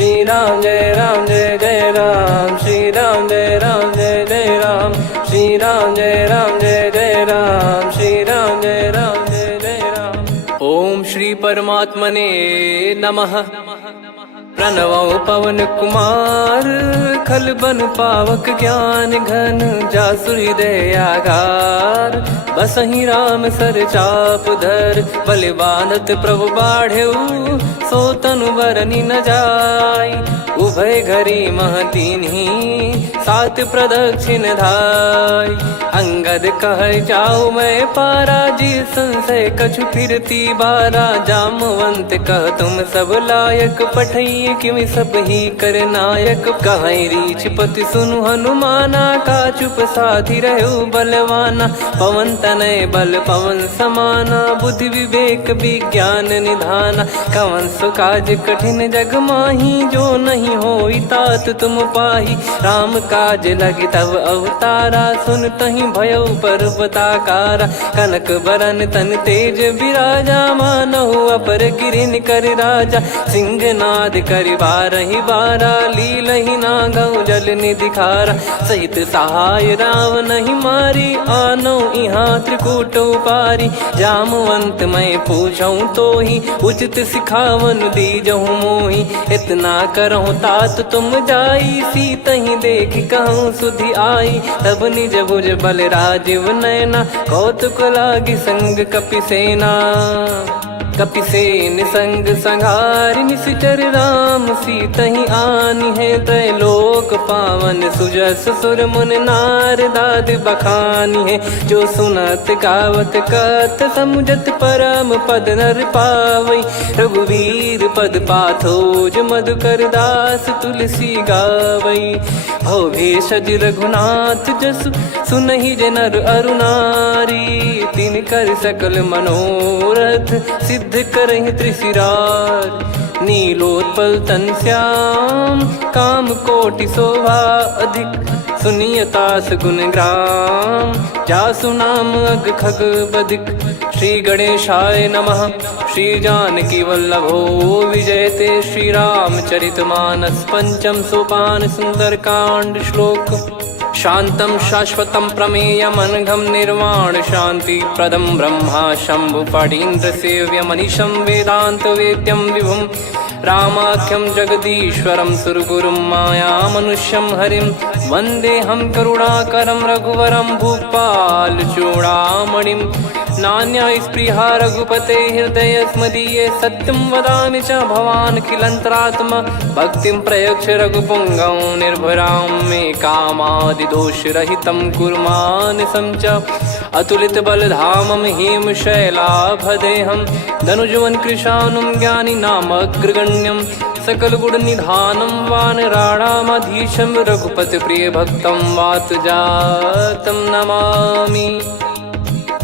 श्री राम जय जय राम, श्री राम जय जय राम, श्री राम जय जय राम, श्री राम जय जय राम। ओम श्री परमात्मने नमः। प्रणवो पवन कुमार, खल बन पावक ज्ञान घन, जासु हृदय आगार। बसहि राम सर चाप धर, बल बांधत प्रभु बाढ़ेऊ, सो तनु बरनि न जाय। उभय घरी मह दीन्ही, सात प्रदक्षिण धाय। अंगद कह जाऊ मैं पारा, जी संशय कछु फिरती बारा। जामवंत कह तुम सब लायक, पठई किमि सब ही कर नायक। कहीं रीछ पति सुनु हनुमाना, का चुप साधि रहु बलवाना। पवन तनय बल पवन समाना, बुद्धि विवेक विज्ञान निधाना। कवन सो काज कठिन जग माही, जो नहीं होई तात तुम पाही। राम काज लगी तब अवतारा, सुन तहि भयउ पर्वताकारा। कनक बरन तन तेज बिराजा, मानहु अपर गिरिन कर राजा। सिंहनाद करि बारहि बारा, लीलहि नागौ जल निधि खारा। सहित सहाय रावण ही मारी, आनो इहाँ त्रिकूट उपारी। जामवंत मैं पूछऊँ तो ही, उचित सिखावन दीजहु मोहि। इतना करहु तात तुम जाई, सीतहि देख कहूँ सुधि आई। तब निज भुज बल राजीव नैना, कौतुक लागी संग कपिसेना। कपिसेन संग संहारि, निशिचर राम सीतहि आनि है। त्रैलोक पावन सुजस सुर मुन नार, दाद बखानी है। जो सुनत गावत कथ, समुझत परम पद नर पावई। रघुवीर पद पाथोज, मधुकर दास तुलसी गावई। भव भेषज रघुनाथ जसु, सुनहि जे नर अरु नारी। तिन कर सकल मनोरथ, सिद्ध करहि त्रिशिरार। नीलोत्पल तन श्याम, काम कोटि शोभा अधिक। सुनियतास गुण ग्राम, जासु नाम अग खग बदिक। श्री गणेशाय नमः। श्री जानकी वल्लभो विजयते, श्री रामचरित मानस। पंचम सोपान सुंदरकांड श्लोक। शांतं शाश्वतं प्रमेयमनघं, निर्वाण शांति प्रदं ब्रह्मा शंभु फणीन्द्र सेव्य। मनीषं वेदांत वेद्यं विभुं, रामाख्यं जगदीश्वरं सुरगुरुं। माया मनुष्यं हरिं, वन्देऽहं करुणाकरं रघुवरं। भूपाल चूड़ामणिं, नान्या स्पृहा रघुपते हृदय स्मदीये। सत्यं वदामि च भवान् खिलन्तरात्मा, भक्तिं प्रयच्छ रघुपुङ्गं। निर्भरां मे कामादिदोषरहितं, कुर्मानसं च अतुलित बलधामं। हेमशैलाभदेहं, धनुजवन कृशानुं, ज्ञानी नामग्रगण्यं। सकल गुण निधानं, वानराणामधीशं। रघुपति प्रिय भक्तं, वात जातं नमामि।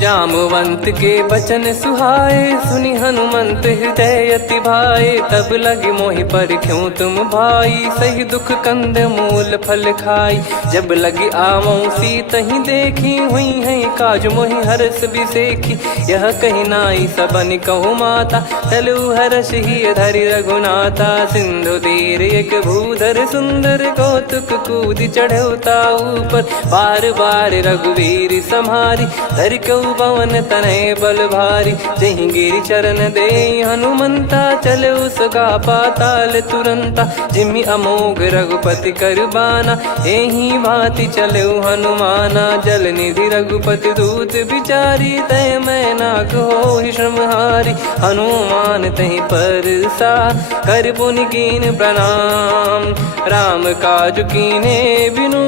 जामवंत के बचन सुहाए, सुनि हनुमंत हृदय अति भाए। तब लगे मोहि परख्यूं तुम भाई, सही दुख कंद मूल फल खाई। जब लगे आवऊं सीतहि देखी, हुई है काज मोहि हरस बिसेखी। यह कही नाई सबन कहु माता, चलु हरष ही धरि रघुनाथा। सिंधु तीर एक भूधर सुंदर, कौतुक कूदि चढ़ौता ऊपर। बार बार रघुवीर सम्हारी, धरि कऊ पवन तनय बल भारी। जहि गिरि चरण दे हनुमंता, चले उसका पाताल तुरंता। जिमि अमोघ रघुपति कर बाना, एहि भांति चले हनुमाना। जल निधि रघुपति दूत बिचारी, तय मैं नाक होहि श्रमहारी। हनुमान तहि परसा, कर पुनि कीन प्रणाम। राम काज कीने बिनु,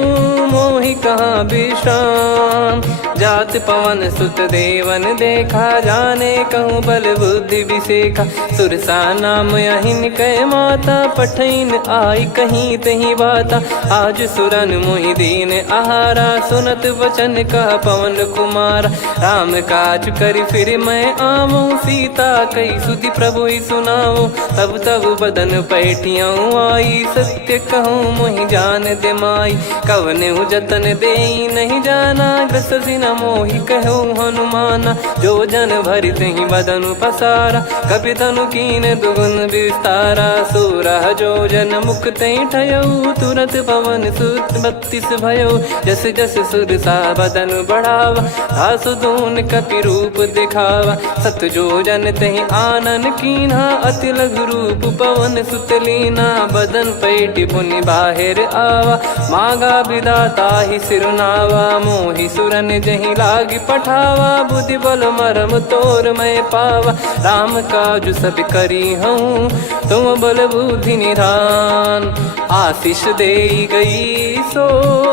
मोहि कहाँ विश्राम। जात पवन सुत देवन देखा, जाने कहूँ बल बुद्धि विसेखा। सुरसा नाम अहिन कै माता, पठैन आई कहीं तहीं बाता। आज सुरन मोहि दीन आहारा, सुनत वचन कह पवन कुमारा। राम काज करि फिर मैं आवऊं, सीता कई सुधि प्रभु ही सुनाऊं। तब तब बदन पैठियाँ आई, सत्य कहूँ मोहि जान दे माई। कवने जतन दे नहीं जाना, ग्रसि न मोहि कहो हनुमाना। जो जन भरि तहि बदनु पसारा, कपि तनु कीन दुगुन विस्तारा। सोरह जो जन मुख तहि ठयऊ, तुरत पवन सुत 32 भयऊ। जस जस सुर सा बदन बढ़ावा, आसु दून कपि रूप दिखावा। सत जो जन तहि आनन कीन्हा, अति लघु रूप पवन सुत लीना। बदन पैटि पुनि बाहिर आवा, मागा विधाता ही सिरुनावा। मोहि सुरन जहि लागी पठावा, बुद्धि बल मरम तोर मैं पावा। राम काजु सब करी हूँ, तुम बल बुद्धि निधान। आशीष देई गई सो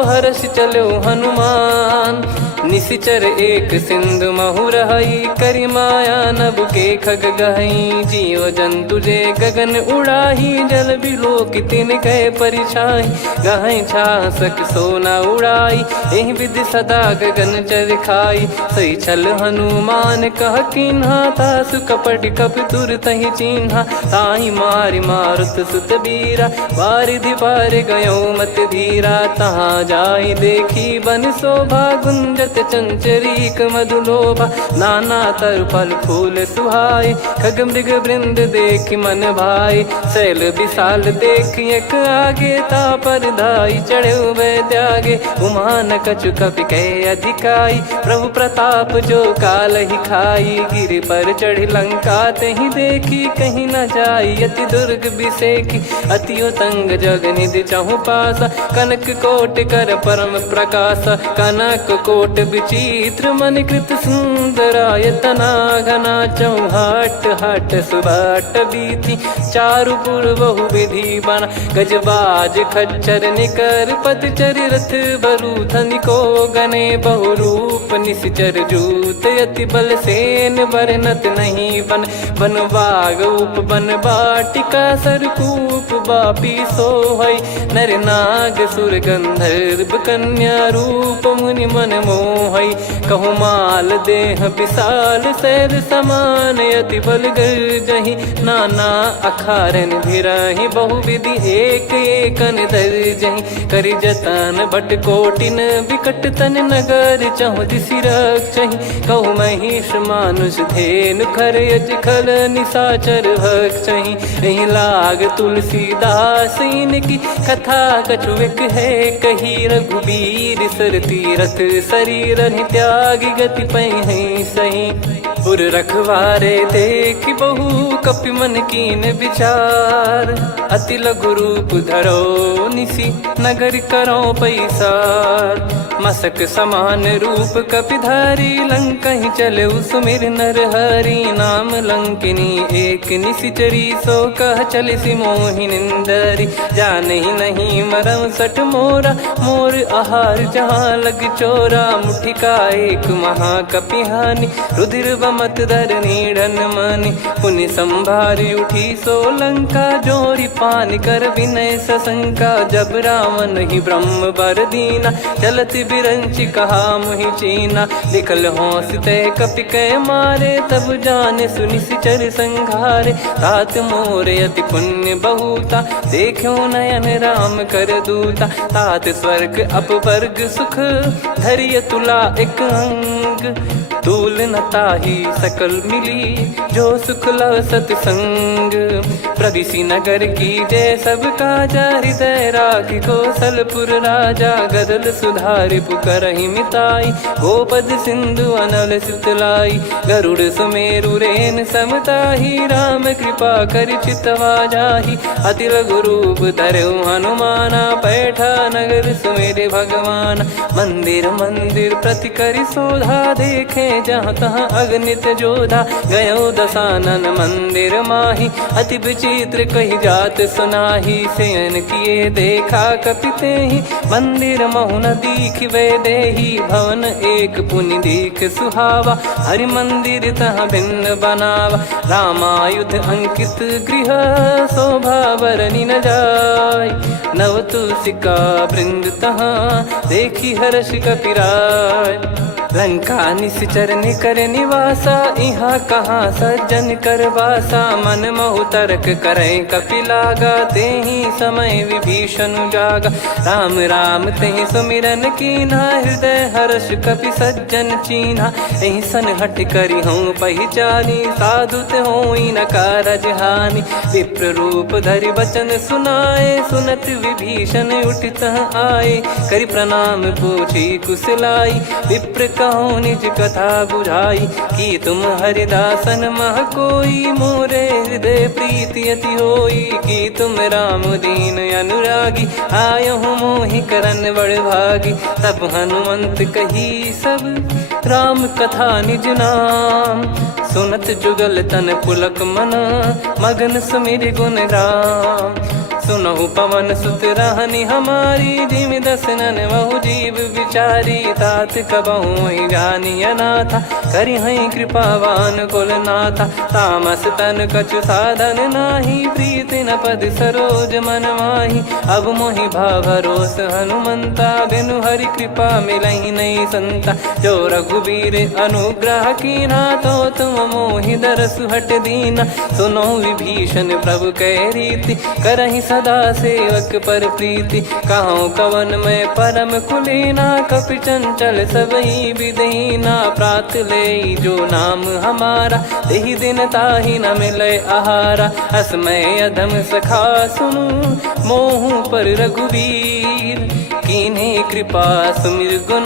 हर्ष चलो हनुमान। निशिचर एक सिंधु महु रहई, करि माया नभ के खग गहई। जीव जंतु जे गगन उड़ाही, जल बिलोक तिन गए परिछाई। गहई छासक सोना उड़ाई, एहि विधि सदा गगन चर खाई। सही छल हनुमान कह कीन्हा, तासु कपट कपि तुर तहि चिन्हा। ताहि मारि मारुत सुत बीरा, वारिधि पार गयो मत धीरा। तहाँ जाई देखी बन शोभा, गुंजत चंचरीक मधुलोभा। नाना तर फल फूल सुहाई, खग मृग वृंद देखि मन भाई। शैल विशाल देखि एक आगे, तापर धाई चढ़े वै त्यागे। उमा न कछु कपि कहे अधिकाई, प्रभु प्रताप जो काल ही खाई। गिरि पर चढ़ी लंका तहि देखी, कहीं न जाई अति दुर्ग बिसेकी। अति उतंग जग निधि चहु पासा, कनक कोट कर परम प्रकाशा। कनक कोट विचित्र मन कृत सुंदरायतना। घना चौहाट हाट सुबाट बीती, चारुपुर बहु विधि बना। गजबाज खच्चर निकर पतचर, रथ बरु धनिको गने। बहु रूप निशिचर जूत, अति बल सेन बरनत नहीं बन। बन बाग उप बन बाटिका, सरकूप बापी सोहई। नर नाग सुर गंधर्व कन्या, रूप मुनि मन मोहई। कहु माल देह विशाल, शैल समान अति बल गर्जहि। नाना अखारन भिरहि, बहु विधि एक एकन दर्जहि। करि जतन बट कोटिन, विकट तन नगर चहु दिसि रक्षहि। कहु महिष मानुष धेनु, खर यज खल निशाचर भक्षहि। एहि लाग तुलसीदास इनकी, कथा कछु एक है कही। रघुबीर सर तीरथ शरीर, त्यागी गति पै सही। उर रखवारे देखि बहु, कपि मन कीन विचार। अति लघु रूप धरो निसी, नगर करो पैसार। मसक समान रूप कपि धारी, लंकहि चले सुमिर नर हरि। नाम लंकिनी एक निशिचरी, सो कह चलिसि मोहि निंदरी। जानहि नहीं मरम सठ मोरा, मोर आहार जहाँ लग चोरा। मुठिका एक महाकपि हानि, रुधिर बमत धरनी ढन मानि। पुनि संभारी उठी सो लंका, जोरी पान कर विनय सशंका। जब रावण ही ब्रह्म बर दीना, चलति बिरंचि कहा मुहि चीना। लिखल होंस ते कपि कै मारे, तब जाने सुनि सिचर संघारे। तात मोर अति पुण्य बहुता, देखो नयन राम कर दूता। तात स्वर्ग अपवर्ग सुख, धरिय तुला एक अंग। तूल न ताहि सकल मिली, जो सुख लव सतसंग। प्रदिशि नगर की जय सब काजा, हृदय राखि कौशलपुर राजा। गदल सुधारि पुकारहि मिताई, गोपद सिंधु अनल सितलाई। गरुड़ सुमेरु रेन समताहि, राम कृपा करि चितवा जाहि। अति लघु रूप धरऊ हनुमाना, पैठा नगर सुमेरे भगवान। मंदिर मंदिर प्रति करि शोधा, देखे जहाँ तहाँ अगणित जोधा। गयो दशानन मंदिर माही, अति विचित्र कही जात सुनाही। शयन किए देखा कपि तेहि, मंदिर महु न दीख वे देही। भवन एक पुनि दीख सुहावा, हरि मंदिर तहाँ भिन्न बनावा। रामायुध अंकित गृह, शोभा बरनि न जाय। नव तुलसी का वृंद तहाँ, देखी हर्ष कपिराय। लंका निश्चर निकर निवासा, इहाँ कहाँ सज्जन कर वासा। मन महु तर्क करें कपिलागा, तेहि समय विभीषण जागा। राम राम तेहि सुमिरन कीन्हा, हृदय हर्ष कपि सज्जन चीन्हा। एहि सन हट करी हूँ पहिचानी, साधु ते होई न कारज हानि। विप्र रूप धरि बचन सुनाए, सुनत विभीषण उठित आए। करि प्रणाम पूछी कुशलाई, विप्र कहो निज कथा बुझाई। कि तुम हरिदासन मह कोई, मोरे हृदय प्रीति अति होई। कि तुम राम दीन अनुरागी, आयहु मोहि करन बड़ भागी। तब हनुमंत कही सब राम कथा निज नाम, सुनत जुगल तन पुलक मना, मगन सुमिर गुण राम। सुनहु पवन सुत रहनी हमारी, जिमि दसनन महु जीव विचारी। तात कबहु ही जानी अनाथा, करि हई कृपावान कुल नाथा। तामस तन कछु साधन नाही, प्रीति न पद सरोज मन माही। अब मोहि भाव भरोस हनुमंता, बिनु हरि कृपा मिलहि नहीं संता। जो रघुबीर अनुग्रह कीना, तो तुम मोहि दरसु हट दीना। सुनो विभीषण प्रभु कह रीति, करहि सदा सेवक पर प्रीति। कहूँ कवन में परम कुलीना, कपि चंचल सबई विदहीना। प्रात ले जो नाम हमारा, तेहि दिन ताहि न मिले आहारा। असमय अधम सखा सुनु, मोहु पर रघुवीर। कीन्हे कृपा सुमिर गुण,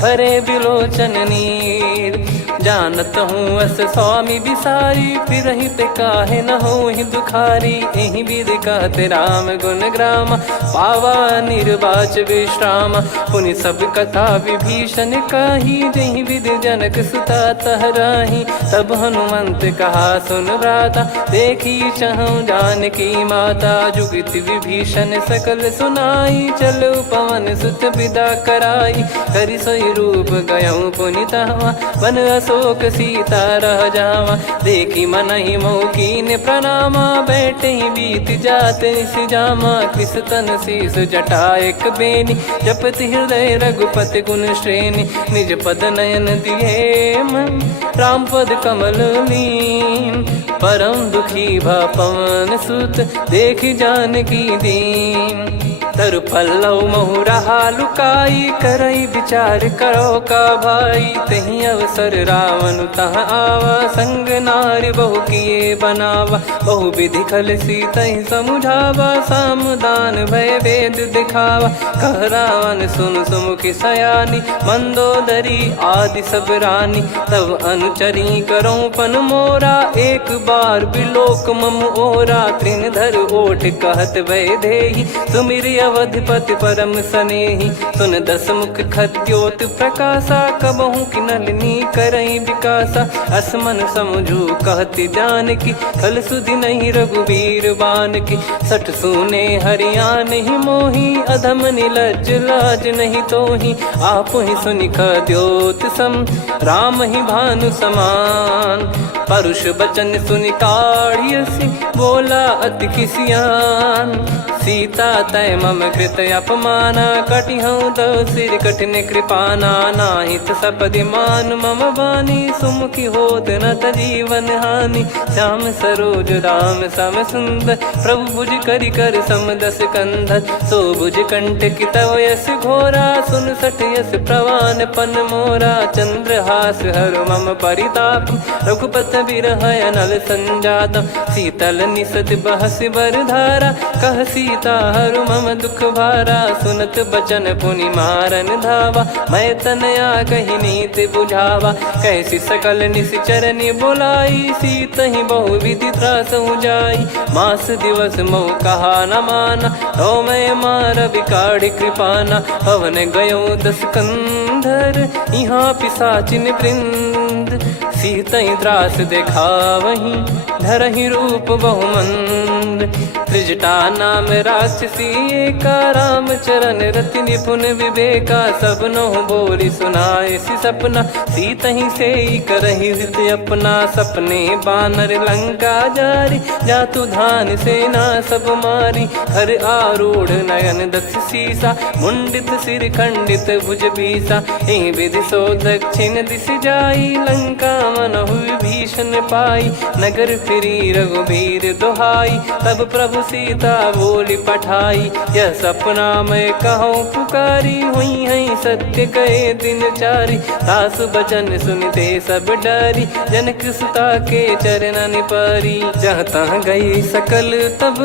भरे बिलोचन नीर। जानत हूँ अस स्वामी बिसारी, फिरहित काहे न होहि दुखारी। एहि विधि कहते राम गुण ग्राम, पावा निर्वाच विश्राम। पुनि सब कथा विभीषण काही, जहि विधि जनक सुता तहराही। तब हनुमंत कहा सुन भ्राता, देखी चहु जानकी माता। जुगित विभीषण सकल सुनाई, चलो पवन सुत विदा कराई। करि सोई रूप गयऊँ पुनितवा, बन अशोक सीता रह जावा। देखी मनहि मोह कीन्ह प्रणामा, बैठे ही बीत जात निस जामा। कृस तन शीस जटा एक बेनी, जपति हृदय रघुपति गुण श्रेणी। निज पद नयन दिए मन, राम पद कमल लीन। परम दुखी भा पवन सुत, देखि जानकी दीन। तरु पल्लव महु रहा लुकाई, करई विचार करो का भाई। तही अवसर रावण तहाँ आवा, संग नारी बहु किए बनावा। बहु विधि खल सीतहि समुझावा, सामदान भय वेद दिखावा। कह रावण सुन सुमुखि सयानी, मंदोदरी आदि सब रानी। तब अनुचरी करो पन मोरा, एक बार बिलोक मम ओरा। तृण धर ओठ कहत भय देहि, सुमिरि अवधिपति परम सनेहि। सुन दस मुख खद्योत प्रकाशा, कबहु कि नलिनी करई विकासा। असमन समझू कहति जानकी, खल सुधि नहीं रघुबीर बानकी। सठ सूने हरियाण ही मोही, अधम निलज्ज लाज नहीं तोही। आप ही सुनि खद्योत सम, राम ही भानु समान। परुष बचन सुनि काढ़ियसि, बोला अति किसियान। सीता तय मम कृत अपमाना, कटिहऊँ तो सिर कठिन कृपाना। नाहित सपदि मान मम बानी, सुमुखी होत न जीवन हानि। श्याम सरोज राम सम सुंदर, प्रभु भुज करि कर सम दस कंधर। सो भुज कंटक तव यस घोरा, सुन सठ यस प्रवान पन मोरा। चंद्रहास हर मम परिताप, रघुपत बिरह अनल संजात। शीतल निसत बहस बर धारा, कह सीता हरु मम दुख भारा। सुनत बचन पुनि मारन धावा, मैं तनया कही नीति बुझावा। कैसी सकल निश्चरनि बुलाई, सीतहि बहु विधि त्रासहु जाई। मास दिवस मोह कहा न माना, तो मैं मार बिकाढ़ कृपाना। हवन गयो दस कंधर, यहाँ पिशाचिन वृंद। सीतहि त्रास देखावहीं, धरहि रूप बहुमंद। त्रिजटा नाम राक्षसी एका, रामचरण रति निपुण विवेका। सब नोह बोली सुनाए सि सपना, सीतहि से करहि हित अपना। सपने बानर लंका जारी, जातु धान सेना सब मारी। हर आरूढ़ नयन दक्ष सीसा, मुंडित सिर खंडित भुज बीसा। एहि विधि सो दक्षिण दिश जाई, लंका मनहु विभीषण पाई। नगर फिरी रघुबीर दुहाई, तब प्रभु सीता बोली पठाई। यह सपना मैं कहूँ पुकारी, हुई है सत्य कहे दिन चारी। सासु बचन सुनते सब डरी, जनक सुता के चरण परी। जहाँ तहाँ गई सकल तब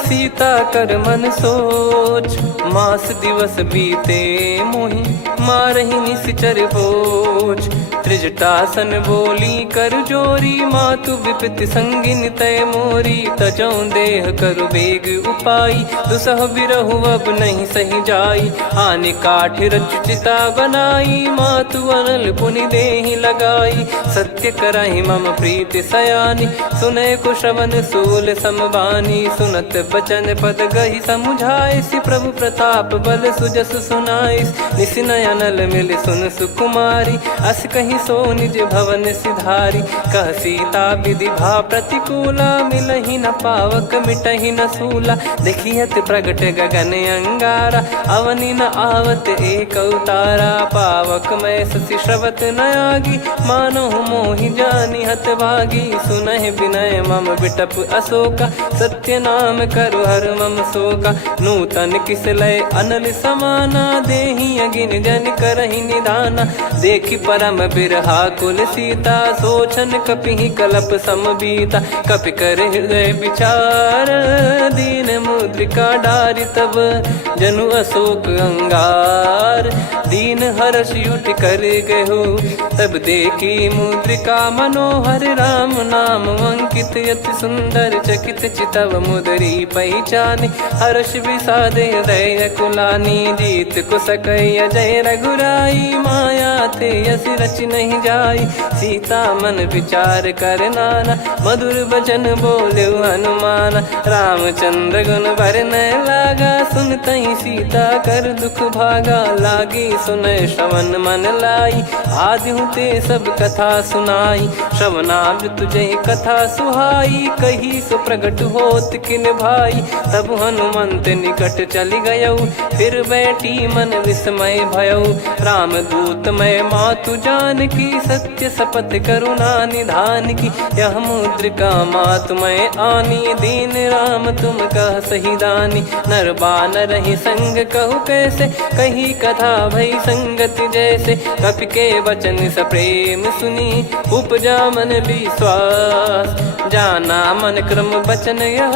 सीता कर मन सोच। मास दिवस बीते मोहि मारहि निश्चर भोज। त्रिजटासन बोली कर जोरी, मातु विपति संगिन तय मोरी। तजौ देह करु बेग उपाई, दुसह बिरहु अब नहीं सही जाई। आने काठ रचिता बनाई, मातु अनल पुनि देहि लगाई। सत्य कराहि मम प्रीति सयानी, सुनय को श्रवण सूल समबानी। सुनत बचन पद गहि समुझाए, सि प्रभु प्रताप बल सुजस सुनाइस। निस नयनल मिल सुन सुकुमारी, अस कहि सो निज भवन सिधारी। कह सीता विधि भा प्रतिकूला, मिलहि न पावक मिटहि न सूला। देखियत प्रगट गगन अंगारा, अवनि न आवत एक अवतारा। पावक मैं ससि श्रवत न आगी, मानो मोहि जानि हत भागी। सुनहि विनय मम बिटप अशोका, सत्य नाम करु हर मम शोका। नूतन किस लय अनल समाना, देहि अगिन जन करहि निधाना। देखि परम बिरहा कुल सीता, सोचन कपिहि कलप समबीता। कपि कर हृदय विचार, दीन मुद्रिका डारि तब जनु अशोक अंगार। दीन हर्ष युट कर गहु, तब देखी मुद्रिका मनोहर। राम नाम अंकित अति सुंदर, चकित चितव मुदरी पहचानी। हर्ष विषाद हृदय कुलानी, जीत को सकय अजय रघुराई। माया ते यस रच नहीं जाई, सीता मन विचार कर नाना। मधुर वचन बोले हनुमान, रामचंद्र गुण बरनय लागा। सुनतहि सीता कर दुख भागा, लागी सुनय श्रवण मन लाई। आदिहु ते सब कथा सुनाई, श्रवणाब तुझे कथा सुहाई। कही सो प्रगट होत किन भाई, तब हनुमंत निकट चली गयऊ। फिर बैठी मन विस्मय भयऊ, राम दूत मैं मातु जान की। सत्य शपथ करुणा निधान की, यह मुद्रिका मातु मैं आनी। दीन राम तुम कह सही दानी, नर बानर ही संग कहु कैसे। कही कथा भई संगति जैसे, कपि के वचन सप्रेम सुनी। उपजा मन विश्वास, जाना मन क्रम बचन यह।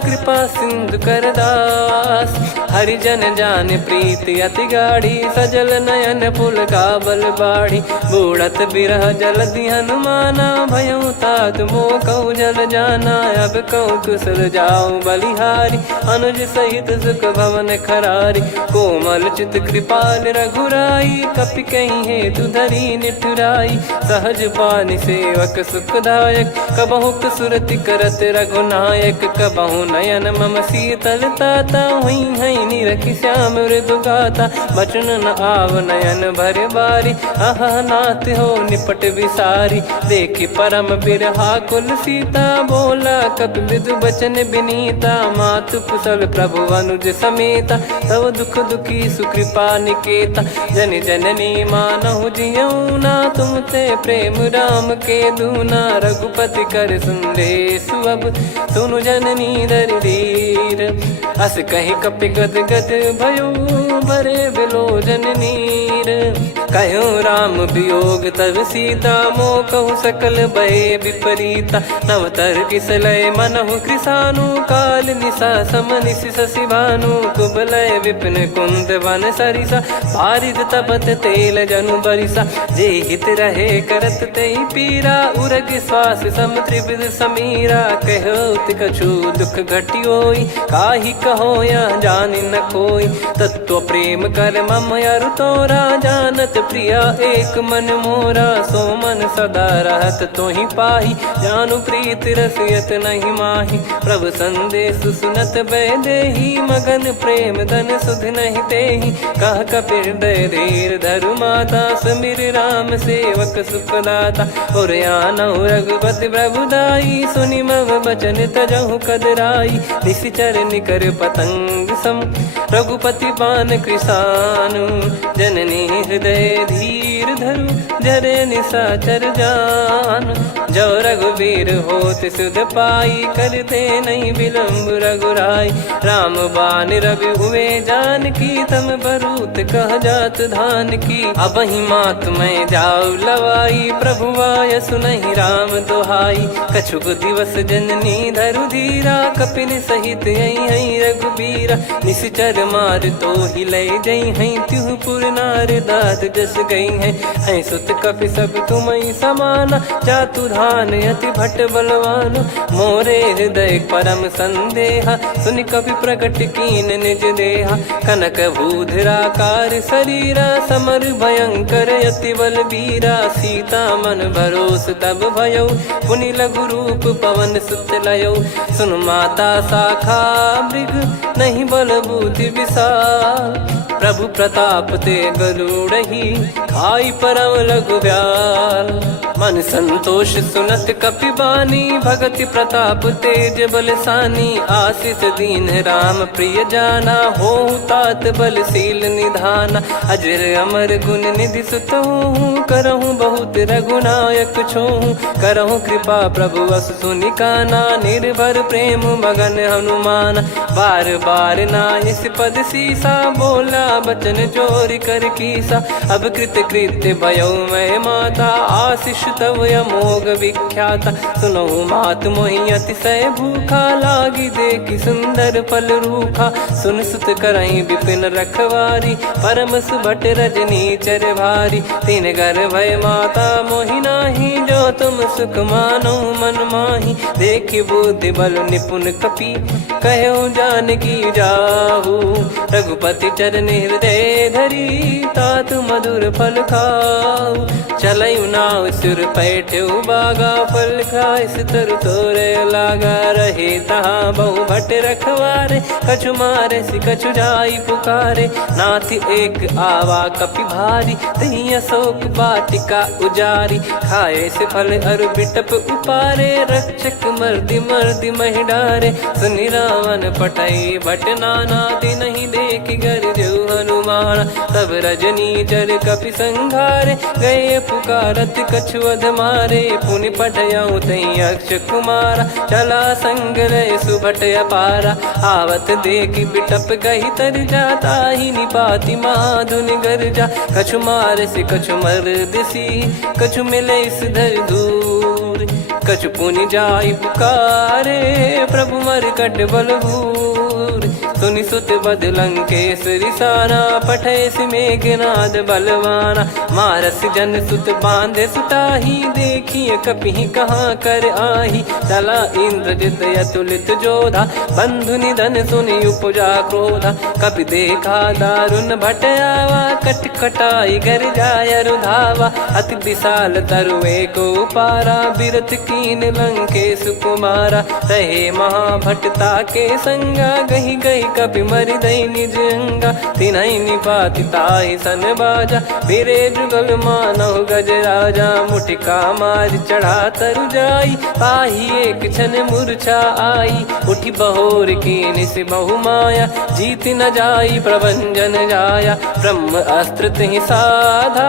कृपा सिंधु कर दास, हरिजन जान प्रीति अति गाढ़ी। सजल नयन पुल का बल बाढ़ी, बूढ़त बिरह जलधि हनुमाना। भयउ तात मोह कहु जल जाना, अब कहु कुशल जाऊं बलिहारी। अनुज सहित सुख भवन खरारी, कोमल चित कृपाल रघुराई। कपि कहीं हेतु धरी निठुराई, सहज पानि सेवक सुखदायक। कबहु सुरति करत रघुनायक, कबहु नयन मम शीतल ताता। हुई है निरखि श्याम मृदु गाता, बचन न आव नयन भर बारी। अह नाथ हो निपट विसारी, देखि परम बिरहा कुल सीता। बोला कपि मृदु बचन विनीता, मातु कुशल प्रभु अनुज समेता। तव दुख दुखी सुकृपा निकेता, जन जननी मानहु जियऊ ना। तुम ते प्रेम राम के दूना, रघुपति कर सुंदेशु अब सुनु जननी दर धीर। अस कहि कपि गद गद भयो, भरे बिलोचन नीर। कहूँ राम वियोग तब सीता, मोह कहूँ सकल भय विपरीता। नवतर किसलय मनहु कृसानु, काल निशा समनिश शशि भानु। कुबलय विपिन कुंद वन सरिसा, पारिद तपत तेल जनु बरिसा। जे हित रहे करत ते पीरा, उरग श्वास सम त्रिविध समीरा। कहत कछु दुख घटियोई, काहि कहो या जानि न कोई। तत्व प्रेम कर मम अरु तोरा, जानत प्रिया एक मन मोरा, सो मन सदा रहत तो ही पाही। जानु प्रीत रसियत नहीं माही, प्रभु संदेश सुनत बैदेही। मगन प्रेम धन सुध नहीं तेही, कह कपिर दय धीर धरु माता। समीर राम सेवक सुखदाता, और आनौ रघुपति प्रभुदाई। सुनि मम बचन तजहु कदराई, निशिचर निकर पतंग सम। रघुपति पान कृसानु, जननी हृदय धीर धरु। जरे निशाचर जान, जो रघुवीर होत सुध पाई। करते नहीं विलम्ब रघुराई, राम बान रवि हुए जानकी। तम बरूत कह जात धान की, अब ही मात मैं जाऊ लवाई। प्रभु आय सुनहि राम दुहाई, कछुक दिवस जननी धरु धीरा। कपिन सहित यही रघुबीरा, निश्चर मार तो ही ले जई हैं। त्युह पुर नार दात जस गई हैं, सुत कपि सब तुमई समाना। जातु धान अति भट बलवान, मोरे हृदय परम संदेहा। सुनि कपि प्रकट कीन निज देहा, कनक भूधराकार शरीरा। समर भयंकर अति बल बीरा, सीता मन भरोस तब भयो। पुनि लघु रूप पवन सुत लयो, सुन माता शाखा मृग नहीं बल बुद्धि विशाल। प्रभु प्रताप ते गरुड़ही, खाई परम लघु ब्याल। मन संतोष सुनत कपि बानी, भगति प्रताप तेज बलसानी। आशीष दीन राम प्रिय जाना, होहु तात बलशील निधाना। अजर अमर गुण निधि सुतहु, करहु बहुत रघुनायक छोहु। करहु कृपा प्रभु अस सुनि काना, निर्भर प्रेम मगन हनुमान। बार बार नायस पद सीसा, बोला बचन चोरी कर कीसा। अब कृत कृत्य भयो मैं माता, आशीष तव अमोघ विख्याता। सुनहु मात मोहि अतिशय भूखा, लागी देखी सुंदर फल रूखा। सुन सुत करहीं विपिन रखवारी, परम सुभट रजनी चर भारी। तीन घर भय माता मोहि नाही, जो तुम सुख मानो मन माही। देखि बुद्धि बल निपुण कपि, कहो जानकी जाहू। रघुपति चरण हृदय धरी, तात मधुर फल खाऊ। चलऊ नाव सुर पैठ्यु बागा, फल खाइस तरु तोरे लागा। रहे तहाँ बहु भट रखवारे, कछु मारे सि कछु जाई पुकारे। नाथ एक आवा कपि भारी, तही अशोक वाटिका उजारी। खाए से फल अर बिटप उपारे, रक्षक मर्दि मर्दि महि डारे। सुनि रावण पटई भट नाना, तिनहि देख गर जो हनुमान। तब रजनी चर कपि संघारे, गए पुकारत कछु अध मारे। पुनि पटयऊ तई अक्ष कुमारा, चला संग रहे सुभट अपारा। आवत देखि बिटप कही तर जाता, ही निपाति माधुनि गर्जा। कछु मार से कछु मर दिसी, कछु मिले इस धर दूर। कछु पुनि जाई पुकारे, प्रभु मर कट बलभूर। सुनि सुत बद लंकेश्वरी साना, पठय सि मेघनाद बलवाना। मारस जन सुत बांधे सुताही, देखिए कपि कहाँ कर आही। चला इंद्रजित अतुलित जोधा, बंधु निधन सुनि उपजा क्रोधा। कपि देखा दारुण भट आवा, कट कटाई घर जाय रुधावा। अति विशाल तरुए को पारा, बिरथ कीन लंकेश कुमारा। रहे महाभटता के संगा, गही गही कपि मरि दई निज अंगा। तिन्हि निपाति ताहि सन बाजा, बिरे जुगल मानव गज राजा। मुटिका मार चढ़ा तरु जाई, पाही एक क्षण मूर्छा आई। उठी बहोर कीन से बहु माया, जीत न जाई प्रभंजन जाया। ब्रह्म अस्त्र तिहि साधा,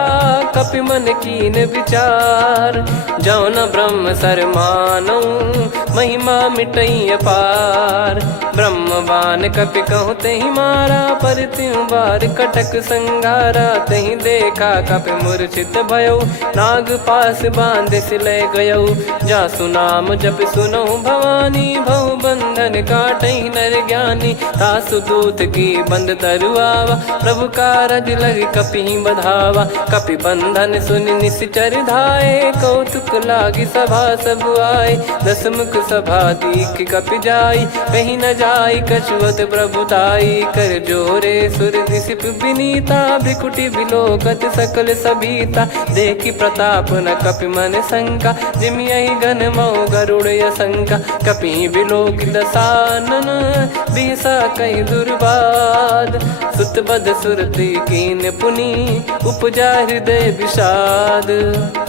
कपि मन कीन विचार। जौ न ब्रह्म सर मानौ, महिमा मिटई अपार। ब्रह्म बान कपि कहु तहि मारा, पर त्यों बार कटक संगारा। तहि देखा कपि मूर्छित भयो, नाग पास बांध सिले गयो। जासु नाम जप सुनहु भवानी, भव बंधन काटहि नर ज्ञानी। तासु दूत की बंद तरुआवा, प्रभु कारज लग कपि बधावा। कपि बंधन सुनि निश्चर धाये, कौतुक लागी सभा सब आए। दस मुख सभा दीख कपि जाई, कहीं न जाई कछुअत प्रभुताई कर जोरे सुर दिसिप विनीता भ्रिकुटी बिलोकत सकल सबीता देखी प्रताप न कपि मन शंका जिमि यही गण मऊ गरुड़ असंका कपि बिलोक दसानन बिहसा कहीं दुर्बाद सुत बद सुरति कीन पुनी उपजा हृदय विषाद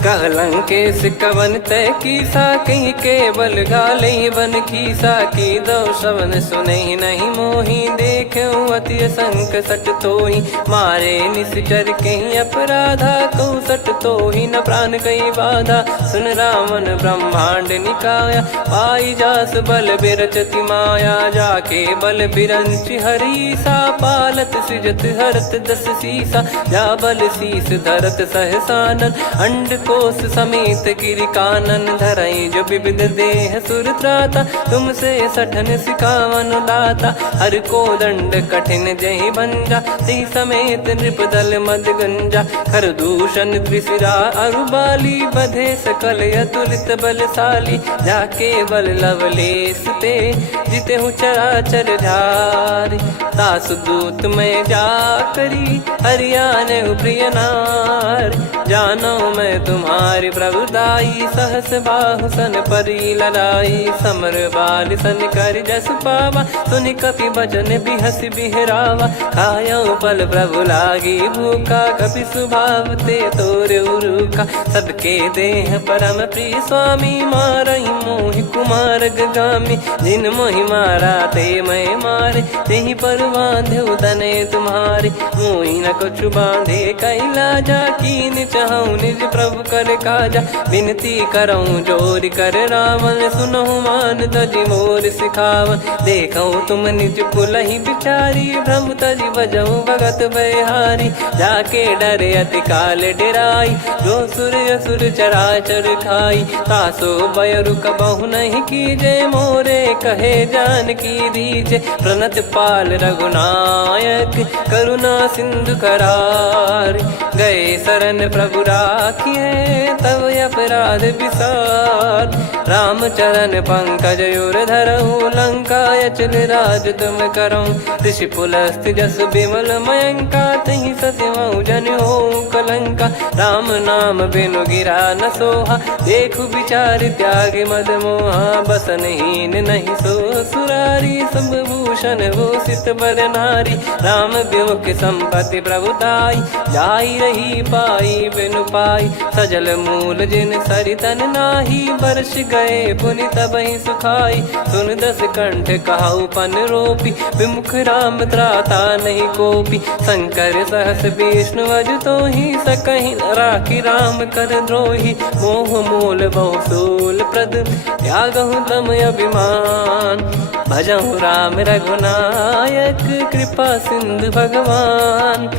कहलंकेश कवन तय कीसा कहीं केवल गाले बन कीसा की दो श्रवण सुने नहीं मोही देखे अति संक सट तोही मारे निश्चर कहीं अपराधा कहूँ सट तोही न प्राण कहीं बाधा सुन रावण ब्रह्मांड निकाया पाई जास बल बिरचति माया जाके बल बिरंच हरीसा पालत सृजत हरत दस सीसा जा बल शीस धरत सहसानन अंड कोश समेत गिरि कानन धरई जो विविध देह सुर त्राता तुमसे सठन सिखावन दाता हर को दंड कठिन जहि बंजा ती समेत नृपदल मद गंजा खर दूषण त्रिशिरा अरुबाली बधे सकल अतुलित बलशाली जाके बल लवलेस ते जिते हूँ चराचर झारी दास दूत में जा करी हरियाने प्रिय नार जानो मैं तुम्हारी प्रभुदाई सहस बाहु सन परी लड़ाई समर बाल सन कर जस पावा सुनि कपि भजन बिहस बिहरावा खायो पल प्रभु लागी भूखा कपि स्वभाव ते तोर उरुका सबके देह परम प्रिय स्वामी मारई मोहि कुमार गामी जिन मोहि मारा ते मैं मारे तेहि पर बांधे उदने तुम्हारे मोहि न कुछ बांधे कैला जा कीन चाहूं निज प्रभु कर काजा विनती करऊं जोर कर रावण सुनहु मान तजि मोर सिखावन देखऊं तुम निज कुलहि बिचारी भ्रम तजि बजऊं भगत बहारी जाके डरे अति काल डेराई जो सुर असुर चराचर खाई तासो बयरु कबहु नहीं कीजे मोरे कहे जान की दीजे प्रणत पाल रघुनायक करुणा सिंधु करार गए शरण प्रभु राखिए तब अपराध विसार राम चरण पंकज योर धरहु लंका अचल राज तुम करऊं ऋषि पुलस्त जस विमल मयंका तहि ससिमऊ जन हो कलंका राम नाम बिनु गिरा न सोहा देखु विचार त्याग मद मोहा बसनहीन नहीं सो सुरारी सब भूषण वो सित बर नारी राम विमुख संपत्ति प्रभुताई जाई रही पाई बिनु पाई सजल मूल जिन सरितन नाही वर्ष गए पुनि तबहि सुखाई सुन दस कंठ कहाऊ पन रोपी विमुख राम त्राता नहीं कोपी शंकर सहस विष्णु अज तो ही सकहि राखी राम कर द्रोही मोह मूल बहुसूल प्रद त्यागहु तम अभिमान भजहु राम रघुनायक कृपा सिंधु भगवान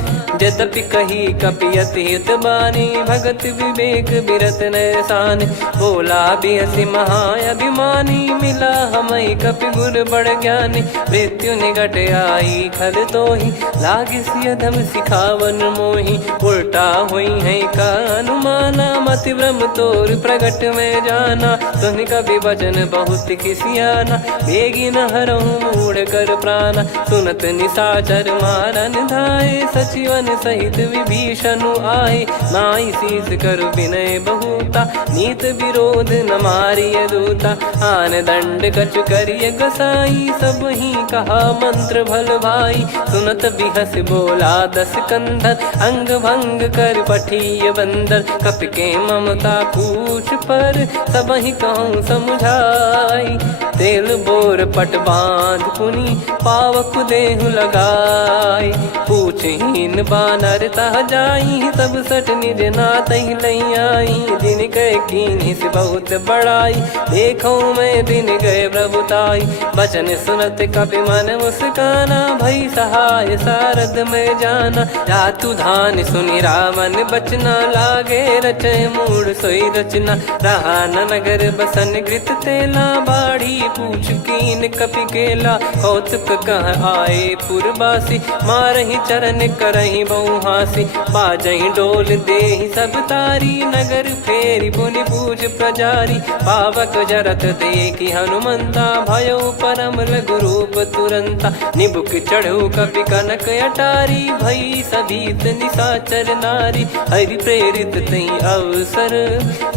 यद्यपि कही कपियति हित बानी भगत विवेक बिरत नैसान बोला बिहसी महाअभिमानी मिला हमई कपि गुर बड़ ज्ञानी मृत्यु निकट आई खल तो ही लागिस यधम सिखावन मोही उल्टा हुई है का अनुमाना मति ब्रह्म तोर प्रगट में जाना सुन कभी वचन बहुत किसियाना बेगी न हरहु मूढ़ कर प्राणा सुनत निशाचर मारन धाये सचिवन सहित विभीषणु आए नाई शीस कर विनय बहुता नीत विरोध न मारिय दूता आन दंड कछु करिय गसाई सब ही कहा मंत्र भल भाई सुनत बिहस बोला दस कंधर अंग भंग कर पठिय बंदर कपि के ममता पूछ पर सब ही कहूँ समझाई तेल बोर पट बांध पुनि पावक देहु लगाई पूछहीन बानर तह जाई तब सट निज नाथ लई आई दिन गए कीन्ही से बहुत बड़ाई देखो मैं दिन गए प्रभुताई बचन सुनत कपि मन मुस्काना भई सहाय सारद में जाना जातु धान सुनि रावण बचना लागे रचय मूड सोई रचना रहा न नगर बसन कृत तेला बाड़ी पूछ कीन कपि केला, कौतुक कह आए पुरबासी, मारहि चरण करहि बहु हासी, बाजहि डोल देहि सब तारी, नगर फेरी पुनि पूज प्रजारी, पावक जरत देखि हनुमंता, भयो परम लघु रूप तुरंता, निबुक चढ़ऊ कपि कनक अटारी, भई सभीत निशाचर नारी, हरि प्रेरित तई अवसर,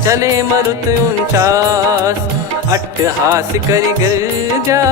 चले मरुत 49, अट्टहास करि गर्जा,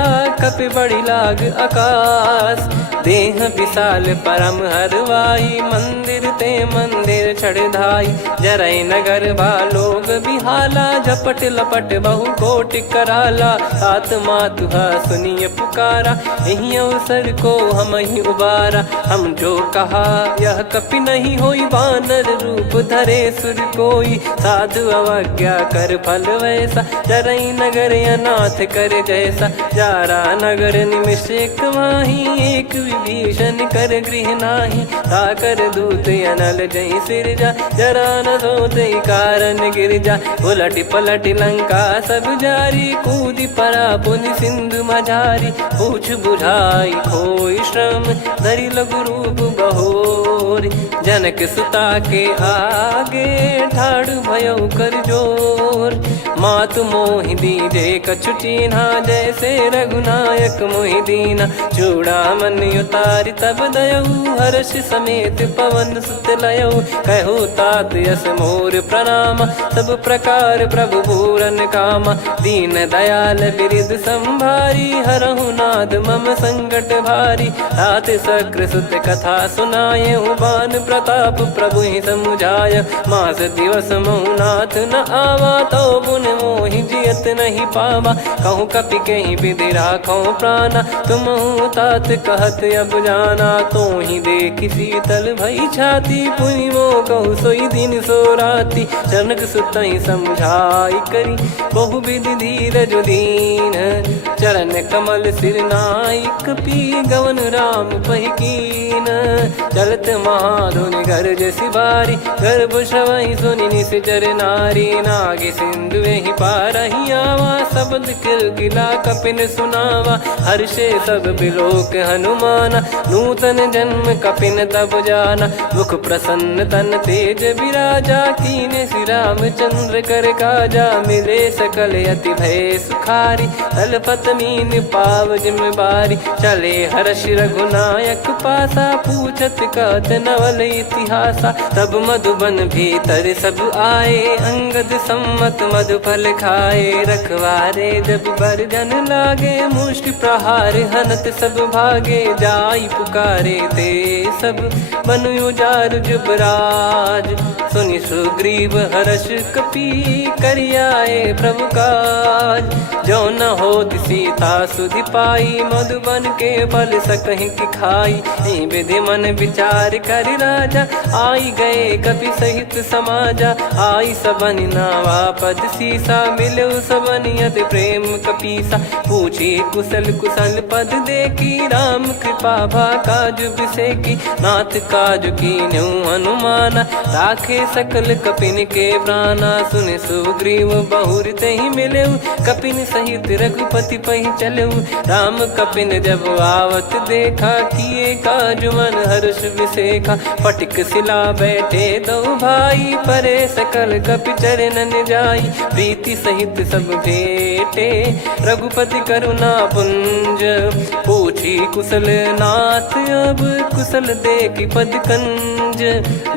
कपि बड़ी लाग आकाश, देह विशाल परम हरवाई, मंदिर ते मंदिर चढ़धाई, जरई नगर बालोग बिहाला, झपट लपट बहु कोटि कराला, सात मातुहा सुनिय पुकारा, यही अवसर को हम ही उबारा, हम जो कहा यह कपि नहीं होई, वानर रूप धरे सुर कोई, साधु अवज्ञा कर फल वैसा, जरई नगर अनाथ कर जैसा, जारा नगर निमिष एक माही, एक विभीषण कर गृह नाही, ताकर दूत अनल जय सिरजा, जरा न सोते कारण गिरजा, उलट पलट लंका सब जारी, कूदी परा पुनि सिंधु मझारी, पूछ बुझाई खोई श्रम, धरि लघु रूप बहोरी, जनक सुता के आगे, ठाड़ भयो कर जोर, मातु मोहि दीजे कछु चीन्हा, जैसे रघुनायक मोहि दीना, चूड़ामन उतारि तब दयऊ, हर्ष समेत पवन सुत लयऊ, कहो तात यस मोर प्रणाम, सब प्रकार प्रभु पूरन कामा, दीन दयाल बिरिद संभारी, हरहु नाद मम संकट भारी, तात सक्र सुत कथा सुनाये, बान प्रताप प्रभु ही समुझाय, मास दिवस महु नाथ न आवा, तो पुन मोहि जियत नहीं पावा, कहूँ कपि कहीं विधि राखो प्राणा, तुम तात कहत अब जाना, तो ही देखी शीतल भई छाती, पुनि मो कहु सोई दिन सो राती, जनक सुतहि समझाई करी, बहु विधि धीरज दीन, चरण कमल सिर नाई, कपि गवन राम पहि कीन, चलत महाधुनि गर्ज सिबारी, गर्भ श्रवहि सुनि निश्चर नारी, नागे सिंधु ही पारहि आवा, शब्द किलकिला कपिन सुनावा, हर्षे सब बिलोक हनुमाना, नूतन जन्म कपिन तब जाना, मुख प्रसन्न तन तेज विराजा, कीने श्री रामचंद्र कर काजा, मिले सकल अति भय सुखारी, तलपत मीन पाव जिम बारी, चले हर्ष रघुनायक पासा, पूछत कहत नवल इतिहासा, तब मधुबन भीतर सब आए, अंगद सम्मत मधुफल खाए, रखवारे जब बरजन लागे, मुष्टि प्रहार हनत सब भागे, जाई पुकारे ते सब बन उजार जुबराज, सुनि सुग्रीव हर्ष कपि करियाए प्रभु काज, जो न होत सीता सुधि पाई, मधुबन के फल सकहि कि खाई, विधि मन विचार कर राजा, आई गए कपि सहित समाजा, आई सबन नावा पद सीसा, मिलो सबनियत प्रेम कपीसा, पूछी कुशल कुशल पद देखी, राम कृपा भा काज बिसेकी, नाथ काज कीन्हु हनुमाना, राखे सकल कपिन के प्राणा, सुन सुग्रीव बहुर तहि मिलेऊ, कपिन सहित रघुपति पहि चलेऊ, राम कपिन जब आवत देखा, किए काज मन हर्ष विसेखा, फटिक सिला बैठे दो भाई, परे सकल कपि चरणन जाई, प्रीति सहित सब भेटे, रघुपति करुणा पुंज, पूछी कुशल नाथ अब कुशल देखि पद कंज,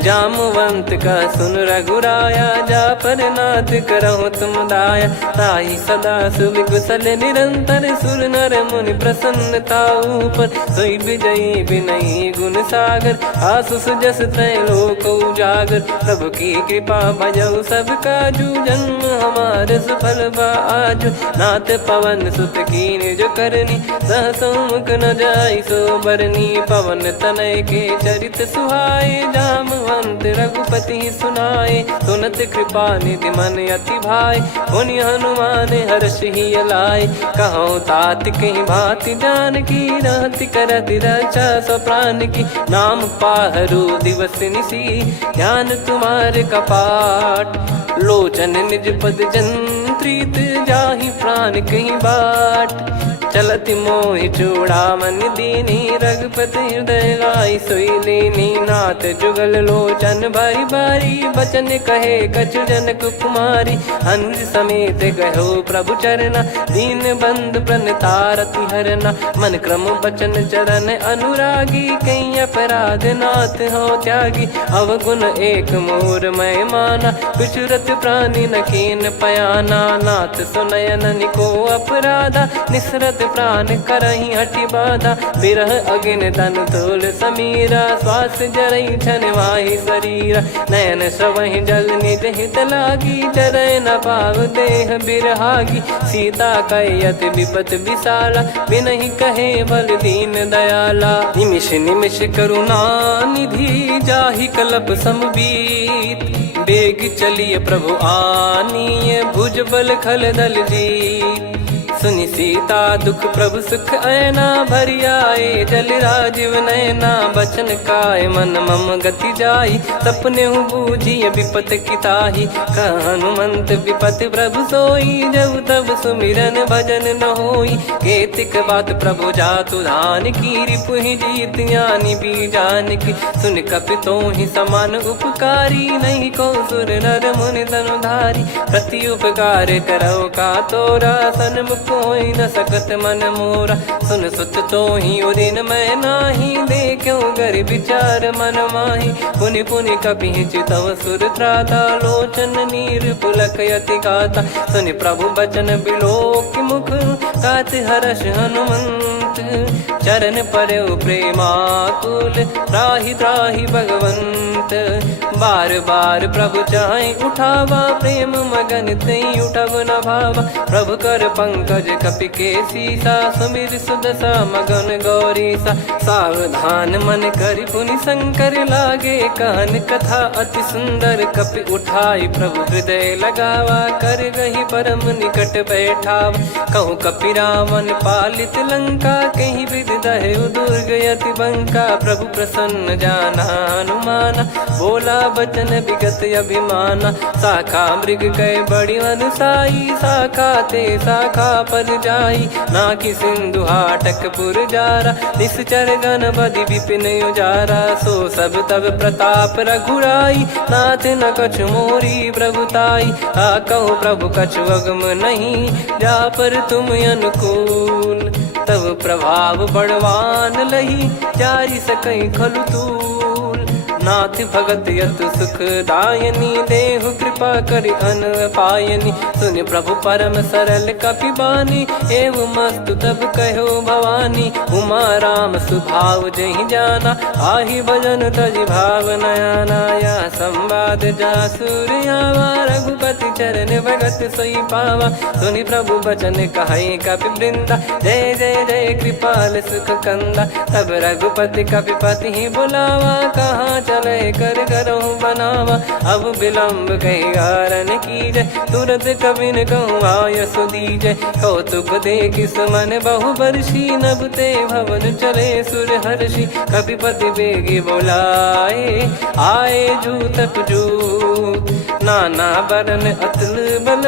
जामवंत का सुन रघुराया, जा पर नाथ करहु तुम दाया, ताहि सदा सुभि कुशल निरंतर, सुर नर मुनि प्रसन्नता ऊपर, सोई विजयी विनयी गुण सागर, आसु सुजस त्रैलोक उजागर, प्रभु की कृपा भजऊ सब काजू, जन्म हमार सफल बा आजु, नाथ पवन सुत कीन जो करनी, सहसो मुख न जाई सो बरनी, पवन तनय के चरित सुहाए, जामवंत रघुपति सुनाए, सुनत कृपा निधि मन अति भाई, पुनि हनुमान हर्ष ही लाए, कहो तात कहीं भांति जान की, रहति करति रक्षा सो प्राण की, नाम पाहरू दिवस निसी, ज्ञान तुम्हारे कपाट, लोचन निज पद जन प्रीत जाहि प्राण कहीं बाट। चलत मोहि चूड़ामन दीनी रघुपति हृदय लाई सोई लीनी। नाथ जुगल लोचन बारी बारी बचन कहे कछु जनक कुमारी। अनुज समेत गयो प्रभु चरना दीन बंधु प्रणतारति हरना। मन क्रम बचन चरण अनुरागी कहीं अपराध नाथ हो त्यागी। अवगुण एक मोर मैं माना विचुरत प्राणी न कीन पयाना। नाथ सुनयन निको अपराधा निसरत प्राण करही हटि बाधा। बिरह अगिन तन तोल समीरा श्वास जरई छन माही शरीरा। नयन श्रवहि जल निज हित लागी जरय न पाव देह बिरहागी। सीता कयत विपत विशाला बिनहि कहे बल दीन दयाला। निमिष निमिष करुणा निधि जाहि कलप समबीत। बेग चलिए प्रभु आनीय भुज बल खल दल जीत। सुनि सीता दुख प्रभु सुख ऐना भरि आए जल राजीव नैना। बचन काय मन मम गति जाई सपने हूँ बूझिए विपत किताही। हनुमंत विपत प्रभु सोई जब तब सुमिरन भजन न होई। केतिक बात प्रभु जातु धान की रिपुहि जीत ज्ञानी बीजान की। सुन कपि तोहि समान उपकारी नहीं को सुर नर मुनि तनुधारी। प्रति उपकार करो का तोरा सन्मुख कोई न सकत मन मोरा। सुन सुत तो ही उदिन मैं नाही देखो गर विचार मन माही। पुनि पुनि कपि चितव सुर त्राता लोचन नीर पुलक यति गाता। सुनि प्रभु बचन बिलोक मुख गात हर्ष हनुमंत। चरण परयो प्रेमाकुल त्राहि त्राहि भगवंत। बार बार प्रभु चाहि उठावा प्रेम मगन तई उठब न भावा। प्रभु कर पंकज कपि के सीसा सुमिर सुदशा मगन गौरीसा। सावधान मन करि पुनि शंकर लागे कान कथा अति सुंदर। कपि उठाई प्रभु हृदय लगावा कर गही परम निकट बैठावा। कहूँ कपि रावण पालित लंका कहीं विद दहु दुर्ग यति बंका। प्रभु प्रसन्न जाना हनुमाना बोला बचन विगत अभिमाना। शाखा मृग गए बड़ी अनुसाई शाखा ते शाखा पर जाई। ना कि सिंधु हाटक पुर जारा निश्चर गण बदि विपिन उजारा। सो सब तब प्रताप रघुराई नाथ न कछु मोरी प्रभुताई। कहो प्रभु कछु अगम नहीं जा पर तुम अनुकूल। तब प्रभाव बड़वान लही जारी सकई खलु तूल। नाथ भगत यत सुख दायनी देहु कृपा करि अन पायनी। सुनि प्रभु परम सरल कपि बानी एवं मस्तु तब कहो भवानी। उमा राम सुभाव जहि जाना आहि भजन तजि भाव नयाना। या संवाद जासुर आवा रघुपति चरण भगत सोई पावा। सुनि प्रभु बचन कहै कपि वृंदा जय जय जय कृपाल सुख कंदा। तब रघुपति कपि पति ही बुलावा कहाँ चले कर करहु बनावा। अब विलम्ब कहीं कारण की जय तुरंत कवि न कहूँ आयस दीजय। कौतुक देख सुमन बहु बरसी नभते भवन चले सुर हर्षि। कपिपति बेगी बोलाए आए जूतप जूत। नाना बरन अतुल बल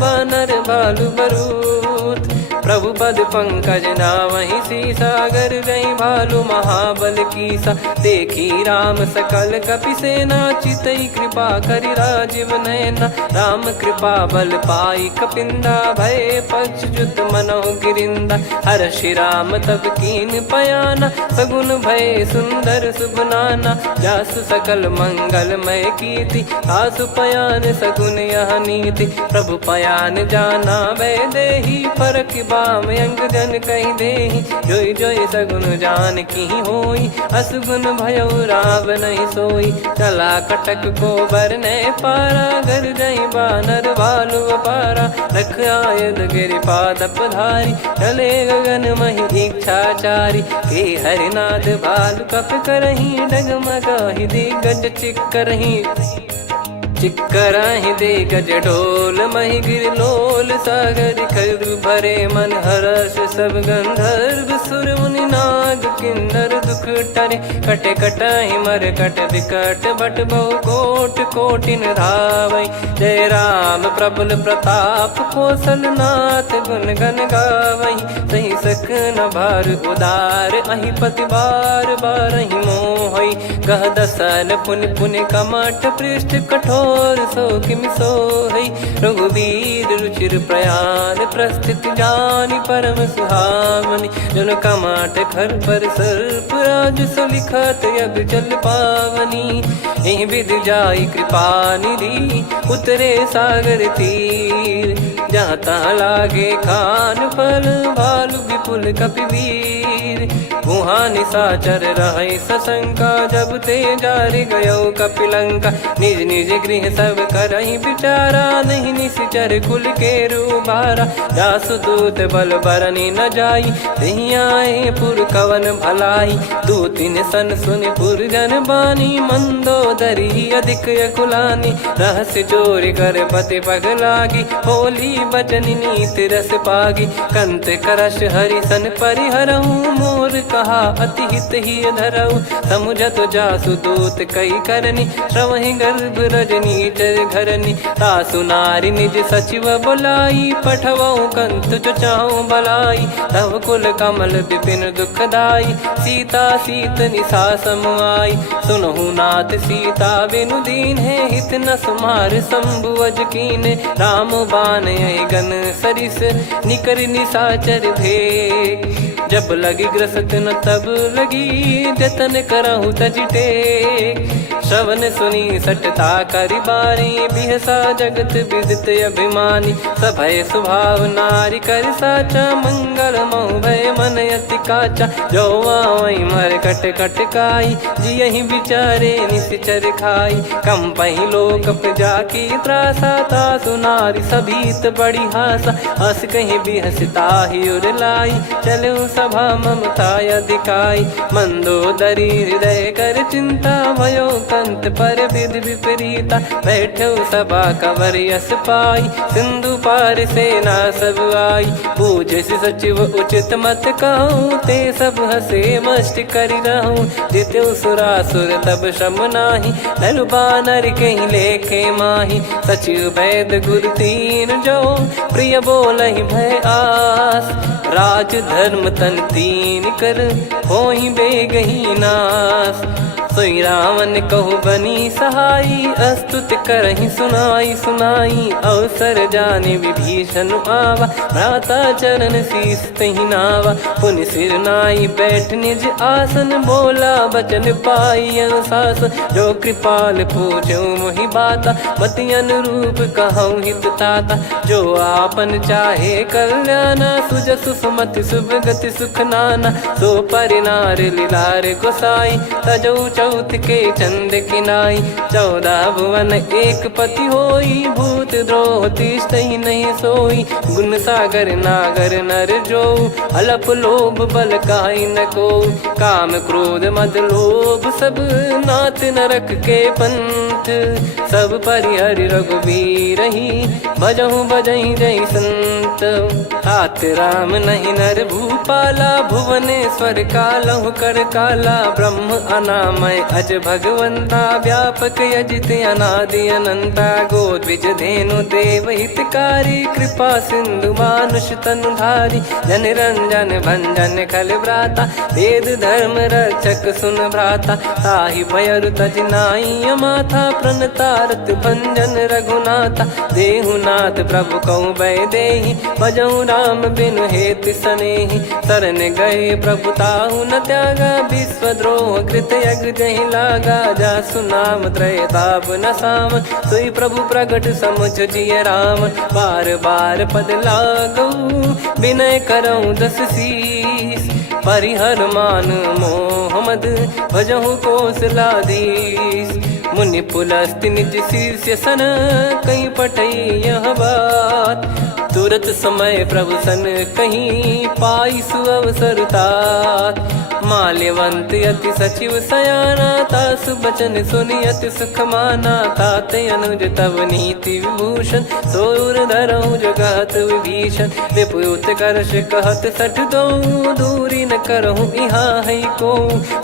बानर बालु बरूत। प्रभु पद पंकज नामहि सीसागर गई भालु महाबल कीसा। देखी राम सकल कपि सेना चितई कृपा करि राजीव नयना। राम कृपा बल पाई कपिंदा भय पक्ष जुत मनोह गिरिंदा। हर्षि राम तब कीन पयाना सगुन भय सुंदर सुबनाना। जासु सकल मंगलमय कीर्ति आसु पयान सगुन यह नीति। प्रभु पयान जाना वै देहि फरक बाम अंग जन कहि देहि। जोई जोई सगुन जान की होई असगुन भयो राव नहीं सोई। चला कटक को बरने पारा घर जई बानर भालु अपारा। रख आयल गिरि पाद पधारी चले गगन महि इच्छाचारी। के हरिनाथ भालु कप करही डगमगाहि दिग्गज चिक्करही। चिक्कराहि दे गज डोल महि गिर लोल सागर खरु भरे मन हर्ष सब गंधर्व सुर मुनि नाग किन्नर दुख टरे। कटे कटाहि मर कट विकट बट बहु कोट कोटिन धावई। जय राम प्रबल प्रताप कौशलनाथ गुण गण गावई। सही सक न भार उदार अहि पति बार बार ही मोहई। गह दसन पुन पुन कमठ पृष्ठ कठोर सो किम सोहई। रघुवीर रुचिर प्रयाण प्रस्थित जानि परम सुहावनी। जन कमठ खर पर सर्प राज सलिखत अब चल पावनी। एहि विध जाई कृपा निधि उतरे सागर तीर। जहाँ तहाँ लागे खान फल भालु विपुल कपिवीर। वहाँ निशाचर रहे सशंका जब ते जारि गयो कपिलंका। निज निज गृह सब करहि विचारा नहीं निश्चर कुल के रूबारा। जासु दूत बल बरनी न जाई तहि आए पुर कवन भलाई। दूतिन सन सुन पुर जन बानी मंदोदरी अधिक अकुलानी। रहस्य चोरी कर पति पग लागी होली बचन नीत रस पागी। कंत करश हरि सन परिहरहु मोर कहा अति हित ही धरऊ। समुझत जासु दूत कई करनी श्रवहि गर्भ रजनी चर घरनी। तासु नारी निज सचिव बुलाई पठवऊ कंत जो चाहू बलाई। तब कुल कमल विपिन दुखदाई सीता सीत निशा समुआई। सुनहु नाथ सीता बिनु दीन है हित न सुमार शंभु अज कीन। राम बान गन सरिस निकर निशाचर भेग। जब लगी ग्रसत न तब लगी जतन करहु तज टेक। श्रवण सुनी सटता करि बारी बिहसा जगत विदित अभिमानी। सभय स्वभाव नारी कर साचा मंगल मोह भय मन अति काचा। जो आवई मर कट कट काई जियहि विचारे निश्चर खाई। कम पही लोक प्रजा की त्रासा तासु नारी सभीत बड़ी हासा। हस कहीं बिहसता ही उर लाई चलऊ सभा ममता अधिकाई। मंदोदरी हृदय कर चिंता भयो कंत पर विधि विपरीता। बैठो सभा कवर यस पाई सिंधु पार सेना सब आई। पूजे सचिव उचित मत कहूँ ते सब हसे मस्त करि रहूँ। जित्यु सुरासुर तब श्रम नाही धनु बानर कहीं लेखे माही। सचिव वैद गुरु तीन जो प्रिय बोलहि भय आस। राज धर्म तन तीन कर होहि बेगहि नास। सोई रावण कहु बनी सहाई अस्तुत करहि सुनाई सुनाई। अवसर जाने विभीषण आवा भ्राता चरण शीस तहि नावा। पुनि सिर नाई बैठ निज आसन बोला बचन पाई अनुशासन। जो कृपाल पूछो मोहि बाता मति अनुरूप कहूँ हित ताता। जो आपन चाहे कल्याणा सुजसु सुमति शुभ गति सुख नाना। सो परिनार लीलार गोसाई तजौ चौथ के चंद किनाई। 14 भुवन एक पति होई भूत द्रोह तिष्ठहि नहीं सोई। गुण सागर नागर नर जो अलप लोभ बल काई न को। काम क्रोध मद लोभ सब नाथ नरक के पंथ। सब परिहरि रघुबीर ही भजहु भजहि जय संत। तात राम नहीं नर भूपाला भुवनेश्वर कालहु कर काला। ब्रह्म अनामय अज भगवंता व्यापक यजित अनादि अनंता। गोद्विज धेनु देव हितकारी कृपा सिंधु मानुष तनुधारी। जन रंजन भंजन खल व्राता वेद धर्म रक्षक सुन भ्राता। ताहि भयरु तज नाई माथा प्रणतारत भंजन रघुनाथा। देहुनाथ प्रभु कहु भय देहि भजहु राम बिनु हेतु सनेहि। शरण गए प्रभु ताहु न त्यागा विश्वद्रोह कृत यज्ञ जहि लागा। जासु नाम त्रय ताप न साम सोई प्रभु प्रगट समुझ जिय राम। बार बार पद लागऊ विनय करऊँ 10 शीस। परिहर मान मोह मद भजहु कौशलाधीश। मुनि पुलस्त्य निज शीर्ष सन कहीं पटई यह बात। तुरत समय प्रभु सन कहीं पाई सुअवसर तात। माल्यवंत अति सचिव सयाना, तासु बचन सुनि अति सुख माना। ताते अनुज तव नीति विभूषण, सोर धरहु जगत विभीषण। विपुत करश कहत सठ दो, दूरी न करहु इहाँ है को।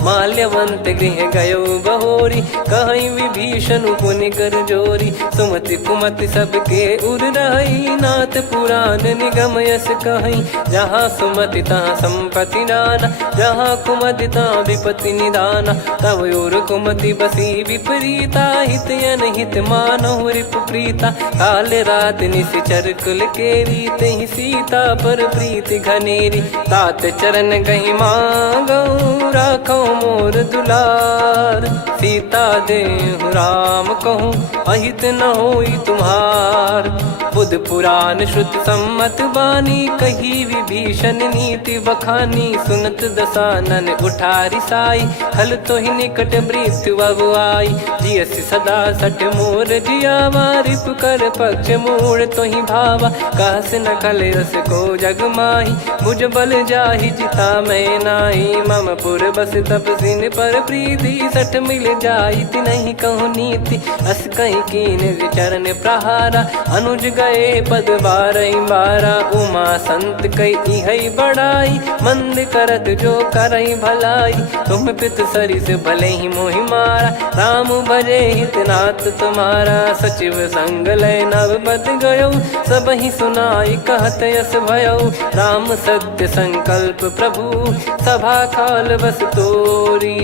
माल्यवंत गृह गयो बहोरी, कहीं विभीषण पुनि कर जोरी। सुमति कुमति सबके उर रही, नाथ पुराण निगम यस कहीं। जहाँ सुमति तहाँ संपत्ति नाना, जहाँ कुमति तहाँ विपत्ति निदाना। तब और कुमति बसी विपरीता, हित अनहित मानहु रिपु प्रीता। काल रात निश्चर कुल केरी, तहि सीता पर प्रीति घनेरी। तात चरण गहि मांगऊ, राखो मोर दुलार। सीता देहु राम कहूँ, अहित न होई तुम्हार। बुध पुराण श्रुत सम्मत बानी, कही विभीषण नीति बखानी। सुनत दसानन उठारी साई, खल तो ही निकट मृत्यु अब आई। जियसि सदा सठ मोर जियावा, रिप कर पक्ष मूड़ तो ही भावा। कहस न खल रस को जग माही, भुज बल जाहि जिता मैं नाई। मम पुर बस तप सिन पर प्रीति, सठ मिल जाई नहीं कहूँ नीति। अस कहीं कीन चरण प्रहारा, अनुज गए पद बारई बारा। उमा संत कई है बड़ाई, मंद करत जो करई भलाई। तुम पित सरिस भले ही मोहि मारा, राम भजे हित नाथ तुम्हारा। सचिव संग लय नव बद गयो, सब ही सुनाई कहत यस भयो। राम सत्य संकल्प प्रभु, सभा खाल बस तोरी।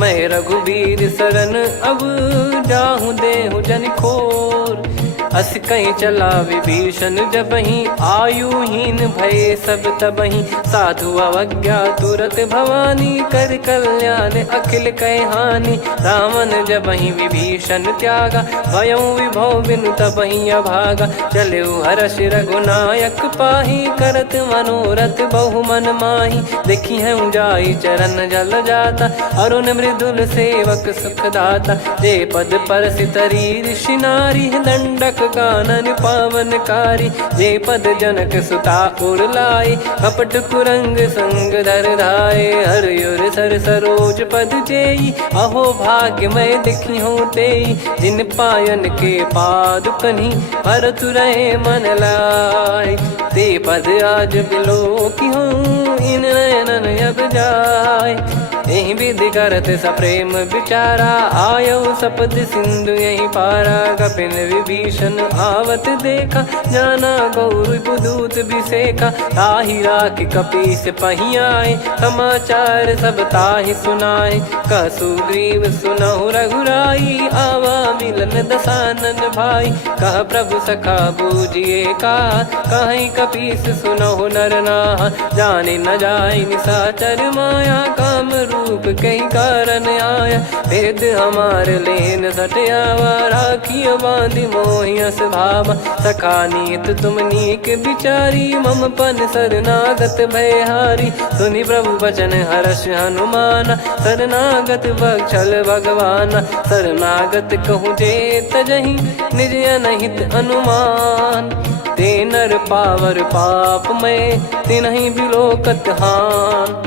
मैं रघुबीर शरण अब, जाहु देहु जन खोर। अस कहीं चला विभीषण जबहि, आयुहीन भय सब तबहि। साधु अवज्ञा तुरत भवानी, कर कल्याण अखिल कह हानि। रावण जबहि विभीषण त्यागा, भयउ विभव बिनु तबहि अभागा। चलऊ हर्ष रघुनायक पाही, करत मनोरथ बहु मन माही। देखी है जाई चरण जल जाता, अरुण मृदुल सेवक सुख दाता। जे पद पर सितरी ऋषि नारी, दंडक कानन पावनकारी। जे पद जनक सुता उर लाए, कपट कुरंग संग धर धाये। हरियुर सर सरोज पद जेई, अहो भाग्य मैं दिखी हूँ तेई। जिन पायन के पाद कन्ही, भरत रहे मन लाय। ते पद आज बिलो की हूँ, इन नयनन अब जाय। यही विधि करत सप्रेम विचारा, आयो सपद सिंधु यही पारा। कपिन विभीषण आवत देखा, जाना गौर बुदूत बिसेखा। ताहि राख कपीस पही आए, समाचार सब ताहि सुनाए। कह सुग्रीव सुनहु रघुराई, आवा मिलन दसानन भाई। कह प्रभु सखा बूझिए का, कहीं कपीस सुनहु नर नाहा। जाने न जाय निशाचर माया, काम रूप कई कारण आया। भेद हमार लेन सटयावा, राखिय बांधि मोहियस भावा। सखा नीत तुम नीक बिचारी, मम पन शरणागत भयहारी। सुनि प्रभु वचन हर्ष हनुमाना, शरणागत बक्षल भगवाना। शरणागत कहूँ जे तजहि, निज अनहित अनुमान। ते नर पावर पाप में, तिन्हि बिलोकत हान।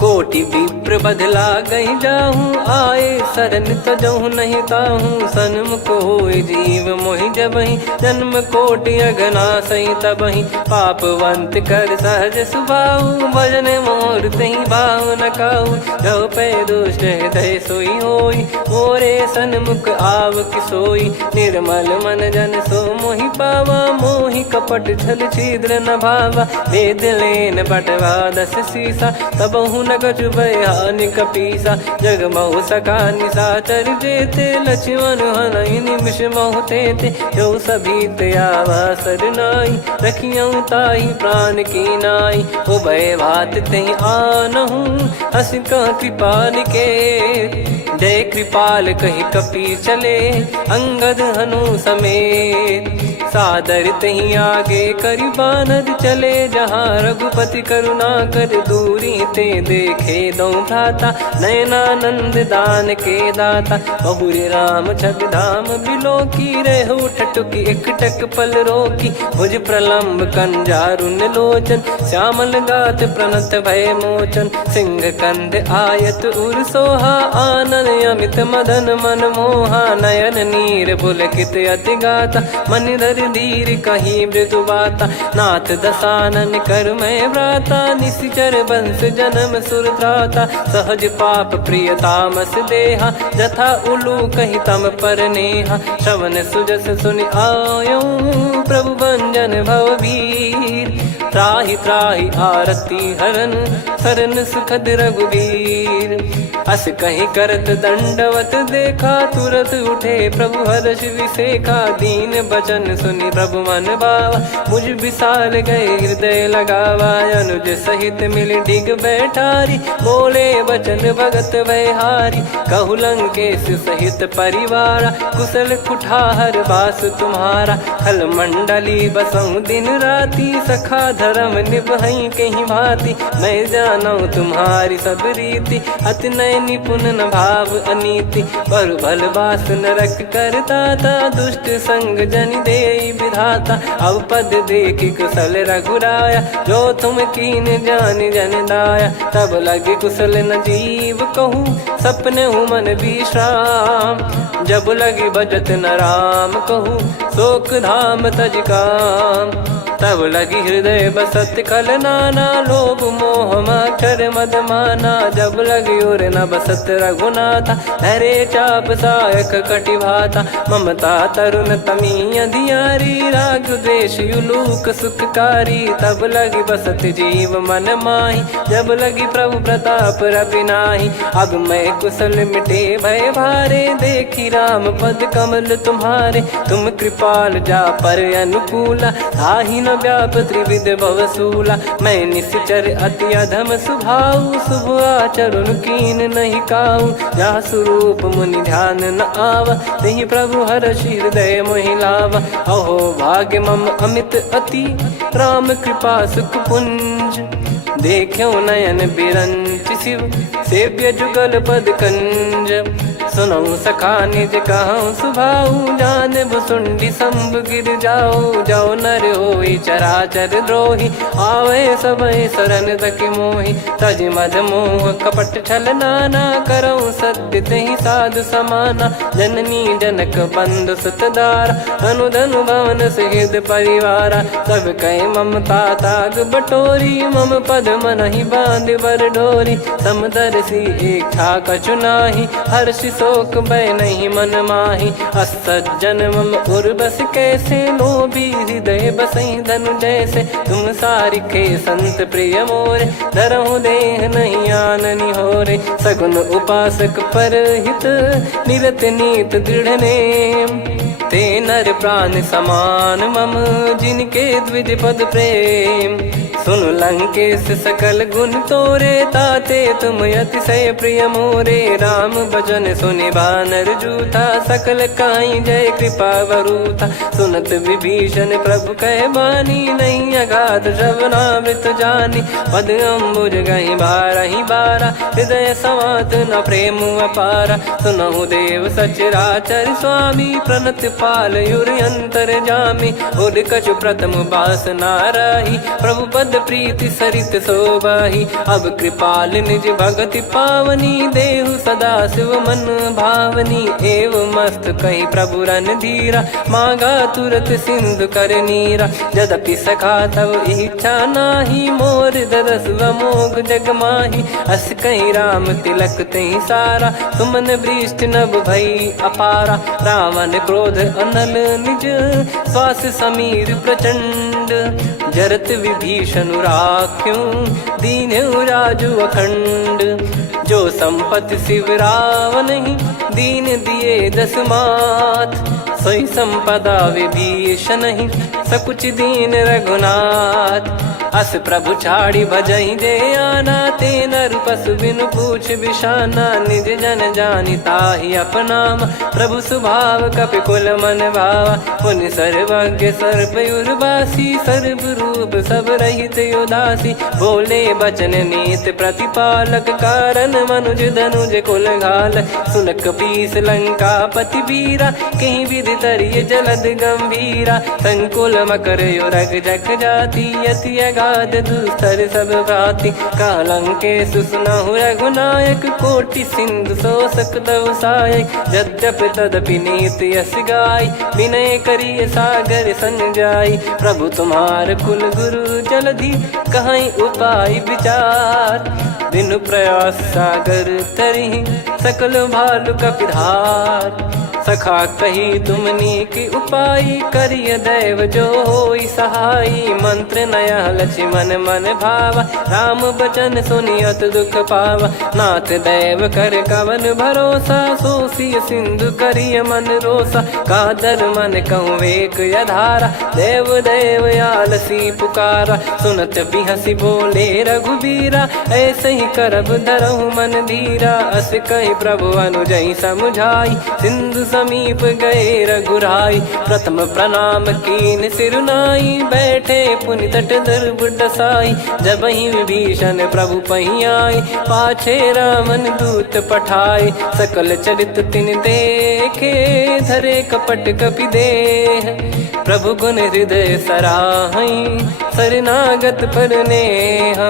कोटि विप्र बदला गई जाहूँ, आए शरण तजहु नहीं ताहूँ। सन्मुख होय जीव मोहि जबहि, जन्म कोटि अघना सही तबहि। पापवंत कर सहज सुभाऊ, भजन मोर तहि भाव न काऊ। जो पै दुष्ट हृदय सोई होई, मोरे सन्मुख आव किसोई। निर्मल मन जन सो मोहि पावा, मोहि कपट छल छिद्र न भावा। वेद लेन बटवा दस सीसा, तबहु न कछु भयानि कपीसा। जग महु सका निशाचर जेते, लक्ष्मण हनहि निमिष महु तेते। जो सभी त्यावा सरनाई, रखियऊ ताहि प्राण की नाई। उभय भात तहि आनहु, हस कह कृपाल के। जय कृपाल कहि कपी चले, अंगद हनु समेत। सादर तहीं आगे करी बानर चले जहाँ रघुपति करुणा कर दूरी ते देखे दो भ्राता नयनानंद दान के दाता बहुरी राम छग धाम बिलो की रेहु ठटुकी एकटक पल रोकी भुज प्रलंब कंजारुन लोचन श्यामल गात प्रणत भय मोचन सिंह कंद आयत उर सोहा आनन अमित मदन मन मोहा नयन नीर पुलकित अति गाता मन धर धीर कहीं मृदु बाता नाथ दसानन कर मैं व्राता निशिचर बंस जन्म सुरत्राता सहज पाप प्रिय तामस देहा जथा उलू कही तम पर नेहा श्रवण सुजस सुनि आयो प्रभु भंजन भववीर त्राहि त्राहि आरती हरन सरन सुखद रघुवीर अस कहीं करत दंडवत देखा तुरत उठे प्रभु हर्ष विसेखा दीन बचन सुनि प्रभु मन भावा मुझ विसार गए हृदय लगावा अनुज सहित मिल डिग बैठारी बोले बचन भगत वैहारी कहु लंकेश सहित परिवारा कुशल कुठार बास तुम्हारा खल मंडली बसऊं दिन राती सखा धर्म निभई कहीं भांति मैं जानू तुम्हारी सब रीति अति नय निपुण न भाव अनीति पर भल बास नरक करता था दुष्ट संग जन दे विधाता अब पद देखि कुशल रघुराया जो तुम कीन जान जन दाया तब लगे कुशल न जीव कहूँ सपने हूँ मन विश्राम जब लगे बजत न राम कहूँ शोक धाम तज काम तब लगी हृदय बसत खल नाना लोभ मोह मच्छर मद माना जब लगी उर न बसत रघुनाथा हरे चाप सायक कटि भाता ममता तरुण तमी अधियारी राग द्वेष युलूक सुखकारी तब लगी बसत जीव मन माही जब लगी प्रभु प्रताप रवि नाही अब मैं कुशल मिटे भय भारे देखी राम पद कमल तुम्हारे तुम कृपाल जा पर अनुकूला ताहि न व्याप त्रिविध भवसूला मैं निश्चर अति अधम सुभाऊ शुभ आचरण कीन नहीं काऊ जा स्वरूप मुनि ध्यान न आवा नहीं प्रभु हर्ष हृदय मोहिलावा अहो भाग्य मम अमित अति राम कृपा सुख पुंज देखो नयन बिरंच शिव सेव्य जुगल पद कंज सुनऊ सखा निज कहूँ सुभाऊ जान भुसुंडी संभ गिर जाओ जाओ नर होई चराचर द्रोही आवे सबय शरण तक मोहि तज मद मोह कपट छल नाना करऊँ सत्य तहि साधु समाना जननी जनक बंधु सुतदारा अनुधनु भवन सहित परिवारा सब कहे ममता ताग बटोरी मम पद मन ही बांध बर डोरी समदर्शी इच्छा कछु नाही हर्ष शोक भय नहीं मन माही असज्जन मम उर्वश कैसे लोभी हृदय बसई धनु जैसे तुम सारिखे संत प्रिय मोरे धरहु देह नहीं आननि होरे सगुन उपासक पर हित निरत नीत दृढ़ नेम ते नर प्राण समान मम जिनके द्विज पद प्रेम सुन लंकेश सकल गुण तोरे ताते तुम अतिशय प्रिय मोरे राम भजन सुनि बानर जूथा सकल काई जय कृपा वरूथा सुनत विभीषण प्रभु कह बानी नहीं अगाध श्रवणामृत जानी पद अम्बुज गहि बारहि बारा हृदय समात न प्रेम अपारा सुनहु देव सचराचर स्वामी प्रणत पाल युर अंतर जामी उद कछु प्रथम बास नाराही प्रभु पद प्रीति सरित शोभाही अब कृपाल निज भगति पावनी देहु सदा शिव मन भावनी एव मस्त कही प्रभु रन धीरा मांगा तुरत सिंधु कर नीरा यद्यपि सखा तब इच्छा नाही मोर दरस मोग जग माही अस कहीं राम तिलक तही सारा सुमन वृष्टि नभ भई अपारा रावण क्रोध अनल निज श्वास समीर प्रचंड जरत विभीषण राख्यूं दीन्हु राजु अखंड जो संपत्ति शिव रावण ही दीन दिए दस मात सोई संपदा विभीषण ही सकुच दीन रघुनाथ अस प्रभु छाड़ी भजई जे आना, ते नर पशु बिनु पूछ बिशाना, निज जन जानी ताहि अपनाम, प्रभु स्वभाव कपि कुल मन भावा, पुनि सर्वज्ञ सर्वयुर्वासी, सर्व रूप सब रहित उदासी, बोले बचन नीत प्रतिपालक, कारण मनुज धनुज कुल घाल, सुन कपीस लंका पति वीरा, कहीं विधि तरिय जलद गंभीरा, संकुल मकर युरग जख जाति, यति अगाध दुस्तर सब भाति, कालंके सुसनहु रघुनायक, कोटि सिंधु शोषक तव सहायक, यद्यपि तदपि नीति यस गाय, विनय करिय सागर सन जाई, प्रभु तुम्हार कुल गुरु जलधि, कहीं उपाय विचार, बिनु प्रयास सागर तरि, सकल भालु कपिधार, सखा कही तुमनी की उपाय, करिय दैव जो होई सहाई, मंत्र नया लक्ष्मण मन भावा, राम बचन सुनियत दुख पावा, नाथ दैव कर कवन भरोसा, सोसिय सिंधु करिय मन रोसा, कादर मन कहूँ एक यधारा, देव देव आलसी पुकारा, सुनत बिहसी बोले रघुबीरा, ऐसे ही करब धरहु मन धीरा, अस कही प्रभु अनुजई समुझाई, सिंधु समीप गए रघुराई, प्रथम प्रणाम कीन सिरुनाई, बैठे पुनि तट दर्भ डसाई, जब ही विभीषण प्रभु पही आए, पाछे रामन दूत पठाए, सकल चरित तिन देखे, धरे कपट कपि देह, प्रभु गुण हृदय सराहई, शरणागत पर नेह,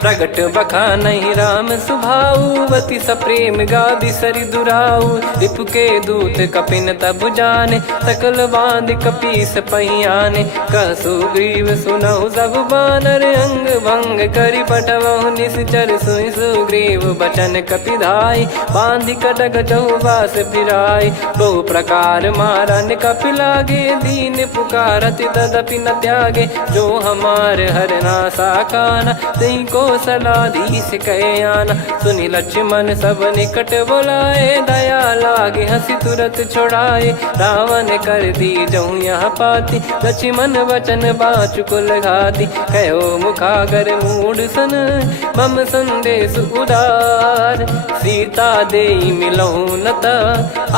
प्रगट बखानहि राम सुभाऊ, बति सप्रेम गादि सरि दुराऊ, रिपु के दूत कपिन तब जाने, सकल बांध कपीस पहियाने, कह सुग्रीव सुनहु सब बानर, अंग भंग करि पटवहु निश्चर, सुनि सुग्रीव बचन कपिधाई, बांधि कटक चौबास फिराई, बहु प्रकार मारन कपि लागे, दीन पुकारत तदपि न त्यागे, जो हमार हरना साकाना, तई को सलाधीश कहे आना, सुनि लक्ष्मण सब निकट बुलाए, दया लागे हंसी तुरत छोड़ाए, रावण कर दी जहूँ यहाँ पाती, लक्ष्मण वचन बाचु कुल घाती, कहो मुखागर मूड सन, मम संदेश उदार, सीता देई मिलहु नता,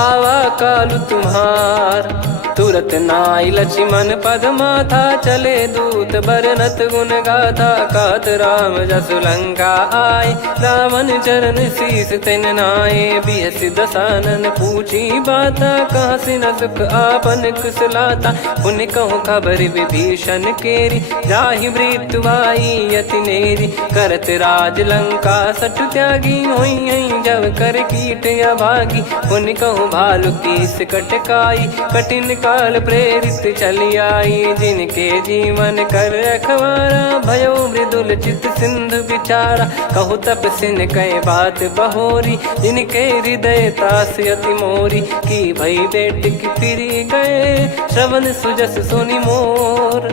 आवा कालु तुम्हार, तुरत नाई लक्ष्मण पद माथा, चले दूत बरनत गुण गाथा, कहत राम जसु लंका आए, रावण चरण शीस तिन नाये, बिहस दसानन पूछी बाता, कहाँ से न सुख आपन कुशलाता, पुन कहूँ खबर विभीषण केरी, जाहि मृत्यु आई यति नेरी, करत राज लंका सठ त्यागी, होई जब कर कीट अभागी, पुन कहूँ भालु कीस कटकाई, कठिन काल प्रेरित चली आई, जिनके जीवन कर रखवारा, भयो मृदुल चित सिंधु विचारा, कहु तप सिन कई बात बहोरी, जिनके हृदय तास अति मोरी, की भई बेट की फिरी गए, श्रवण सुजस सुनि मोर,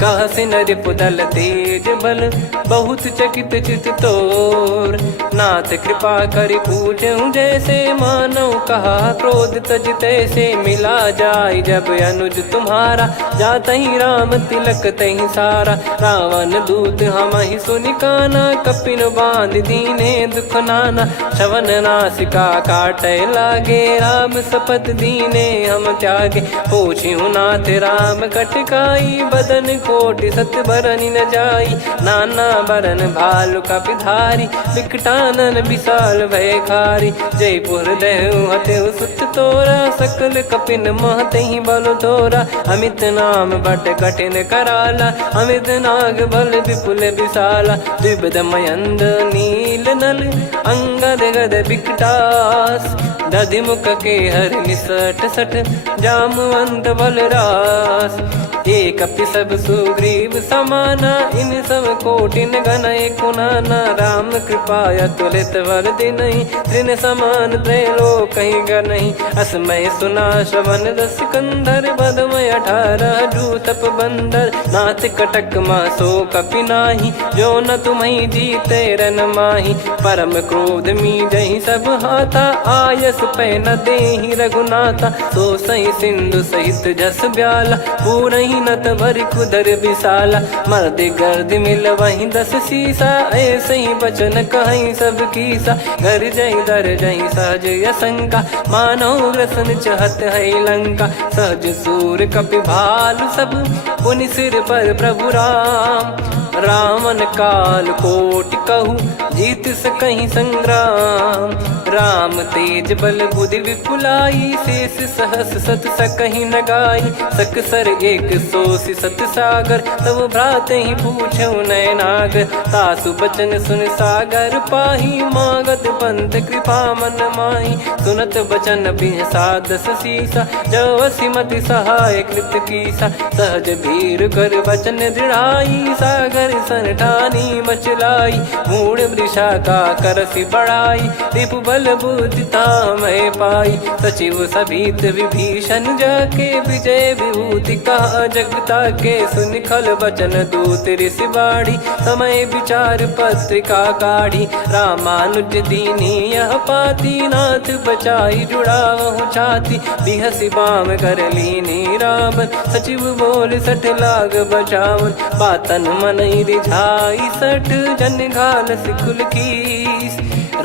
कह सिन रिपुदल तेज बल, बहुत चकित चित तोर, नाथ कृपा करि पूछऊं जैसे, मानव कहा क्रोध तज तैसे, मिला जाय जब अनुज तुम्हारा, जात ही राम तिलक तही सारा, रावण दूत हम ही सुनि काना, कपिन बांध दीने दुख नाना, श्रवण नासिका काटे लागे, राम सपत दीने हम त्यागे, पूछिहु नाथ राम कटकाई, बदन कोटि सत बरनि न जाई, नाना बरन भालु कपिधारी, विकटानन विशाल भयखारी, जयपुर देहु हतेउ सुत तोरा, सकल कपिन महतहि बल तोरा, अमित नाम बट कठिन कराला, अमित नाग बल विपुल विशाला, द्विविध मयंद नील नल, अंगद गद विकटास, दधिमुख के हर निसठ सठ, जामवंत बलरास, एक अपि सब सुग्रीव समाना, इन सब कोटिन गणय कुनाना, राम कृपा अतुलित वर दिनहि, तृण समान त्रैलोक कहीं गनहि, असमय सुना श्रवण रस कंधर, बदमय 18 जूतप बंदर, नाथ कटक मासो कपि नाही, जो न तुम्हि जीते रन माही, परम क्रोध मी जहि सब हाथा, आयस मानस पे न देहि रघुनाथा। सो सही सिंधु सहित जस ब्याला, पूरही नत भरि कुदर विशाला। मर्द गर्द मिल वही 10 सीसा, ऐसे ही बचन कहीं सब कीसा। घर जय दर जय सहज असंका, मानव ग्रसन चहत है लंका। सहज सूर कपि भालु सब, पुनि सिर पर प्रभु राम। रामन काल कोटि कहूँ, जीत सकहीं संग्राम। राम तेज बल बुद्धि विपुलाई, शेष सहस सत सकहीं न गाई। सकसर एक सोसी सत सागर, तब भ्राते ही पूछो नयनागर। तासु बचन सुन सागर पाही, मांगत पंथ कृपा मन माही। सुनत बचन बिहसा 10 सीसा, जवसी मति सहाय कृत कीसा। सहज धीर कर बचन दृढ़ाई, सागर सन ठानी मचलाई। मूढ़ वृषा का करसी बढ़ाई, रिपु बल बुद्धि तामय पाई। सचिव सभीत विभीषण जाके, विजय विभूति कहा जगता के। सुन खल बचन दूत ऋषि बाड़ी, समय विचार पत्रिका काढ़ी। रामानुज दीनी यह पाती, नाथ बचाई जुड़ावहु छाती। बिहसी बाम कर लीनी रावण, सचिव बोल 60 लाग बचावन। बातन मनई रिझाई 60, जन घाल सिकुल कीस।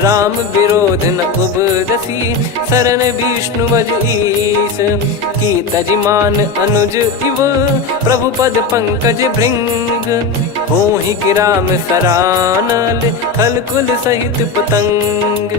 राम विरोध न उपदसी, शरण विष्णु बज ईस। की तजिमान अनुज इव, प्रभु पद पंकज भृंग। होहि कि राम सरानल, खल कुल सहित पतंग।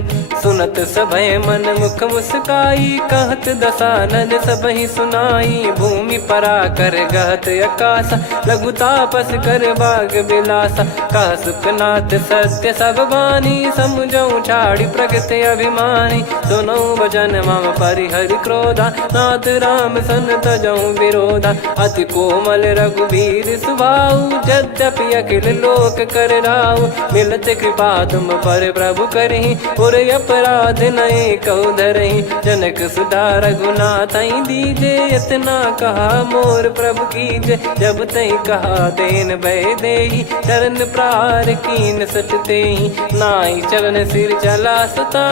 सुनत सभय मन मुख मुस्काई, कहत दसानन सबहि सुनाई। भूमि परा कर गहत आकाशा, लघु तापस कर बाग बिलासा। कह सुखनाथ सत्य सब बानी, समझऊ छाड़ी प्रगति अभिमानी। सुनो भजन मम परिहरि क्रोधा, नाथ राम सन तजऊ विरोधा। अति कोमल रघुवीर सुभाऊ, यद्यपि अखिल लोक कर राऊ। मिलत कृपा तुम पर प्रभु करहि, और अपराध नए कऊ धरहि। जनक सुधा रघुनाथ दीजे, इतना कहा मोर प्रभु कीजे। जब तई कहा देन भय देहि, चरण प्रार कीन सटते ही। नाई चरण सिर चला सता,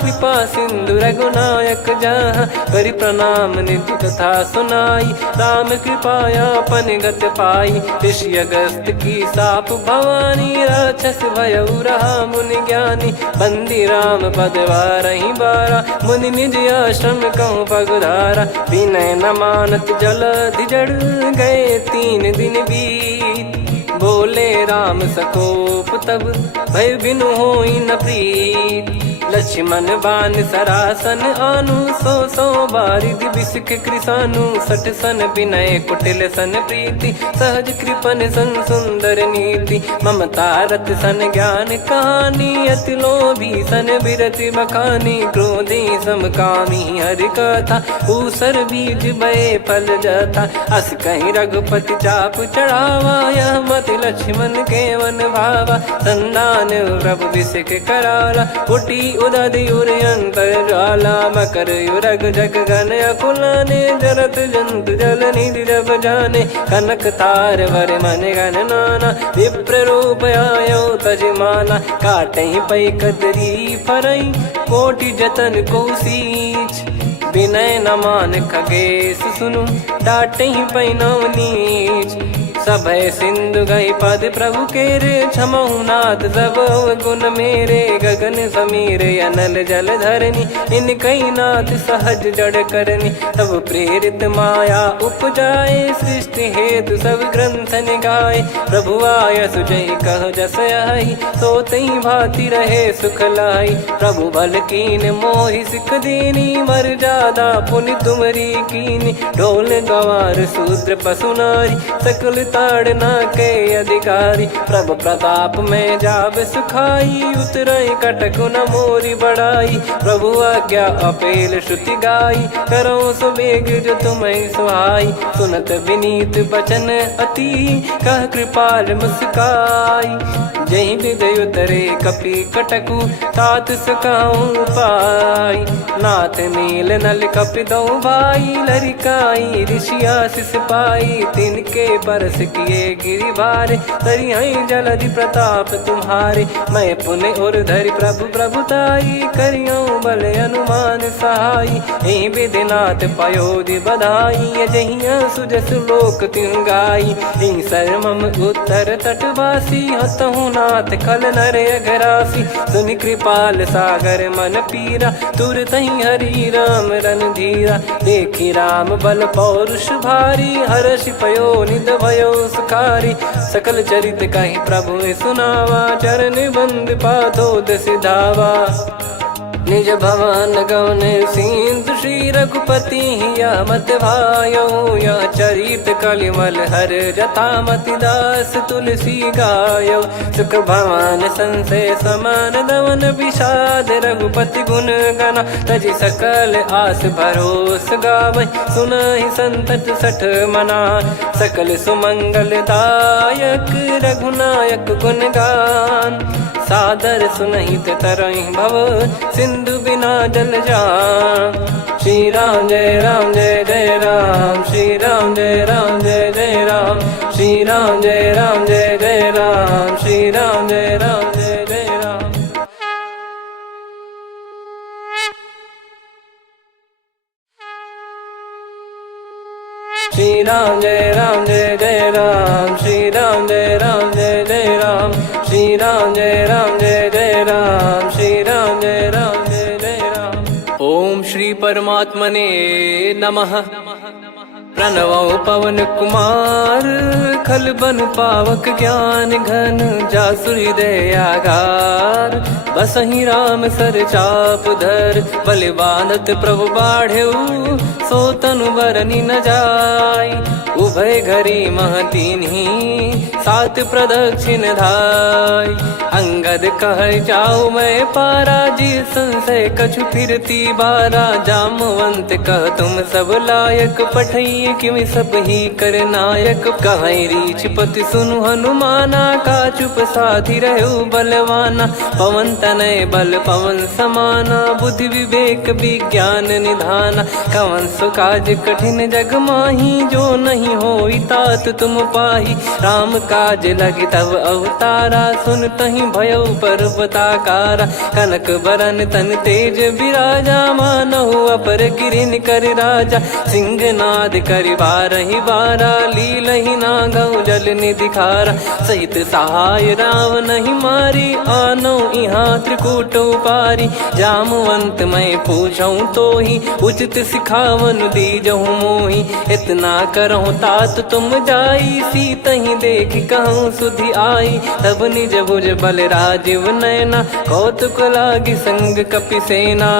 कृपा सिंधु रघुनायक जहाँ। करि प्रणाम निज कथा सुनाई, राम कृपाया पन गत पाई। ऋषि अगस्त की साप भवानी, राक्षस भयउ रहा मुनि ज्ञानी। बंदी राम पद वारहि बारा, मुनि निज आश्रम कहूँ पगधारा। विनय न मानत जलधि जड़, गए 3 दिन बीत। बोले राम सकोप तब, भय बिनु होई न प्रीत। लक्ष्मण बान सरासन आनु, 100 बारिधि बिसक कृसानु। 60 सन विनय कुटिल सन प्रीति, सहज कृपन सन सुंदर नीति। ममता रत सन ज्ञान कहानी, अति लोभी सन बिरति बखानी। क्रोधी समकामी हरि कथा, ऊसर बीज भय फल जथा। अस कहीं रघुपति चाप चढ़ावा, यह मति लक्ष्मण के वन भावा। संदान प्रभु बिसक कराला, उटी उदधि उर अंतर ज्वाला। मकर युरग जग गन अकुलाने, जरत जंतु जल निधि जब जाने। कनक तार वर मन गन नाना, विप्र रूप आयो तजमाना। काटहि पै कतरी फरई, कोटि जतन को सींच। विनय न मान खगेश सुनु, डांटहि पै नव नीच। सभय सिंधु गई पद प्रभु केरे, क्षमहु नाथ सब गुण मेरे। गगन समीर अनल जल धरनी, इन कई नाथ सहज जड़ करनी। तब प्रेरित माया उपजाए, सृष्टि हेतु सब ग्रंथ निगाए। प्रभु आय सुजय कह जस आई, सोतहि भांति रहे सुख लाई। प्रभु बल कीन मोहि सिख दीनी, मर्यादा पुनि तुमरी कीनी। ढोल गवार शूद्र पशु नारी, सकल ताड़ना के अधिकारी। प्रभु प्रताप में जाब सुखाई, उतरई कटक न मोरी बढ़ाई। प्रभु आज्ञा अपेल श्रुति गाई, करो सुबेग जो तुम्हें सुहाई। सुनत विनीत बचन अति, कह कृपाल मुस्काई। जही विदय उतरे कपि कटकु, तात सकाऊं पाई। नाथ नील नल कपि दो भाई, लरिकाई ऋषि आशीष पाई। तिनके परस किए गिरि बारे, तरी हई जलधि प्रताप तुम्हारे। मैं पुण्य और धरि प्रभु प्रभुताई, करियो बल अनुमान सहाई। ए विधिनाथ पयोधि बधाई, जहिया सुजस लोक तिहु गाई। ए सरमम उत्तर तटवासी, हतहु नाथ खल नर अघरासी। सुनि कृपाल सागर मन पीरा, तुरत ही हरि राम रन धीरा। देखी राम बल पौरुष भारी, हर्षि पयो निध भयो सुखारी। सकल चरित कहि प्रभु सुनावा, चरण बंद पाथोद सिधावा। निज भवन गौन सिंधु श्री रघुपति या मत भायो। या चरित कलिमल हर जथा मति दास तुलसी गायो। सुख भवन संशय समान दवन विषाद, रघुपति गुण गना तजि सकल आस भरोस गावै। सुनहि संतत सठ मना, सकल सुमंगल दायक रघुनायक गुण गान। सादर सुनहित तरहि भव, सिंधु बिना जल जान। श्री राम जय राम जय जय राम, श्री राम जय राम जय जय राम। श्री राम जय राम जय जय राम, श्री राम जय राम जय जय राम। श्री राम जय राम जय जय राम, श्री राम जय राम जय जय राम। श्री राम जय राम जय जय राम, श्री राम जय राम जय जय राम। ओम श्री परमात्मने नमः। प्रणवो पवन कुमार, खल बन पावक ज्ञान घन। जासु हृदय आगार, बसहि राम सर चाप धर। बलि बांधत प्रभु बाढ़ऊ, सो तनु बरनि न जाय। उभय घरी मह दीन्ही, सात प्रदक्षिण धाय। अंगद कह जाऊ मैं पारा, जी संशय कछु फिरती बारा। जामवंत कह तुम सब लायक, पठइये किमि सब ही कर नायक। कहै रीछ पति सुनु हनुमाना, का चुप साधि रहु बलवाना। पवन तनय बल पवन समाना, बुद्धि विवेक विज्ञान निधाना। कवन सो काज कठिन जग माही, जो नहीं होई तात तुम पाही। राम काज लगी तब अवतारा, सुन तहि भयो पर्वताकारा। कनक बरन तन तेज बिराजा, मानहु अपर गिरिन कर राजा। सिंहनाद करि बारहि बारा, लीलहि नागौ जल निधि खारा। सहित सहाय रावण नहीं मारी, आनो इहाँ त्रिकूट उपारी। जामवंत मैं पूछऊँ तोहि, उचित सिखावन दीजहु मोहि। इतना करहु तात तुम जाई, सीतहि देख कहूँ सुधि आई। तब निज भुज बल राजीव नयना, कौतुक लागी संग कपिसेना।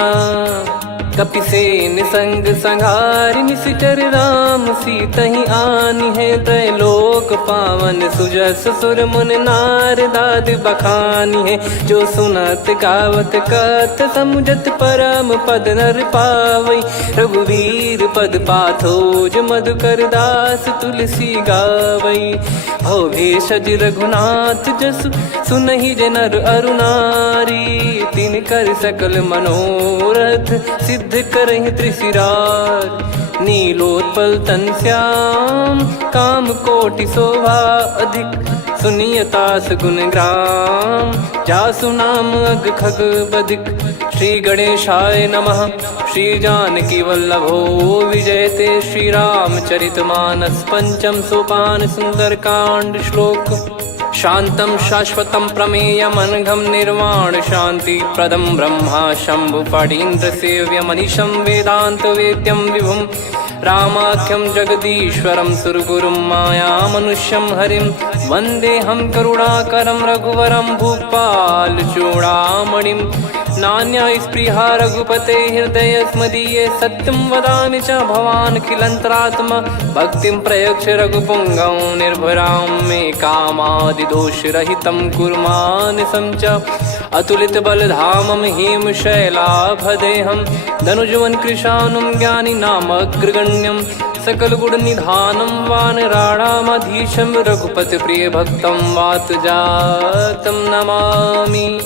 कपिसेन संग संहारि, निशिचर राम सीतहि आनि है। त्रैलोक पावन सुजस सुर मुन नार, दाद बखानी है। जो सुनत गावत कथ, समुझत परम पद नर पावै। रघुवीर पद पाथोज, मधुकर दास तुलसी गावै। भवेशज रघुनाथ जसु, सुनहि जे नर अरु नारी। तिन कर सकल मनोरथ, सिद्ध करहि त्रिशिराज। नीलोत्पल तन श्याम, काम कोटि शोभा अधिक। सुनियतास गुण ग्राम, जासु नाम अग खग बदिक। श्री गणेशाय नमः। श्री जानकी वल्लभो विजयते, श्री रामचरितमानस। पंचम सोपान सुंदरकांड श्लोक। शांतं शाश्वतं प्रमेयमनघं निर्वाण शांति प्रदं ब्रह्मा शंभु फणीन्द्र सेव्य मनीषं वेदांत वेद्यं विभुं। रामाख्यं जगदीश्वरं सुरगुरुं माया मनुष्यं हरिं। वन्देऽहं करुणाकरं रघुवरं भूपाल चूडामणिं। नान्या स्पृहा रघुपते हृदय स्मदीये, सत्यं वदामि च भवानखिलन्तरात्मा। भक्तिं प्रयच्छ रघुपुङ्गं निर्भरां मे कामादिदोषरहितं कुर्मानिसं च। अतुलितबलधामं हेमशैलाभदेहं, धनुजवन कृशानुं ज्ञानिनामग्रगण्यं। सकलगुणनिधानं वानराणामधीशं, रघुपतिप्रियभक्तं वातजातं नमामि।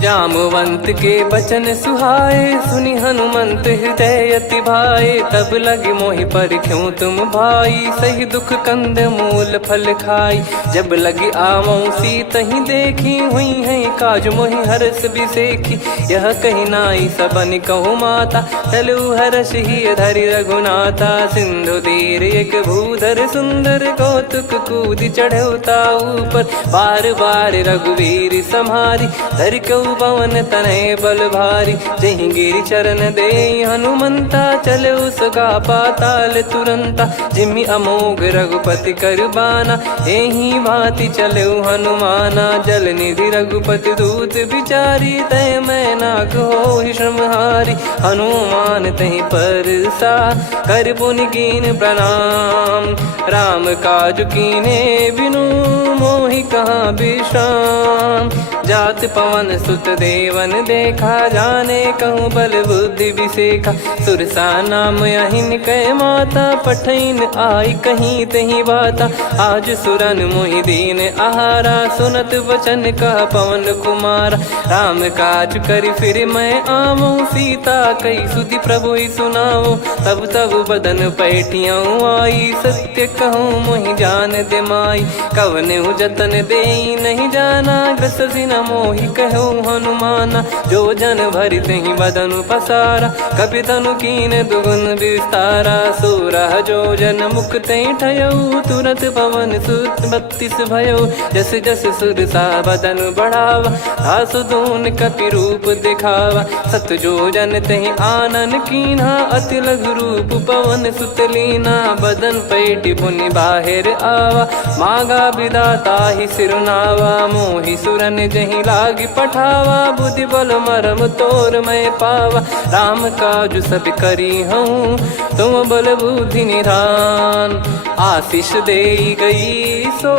जामवंत के बचन सुहाए, सुनि हनुमंत हृदय अति भाए। तब लगे मोहि पर क्यों तुम भाई, सही दुख कंद मूल फल खाई। जब लगी आवऊं सीतहि देखी, हुई है काज मोहि हरस बिसेखी। यह कही नाई सबन कहु माता, चलु हरष ही धरि रघुनाथा। सिंधु तीर एक भूधर सुंदर, कौतुक कूद चढ़ौता ऊपर। बार बार रघुवीर सम्हारी, धरि कऊ पवन तनय बल भारी। जहि गिरि चरण दे हनुमंता, चले उसका पाताल तुरंता। जिमि अमोघ रघुपति कर बाना, एहि भांति चले हनुमाना। जल निधि रघुपति दूत बिचारी, तय मैं नाग होहि श्रमहारी। हनुमान तहि परसा, कर पुनि कीन प्रणाम। राम काज कीने बिनु, मोहि कहाँ विश्राम। जात पवन सुत देवन देखा, जाने कहूँ बल बुद्धि बिसेखा। सुरसा नाम अहिन कै माता, पठैन आई कहीं तहीं बाता। आज सुरन मोहि दीन आहारा, सुनत वचन कह पवन कुमारा। राम काज करि फिर मैं आवऊं, सीता कई सुधि प्रभु ही सुनाऊं। तब तब बदन पैठियाँ आई, सत्य कहूँ मोहि जान दे माई। कवने जतन दे नहीं जाना, ग्रसि न मोहि कहूँ हनुमाना। जो जन भरि तहि बदन पसारा, कपि तनु कीन दुगुन विस्तारा। सोरह जो जन मुख तहि ठयऊ, तुरत पवन सुत 32 भयऊ। जस जस सुरसा बदन बढ़ावा, आसु दून कपि रूप दिखावा। सत जो जन तहि आनन कीन्हा, अति लघु रूप पवन सुत लीना। बदन पैठि पुनि बाहिर आवा, मांगा विधाता ही सिरुनावा। मोहि सुरन जहि लागी पठावा, बुद्धि बल मरम तोर मैं पावा। राम काज सब करी हूँ, तुम बल बुद्धि निधान। आशीष दे गई सो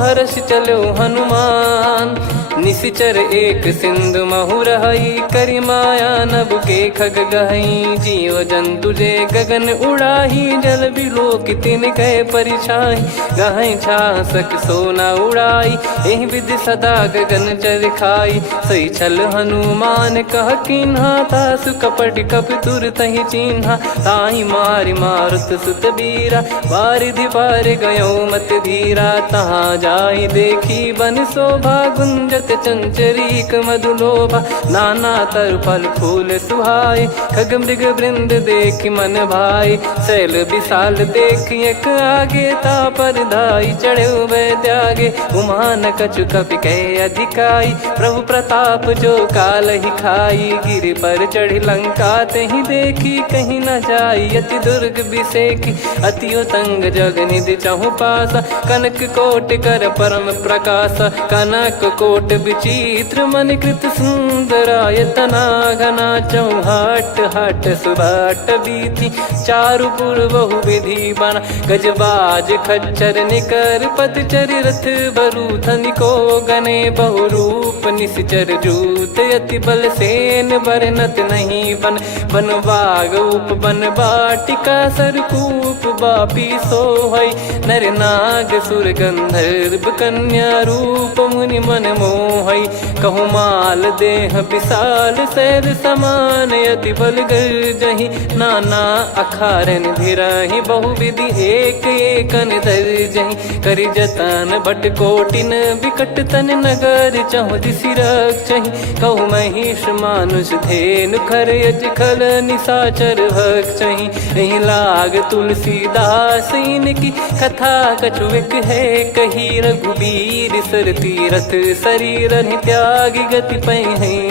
हर्ष चलो हनुमान। निशिचर एक सिंधु महु रहई, करि माया नभ के खग गहई। जीव जंतु जे गगन उड़ाही, जल बिलोक तिन कह परिछाई। गहई छासक सोना उड़ाई, एहि विधि सदा गगन चर खाई। सही छल हनुमान कह कीन्हा, तासु कपट कपि तुर तहि चिन्हा। ताहि मारि मारुत सुत बीरा, वारिधि पार गयो मत धीरा। तहाँ जाई देखी बन शोभा, गुंजत चंचरीक मधुलोभा। नाना तर फल फूल सुहाए, खग मृग वृंद देख मन भाई। शैल विशाल देख एक आगे, तापर धाई चढ़े वै त्यागे। उमा न कछु कपि कह अधिकाई, प्रभु प्रताप जो काल ही खाई। गिरि पर चढ़ी लंका तहि देखी, कहीं न जाई अति दुर्ग बिसेखी। अति उतंग जग निधि चहु पासा, कनक कोट कर परम प्रकाशा। कनक कोट विचित्र मन कृत सुंदरायतना। घना चौहाट हाट सुबाट बीती, चारु पुर बहु विधि बना। गजबाज खच्चर निकर पतचर, रथ बरु धनिको गने। बहु रूप निश्चर जूत, अति बल सेन बरनत नहीं बन। बन बाग उप बन बाटिका, सरकूप बापी सोहई। नर नाग सुर गंधर्व कन्या, रूप मुनि मन मोहई। कहु माल देह विशाल, सैर समान अति बल गर्जहि। नाना अखारन भिरहि, बहु विधि एक एकन धरजहि। करि जतन भट कोटिन, विकट तन नगर चहु दिसि रक्षहि। कहु महिष मानुष धेनु, खर यज खल निशाचर भक्षहि। एहि लाग तुलसीदास इनकी, कथा कछु एक है कही। रघुबीर सर तीरथ शरीर त्यागी, गति पै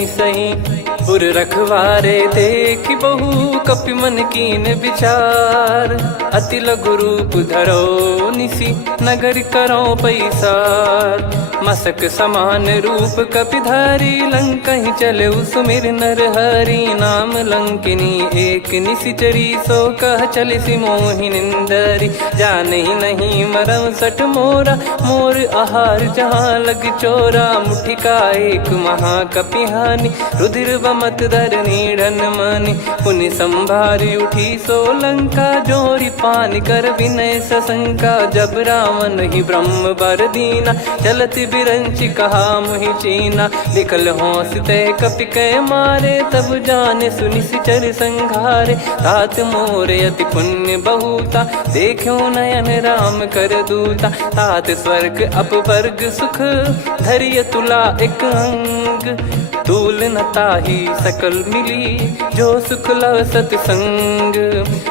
सही। पुर रखवारे देखि बहु, कपि मन कीन विचार। अति लघु रूप धरो निसी, नगर करो पैसार। मसक समान रूप कपिधारी, लंकहि चले सुमिर नर हरि। नाम लंकिनी एक निशिचरी, सो कह चलिसि मोहि निंदरी। जानहि नहीं मरम सठ मोरा, मोर आहार जहाँ लग चोरा। मुठिका एक महाकपिहानि, रुधिर मत धरनी ढन मानी। पुनि संभारी उठी सोलंका, जोरी पान कर विनय सशंका। जब रावण ही ब्रह्म बर दीना, चलति बिरंचि कहा मुहि चीना। निकल होंस तय कपि कै मारे, तब जाने सुनि सिचर संघारे। तात मोर अति पुण्य बहुता, देखो नयन राम कर दूता। तात स्वर्ग अपवर्ग सुख, धैर्य तुला एक अंग। तूल न ताहि सकल मिली, जो सुख लव सतसंग।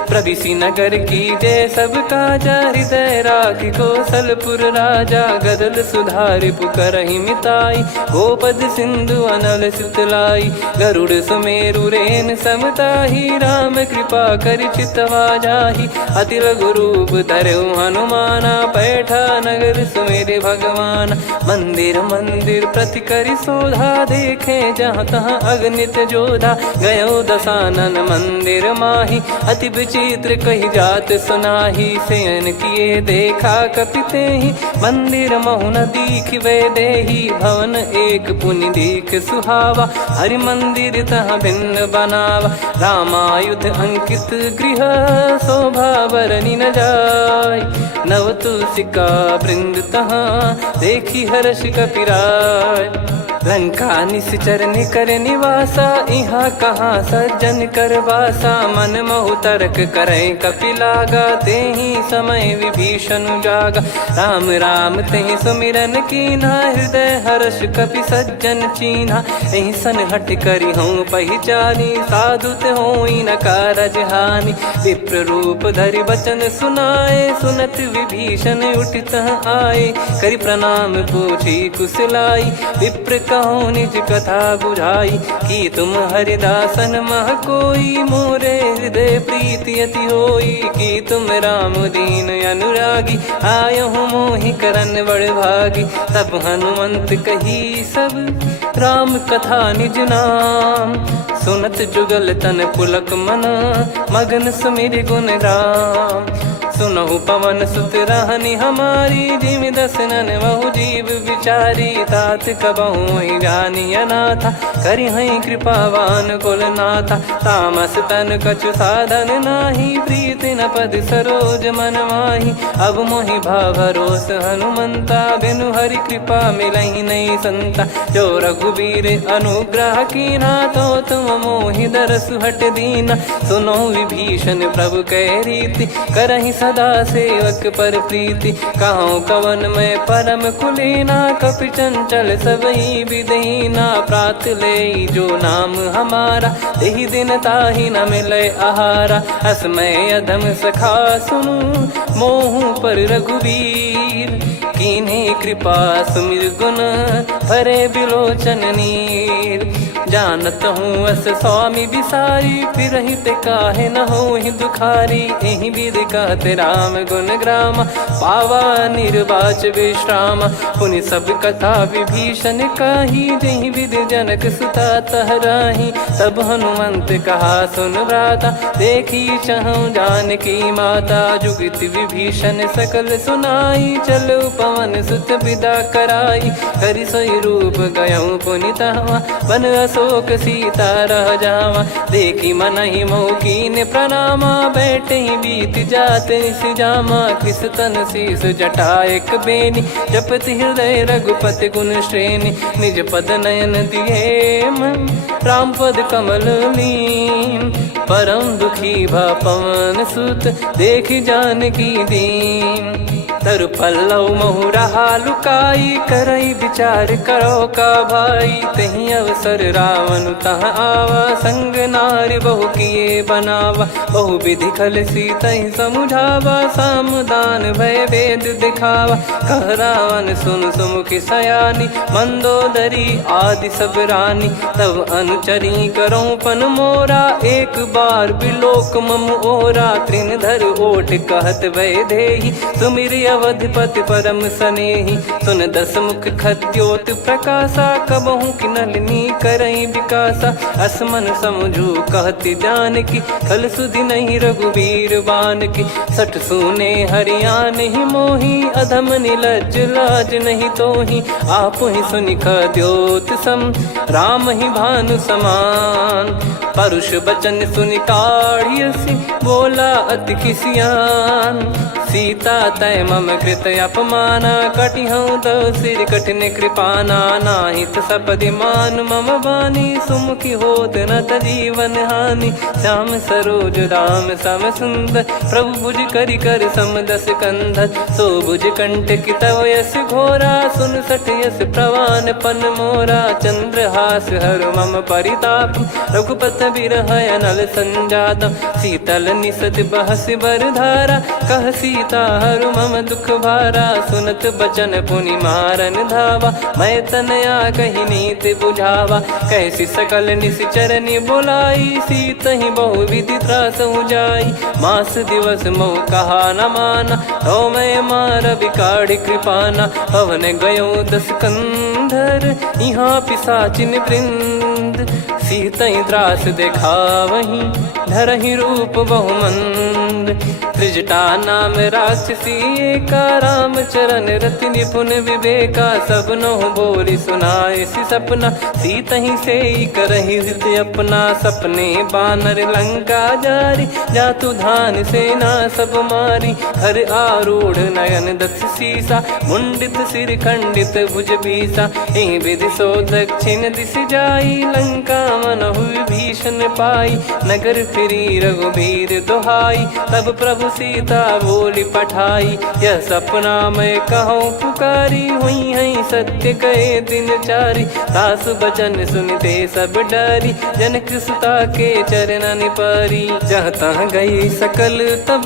प्रविशि नगर की जय सब काजा, हृदय राखि कौशलपुर राजा। गदल सुधारि पुकारहि मिताई, गोपद सिंधु अनल सुतलाई। गरुड़ सुमेरु रेन समताहि, राम कृपा करि चितवा जाहि। अति लघु रूप धरऊ हनुमाना, पैठा नगर सुमेरे भगवान। मंदिर मंदिर प्रति करि शोधा, देखे जहाँ तहाँ अगणित जोधा। गयो दशानन मंदिर माही, अति विचित्र कही जात सुनाही। शयन किए देखा कपिते ही, मंदिर महु न दीख वे देही। भवन एक पुनि दीख सुहावा, हरि मंदिर तहाँ भिन्न बनावा। रामायुध अंकित गृह, शोभा बरनि न जाय। नव तुलसी का वृंद तहाँ, देखी हर्ष कपिराय। लंका निश्चर निकर निवासा, यहाँ कहाँ सज्जन कर वासा। मन महु तर्क करें कपिलागा, तेहि समय विभीषण जागा। राम राम तेहि सुमिरन कीन्हा, हृदय हर्ष कपि सज्जन चीन्हा। एहि सन हट करि हूँ पहिचानी, साधु ते होई न कारज हानि। विप्र रूप धरि बचन सुनाए, सुनत विभीषण उठित आए। करि प्रणाम पूछी कुशलाई, विप्र कहो निज कथा बुझाई। कि तुम हरिदासन मह कोई, मोरे हृदय प्रीति अति होई। कि तुम राम दीन अनुरागी, आयहु मोहि करन बड़ भागी। तब हनुमंत कही सब, राम कथा निज नाम। सुनत जुगल तन पुलक मना, मगन सुमिर गुण राम। सुनहु पवन सुत रहनी हमारी, जिमि दसनन महु जीव विचारी। तात कबहु ही जानी अनाथा, करि हई कृपावान कुल नाथा। तामस तन कछु साधन नाही, प्रीति न पद सरोज मन माही। अब मोहि भाव भरोस हनुमंता, बिनु हरि कृपा मिलहि नहीं संता। जो रघुबीर अनुग्रह कीना, तो तुम मोहि दरसु हट दीना। सुनो विभीषण प्रभु कह रीति, करहि सदा सेवक पर प्रीति। कहूँ कवन में परम कुलीना, कपि चंचल सबही विदहीना। प्रात ले जो नाम हमारा, तेहि दिन ताहि न मिले आहारा। असमय अधम सखा सुनु, मोहु पर रघुवीर। कीन्हे कृपा सुमिर गुण, भरे बिलोचन नीर। जानत हूँ अस स्वामी बिसारी, फिरहित काहे न होहि दुखारी। एहि विधि कहते राम गुण ग्राम, पावा निर्वाच विश्राम। पुनि सब कथा विभीषण काही, जहि विधि जनक सुता तहराही। तब हनुमंत कहा सुन भ्राता, देखी चहु जानकी माता। जुगित विभीषण सकल सुनाई, चलो पवन सुत विदा कराई। करि सोई रूप गयऊँ पुनि तहवा, बन अशोक सीता रह जावा। देखी मनहि मोह कीन्ह प्रणामा, बैठे ही बीत जात निस जामा। किस तन शीस जटा एक बेनी, जपति हृदय रघुपति गुण श्रेणी। निज पद नयन दिए मन, राम पद कमल लीन। परम दुखी भा पवन सुत, देखि जानकी दीन। तरु पल्लव महु रहा लुकाई, करई विचार करो का भाई। तहि अवसर रावण तहाँ आवा, संग नारी बहु किए बनावा। बहु विधि खल सीतहि समुझावा, सामदान भय वेद दिखावा। कह रावण सुन सुमुखि सयानी, मंदोदरी आदि सब रानी। तब अनुचरी करो पन मोरा, एक बार बिलोक मम ओरा। तृण धर ओट कहत वै देहि, सुमिर अवधिपति परम सनेही। सुन दस मुख खद्योत प्रकाशा, कबहू की नलिनी करई विकासा। असमन समझू कहती जान की, खल सुधि नहीं रघुबीर बान की। सठ सुने हरियान ही मोही, अधम निलज लाज नहीं तोही। आप ही सुनि खद्योत सम, राम ही भानु समान। परुष बचन सुनि काढ़ियसि, बोला अति किसियान। सीता तय मम कृत अपमाना, कटिहऊँ दो सिर कठिन कृपाना। नाहित सपदि मान मम बानी, सुमुखी होत न जीवन हानि। श्याम सरोज राम सम सुंदर, प्रभु भुज करि कर सम दस कंधर। सो भुज कंटक तव यस घोरा, सुन सठ यस प्रवान पन मोरा। चंद्रहास हर मम परिताप, रघुपत बिरह अनल संजातम। शीतल निसत बहस बर धारा, कह सीता हरु मम दुख भारा। सुनत बचन पुनि मारन धावा, मैं तनया कही नीत बुझावा। कैसी सकल निश्चरनि बोलाई, सीत ही बहु विधि त्रास जाई। मास दिवस मोह कहा न माना, तो मैं मार बिकाढ़ कृपाना। पवन गयो दस कंधर, यहाँ पिशाचिन वृंद। सीतई त्रास देखा वहीं, धरहि रूप बहुमंद। त्रिजटा नाम राक्षसी एका, राम चरण रति निपुण विवेका। सबनो बोली सुनाए सि सपना, सीतहि से करहि हित अपना। सपने बानर लंका जारी, जातु धान सेना सब मारी। हर आरूढ़ नयन दस सीसा, मुंडित सिर खंडित भुज बीसा। एहि विधि सो दक्षिण दिश जाई, लंका मनहु भीषण पाई। नगर फिरी रघुबीर दोहाई, तब प्रभु सीता बोली पठाई। यह सपना मैं कहूँ पुकारी, हुई है सत्य कहे दिन चारी। सासु बचन सुनते सब डरी, जनक सुता के चरण परी। जहाँ तहाँ गई सकल तब,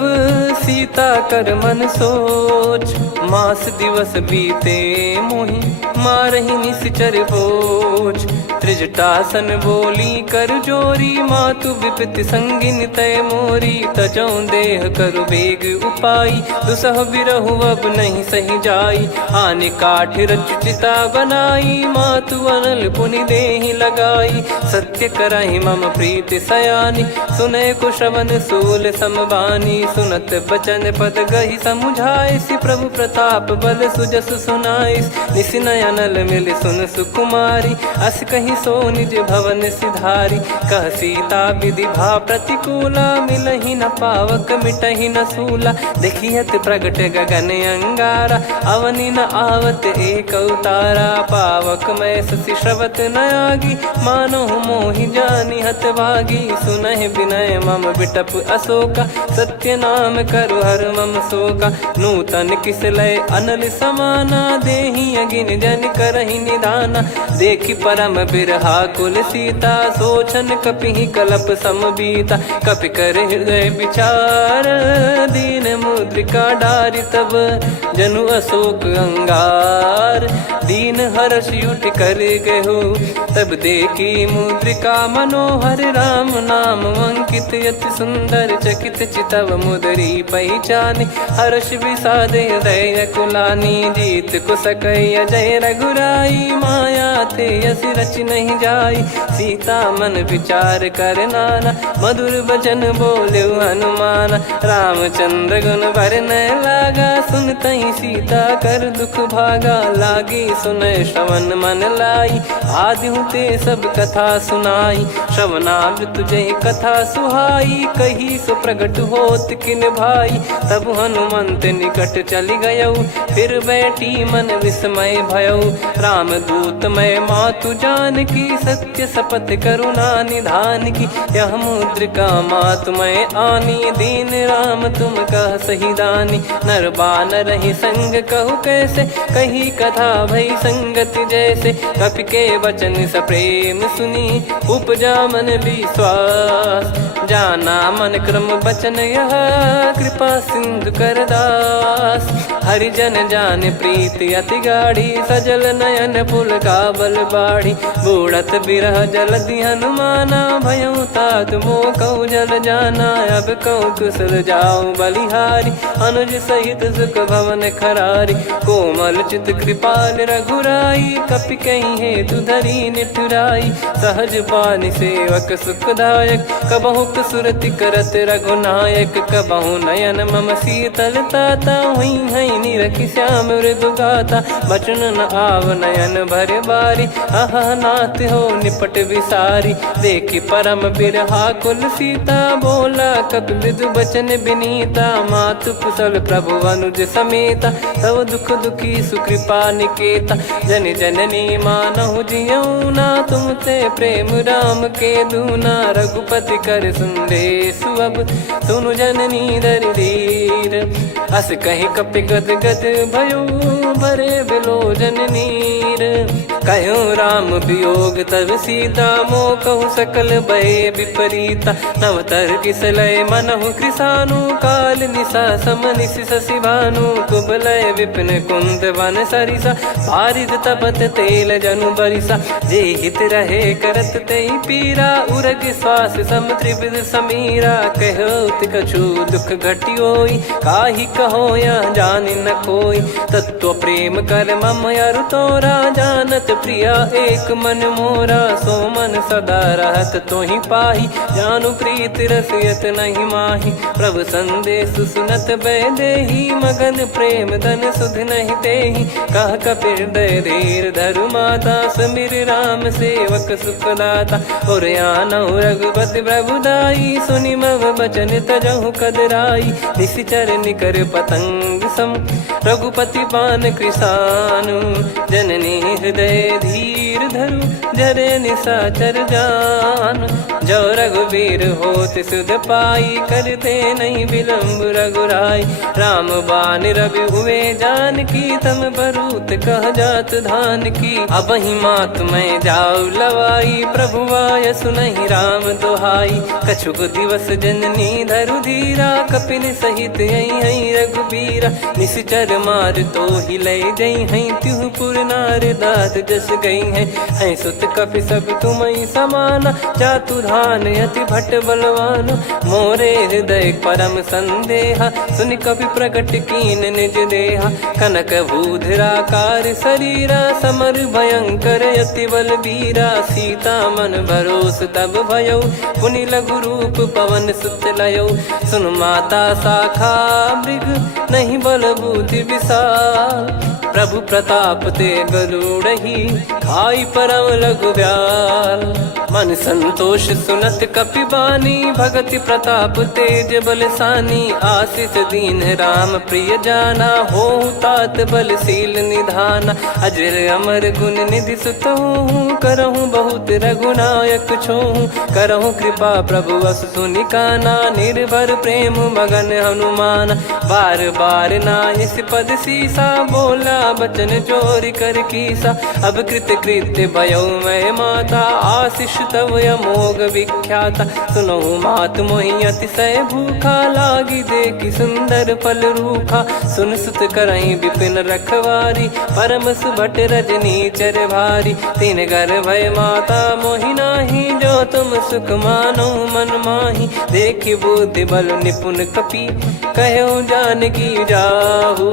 सीता कर मन सोच। मास दिवस बीते मोहि, मारहि निश्चर बोझ। त्रिजटासन बोली कर जोरी, मातु विपति संगिन तय मोरी। तजौ देह करु बेग उपाई, दुसह बिरहु अब नहीं सही जाई। आने काठ रचिता बनाई, मातु अनल पुनि देहि लगाई। सत्य करहि मम प्रीति सयानी, सुनय को श्रवण सूल समबानी। सुनत बचन पद गहि समुझाए, सि प्रभु प्रताप बल सुजस सुनाइस। निसि नयनल मिल सुन सुकुमारी, अस कहि सो निज भवन सिधारी। कह सीता विधि भा प्रतिकूला, मिलहि न पावक मिटहि न सूला। देखियत प्रगट गगन अंगारा, अवनि न आवत एक अवतारा। पावक मैं ससि श्रवत न आगी, मानो मोहि जानि हत भागी। सुनहि विनय मम बिटप अशोका, सत्य नाम करु हर मम शोका। नूतन किस लय अनल समाना, देहि अगिन जन करहि निदाना। देखि परम बिरहा कुल सीता, सोचन कपिहि कलप समबीता। कपि कर हृदय विचार, दीन मुद्रिका डारि तब। जनु अशोक अंगार, दीन हर्ष युट कर गहु। तब देखी मुद्रिका मनोहर, राम नाम अंकित अति सुंदर। चकित चितव मुदरी पहचाने, हर्ष विषाद हृदय कुलानी। जीत को सकय अजय रघुराई, माया थे यस रच नहीं जाई। सीता मन विचार कर नाना, मधुर वचन बोले हनुमान। रामचंद्र गुण भरने लागा, सुनतहि सीता कर दुख भागा। लागी सुनय श्रवण मन लाई, आदि ते सब कथा सुनाई। श्रवणाब तुझे कथा सुहाई, कही सो प्रगट होत किन भाई। तब हनुमंत निकट चली गयौ, फिर बैठी मन विस्मय भयौ। राम दूत मैं मातु जान की, सत्य शपथ करुणा निधान की। यह मुद्रिका मातु मैं आनी, दीन राम तुम कह सही दानी। नर बानर ही संग कहु कैसे, कही कथा भई संगति जैसे। कपि के वचन सप्रेम सुनी, उपजा मन विश्वास। जाना मन क्रम बचन यह, कृपा सिंधु कर दास। हरिजन जान प्रीति अति गाढ़ी, सजल नयन पुल काबल बाढ़ी। बूढ़त बिरह जलधि हनुमाना, भयउ तात मोह कहु जल जाना। अब कहु कुशल जाऊ बलिहारी, अनुज सहित सुख भवन खरारी। कोमल चित कृपाल रघुराई, कपि कहीं हेतु धरी निठुराई। सहज पानि सेवक सुखदायक, कबहु सुरति करत रघुनायक। कबहु नयन मम शीतल ताता, हुई है निरखि श्याम मृदु गाता। बचन न आव नयन भर बारी, अह नाथ हो निपट विसारी। देखि परम बिरहा कुल सीता, बोला कपि मृदु बचन बिनीता। मातु कुशल प्रभु अनुज समेता, तव दुख दुखी सुकृपा निकेता। जन जननी मानहु जियऊ ना, तुम ते प्रेम राम के दूना। रघुपति कर संदेशु अब, सुनु जननी दर धीर। अस कहीं कपि गद गद भयो, भरे बिलोचन नीर। कहूँ राम वियोग तब सीता, मोह कहूँ सकल भय विपरीता। नवतर किसलय मनहु कृसानु, काल निशा समनिश शशि भानु। कुबलय विपिन कुंद वन सरिसा, पारिद तपत तेल जनु बरिसा। जे हित रहे करत तेहि पीरा, उरग श्वास सम त्रिविध समीरा। कहत कछु दुख घटियोई, काहि कहो या जानि न कोई। तत्व प्रेम कर मम अरु तोरा, जानत प्रिया एक मन मोरा। सो मन सदा रहत तोहि पाही, जानु प्रीत रसियत नहीं माही। प्रभु संदेश सुनत बैदेही, मगन प्रेम धन सुध नहीं तेहि। कह कपि हृदय धीर धरु माता, समिर राम सेवक सुखदाता। और आनहु रघुपति प्रभुदाई, सुनि मम बचन तजहु कदराई। निशिचर निकर पतंग सम, रघुपति पान कृसानु। जननी हृदय धीर धरु, जरे निशाचर जान। जो रघुवीर होत सुध पाई, करते नहीं विलम्ब रघुराई। राम बान रवि हुए जानकी, तम बरूत कह जात धान की। अब ही मात मैं जाऊ लवाई, प्रभु आय सुनहि राम दुहाई। कछुक दिवस जननी धरु धीरा, कपिन सहित यही रघुबीरा। निश्चर मार तो ही ले जई हैं, त्युह पुर नार दात जस गई हैं। सुत कपि सब तुमहि समाना, जातु धान अति भट बलवान। मोरे हृदय परम संदेहा, सुनि कपि प्रकट कीन निज देहा। कनक भूधराकार शरीरा, समर भयंकर अति बलबीरा। सीता मन भरोस तब भयउ, पुनि लघु रूप पवन सुत लयउ। सुन माता शाखा मृग, नहीं बल बुद्धि विशाल। प्रभु प्रताप ते गरुड़हि, खाई परम लघु ब्याल। मन संतोष सुनत कपि बानी, भगति प्रताप तेज बलसानी। आशीष दीन राम प्रिय जाना, होहु तात बलशील निधाना। अजर अमर गुण निधि सुतहु, करहु बहुत रघुनायक छोहु। करहु कृपा प्रभु अस सुनि काना, निर्भर प्रेम मगन हनुमान। बार बार नायस पद सीसा, बोला बचन चोरी कर कीसा। अब कृत कृत्य भयो मैं माता, आशीष तव अमोघ विख्याता। सुनहु मात मोहि अतिशय भूखा, लागी देखि सुंदर फल रूखा। सुन सुत करहि विपिन रखवारी, परम सुभट रजनी चर भारी। तीन घर भय माता मोहि नाही, जो तुम सुख मानो मन माही। देखि बुद्धि बल निपुण कपि, कहु जानकी जाहू।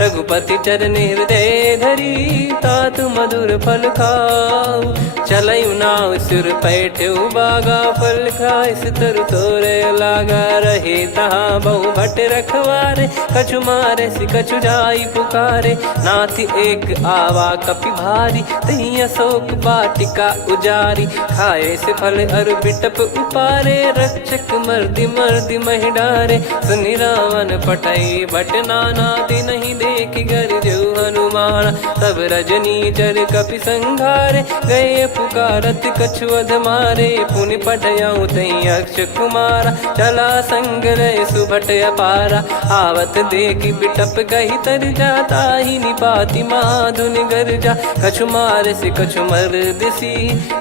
रघुपति चरण हृदय धरी, तात मधुर फल खाऊ। चलयु नाव सिर पैठ्यु बागा, फल खाय सितर तोरे लागा। रहे तहाँ बहु भट रखवारे, कछु मारे सि कछु जाई पुकारे। नाथ एक आवा कपि भारी, तही अशोक वाटिका उजारी। खाए से फल अर बिटप उपारे, रक्षक मर्दि मर्दि महि डारे। सुनि रावण पटई भट नाना, तिनहि देखि गरजउ हनुमान। तब रजनी चर कपि संघारे, गए पुकारत कछु अध मारे। पुनि पटयउ तई अक्ष कुमारा, चला संग रहे सुभट अपारा। आवत देखि बिटप गहि तर जाता, ही निपाति माधुनि गर्जा। कछु मार से कछु मर्दिसी,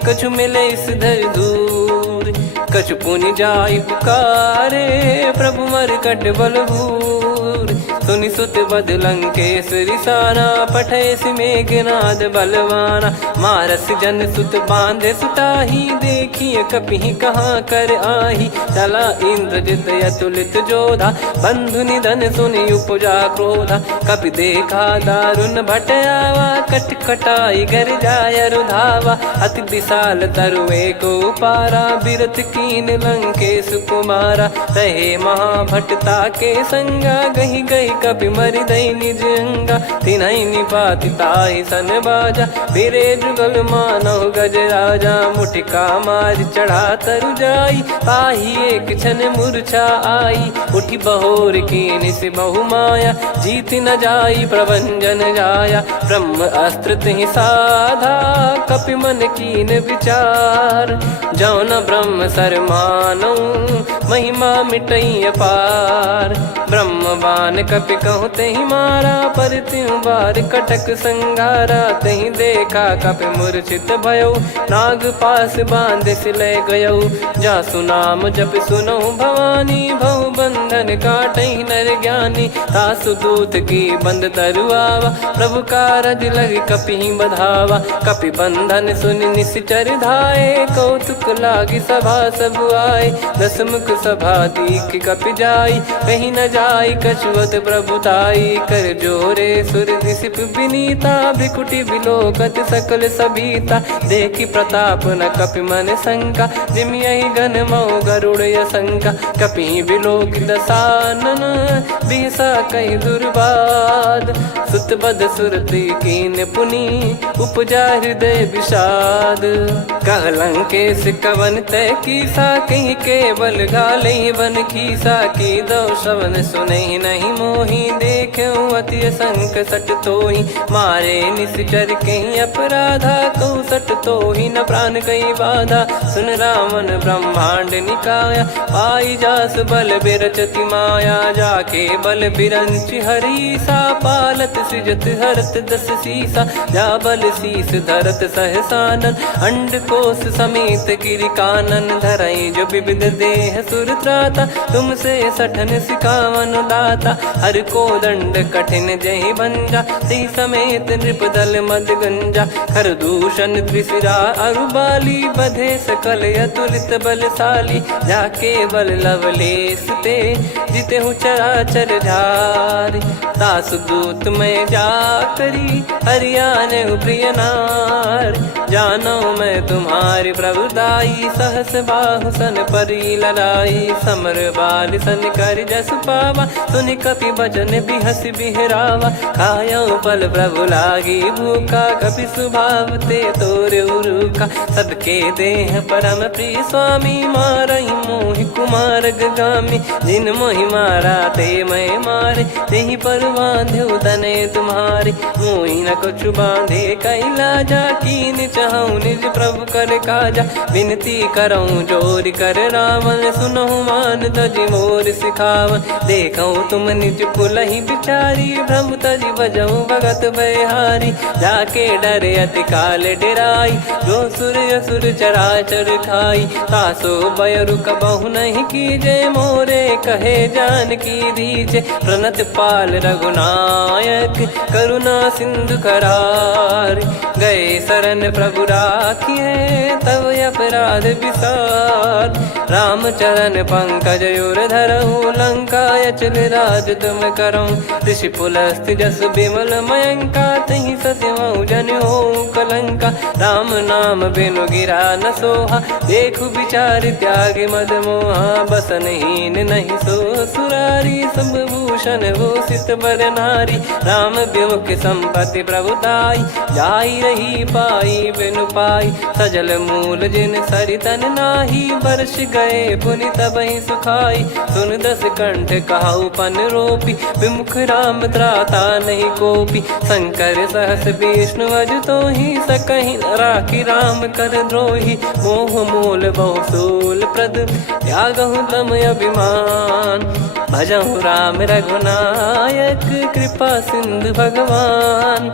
कछु मिले इस धर दूर। कछु पुनि जाई पुकारे, प्रभु मरकट बलभूर। सुनि सुत बद लंकेश्वरी साना, पठेसि मेघनाद बलवाना। मारस जन सुत बांधे सुताही, देखिए कपि कहाँ कर आही। चला इंद्रजित अतुलित जोधा, बंधु निधन सुनि उपजा क्रोधा। कपि देखा दारुण भट आवा, कट कटाई घर जाय रुधावा। अति विशाल तरुए को पारा, बिरत कीन लंकेश कुमारा। रहे महाभटता के संगा, गही गई कपि मरि दई निज अंगा। तिन्हि निपाति ताहि सन बाजा, फिरे जुगल मानव गज राजा। मुटिका मार चढ़ा तरु जाई, पाही एक क्षण मूर्छा आई। उठी बहोर कीन से बहु माया, जीत न जाई प्रभंजन जाया। ब्रह्म अस्त्र तिहि साधा, कपि मन कीन विचार। जौ न ब्रह्म सर मानौ, महिमा मिटई अपार। ब्रह्म बान कपि कहूँ तेहि मारा, पर त्यों बार कटक संगारा। तहि देखा कपि मूर्छित भयौ, नाग पास बांध सिले गयौ। जासु नाम जप सुनौ भवानी, भव बंधन काटहि नर ज्ञानी। तासु दूत की बंद तरुआवा, प्रभु कारज लग कपि बधावा। कपि बंधन सुनि निश्चर धाये, कौतुक लागी सभा सब आए। दसमुख सभा दीख कपि जाई, कहीं न जाई कछुअत प्रभुताई। कर जोरे सुर दिसिप विनीता, भिकुटी बिलोकत सकल सबीता। देखी प्रताप न कपि मन शंका, जिमियहि गन मऊ गरुड़ असंका। कपि बिलोक दसानन, बिहसा कहि दुर्बाद। सुत बद सुरति कीन पुनि, उपजा हृदय विषाद। कह लंकेश कवन तय कीसा, कहीं केवल गाले बन खीसा। की दो श्रवण सुनहि नहीं मोही, देखऊं अति संक सट तोहि। मारे निश्चर कहीं अपराधा, कहूँ सट तोहि न प्राण कहीं बाधा। सुन रावण ब्रह्मांड निकाया, पाई जास बल बिरचति माया। जाके बल बिरंच हरीसा, पालत सृजत हरत दस सीसा। जा बल शीस धरत सहसानन, अंड कोश समेत गिरि कानन। धरई जो विविध देह सुर त्राता, तुमसे सठन सिखावन दाता। हर को दंड कठिन जहि भंजा, ती समेत नृपदल मद गंजा। खर दूषण त्रिशिरा अरुबाली, बधे सकल अतुलित बलशाली। जाके बल लवलेस ते, जिते हूँ चराचर झारी। तासु दूत मैं जा करी, हरियाने प्रिय नार। जानो मैं तुम्हारी प्रभुताई, सहस बाहु सन परी ललाई। समर बाल सन कर जस पावा, सुनि कपि बचन बिहस बिहरावा। खायौ पल प्रभु लागी भूखा, कपि स्वभाव ते तोर उरुखा। सबके देह परम प्रिय स्वामी, मारहि मोहि कुमार गामी। जिन मोहि मारा ते मैं मारे, तेहि पर बांधो तनय तुम्हारे। मोहि न कुछ बांधे कैलाजा, कीन चाहूं निज प्रभु कर काजा। विनती करऊं जोर कर रावण, सुनहु मान तजि मोर सिखावन। देखऊं तुम निज कुलहि बिचारी, भ्रम तजि बजऊं भगत बहारी। जाके डरे अति काल डेराई, जो सुर असुर चराचर खाई। तासो बयरु कबहु नहीं कीजे, मोरे कहे जान की दीजे। प्रणत पाल रघुनायक, करुणा सिंधु करार। गए शरण प्रभु राखिए, तब अपराध विसार। रामचरण पंकज उर धरऊं, लंका अचल राज तुम करऊं। ऋषि पुलस्त जस विमल मयंका, तहि सत्यमऊ जन हो कलंका। राम नाम बिनु गिरा न सोहा, देखु विचार त्याग मद मोहा। बसनहीन नहीं सो सुरारी, सब भूषण भूषित बर नारी। राम विमुख संपत्ति प्रभुताई, जाई रही पाई बिनु पाई। सजल मूल जिन सरितन नाही, वर्ष गए पुनि तबहि सुखाई। सुन दस कंठ कहाऊ पन रोपी, विमुख राम त्राता नहीं कोपी। शंकर सहस विष्णु अज तोहि, सकहि न राखी राम कर द्रोही। मोह मूल बहु सूल प्रद, त्यागहु तम अभिमान। भजहु राम रघुनायक, कृपा सिंधु भगवान।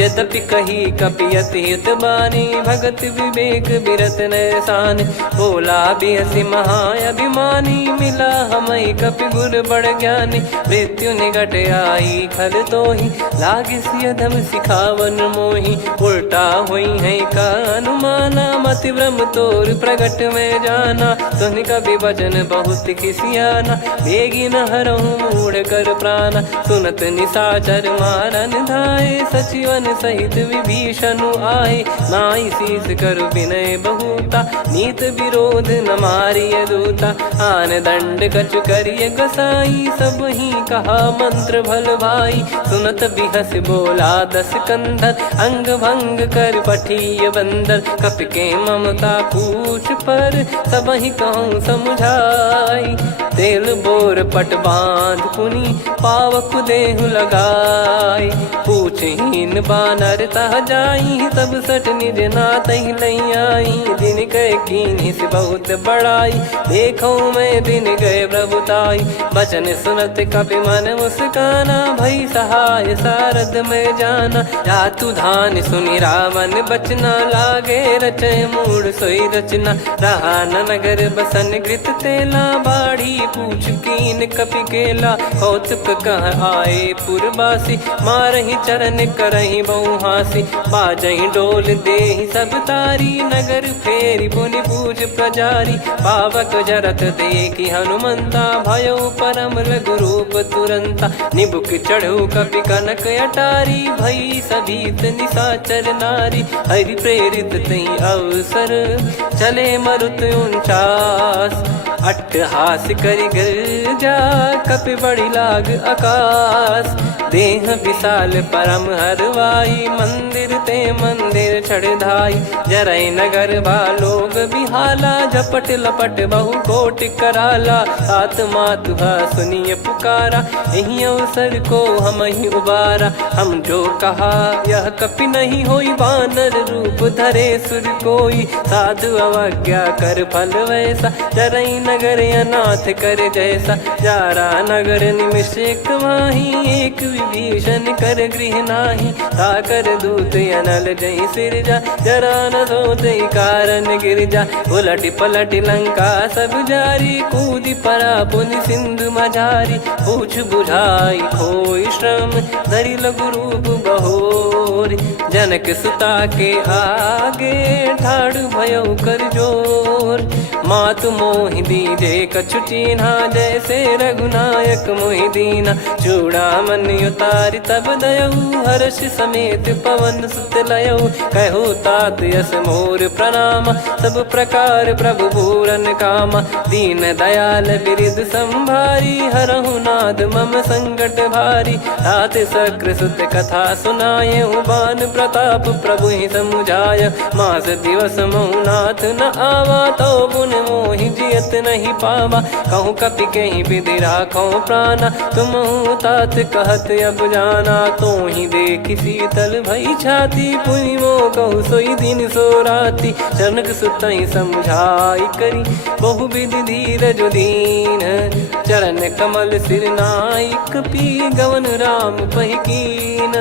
यद्यपि कही कपियत हित बानी, भगत विवेक बिरत नैसान। बोला बिहसी महाअभिमानी, मिला हमई कपि गुर बड़ ज्ञानी। मृत्यु निकट आई खल तोहि, लागे सिय धम सिखावन मोहि। उल्टा हुई है का अनुमाना, मति भ्रम तोर प्रगट में जाना। सुन कवि वचन बहुत खिसियाना, बेगी न हरहु मूढ़ कर प्राण। सुनत निशाचर मारन धाये, सचिवन सहित विभीषण आए। नाई शीस कर विनय बहुता, नीत विरोध न मारिय दूता। आन दंड कछु करिय गोसाई, सब ही कहा मंत्र भल भाई। सुनत बिहस बोला दस कंधर, अंग भंग कर पठिय बंदर। कपि के ममता पूछ पर, सब ही कहूँ समझाई। तेल बोर पट बांध पुनि, पावक देहु लगाई। पूछहीन बानर तह जाई, तब सट निज नाथ लई आई। दिन गए कीन्ही से बहुत बड़ाई, देखो मैं दिन गए प्रभुताई। बचन सुनत कपि मन मुस्काना, भई सहाय सारद में जाना। जातु धान सुनि रावण बचना, लागे रचय मूढ़ सोई रचना। रहा न नगर बसन कृत तेला, बाढ़ी पूछ कीन कपि केला। कौतुक कह आए पुरबासी, मारहि चरण करहि बहु हासी। बाजहि डोल देहि सब तारी, नगर फेरी पुनि पूज प्रजारी। पावक जरत देखि हनुमंता, भयो परम रघुरूप तुरंता। निबुक चढ़ऊ कपि कनक अटारी, भई सभीत निशाचर नारी। हरि प्रेरित तई अवसर, चले मरुत 49। अट्टहास करि गर्जा, कपि बड़ी लाग आकाश। देह विशाल परम हरवाई, मंदिर ते मंदिर चढ़ धाई। जरई नगर बालोग बिहाला, झपट लपट बहु कोटि कराला। आत्मातु सुनिय पुकारा, यही अवसर को हम ही उबारा। हम जो कहा यह कपि नहीं होई, वानर रूप धरे सुर कोई। साधु अवज्ञा कर फल वैसा, जरई नगर अनाथ कर जैसा। जारा नगर निमिष एक माही, एक विभीषण कर गृह नाही। ताकर दूत अनल जय सिरजा, जरा न सोते कारण गिर जा। उलट पलट लंका सब जारी, कूदी परा पुनि सिंधु मझारी। पूछ बुझाई खोई श्रम, धरि लघु रूप बहोरी। जनक सुता के आगे, ठाड़ भयो कर जोर। मातु मोहि दीजे कछु चीन्हा, जैसे रघुनायक मोहि दीना। चूड़ामन उतारि तब दयऊ, हर्ष समेत पवन सुत लयऊ। कहु तात यस मोर प्रणाम, सब प्रकार प्रभु पूरन कामा। दीन दयाल बिरिद संभारी, हरहु नाद मम संकट भारी। तात सक्र सुत कथा सुनाये, बान प्रताप प्रभु ही समुझाय। मास दिवस महु नाथ न आवा, तो पुन मोहि जियत नहीं पावा। कहूँ कपि कहीं विधि राखो प्राणा, तुम तात कहत अब जाना। तो ही देखी शीतल भई छाती, पुनि मो कहु सोई दिन सो राती। जनक सुतहि समझाई करी, बहु विधि धीरज दीन। चरण कमल सिर नाई, कपि गवन राम पहि कीन।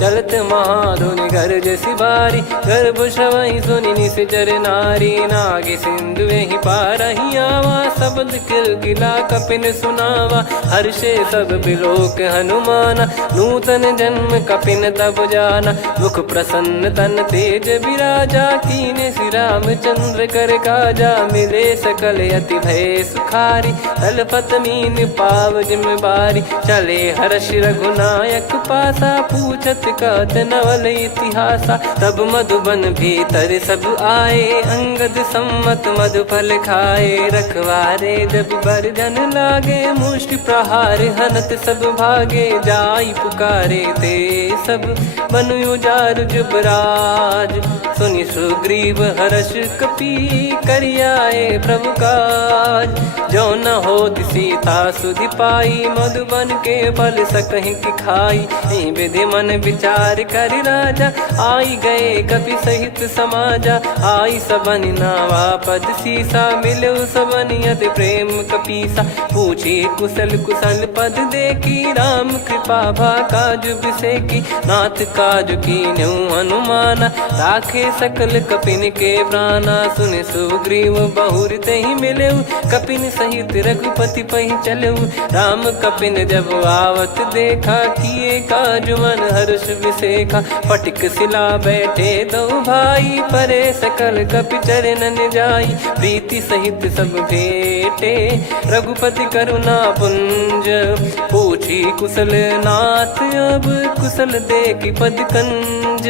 चलत महाधुनि गरज सिबारी, गर्भ श्रवहि सुनि निश्चर नारी। नागे सिंधु ही पारहि आवा, शब्द किलकिला कपिन सुनावा। हर्षे सब बिलोक हनुमाना, नूतन जन्म कपिन तब जाना। मुख प्रसन्न तन तेज विराजा, कीने श्री रामचंद्र कर काजा। मिले सकल अति भय सुखारी, तलपत मीन पाव जिम बारी। चले हर्ष रघुनायक पासा, पूछत कहत नवल इतिहासा। तब मधुबन भीतर सब आए, अंगद सम्मत मधुफल खाए। रखवारे जब बरजन लागे, मुष्टि प्रहार हनत सब भागे। जाई पुकारे ते सब, बनु उजार जुबराज। सुनि सुग्रीव हर्ष कपि, करियाए प्रभु काज। जो न होत सीता सुधि पाई, मधुबन के फल सकहि कि खाई। विधि मन विचार कर राजा, आई गए कपि सहित समाजा। आई सबन नावा पद सीसा, मिलो सबन यत प्रेम कपीसा। पूछी कुशल कुशल पद देखी राम कृपा भा काज बिसेकी। नाथ काज कीन्हु हनुमाना राखे सकल कपिन के प्राणा। सुन सुग्रीव बहुर तेहि मिलेउ कपिन सहित रघुपति पहि चलेउ। राम कपिन जब आवत देखा किए काज मन हर्ष विसेखा। फटिक सिला बैठे दो भाई परे सकल कपि चरणन जाई। प्रीति सहित सब भेटे रघुपति करुणा पुंज। पूछी कुशल नाथ अब कुशल देखि पद कंज।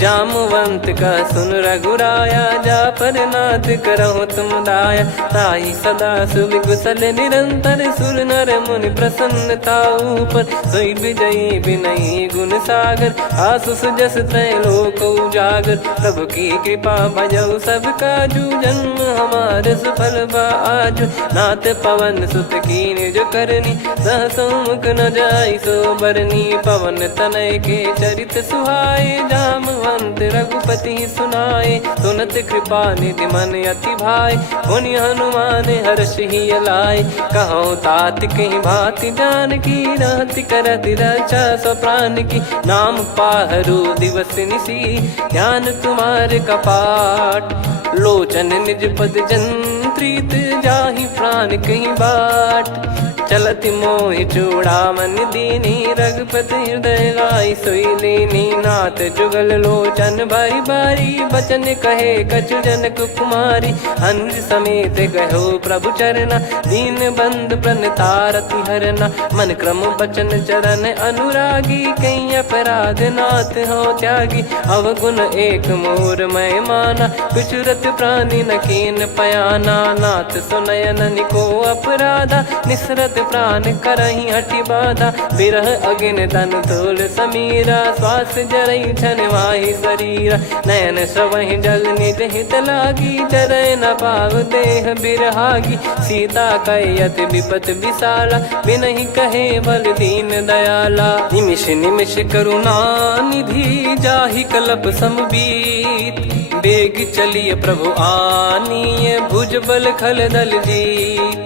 जामवंत का सुन रघुराया जा पर नाथ करहु तुम दाया। ताहि सदा सुविकुशल निरंतर सुर नर मुनि प्रसन्नता ऊपर। सोई विजयी विनयी गुण सागर आसु सुजस त्रैलोक उजागर। प्रभु की कृपा भजऊ सब काजू जन्म हमार सफल बा आजु। नाथ पवन सुत कीन्ह जो करनी सहसो मुख न जाई सो बरनी। पवन तनय के चरित सुहाए जामवंत रघुपति सुनाए। सुनत कृपा निधि मन अति भाई पुनि हनुमान हर्ष ही लाए। कहूँ तात कहीं भांति जानकी रहति करति रक्षा सो प्राण की। नाम पाहरु दिवस निसी ध्यान तुम्हारे कपाट। लोचन निज पद जंत्रित जाहि प्राण कहीं बाट। चलति मोहि चूड़ामन दीनी रघुपति हृदय लाई सोई लीनी। नाथ जुगल लोचन बारी बारी बचन कहे कछु जनक कुमारी। अनुज समेत गहो प्रभु चरना दीन बंद प्रणतारति हरना। मन क्रम बचन चरण अनुरागी कहीं अपराध नाथ हो त्यागी। अवगुण एक मोर मैं माना बिचुरत प्राणी न कीन पयाना। नाथ सुनयन को अपराधा निसरत प्राण करही हटि बाधा। बिरह अगिन तन तोल समीरा श्वास जरई छन वाहि शरीरा। नयन सवहि जल निज हित लागी चरय न पाव देह बिरहागी। सीता कयत विपत विशाला बिनहि कहे बल दीन दयाला। निमिष निमिष करुणा निधि जाहि कलप समबीत। बेग चलिए प्रभु आनीय भुज बल खल दल जी।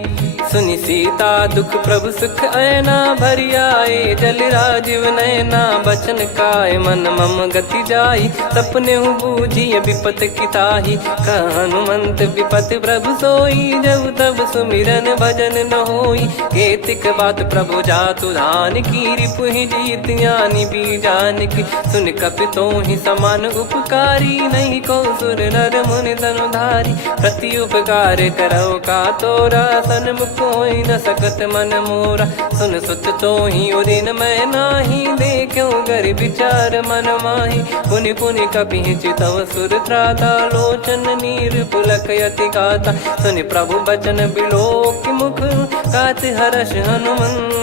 सुनि सीता दुख प्रभु सुख ऐना भरि आए। जल राजीव नैना बचन काय मन मम गति जाई। सपने हूँ बूझिए विपत किताही हनुमंत विपत प्रभु सोई। जब तब सुमिरन भजन न होई। केतिक बात प्रभु जातु धान की रिपुहि जीत ज्ञानी बीजान की। सुन कपि तोहि समान उपकारी नहीं को सुर नर मुनि तनुधारी। प्रति उपकार करो का तोरा सन्मुख कोई न सकत मन मोरा। सुन सुत तो ही उदिन मैं नाही देखो गर विचार मन माही। पुनि पुनि कपि चितव सुर त्राता लोचन नीर पुलक यति गाता। सुनि प्रभु बचन बिलोक मुख गात हर्ष हनुमंत।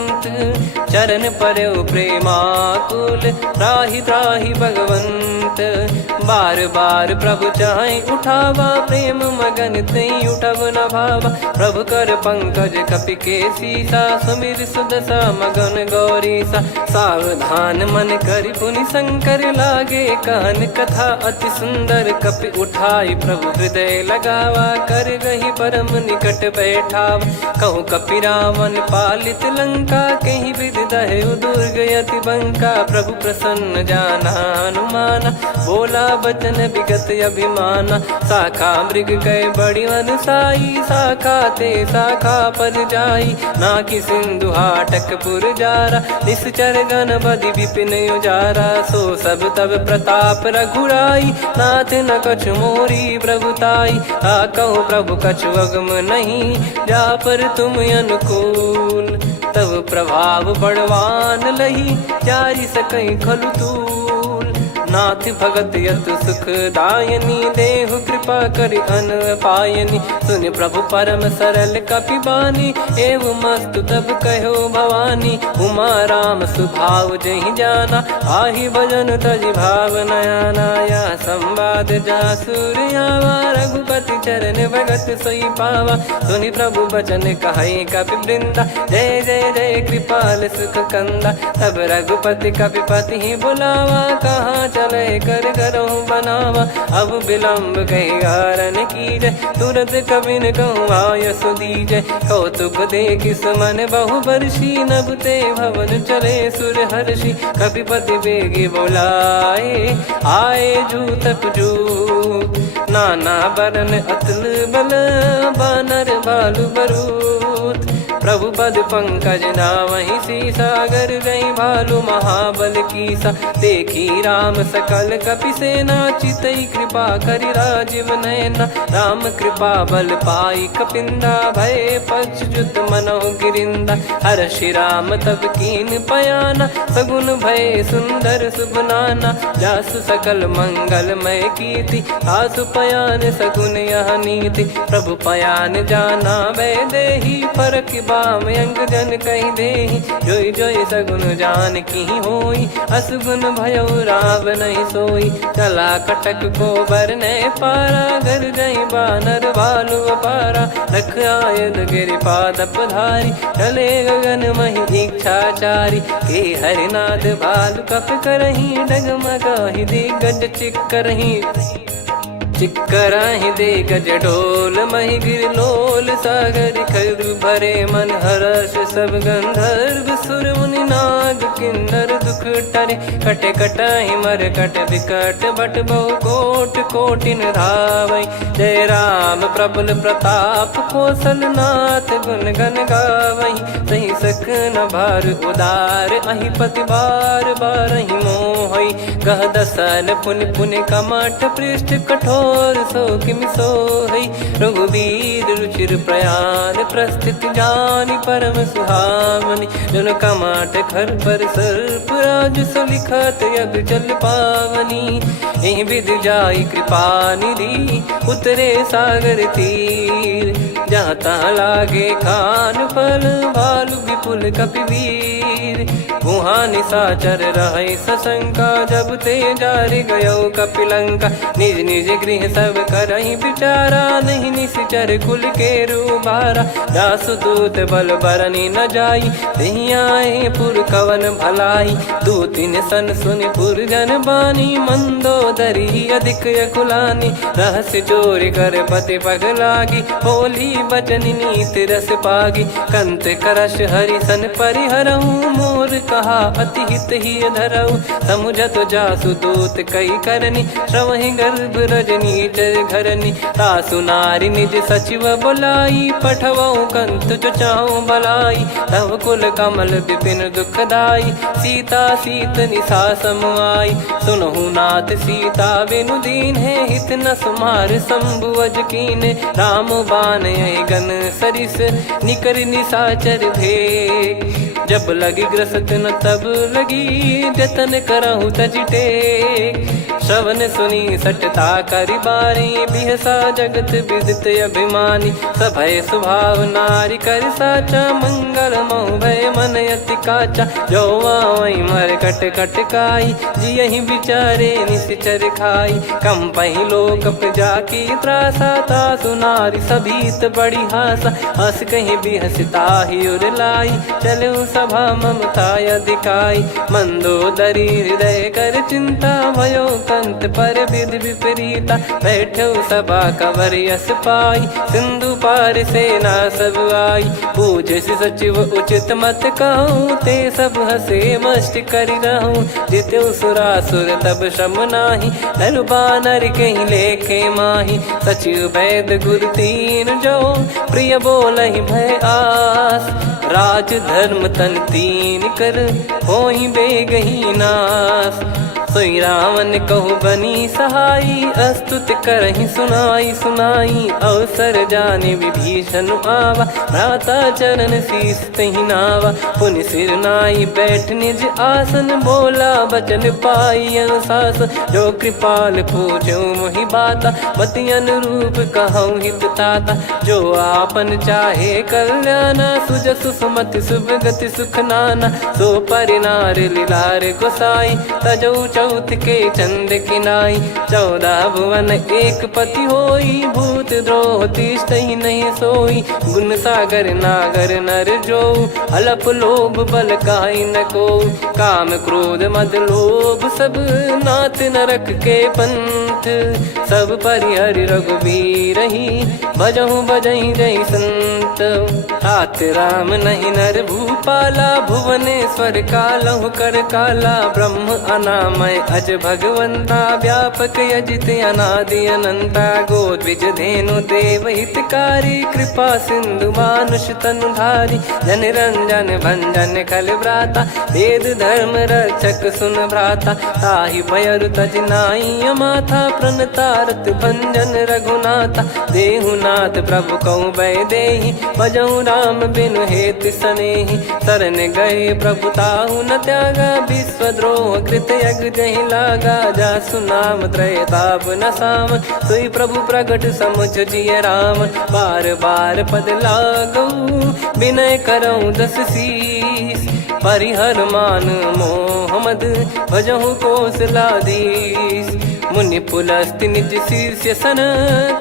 चरण परउ प्रेमाकुल त्राहि त्राहि भगवंत। बार बार प्रभु चाहि उठावा प्रेम मगन तई उठब न भावा। प्रभु कर पंकज कपि के सीसा सुमिर सुदशा मगन गौरीसा। सावधान मन करि पुनि शंकर लागे कहन कथा अति सुंदर। कपि उठाई प्रभु हृदय लगावा कर गही परम निकट बैठावा। कहूँ कपि रावण पालित लंका कहीं विधि दहेउ दुर्ग यति बंका। प्रभु प्रसन्न जाना हनुमाना बोला बचन विगत अभिमाना। शाखा मृग गए बड़ी अनुसाई शाखा ते शाखा पर जाई। नाकि सिंधु हाटक पुर जारा निश्चर गण बदि विपिन उजारा। सो सब तब प्रताप रघुराई नाथ न कछु मोरी प्रभुताई। कहो प्रभु कछु अगम नहीं जा पर तुम अनुकूल। तब प्रभाव बड़वान लही जारी सकई खलु तूल। नाथ भगत यत सुख दायनी देहु कृपा करि अन पायनी। सुन प्रभु परम सरल कपि बानी एव मस्तु तब कहो भवानी। उमा राम सुभाव जहि जाना आहि भजन तजि भाव नयाना। या संवाद जासुर आवा रघुपति चरण भगत सोई पावा। सुनि प्रभु बचन कहै कपि वृंदा जय जय जय कृपाल सुख कंदा। तब रघुपति कपि पति ही बुलावा कहाँ चले कर करहु बनावा। अब विलम्ब कही कारण की जय तुरंत कबिन कहूँ आयस दीजय। कौतुक देख सुमन बहु बरसी नभते भवन चले सुर हर्षि। कपिपति बेगी बोलाए आए जूतक जू। नाना बरन अतुल बल बानर बालु बरूत। प्रभु पद पंकज नावहि सीसागर गई भालु महाबल कीसा। देखी राम सकल कपि सेना चितई कृपा करि राजीव नयना। राम कृपा बल पाई कपिंदा भय पक्षजुत मनो गिरिंदा। हर्षि राम तब कीन पयाना सगुन भय सुंदर शुभ नाना। जासु सकल मंगलमय कीर्ति आसु पयान सगुन यह नीति। प्रभु पयान जाना वै देहि फरक बाम अंग जन कहि देहि। जोई जोई सगुन जान की होई असगुन भयो राव नहीं सोई। चला कटक को बरने पारा घर गई बानर भालु अपारा। रख आयल गिरि पाद पधारी चले गगन महि इच्छाचारी। के हरिनाथ भालु कप करही डगमगाहि दिग्गज चिक्करही। चिक्कराहि दिग्गज डोल महि गिर लोल सागर खरु भरे मन हर्ष सब गंधर्व सुर मुनि नाग किन्नर दुख टरे। कटे कटाहि मर कट विकट बट बहु कोट कोटिन धावै। जय राम प्रबल प्रताप कौशल नाथ गुण गण गावै। सही सकन भार उदार अहि पति बार बारहि मोहै। गह दसन पुनि पुनि कमठ पृष्ठ कठोर सो किमि सोहै। रघुवीर रुचिर प्रयाण प्रस्थित जानि परम सुहावनि। जन कमाट खर पर सर्प राज सलिखत यग जल पावनी। एहि विध जाई कृपा निधि उतरे सागर तीर। जहाँ तहाँ लागे खान फल भालु विपुल कपिवीर। गुहा निशाचर रहै सशंका जब ते जारि गयो कपिलंका। निज निज गृह सब करहि विचारा नहीं निश्चर कुल के रूबारा। दासु दूत बल बरनी न जाई तेहि आए पुर कवन भलाई। दूतिन सन सुनि पुर जन बानी मंदोदरी अधिक अकुलानी। रहस्य चोरी कर पति पग लागी बोली बचन नीत रस पागी। कंत करश हरि सन परिहरहु मोर कहा अति हित ही धरऊ। समुझत जासु दूत कई करनी श्रवहि गर्भ रजनी चर घरनी। तासु नारी निज सचिव बोलाई पठवऊ कंत जो चाहूं भलाई। तव कुल कमल विपिन दुखदाई सीता सीत निशा समुआई। सुनहु नाथ सीता बिनु दीन है हित न सुमार शंभु अज कीने। राम बान यही गन सरिस निकर निशाचर भेग। जब लगी ग्रसत न तब लगी जतन करहु तज टेक। श्रवण सुनी सटता करि बारी बिहसा जगत विदित अभिमानी। सभय स्वभाव नारी कर साचा मंगल मोह भय मन अति काचा। जो आवई मर कट कट काई जियहि विचारे निश्चर खाई। कम पहि लोक प्रजा की त्रासा तासु नारी सभीत बड़ी हासा। हस कहीं बिहसता ही उर लाई चलो सभा ममता अधिकाई। मंदोदरी हृदय कर चिंता भयो कंत पर विध विपरीता। बैठो सभा कवर यस पाई सिंधु पार सेना सब आई। पूज सचिव उचित मत कहूँ ते सब हसे मस्त करि रहूं। जित्यु सुरासुर तब श्रम नाही धनु बानर कहीं लेखे माही। सचिव वैद गुरु तीन जो प्रिय बोलहि भय आस। राज धर्म तन तीन कर होई बेगही नास। सोई रावण कहु बनी सहाई अस्तुत करहि सुनाई सुनाई। अवसर जाने विभीषण आवा भ्राता चरण शीस तहि नावा। पुनि सिर नाई बैठ निज आसन बोला बचन पाई अनुशासन। जो कृपाल पूछो मोहि बाता मति अनुरूप कहूँ हित ताता। जो आपन चाहे कल्याणा सुजसु सुमति शुभ गति सुख नाना। सो परिनार लीलार गोसाई तजौ चौथ के चंद किनाई 14 भुवन एक पति होई भूत द्रोह तीष्टहि नहीं सोई गुण सागर नागर नर जो अलप लोभ बल काई न को काम क्रोध मद लोभ सब नाथ नरक के पंथ सब परिहरि रघुबीर ही भजहु भजहि जय संत हाथ राम नहीं नर भूपाला भुवनेश्वर कालहु कर काला ब्रह्म अनामय अज भगवंता व्यापक यजित अनादि अनंता गोद्विज धेनु देव हितकारी कृपा सिंधु मानुष तनुधारी जन रंजन भंजन खल भ्राता वेद धर्म रक्षक सुन भ्राता ताहि भयरु तज नाई माथा प्रणतारत भंजन रघुनाथा देहुनाथ प्रभु कहु बै देहि भजहु राम बिनु हेत सनेहि शरण गए प्रभु ताहु न त्यागा विश्वद्रोह कृत यज्ञ जहि लागा जासु नाम त्रयताप न सामन सोई प्रभु प्रगट समुझ जिय रामन बार बार पद लागऊ विनय करऊँ दस शीस परिहर मान मोहम्मद भजहु कौशलाधीश मुनि पुलस्ति निज शीर्ष सन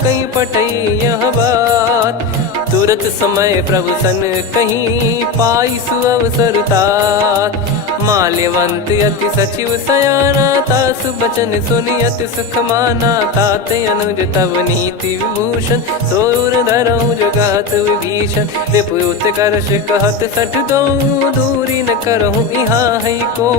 कहीं पटई यह बात तुरत समय प्रभु सन कहीं पाई सुअवसर तात माल्यवंत अति सचिव सयाना तासु बचन सुनियत सुख माना तात अनुज तव नीति विभूषण सोर धरहु जगत विभीषण विपुत करश कहत सठ दो दूरी न करहु यहाँ है को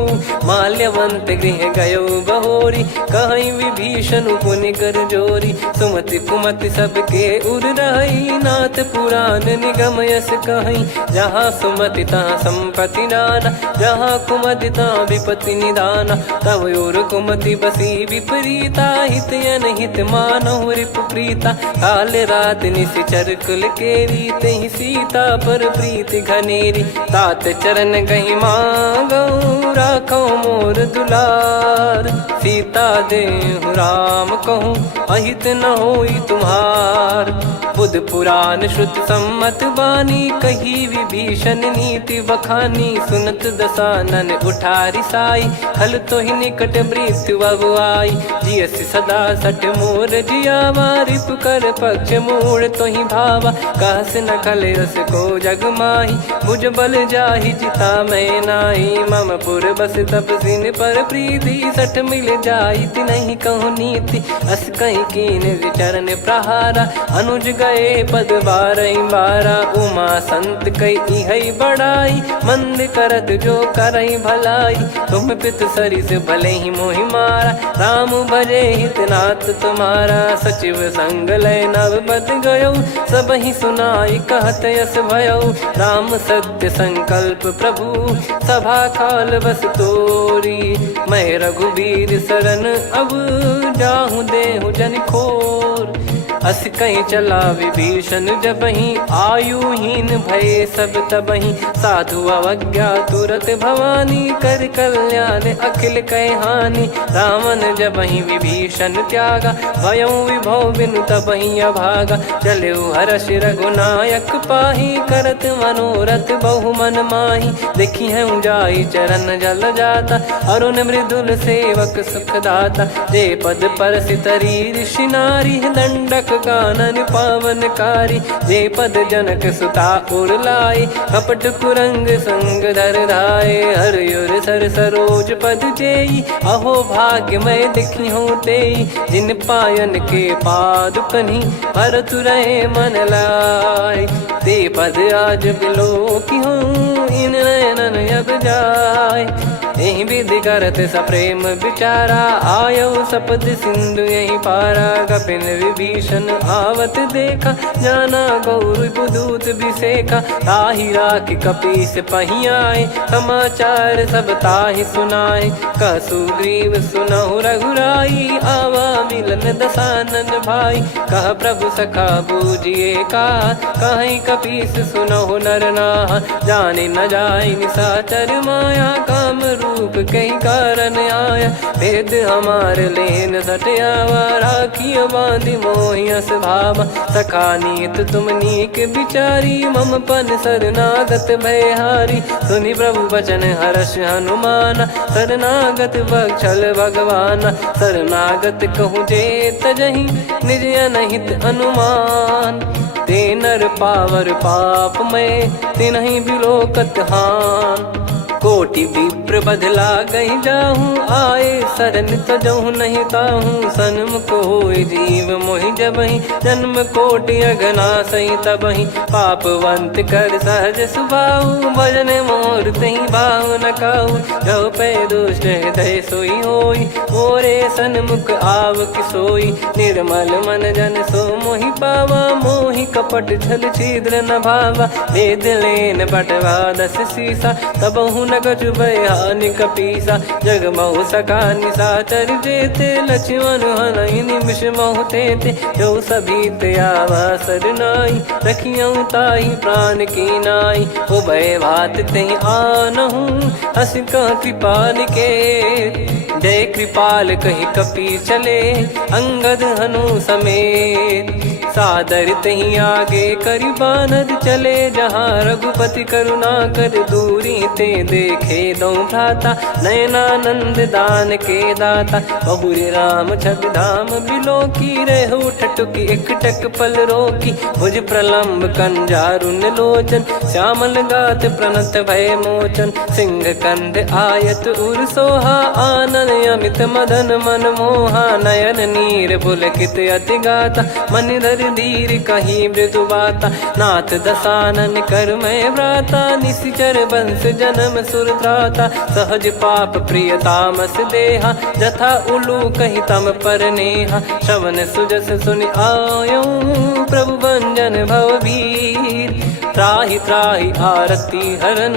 माल्यवंत गृह गयो बहोरी कहीं विभीषण पुनि कर जोरी सुमति कुमति सबके उर रही नाथ पुराण निगम यस कहीं जहाँ सुमति तहाँ संपत्ति नाना जहाँ कुमति तहाँ विपत्ति निदाना तव और कुमति बसी विपरीता हित अनहित मानहु रिपु प्रीता काल रात निशिचर कुल केरी तहि सीता पर प्रीति घनेरी तात चरण गही मांगऊ राखो मोर दुलार सीता देहु राम कहूँ अहित न होई तुम्हार बुध पुराण श्रुत सम्मत बानी कही विभीषण नीति बखानी सुनत दसानन उठारी साई खल तो ही निकट मृत्यु अब आई जियस सदा सठ मोर जियावा रिप कर पक्ष मूड़ तो ही भावा कहस न खल रस को जग माही भुज बल जाहि जिता मैं नाई मम पुर बस तप सिन पर प्रीति सठ मिल जाई नहीं कहूँ नीति अस कहीं कीन विचरण प्रहारा अनुज गए पद बारई बारा उमा संत कई है बड़ाई मंद करत जो करई भलाई तुम पित सरिस भले ही मोहि मारा राम भजे हितनाथ तुम्हारा सचिव संग लय नव बद गयो सब ही सुनाई कहत यस भयो राम सत्य संकल्प प्रभु सभा काल बस तोरी मैं रघुबीर शरण अब जाहु देहु जन खोर अस कहीं चला विभीषण जब ही आयुहीन भय सब तबही साधु अवज्ञा तुरत भवानी कर कल्याण अखिल कह हानि रावण जब ही विभीषण त्यागा भयउ विभव बिनु तबही अभागा चले हर्ष रघुनायक पाही करत मनोरथ बहु मन माही देखी है जाई चरण जल जाता अरुण मृदुल सेवक सुखदाता जे पद पर सितरी ऋषि नारी दंडक कानन पावनकारी जे पद जनक सुता उर लाए कपट कुरंग संग धर धाये हरियुर सर सरोज पद जेई अहो भाग्य मैं दिखी हूँ तेई जिन पायन के पादुकनी भरत रहे मन लाए ते पद आज बिलो की हूँ इन नयनन अब जाय यही विधि करत सप्रेम विचारा आयो सपद सिंधु यही पारा कपिन विभीषण आवत देखा जाना गौर बुदूत विसेखा ताहि राख कपीस पहियाए समाचार सब ताहि सुनाए कसु ग्रीव सुनहु रघुराई आवा मिलन दसानन भाई कह प्रभु सखा बूझिए का कहीं कपीस सुनहु नर नाहा जाने न जाय निशाचर माया काम रूप कई कारण आया, भेद हमार लेन सटयावा, राखिया बांधि मोहियस भावा, सखा नीत तुम नीक बिचारी, मम पन शरणागत भयहारी, सुनि प्रभु वचन हर्ष हनुमाना, शरणागत बक्षल भगवाना, शरणागत कहूँ जे तजहि निज अनहित अनुमान, ते नर पावर पाप में तिन्हि बिलोकत हान, कोटि विप्र बदला गई जाहूँ, आए शरण तजहु नहीं ताहूँ, सन्मुख होय जीव मोहि जबहि, जन्म कोटि अघना सही तबहि, पापवंत कर सहज सुभाऊ, भजन मोर तहि भाव न काहू, जो पै दुष्ट हृदय सोई होई, मोरे सन्मुख आव किसोई, निर्मल मन जन सो मोहि पावा, मोहि कपट छल छिद्र न भावा, भेद लेन बटवा दस सीसा, तबहु न कछु बयानि कपीसा, जग महु सका निशाचर जेते, लक्ष्मण हनहि निमिष महु तेते, जो सभी त्यावा सरनाई, रखियऊ ताहि प्राण की नाई, उभय भात तेहि आनहु, हस कह कृपाल के, जय कृपाल कहि कपी चले, अंगद हनु समेत, सादर तही आगे करि बानर चले, जहाँ रघुपति करुणा कर दूरी ते देखे दो भ्राता, नयनानंद दान के दाता, बहुरी राम छग धाम बिलो की, रेहु ठटुकी एकटक पल रोकी, भुज प्रलम्ब कंजारुन लोचन, श्यामल गात प्रणत भय मोचन, सिंह कंद आयत उर सोहा, आनन अमित मदन मन मोहा, नयन नीर पुलकित अति गाता, मन धर धीर कहीं मृदु बाता, नाथ दसानन कर मैं व्राता, निशिचर वंश जन्म सुरत्राता, सहज पाप प्रिय तामस देहा, जथा उलू कही तम पर नेहा, श्रवण सुजस सुनि आयो, प्रभु भंजन भवबीर, त्राहि त्राहि आरती हरन,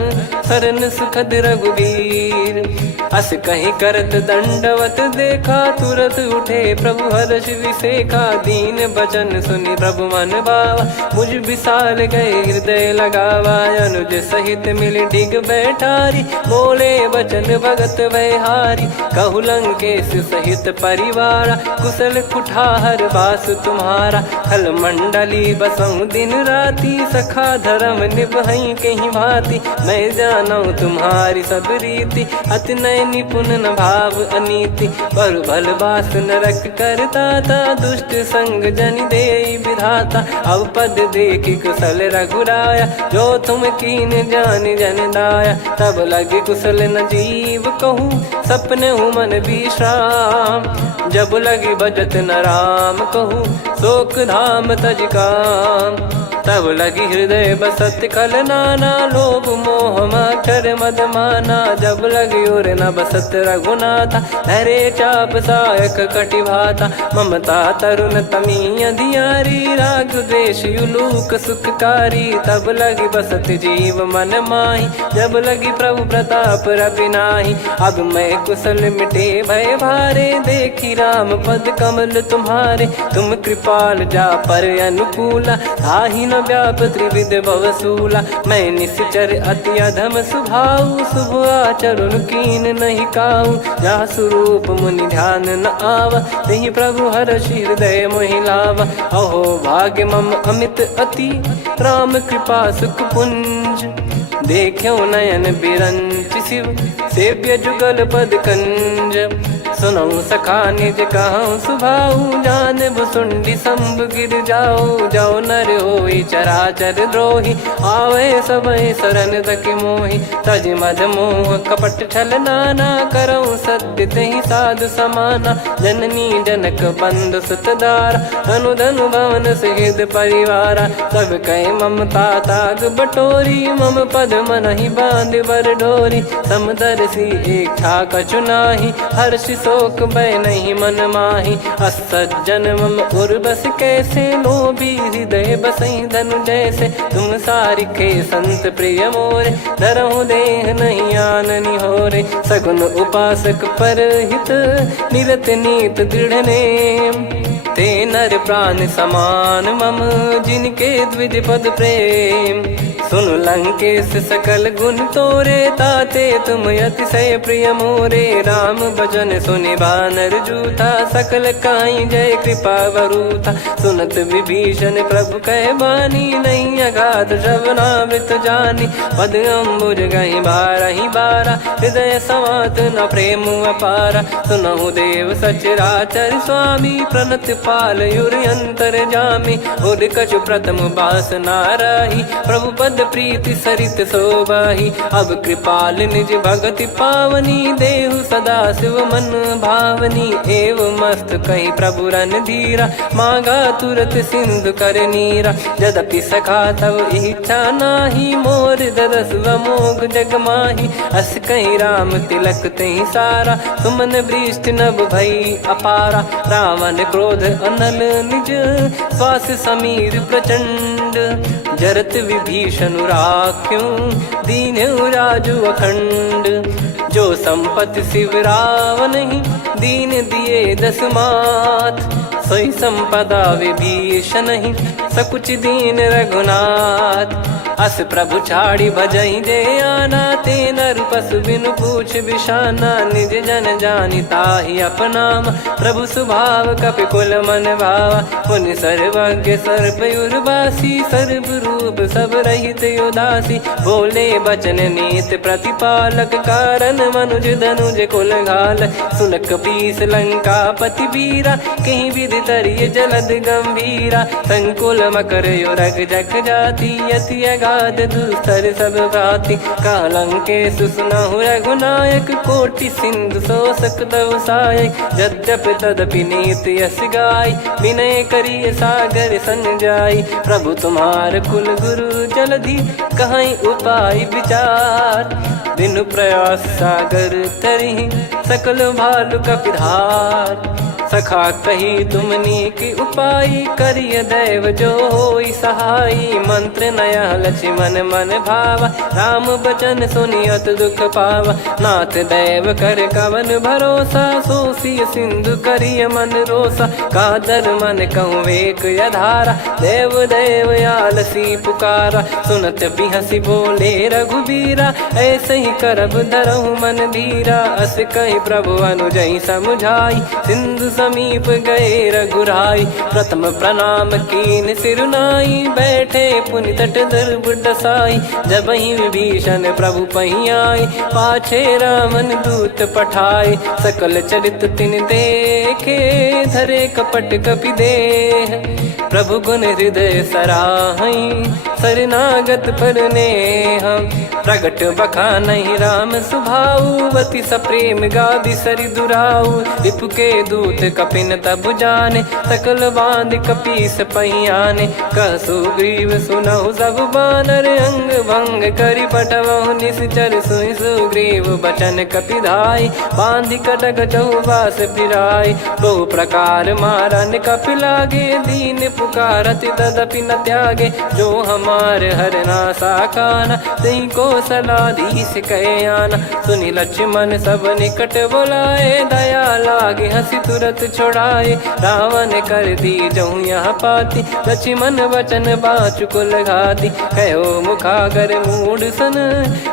शरण सुखद रघुबीर, अस कहीं करत दंडवत देखा, तुरत उठे प्रभु हर्ष विसेखा, दीन बचन सुनि प्रभु मन भावा, मुझ विसार गए हृदय लगावा, अनुज सहित मिल डिग बैठारी, बोले बचन भगत वैहारी, कहु लंकेश सहित परिवारा, कुशल कुठार बास तुम्हारा, खल मंडली बसऊं दिन राती, सखा धर्म निभई कहीं भांति, मैं जानू तुम्हारी सब रीति, अति नय निपुण न भाव अनीति, पर भल बास नरक करता था, दुष्ट संग जन दे विधाता, अब पद देखि कुशल रघुराया, जो तुम कीन जान जन दाया, तब लगे कुशल न जीव कहूँ, सपने हूँ मन विश्राम, जब लगे भजत न राम कहूँ, शोक धाम तज काम, तब लगी हृदय बसत कल नाना, लोभ मोह मच्छर मद माना, जब लगी उर न बसत रघुनाथा, धरे चाप सायक कटि भाता, ममता तरुण तमी अधियारी, राग द्वेष युलूक सुखकारी, तब लगी बसत जीव मन माही, जब लगी प्रभु प्रताप रवि नाही, अब मैं कुशल मिटे भय भारे, देखी राम पद कमल तुम्हारे, तुम कृपाल जा पर अनुकूला, ताहि न व्याप त्रिविध भवसूला, मैं निश्चर अति अधम सुभाऊ, शुभ आचरण कीन नहीं काऊ, जा स्वरूप मुनि ध्यान न आवा, तहि प्रभु हर्षि हृदय मोहि लावा, अहो भाग्य मम अमित अति, राम कृपा सुख पुंज, देख्यो नयन बिरंच शिव, सेव्य जुगल पद कंज, सुनऊ सखा निज कहूँ सुभाऊ, जान भुसुंडी शंभ गिर जाओ, जाओ नर होई चराचर द्रोही, आवे सबय शरण तक मोहि, तज मद मोह कपट छल नाना, करऊँ सत्य तहि साधु समाना, जननी जनक बंधु सुतदारा, धनु धनु भवन सहित परिवारा, सब कह ममता ताग बटोरी, मम पद मनहि बांध बर डोरी, समदर्शी इच्छा कछु नाही, हर्षि शोक भय नहीं मन माही, असज्जन मम उर्वश कैसे, लोभी हृदय बसई धनु जैसे, तुम सारिखे संत प्रिय मोरे, धरहु देह नहीं आननि होरे, सगुन उपासक पर हित, निरत नीत दृढ़ नेम, ते नर प्राण समान मम, जिनके द्विज पद प्रेम, सुन लंकेश सकल गुण तोरे, ताते तुम अतिशय प्रिय मोरे। राम भजन सुनि बानर जूथा, सकल काई जय कृपा वरूथा। सुनत विभीषण प्रभु कह बानी, नहीं अगाध श्रवणामृत जानी। पद अम्बुज गहि बारहि बारा, हृदय समात न प्रेम अपारा। सुनहु देव सचराचर स्वामी, प्रणत पाल युरि अंतर जामी। उर कछु प्रथम बास नाराही, प्रभु पद प्रीति सरित शोभाही। अब कृपाल निज भगति पावनी, देहु सदा शिव मन भावनी। एव मस्त कही प्रभु रन धीरा, मांगा तुरत सिंधु कर नीरा। यद्यपि सखा तब इच्छा नाही, मोर दरस मोग जग माही। अस कही राम तिलक तही सारा, सुमन वृष्टि नभ भई अपारा। रावण क्रोध अनल निज, श्वास समीर प्रचंड। जरत विभीषण राख्यों, दीन्हु राजु अखंड। जो संपत्ति शिव रावण ही, दीन दिए दस मात। सोई संपदा विभीषण ही, सकुच दीन रघुनाथ। अस प्रभु छाड़ी भजहि जे आना, ते नर पशु बिनु पूछ बिशाना। निज जन जानि ताहि अपनाम, प्रभु स्वभाव कपि कुल मन भावा। मुनि सर्वज्ञ सर्वयुर्वासी, सर्व रूप सब रहित उदासी। बोले बचन नीत प्रतिपालक, कारण मनुज धनुज कुल घाल। सुन कपीस लंका पति वीरा, कहीं विधि तरिय जलद गंभीरा। संकुल मकर युरग जख जाति, यति अगाध दुस्तर सब भाति। कालंकेश सुनहु रघुनायक, कोटि सिंधु शोषक तव सहायक। यद्यपि तदपि नीति यस गाय, विनय करिय सागर सन जाई। प्रभु तुम्हार कुल गुरु जलधि, कहीं उपाय विचार। बिनु प्रयास सागर तरि, सकल भालु कपिधार। सखा कही तुमनी की उपाय, करिय दैव जो होई सहाई। मंत्र नया लक्ष्मण मन भावा, राम बचन सुनियत दुख पावा। नाथ दैव कर कवन भरोसा, सोसिय सिंधु करिय मन रोसा। कादर मन कहूँ एक यधारा, देव देव आलसी पुकारा। सुनत बिहसी बोले रघुबीरा, ऐसे ही करब धरहु मन धीरा। अस कही प्रभु अनुजई समुझाई, सिंधु समीप गए रघुराई। प्रथम प्रणाम कीन सिरुनाई, बैठे पुनि तट दर्भ डसाई। जब ही विभीषण प्रभु पही आए, पाछे रावण दूत पठाए। सकल चरित तिन देखे, धरे कपट कपि देह। प्रभु गुण हृदय सराहई, शरणागत पर नेह। प्रगट बखानहि राम सुभाऊ, अति सप्रेम गादि सरि दुराऊ। रिपु के दूत कपिन तब जाने, सकल बांध कपीस पहियाने। कह सुग्रीव सुनहु सब बानर, अंग भंग करि पटवहु निश्चर। सुनि सुग्रीव बचन कपिधाई, बांधि कटक चौबास फिराई। बहु प्रकार मारन कपि लागे, दीन पुकारत तदपि न त्यागे। जो हमार हरना साकाना, तही को सलाधीश कहे आना। सुनि लक्ष्मण सब निकट बुलाए, दया लागे हंसी तुरत छुड़ाए। रावण कर दी जहु यह पाती, लक्ष्मण वचन बाचु कुल घाती। कहो मुखागर मूढ़ सन,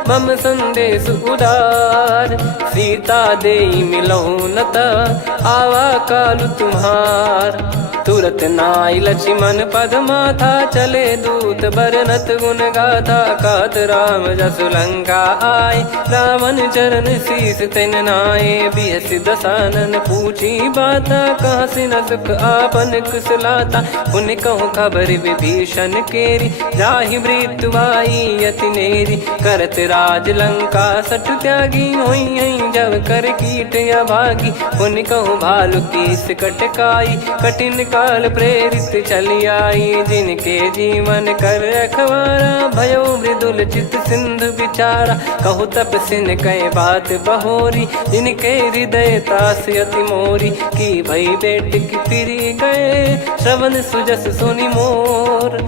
मम संदेश उदार। सीता देई मिलहु नता, आवा कालु तुम्हार। तुरत नाई लक्ष्मण पद माथा, चले दूत बरनत गुण गाथा। कहत राम जसु लंका आए, रावण चरण शीस तिन नाये। बिहस दसानन पूछी बाता, कहाँ से न सुख आपन कुशलाता। पुन कहूँ खबर विभीषण केरी, जाहि मृत्यु आई यति नेरी। करत राज लंका सठ त्यागी, होई जब कर कीट अभागी। पुन कहूँ भालु कीस कटकाई, कठिन काल प्रेरित चली आई। जिनके जीवन कर रखवारा, भयो मृदुल चित सिंधु विचारा। कहु तपसिन कह बात बहोरी, जिनके हृदय तास अति मोरी। की भई बेट की फिरी गए, श्रवण सुजस सुनि मोर।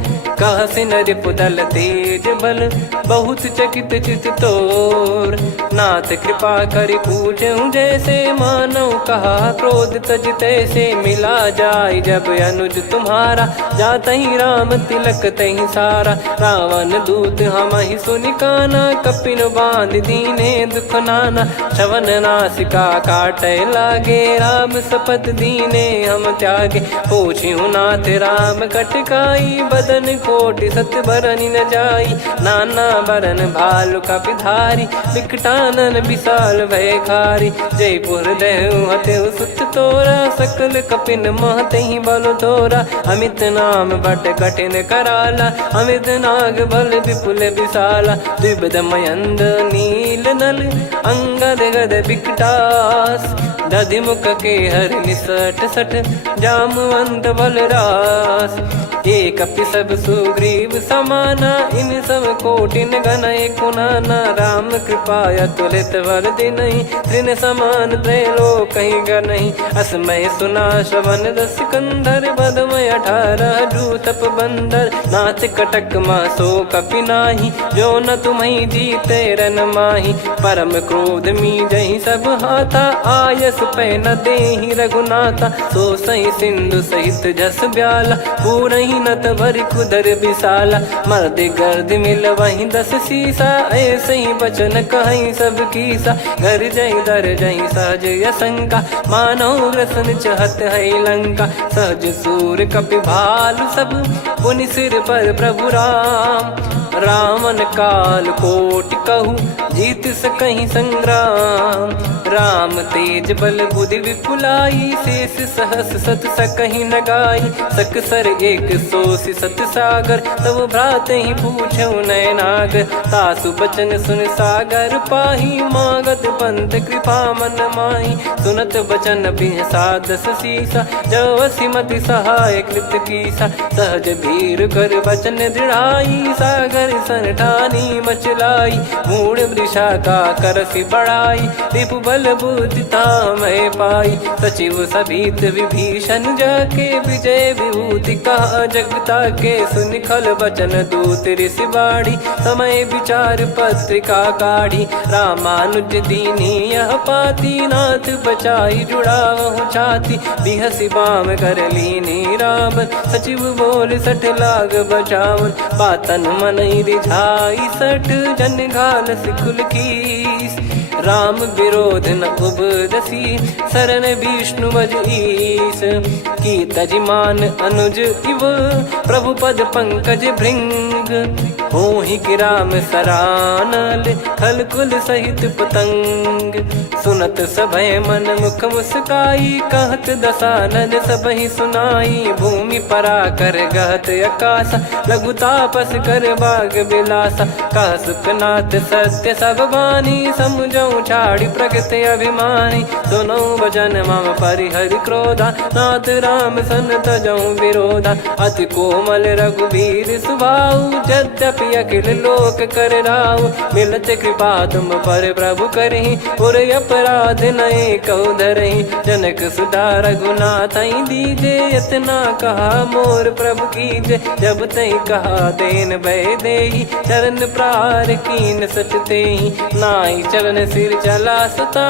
कहसि नरिपुदल तेज बल बहुत चकित चित तोर। नाथ कृपा करि पूजऊं जैसे मानव कहा क्रोध तज तैसे। मिला जाय जब अनुज तुम्हारा जातहि राम तिलक तहि सारा। रावण दूत हमहि सुनि काना कपिन बांध दीने दुख नाना। श्रवण नासिका काटे लागे राम सपत दीने हम त्यागे। पूछिहु नाथ राम कटकाई बदन कोटि सत बरनि न जाई। नाना बरन भालु कपिधारी विकटानन विशाल भयखारी। जयपुर देहु हतेउ सुत तोरा सकल कपिन महतहि बल तोरा। अमित नाम बट कठिन कराला अमित नाग बल विपुल विशाला। द्विविध मयंद नील नल अंगद गद विकटास। दधिमुख के हर निसठ सठ जामवंत बलरास। एक कपि सब सुग्रीव समाना इन सब कोटिन गणय कुनाना। राम कृपा अतुलित बल दिनहि तृण समान त्रैलोक कहीं गनहि। असमय सुना श्रवण रस कंधर बदमय 18 जूतप बंदर। नाथ कटक मासो कपि नाही जो न तुम्हि जीते रन माही। परम क्रोध मी जहि सब हाथा आयस पै न देहि रघुनाथा। सो सही सिंधु सहित जस ब्याला पूरहि नत भरि कुदर विशाला। मर्द गर्द मिल वही 10 सीसा ऐसे ही बचन कहीं सब कीसा। घर जय दर जय सहज यसंका मानो ग्रसन चहत है लंका। सहज सूर कपि भालु सब पुनि सिर पर प्रभु राम। रावण काल कोटि कहु जीत सकहि संग्राम। राम तेज बल बुद्धि विपुलाई शेष सहस सत सकहि न गाई। सकसर एक सोसि सत सागर तब भ्रात ही पूछऊ नयनागर। तासु बचन सुन सागर पाही मागत पंथ कृपा मन माही। सुनत बचन बिहसा 10 सीसा जवसि मति सहाय कृत कीसा। सहज भीर कर बचन दृढ़ाई सागर सन ठानी मचलाई। मूढ़ वृषा का करसि बढ़ाई रिपु बल बुद्धि तामय पाई। सचिव सभीत विभीषण जाके विजय विभूति कहा जगता के। सुनि खल बचन दूत ऋषि बाड़ी समय विचार पत्रिका काढ़ी। रामानुज दीनी यह पाती नाथ बचाई जुड़ावहु छाती। बिहसि बाम कर लीनी रावण सचिव बोल सठ लाग बचावन। बातन मनहि रिझाई सठ जन घाल सिकुल कीस। राम विरोध न उपदसी शरण विष्णु मज ईस। की तजिमान अनुज इव प्रभु पद पंकज भृंग। होहि कि राम सरानल खल कुल सहित पतंग। सुनत सभय मन मुख मुस्काई कहत दसानन सबहि सुनाई। भूमि परा कर गहत आकाशा लघु तापस कर बाग बिलासा। कह सुखनाथ सत्य सब बानी समझौ छाड़ी प्रकृति अभिमानी। सुनो वचन मम परिहरि क्रोधा नाथ राम सन तजौ विरोधा। अति कोमल रघुवीर सुभाऊ यद्यपि अखिल लोक कर राव। मिलत कृपा तुम पर प्रभु करहि पुर अपराध नए कहु धरहि। जनक सुधा रघुनाथ दीजे इतना कहा मोर प्रभु कीजे। जब तई कहा देन भय देहि चरण प्रार कीन सटतेहि। नाई चरण सिर चला सता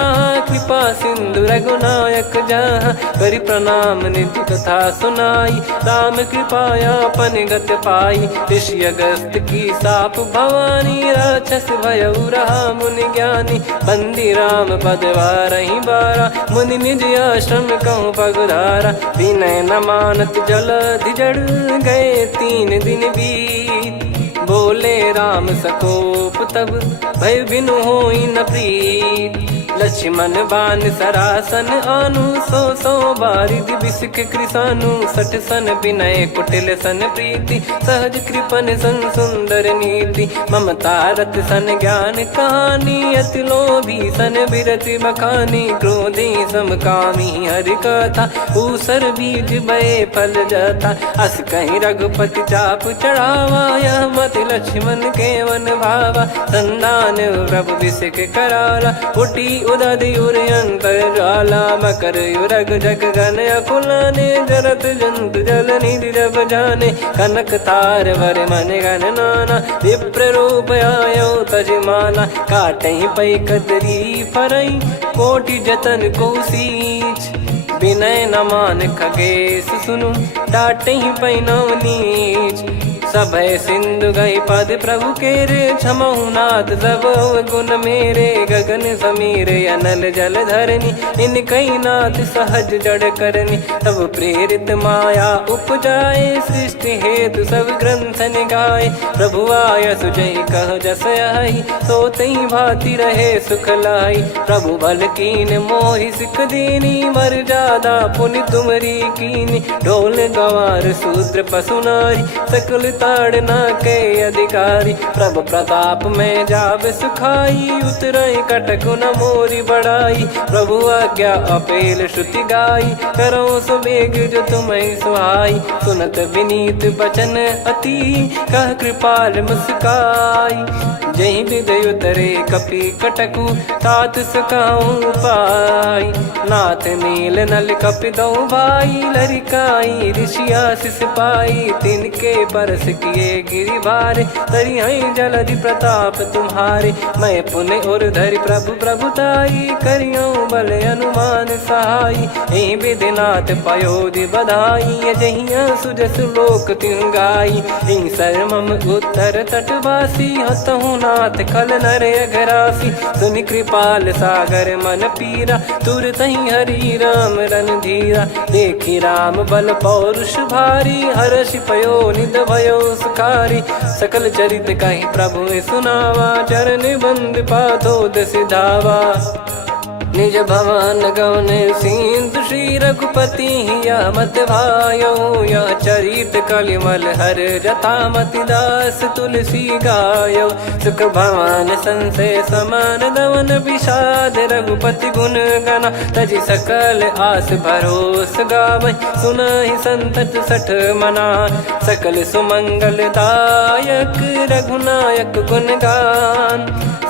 कृपा सिंधु रघुनायक जहाँ। करि प्रणाम निधि कथा सुनाई राम कृपाया अपन गत पाई। ऋषि अगस्त की साप भवानी राक्षस भयउ रहा मुनि ज्ञानी। बंदी राम पदवारहि बारा मुनि निज आश्रम कहूँ पगुधारा। विनय न मानत जलधि जड़ गए 3 दिन बीत। बोले राम सकोप तब भय बिनु होई न प्रीत। लक्ष्मण बान सरासन आनु 100 बारिधि बिसिक कृसानु। 60 सन विनय कुटिल सन प्रीति सहज कृपन सन सुंदर नीति। ममता रत सन ज्ञान कहानी अति लोभी सन बिरति बखानी। क्रोधी समकामी हरि कथा ऊसर बीज भय फल जता। अस कहीं रघुपति चाप चढ़ावा यह मति लक्ष्मण के वन भावा। संदान प्रभु बिसिक कराला उठी उदधि उर अंतर ज्वाला मकर युरग जग गन अकुलाने जरत जंतु जल निधि जब जाने कनक तार वर मन गण नाना विप्र रूप आयो तजमाना काटे पै कदरी फरई कोटि जतन को सींच विनय न मान खगेश सुनु डाटे ही पैनव नीच सभय सिंधु गई पद प्रभु केरे क्षमहु नाथ सब गुण मेरे गगन समीर अनल जल धरनी इन कई नाथ सहज जड़ करनी तब प्रेरित माया उपजाए सृष्टि हेतु सब ग्रंथ निगाए प्रभु आय सुजय कह जस आई सो तई भांति रहे सुख लाई प्रभु बल कीन मोहि सिख दीनी मर जादा पुनि तुमरी कीनी ढोल गवार शूद्र पशु नारी सकल ताड़ना के अधिकारी प्रभु प्रताप में जाब सुखाई उतरई कटक न मोरी बढ़ाई प्रभु आज्ञा अपेल श्रुति गाई करो सुबेग जो तुम्हें सुहाई सुनत विनीत बचन अति कह कृपाल मुस्काई जही विद उतरे कपि कटकु तात सकाऊं पाई नाथ नील नल कपि दो भाई लरिकाई ऋषि आशीष पाई तिनके परस किए गिरि भारे तरी हई जलधि प्रताप तुम्हारे मैं पुण्य और धरि प्रभु प्रभुताई करियो बल अनुमान सहाई ए विधिनाथ पयोधि बधाई जहिया सुजस लोक तिन गाई ए सरमम उत्तर तटवासी हतहु नाथ खल नर अघरासी सुनि कृपाल सागर मन पीरा तुरत ही हरि राम रन धीरा देखी राम बल पौरुष भारी हर्ष पयो निध भयो सुखारी सकल चरित कहि प्रभु सुनावा चरण बंद पाथोद सिधावा निज भवन गवन सिंधु श्री रघुपति या मत भायो या चरित कलिमल हर जथा मति दास तुलसी गायो सुख भवन संशय समान दवन विषाद रघुपति गुण गना तजि सकल आस भरोस गावै सुनहि संतत सठ मना सकल सुमंगल दायक रघुनायक गुण गान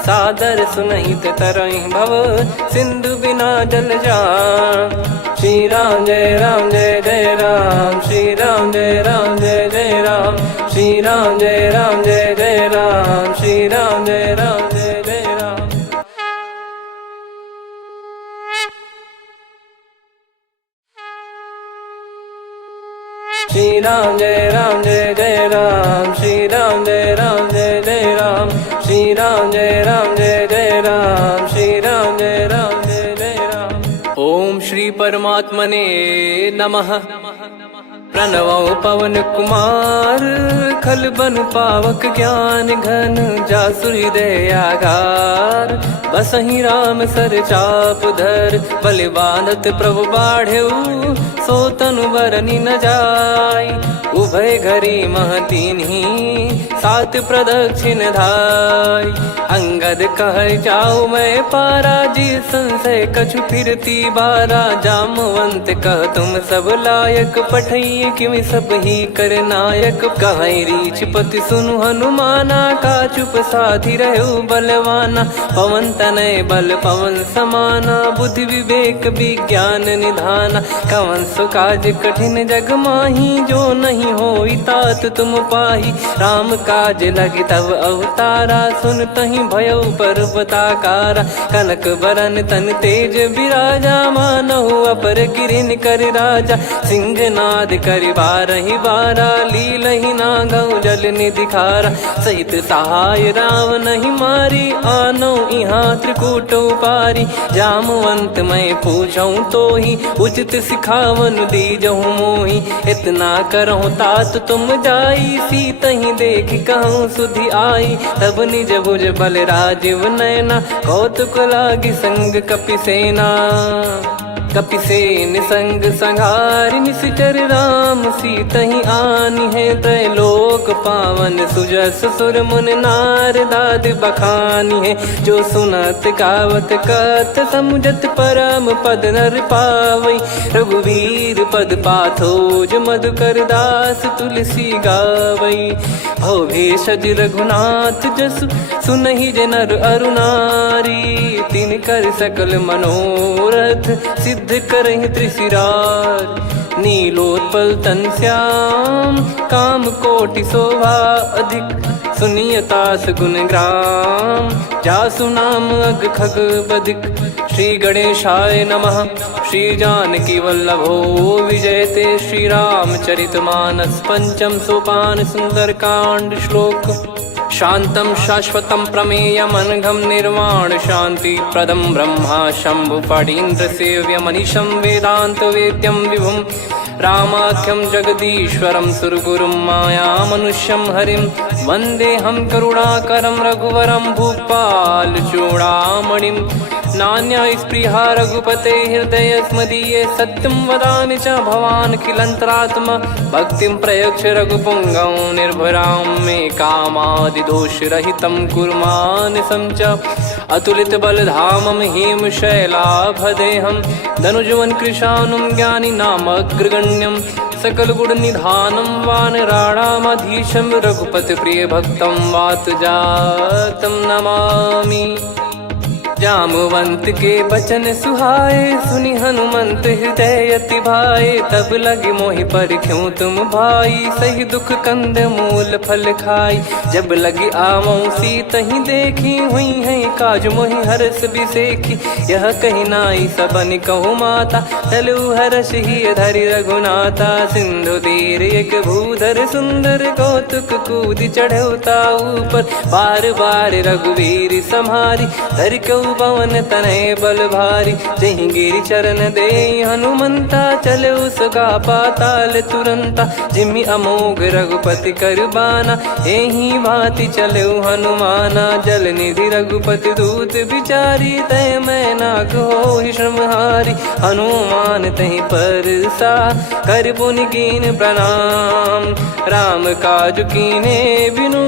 सादर सुनहित तरहि भव सिंधु बिना जल जान श्री राम जय राम श्री राम जय जय राम श्री राम जय जय राम श्री राम जय जय राम श्री राम जय जय राम श्री राम जय जय राम श्री राम जय जय राम श्री राम जय जय राम। ओम श्री परमात्मने नमः। प्रणवो पवन कुमार खल बन पावक ज्ञान घन जासुरी दयागार बसहि राम सर चाप धर बलि बांधत प्रभु बाढ़ेऊ सो तनु बरनि न जाय उभय घरी महतीन्ही सात प्रदक्षिण धाय अंगद कह जाऊ मैं पारा जी संशय कछु फिरती बारा जामवंत कह तुम सब लायक पठई किमि सब ही कर नायक कह रीछ पति सुनु हनुमाना का चुप साधि रहु बलवाना पवन तनय बल पवन समाना बुद्धि विवेक विज्ञान निधाना कवन सो काज कठिन जग माही जो नहीं होई तात तुम पाही राम काज लगी तब अवतारा सुन तहि भयो पर्वताकारा कनक बरन तन तेज विराजा मानहु अपर गिरिन कर राजा सिंहनाद करि बारहि बारा लीलहि नागौ जल निधि खारा सहित सहाय राम नहीं मारी आनो इहाँ त्रिकूट उपारी जामवंत मैं पूछऊँ तो ही उचित सिखावन दीजहु मोही इतना करहु तात तुम जाई सीतहि देख कहूँ सुधि आई तब निज भुज बल राजीव नैना कौतुक लागी संग कपि सेना कपि से निसंग संहारि निश्चर राम सीतहि आनी है त्रैलोक पावन सुजस सुर मुन नार दाद बखानी है जो सुनत गावत कथ समुझत परम पद नर पावई रघुवीर पद पाथोज मधुकर दास तुलसी गावई भव भेषज रघुनाथ जसु सुनहि जे नर अरु नारी तिन कर सकल मनोरथ सिद्ध करहि त्रिशिरार नीलोत्पल तन श्याम काम कोटि शोभा अधिक सुनियतास गुण ग्राम जासु नाम अग खग बधिक श्री गणेशाय नमः श्री जानकी वल्लभो विजयते श्री रामचरितमानस पंचम सोपान सुंदरकांड श्लोक शांतं शाश्वतं प्रमेयमनघं निर्वाण शांति प्रदं ब्रह्मा शंभु फणीन्द्र सेव्य मनीषं वेदांत वेद्यं विभुं रामाख्यं जगदीश्वरं सुरगुरुं माया मनुष्यं हरिं वन्देऽहं करुणाकरं रघुवरं भूपाल चूडामणिं नान्या स्पृहा रघुपते हृदय स्मदीये सत्यं वदामि च भवान् खिलन्तरात्मा भक्तिं प्रयक्ष रघुपुङ्गं निर्भरां मे कामादिदोषरहितं कुर्मानिसं च अतुलितबलधामं हेमशैलाभदेहं धनुजवन् कृशानुं ज्ञानिनामग्रगण्यं सकलगुणनिधानं वानराणामधीशं रघुपतिप्रियभक्तं वातजातं नमामि जामवंत के बचन सुहाए सुनि हनुमंत हृदय अति भाए तब लगे मोहि पर क्यों तुम भाई सही दुख कंद मूल फल खाई जब लगी आमों सीतहि देखी हुई है काज मोहि हरस बिसेखी यह कही नाई सबन कहु माता चलु हरष ही धरि रघुनाथा सिंधु तीर एक भूधर सुंदर कौतुक कूद चढ़ौता ऊपर बार बार रघुवीर सम्हारी धरि कौ पवन तनय बल भारी जहि गिरि चरण दे हनुमंता चले उसका पाताल तुरंता जिमि अमोघ रघुपति कर बाना एहि भांति चले हनुमाना जल निधि रघुपति दूत बिचारी तय मैं नाग हो श्रमहारी हनुमान तहि पर सा कर पुनि कीन प्रणाम राम काज कीने बिनु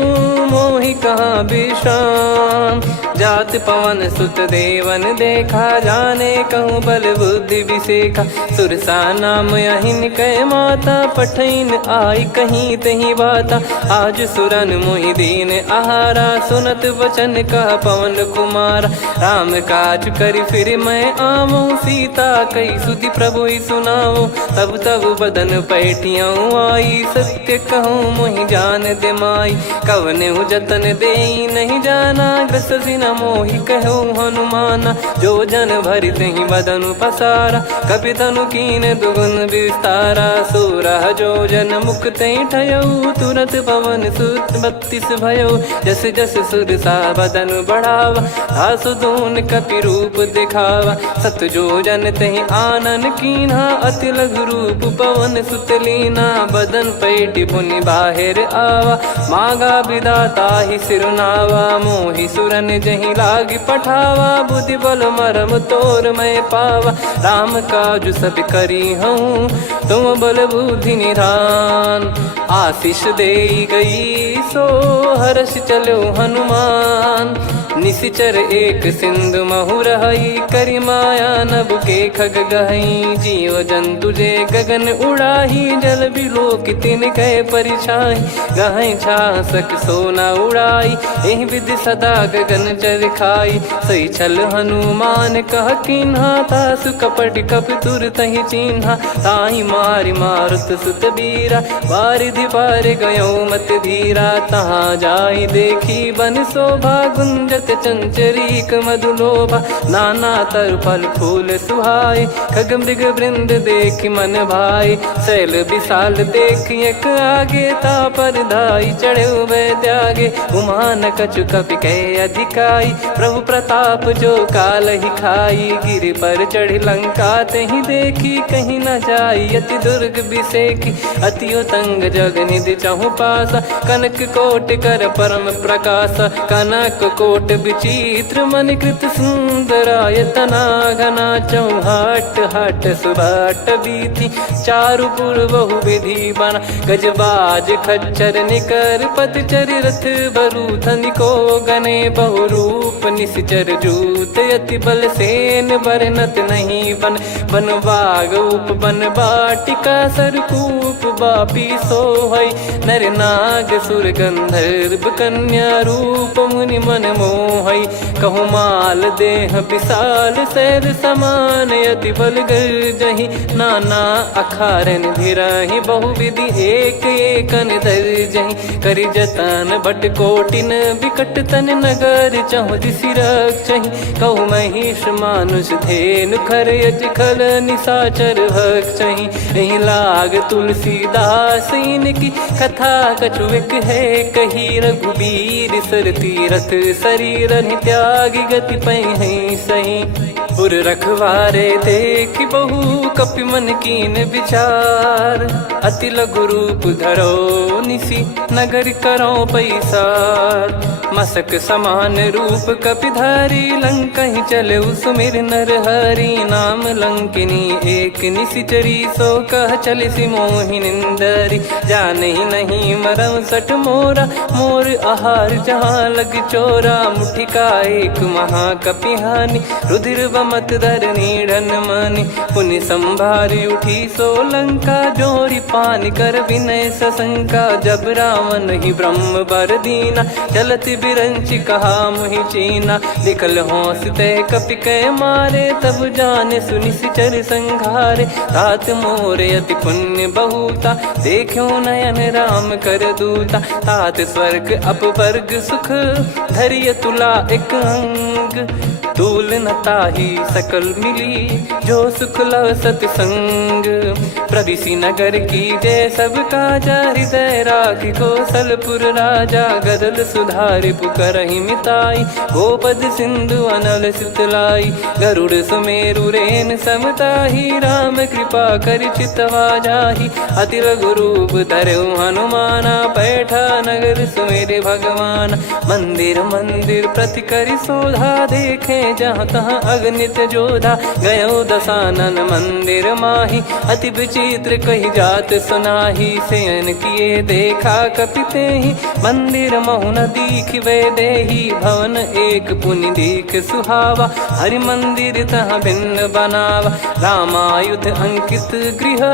मोहि कहाँ विश्राम जात पवन सुत देवन देखा जाने कहूँ बल बुद्धि विसेखा सुरसा नाम अहिन कै माता पठैन आई कहीं तही बाता आज सुरन मोहि दीन आहारा सुनत वचन कह पवन कुमार राम काज करि फिर मैं आवो सीता कई सुधि प्रभु ही सुनाओ तब तब बदन पैठियाँ आई सत्य कहूँ मोहि जान दे माई कवने जतन दे नहीं जाना ग्रसि न मोहि कहो हनुमाना जो जन भरि तहि बदनु पसारा कपि तनु कीन दुगुन विस्तारा सोरह जो जन मुख तहि ठयऊ तुरत पवन सुत 32 भयो जस जस सुरसा बदनु बढ़ावा धासु दून कपि रूप दिखावा सत जो जन तहि आनन कीन्हा अति लघु रूप पवन सुत लीना बदन पैटि पुनि बाहिर आवा मागा विदाता ही सिरुनावा मोहि सुरन जहि लागी पठावा बुद्धि बल मरम तोर मैं पावा राम काजु सब करी हूँ तुम बल बुद्धि निधान आशीष दे गई सो हर्ष चलो हनुमान निशिचर एक सिंधु महु रही करी माया नभ के खग गहई जीव जंतु जे गगन उड़ाही जल बिलो कितिन कह परिछाई गहई छासक सोना उड़ाई एहि विधि सदा गगन चर खाई सही छल हनुमान कह किन्हा तासु कपट कप तुर तहि चिन्हा ताहि मारि मारुत सुत बीरा वारिधि पार गयो मत धीरा तहाँ जाई देखी बन शोभा गुंजत चंचरीक मधुलोभा नाना तर फल फूल सुहाए खग मृग वृंद देख मन भाई शैल विशाल देख एक आगे ता पर धाई चढ़े वै त्यागे उमान कछु कपि कह अधिकारी गाई, प्रभु प्रताप जो काल ही खाई। गिर पर चढ़ी लंका ते ही देखी, कहीं न जाई अति दुर्ग बिसेखी। अति उतंग जग निधि चहु पासा, कनक कोट कर परम प्रकाश। कनक कोट विचित्र मनि कृत सुंदरायतना घना। चौहाट हाट सुबाट बीथी, चारु पुर बहु विधि बना। गजबाज खच्चर निकर पतचर रथ बरु धनिको गने। बहु रूप निश्चर जूत अति बल सेन बरनत नहीं बन। बन बाग उप बन बाटिका सरकूप बापी सोहई। नर नाग सुर गंधर्व कन्या रूप मुनि मन मोहई। कहु माल देह विशाल शैल समान, अति बल गर्जहि नाना अखारन भिरहि। बहु विधि एक एकन दर्जहि, करि जतन भट कोटिन विकट तन नगर। चहु दिसि रक्षहि, कहु महिष मानुष धेनु खर यज खल निशाचर भक्षहि। एहि लाग तुलसीदास इनकी कथा कछुक है कही। रघुबीर सर तीरथ शरीर त्यागी, गति पै सही। पुर रखवारे देखि बहु कपि मन कीन विचार। अति लघु रूप धरो निसि नगर करो पैसार। मसक समान रूप कपिधारी, लंकहि चले सुमिर नर हरि। नाम लंकिनी एक निशिचरी, सो कह चलिसि मोहि निंदरी। जानहि नहीं मरम सठ मोरा, मोर आहार जहाँ लग चोरा। मुठिका एक महाकपिहानि, रुधिर बमत धरनी ढन मानि। पुनि संभारी उठी सो लंका, जोरी पान कर विनय सशंका। जब रावण ही ब्रह्म बर दीना, चलति बिरंचि कहा मुहि चीना। निकल होंस ते कपि कै मारे, तब जाने सुनिश्चर संघारे। तात मोर अति पुण्य बहुता, देखो नयन राम कर दूता। तात स्वर्ग अपवर्ग सुख, धैर्य तुला एक अंग। तूल न ताहि सकल मिली, जो सुख लव सतसंग। प्रविशि नगर की जय सब काजा, हृदय राखि कौशलपुर राजा। गदल सुधारि पुकारहि मिताई, गोपद सिंधु अनल सितलाई। गरुड़ सुमेरु रेन समताहि, राम कृपा कर चितवा जाहि। अति लघु रूप धरऊ हनुमाना, पैठा नगर सुमेरे भगवान। मंदिर मंदिर प्रति करि शोधा, देखे जहाँ तहाँ अगणित जोधा। गयो दशानन मंदिर माही, अति विचित्र कही जात सुनाही। शयन किए देखा कपिते ही, मंदिर महु न दीख वे देही। भवन एक पुनि दीख सुहावा, हरि मंदिर तहाँ भिन्न बनावा। रामायुध अंकित गृह,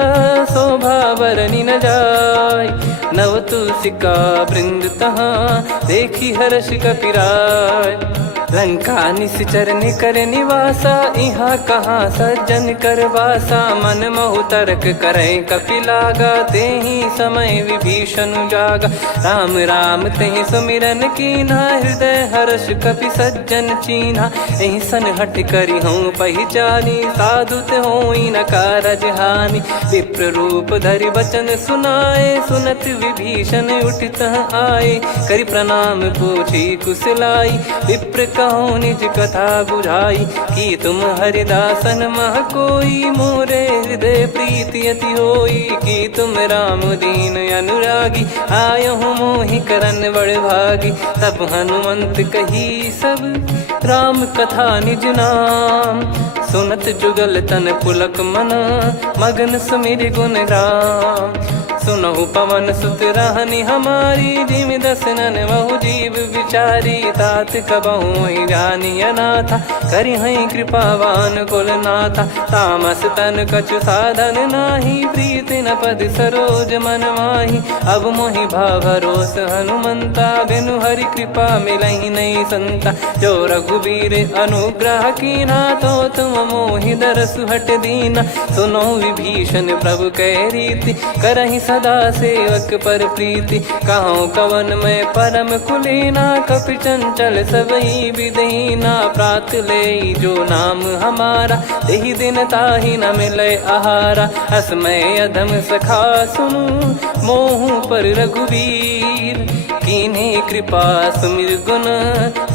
शोभा बरनि न जाय। नव तुलसिका वृंद तहाँ, देखी हर्ष कपिराय। लंका निश्चर निकर निवासा, यहाँ कहाँ सज्जन कर वासा। मन महु तर्क करें कपिलागा, तेहि समय विभीषण जागा। राम राम तेहि सुमिरन कीन्हा, हृदय हर्ष कपि सज्जन चीन्हा। एहि सन हट करि हूँ पहिचानी, साधु ते होई न कारज हानि। विप्र रूप धरि वचन सुनाए, सुनत विभीषण उठित आए। करि प्रणाम पूछी कुशलाई, विप्र कहो निज कथा बुझाई। कि तुम हरिदासन मह कोई, मोरे हृदय प्रीति अति होई। कि तुम राम दीन अनुरागी, आयहु मोहि करन बड़ भागी। तब हनुमंत कही सब राम कथा निज नाम। सुनत जुगल तन पुलक मना, मगन सुमिर गुण राम। सुनहु पवन सुत रहनि हमारी, जिमि दसनन बहु जीव विचारी। तात कबहुँ जानी अनाथा, करिहै कृपावान कुल नाथा। तामस तन कछु साधन नाही, प्रीति न पद सरोज मन माही। अब मोहि भाव भरोस हनुमंता, बिनु हरि कृपा मिलहि नहीं संता। जो रघुबीर अनुग्रह कीन्हा, तो तुम मोहि दरसु हट दीना। सुनो विभीषण प्रभु कै रीति, करहि सदा सेवक पर प्रीति, कहूँ कवन में परम कुलीना, कपि चंचल सबई विदहीना, प्रात ले जो नाम हमारा, यही दिन ताहि न मिले आहारा, असमय अधम सखा सुनु, मोहु पर रघुवीर, कीन्हे कृपा सुमिर गुण,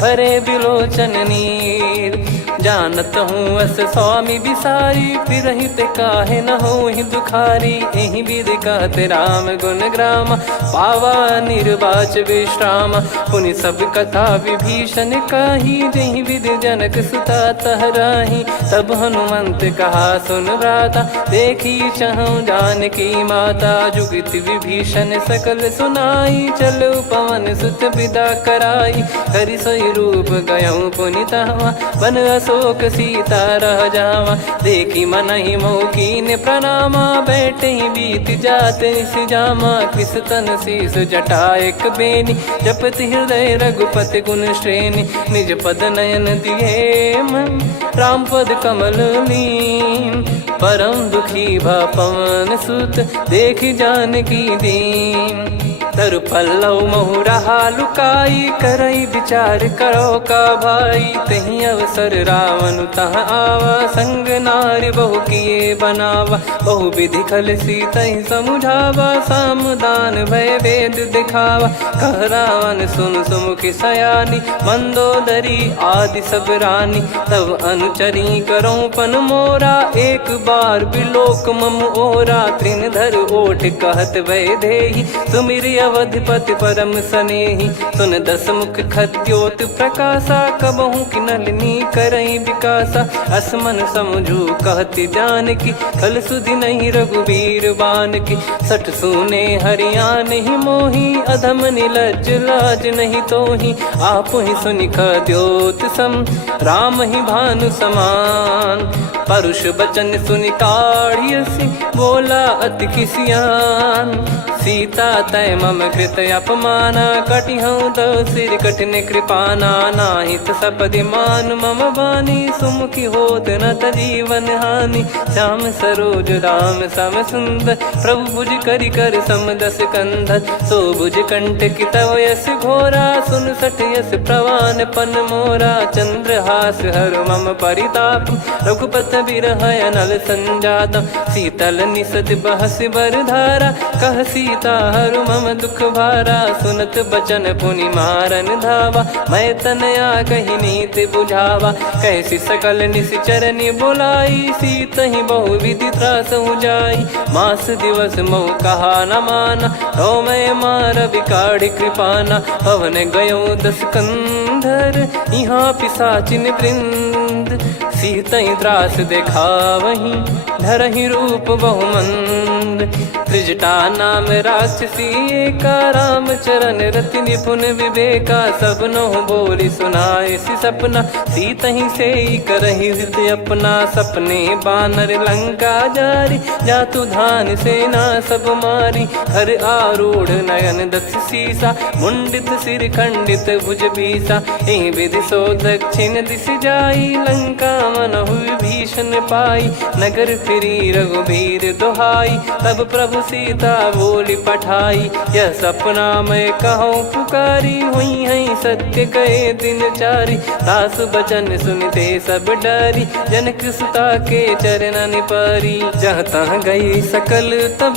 भरे बिलोचन नीर, जानत हूँ अस स्वामी बिसारी, फिरहित काहे न होहि दुखारी, एहि विधि कहते राम गुण ग्राम, पावा निर्वाच विश्राम, पुनि सब कथा विभीषण काही, जहि विधि जनक सुता तहराही, तब हनुमंत कहा सुन भ्राता, देखी चहु जानकी माता, जुगित विभीषण सकल सुनाई, चलो पवन सुत विदा कराई, हरि सोई रूप गयऊँ पुनि तहवा, बन अशोक सीता रह जावा, देखी मनहि मौकीन प्रणामा, बैठे ही बीत जात निस जामा, किस तन शीस जटा एक बेनी, जपति हृदय रघुपति गुण श्रेणी, निज पद नयन दिए मन, राम पद कमल लीन, परम दुखी भा पवन सुत, देखि जानकी दीन, तरु पल्लव महु रहा लुकाई, करई विचार करो का भाई, तही अवसर रावण तह आवा, संग नारी बहु किए बनावा, बहु विधि खल सीतहि समुझावा, सामदान भय वेद दिखावा, कह रावण सुन सुमुखि सयानी, मंदोदरी आदि सब रानी, तब अनुचरी करो पन मोरा, एक बार बिलोक मम ओरा, त्रिन धर ओठ कहत भय देहि, सुमिरि अवधिपति परम सनेहि, सुन दस मुख खद्योत प्रकाशा, कबहु कि नलिनी करई विकासा, असमन समझू कहति जानकी, कल सुधि नहीं रघुबीर बान की, सठ सुने हरियान ही मोही, अधम निलज लाज नहीं तोही, आप ही सुनि खद्योत सम, राम ही भानु समान, परुष बचन सुनि काढ़ियसि, बोला अति किसियान, सीता तय मम कृत अपमाना, कटिहऊँ तो सिर कठिन कृपाना, नाहित सपदि मान मम बानी, सुमुखी होत न जीवन हानि, श्याम सरोज राम सम सुंदर, प्रभु भुज करि कर समदस कंधर, सो भुज कंठ की तव यस घोरा, सुन सठ यस प्रवान पन मोरा, चंद्रहास हर मम परिताप, रघुपत बिरह अनल संजातम, शीतल निसत बहस बर धारा, कह सीता हरु मम दुख भारा, सुनत बचन पुनि मारन धावा, मैं तनया कही नीति बुझावा, कैसी सकल निश्चरनि बुलाई, सीतहि बहु विधि त्रास जाई, मास दिवस मोह कहा न माना, तो मैं मार बिकाढ़ कृपाना, पवन गयो दस कंधर, यहाँ पिशाचिन वृंद, सीतहि त्रास देखावहीं, धरहि रूप बहुमंद, त्रिजटा नाम राक्षसी एका, राम चरण रति निपुण विवेका, सबनो बोली सुनाए सि सपना, सीतहि से करहि हृदय अपना, सपने बानर लंका जारी, जातु धान सेना सब मारी, हर आरूढ़ नयन दस सीसा, मुंडित सिर खंडित भुज बीसा, एहि विधि सो दक्षिण दिश जाई, लंका मनहु विभीषण पाई, नगर फिरी रघुबीर दुहाई, तब प्रभु सीता बोली पठाई, यह सपना मैं कहूँ पुकारी, हुई है सत्य कहे दिन चारी, दास बचन सुनते सब डरी, जनक सुता के चरण पारी, जहाँ तहाँ गई सकल तब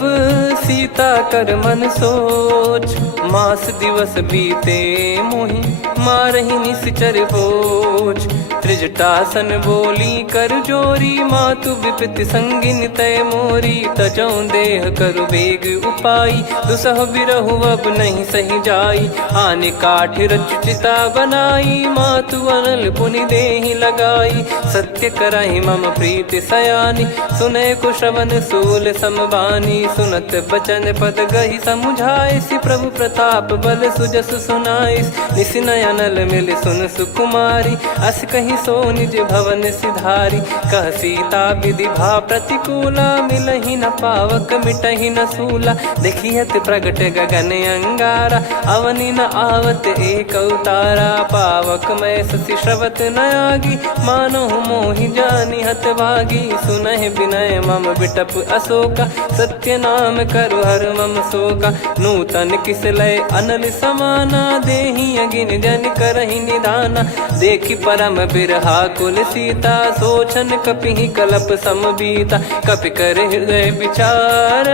सीता कर मन सोच, मास दिवस बीते मोहि मारहि निश्चर बोझ, त्रिजटासन बोली कर जोरी, मातु विपति संगिन तय मोरी, तजौ देह करु बेग उपाई, दुसह बिरहु अब नहीं सही जाई, आने काठ रचिता बनाई, मातु अनल पुनि देहि लगाई, सत्य कराई मम प्रीति सयानी, सुने को श्रवण सूल समबानी, सुनत बचन पद गही समुझाए, सि प्रभु प्रताप बल सुजस सुनाइस, निस नयनल मिल सुन सुकुमारी, अस कहि नहीं सो निज भवन सिधारी। कह सीता विधि भा प्रतिकूला, मिलहि न पावक मिटहि न सूला। देखियत प्रगट गगन अंगारा, अवनि न आवत एक अवतारा। पावक मैं शशि श्रवत न आगी, मानो मोहि जानि हत भागी। सुनहि विनय मम बिटप अशोका, सत्य नाम करु हर मम शोका। नूतन किस लय अनल समाना, देहि अगिन जन करहि निधाना। देखि परम बिरहा कुल सीता, सोचन कपिहि कलप समबीता। कपि कर हृदय विचार,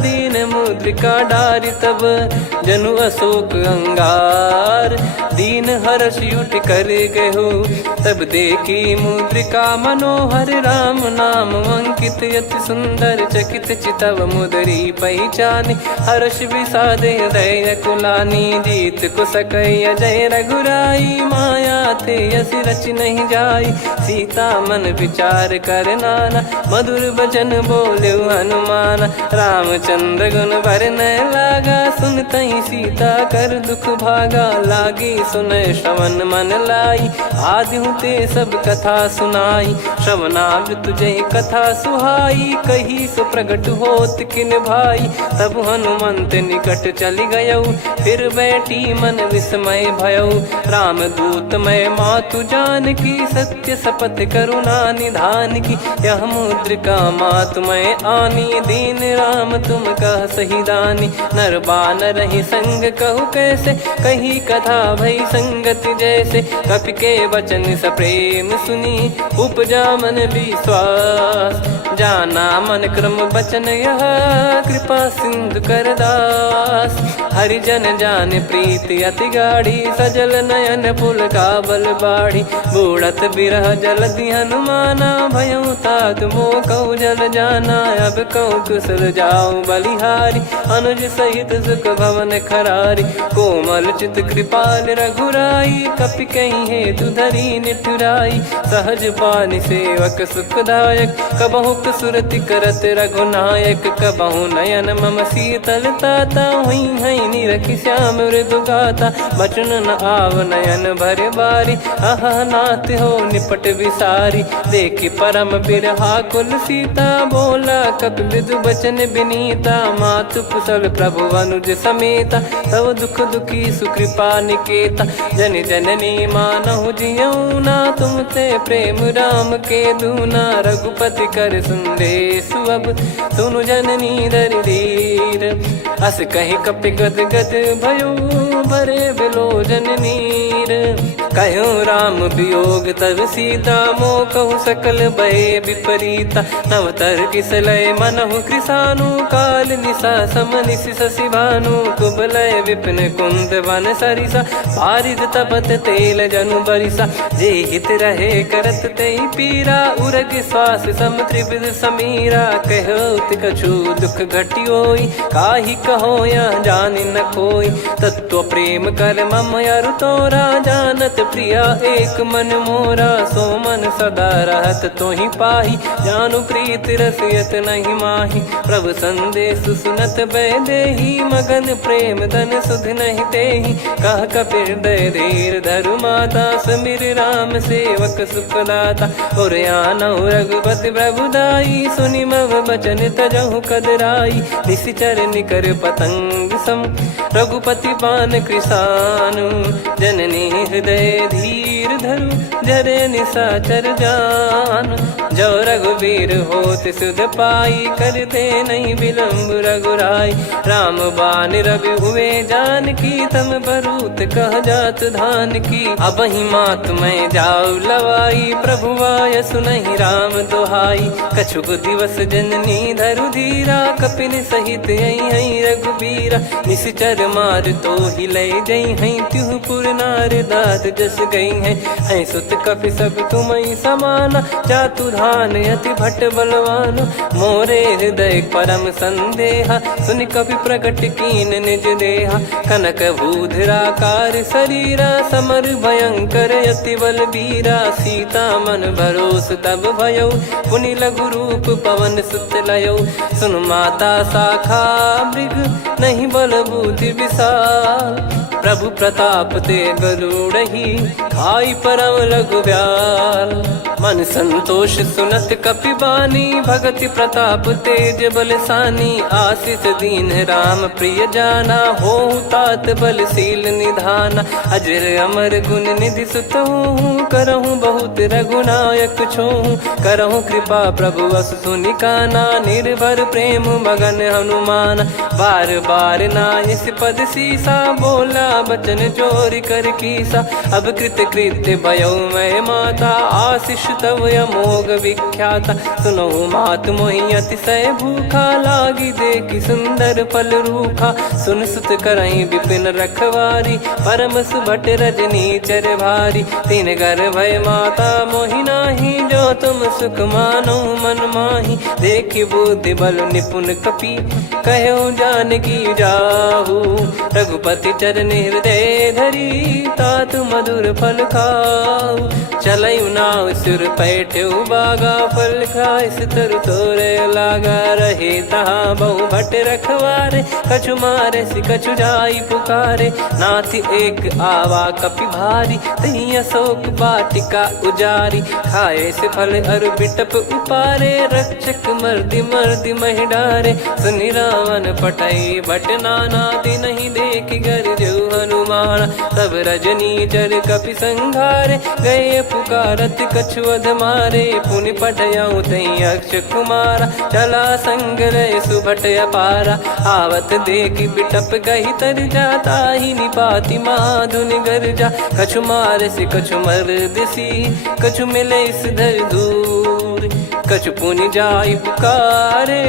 दीन मुद्रिका डारि तब जनु अशोक अंगार। दीन हर्ष उठ कर गहु, तब देखी मुद्रिका मनोहर। राम नाम अंकित अति सुंदर, चकित चितव मुदरी पहचानी। हर्ष विषाद हृदय कुलानी, जीत को सकय जय रघुराई। माया थे यस रच नहीं जाई, सीता मन विचार कर नाना। मधुर बचन बोले हनुमान, रामचंद्र गुण बरनय लागा। सुनतहि सीता कर दुख भागा, लागी सुनय श्रवण मन लाई। आदि ते सब कथा सुनाई, श्रवणामृत जय कथा सुहाई। कही सो प्रगट होत किन भाई, तब हनुमंत निकट चली गयौ। फिर बैठी मन विस्मय भयौ, राम दूत मैं मातु जान की। सत्य शपथ करुणा निधान की, यह मुद्रिका मातु मैं आनी। दीन राम तुम कह सही दानी, नर बानर ही संग कहु कैसे। कही कथा भई संगति जैसे, कपि के वचन सप्रेम सुनी। उपजा मन विश्वास, जाना मन क्रम बचन यह। कृपा सिंधु कर दास, हरिजन जान प्रीति अति गाढ़ी। सजल नयन पुल काबल बाढ़ी, बूढ़त बिरह जलधि हनुमाना। भयउ तात मोह कहु जल जाना, अब कहु कुशल जाऊं बलिहारी। अनुज सहित सुख भवन खरारी, कोमल चित कृपाल रघुराई। कपि कहीं हेतु धरी निठुराई, सहज पानि सेवक सुखदायक। कबहु सुरति करत रघुनायक, कबहु नयन मम शीतल ताता। हुई है निरखि श्याम मृदु गाता, बचन न आव नयन भर बारी। अह नाथ हो निपट विसारी, देखि परम बिरहा कुल सीता। बोला कपि मृदु बचन विनीता, मातु कुशल प्रभु अनुज समेता। तव दुख दुखी सुकृपा निकेता, जन जननी मानहु जियऊ ना। तुम ते प्रेम राम के दूना, रघुपति कर संदेश अब सुनु जननी दर धीर। अस कहि कपि गद गद भयो, भरे बिलोचन नीर। कहो राम वियोग तब सीता, मोह कहु सकल भय विपरीता। नवतर किसलय मनहु कृसानु, काल निशा समनिश शशि भानु। कुबलय विपिन कुंद वन सरिसा, पारिद तपत तेल जनु बरिसा। जे हित रहे करत तेहि पीरा, उरग श्वास सम त्रिविध समीरा। कहो कछु दुख घटियोई, काहि कहो या जानि न कोई। तत्व प्रेम कर मम अरु तोरा, जानत प्रिया एक मन मोरा। सो मन सदा रहत तोहि पाही, जानु प्रीत रसियत नहीं माही। प्रभु संदेश सुनत बैदेही, मगन प्रेम धन सुध नहीं तेहि। कह कपि हृदय धीर धरु माता, समिर राम सेवक सुखदाता। और आनहु रघुपति प्रभुदाई, सुनि मम बचन तजहु कदराई। निशिचर निकर पतंग सम, रघुपति पान कृसानु। जननी हृदय धीर धरु, जरे निशाचर जान। जो रघुवीर होत सुध पाई, करते नहीं विलम्ब रघुराई। राम बान रवि हुए जान की, तम बरूत कह जात धान की। अब ही मात मैं जाऊ लवाई, प्रभु आय सुनहि राम दोहाई। कछुक दिवस जननी धरु धीरा, कपिन सहित यही रघुबीरा। निश्चर मार तो ही ले जई हैं, त्युह पुर नार दाद जस गई हैं। सुत कपि सब तुमहि समाना, जातु धान अति भट बलवान। मोरे हृदय परम संदेहा, सुनि कपि प्रकट कीन निज देहा। कनक भूधराकार शरीरा, समर भयंकर अति बल बीरा। सीता मन भरोस तब भयौ, पुनि लघु रूप पवन सुत लयौ। सुन माता शाखा मृग, नहीं बल बुद्धि विशाल। प्रभु प्रताप ते गरुड़ ही खाई परम लघु ब्याल। मन संतोष सुनत कपिबानी, भगति प्रताप तेज बलसानी। आशीष दीन राम प्रिय जाना, हो तात बलशील निधाना। अजर अमर गुण निधि सुत हूँ, करहूँ बहुत रघुनायक छोहूँ। करहूँ कृपा प्रभु अस सुनि काना, निर्भर प्रेम मगन हनुमान। बार बार नायस पद सीसा, बोला बचन जोर कर कीसा। अब कृत कृत्य भयो मैं माता, आशीष तव अमोघ विख्याता। सुनो मात मोहि अतिशय भूखा, लागी देखी सुंदर फल रूखा। सुन सुत करई विपिन रखवारी, परम सुभट रजनी चर भारी। तीन घर भय माता मोहि नाही, जो तुम सुख मानो मन माही। देखी बुद्धि बल निपुण कपि, कहो जानकी जाहू। रघुपति चरण हृदय धरी, तात मधुर फल खाऊ। चलऊ नाव सिर पैठ्यु बागा, फल खाय सितर तोरे लागा। रहे तहाँ बहु भट रखवारे, कछु मारे सि कछु जाई पुकारे। नाथ एक आवा कपि भारी, तही अशोक वाटिका उजारी। खाए से फल अरु बिटप उपारे, रक्षक मर्दि मर्दि महि डारे। सुनि रावण पटई भट नाना, तिनहि देख गर जो हनुमान। तब रजनी चर कपि संघारे, गए पुकारत कछु अध मारे। पुनि पटयऊ तई अक्ष कुमारा, चला संग रहे सुभट अपारा। आवत देखी बिटप गही तर जाता, ही निपाति माधुनि गर्जा। कछु मार से कछु मर्दिसी, कछु मिले इस धर दूर। कछु पुनि जाई पुकारे,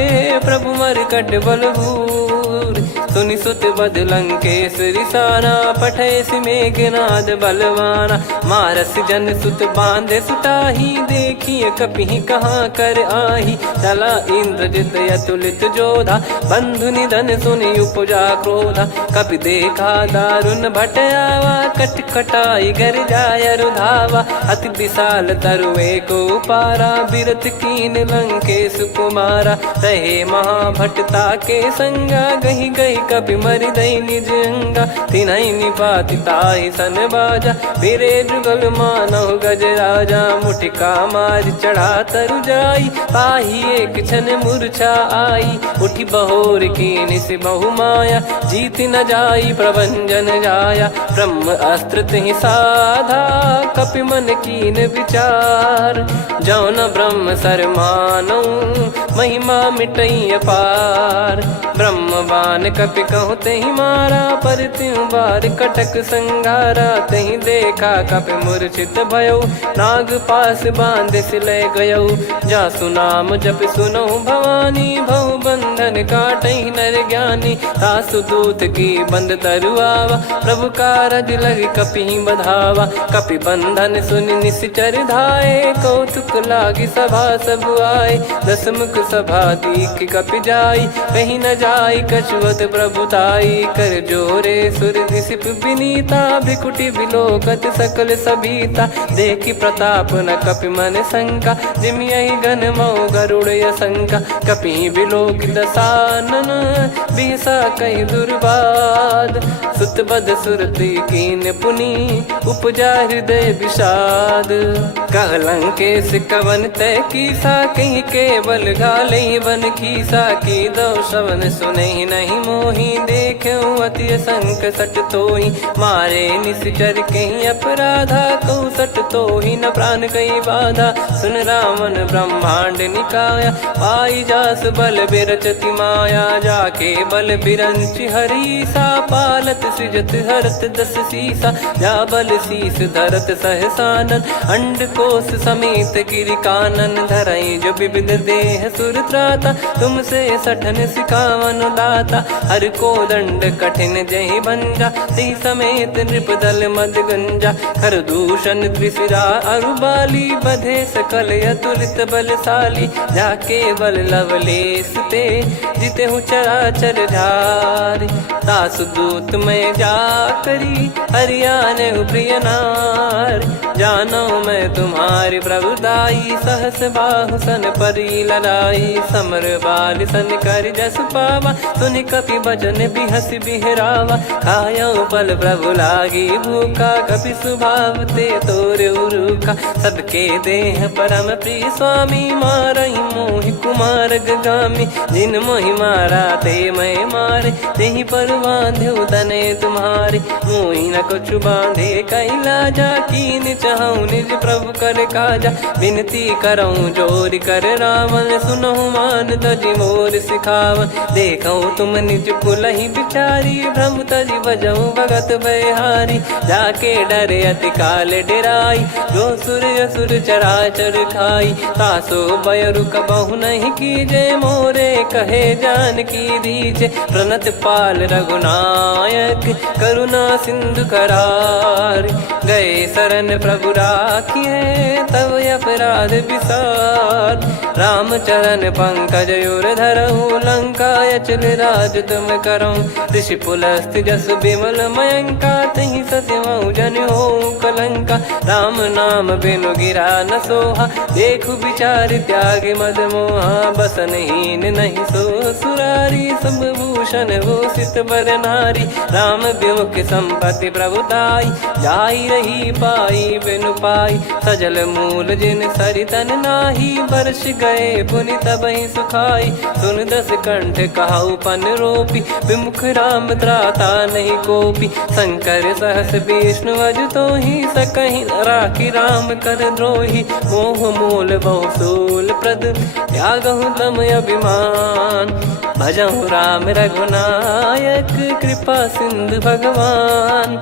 प्रभु मरकट बलभूर। सुनि सुत बद लंकेश्वरी साना, पठैसि मेघनाद बलवाना। मारस जन सुत बांधे सुताही, देखिए कपिहि कहाँ कर आही। चला इंद्रजित अतुलित जोधा, बंधु निधन सुनि उपजा क्रोधा। कपि देखा दारुण भट आवा, कट कटाई घर जाय रुधावा। अति विशाल तरुए को पारा, बिरत कीन लंकेश कुमारा। रहे महाभटता के संगा, गही गही कपि मरि दई निज अंगा। तिन्हि निपाति ताहि सन बाजा, फिरे जुगल मानव गज राजा। मुटिका मार चढ़ा तरु जाई, पाही एक क्षण मूर्छा आई। उठी बहोर कीन से बहु माया, जीत न जाई प्रभंजन जाया। ब्रह्म अस्त्र तिहि साधा, कपि मन कीन विचार। जौ न ब्रह्म सर मानौ, महिमा मिटई अपार। ब्रह्म बान कपि कहु तहि मारा, पर त्यों बार कटक संगारा। तहि देखा कपि मूर्छित भयो, नाग पास बांध सिले गयो। जासु नाम जप सुनहु भवानी, भव बंधन काटहि नर ज्ञानी। तासु दूत की बंद तरुआवा, प्रभु कारज लग कपि बधावा। कपि बंधन सुनि निश्चर धाये, कौतुक लागी सभा सब आए। दसमुख सभा दीख कपि जाई, कहीं न जाई कछुअत प्रभुताई। कर जोरे सुर दिसिप विनीता, भिकुटी बिलोकत सकल सबीता। देखी प्रताप न कपि मन शंका, जिमियहि गन मऊ गरुड़ असंका। कपि बिलोक दसानन, बिहसा कहि दुर्बाद। सुत बद सुरति कीन पुनि, उपजा हृदय विषाद। कह लंकेश कवन तय कीसा, कहीं केवल घाले बन खीसा। की दो श्रवण सुनहि नहीं मोहि, देखऊँ अति संक सट तोहि। मारे निश्चर कहीं अपराधा, कहूँ सट तोहि न प्राण कहीं बाधा। सुन रावण ब्रह्मांड निकाया, पाई जास बल बिरचति माया। जाके बल बिरंचि हरीसा, पालत सृजत हरत दस सीसा। जा बल शीस धरत सहसानन, अंड कोश समेत गिरि कानन। धरई जो विविध देह सुर त्राता, तुमसे सठन सिखावन दाता। हर को दंड कठिन जहि भंजा, ती समेत नृप दल मद गंजा। खर दूषण त्रिशिरा अरु बाली, बधे सकल अतुलित बलशाली। जाके बल लवलेस ते, जिते हूँ चराचर झारी। तासु दूत में जा करी, हरियाने प्रिय नार। जानो मैं तुम्हारी प्रभुताई। सहस बाहु सन परी ललाई, समर बाल सन कर जस पावा। सुन कपि बचन बिहस बिहरावा, खायो पल प्रभु लागी भूखा। कपि स्वभाव ते तोरे उरुखा, सबके देह परम प्रिय स्वामी। मारई मोहि कुमार गगामी, जिन मोहि मारा ते मैं मारे। तेहि पर बांध्यो तने तुम्हारे, मोहि न कुछ बांधे कैला जा। कीन चाहूं निज प्रभु कर काजा, विनती करऊं जोर कर रावण। सुनहु मान तजि मोर सिखावन, देखऊं तुम निज कुलहि बिचारी। भ्रम तजि बजऊं भगत बहारी, जाके डरे अति काल डेराई। जो सुर असुर चराचर खाई, तासो बयरु कबहु नहीं कीजे। मोरे कहे जान की दीजे, प्रणत पाल रघुनायक करुणा सिंधु करार। गए शरण प्रभु राखिए, तब अपराध विसार। राम चरण पंकज उर धरऊ, लंका अचल राज तुम करऊं। ऋषि पुलस्त्य जस विमल मयंका, तहि सत्यमऊ जन हो कलंका। राम नाम बिनु गिरा न सोहा, देखु विचार त्याग मद मोहा। बसनहीन नहीं सो सुरारी, सब भूषण भूषित बर नारी। राम विमुख संपत्ति प्रभुताई, जाई रही पाई बिनु पाई। सजल मूल जिन सरितन नाही, वर्ष गए पुनि तबहि सुखाई। सुन दस कंठ कहाऊ पन रोपी, विमुख राम त्राता नहीं कोपी। शंकर सहस विष्णु अज तोहि, सकहि न राखी राम कर द्रोही। मोह मूल बहु सूल प्रद, त्यागहु तम अभिमान। भजहु राम रघुनायक, कृपा सिंधु भगवान।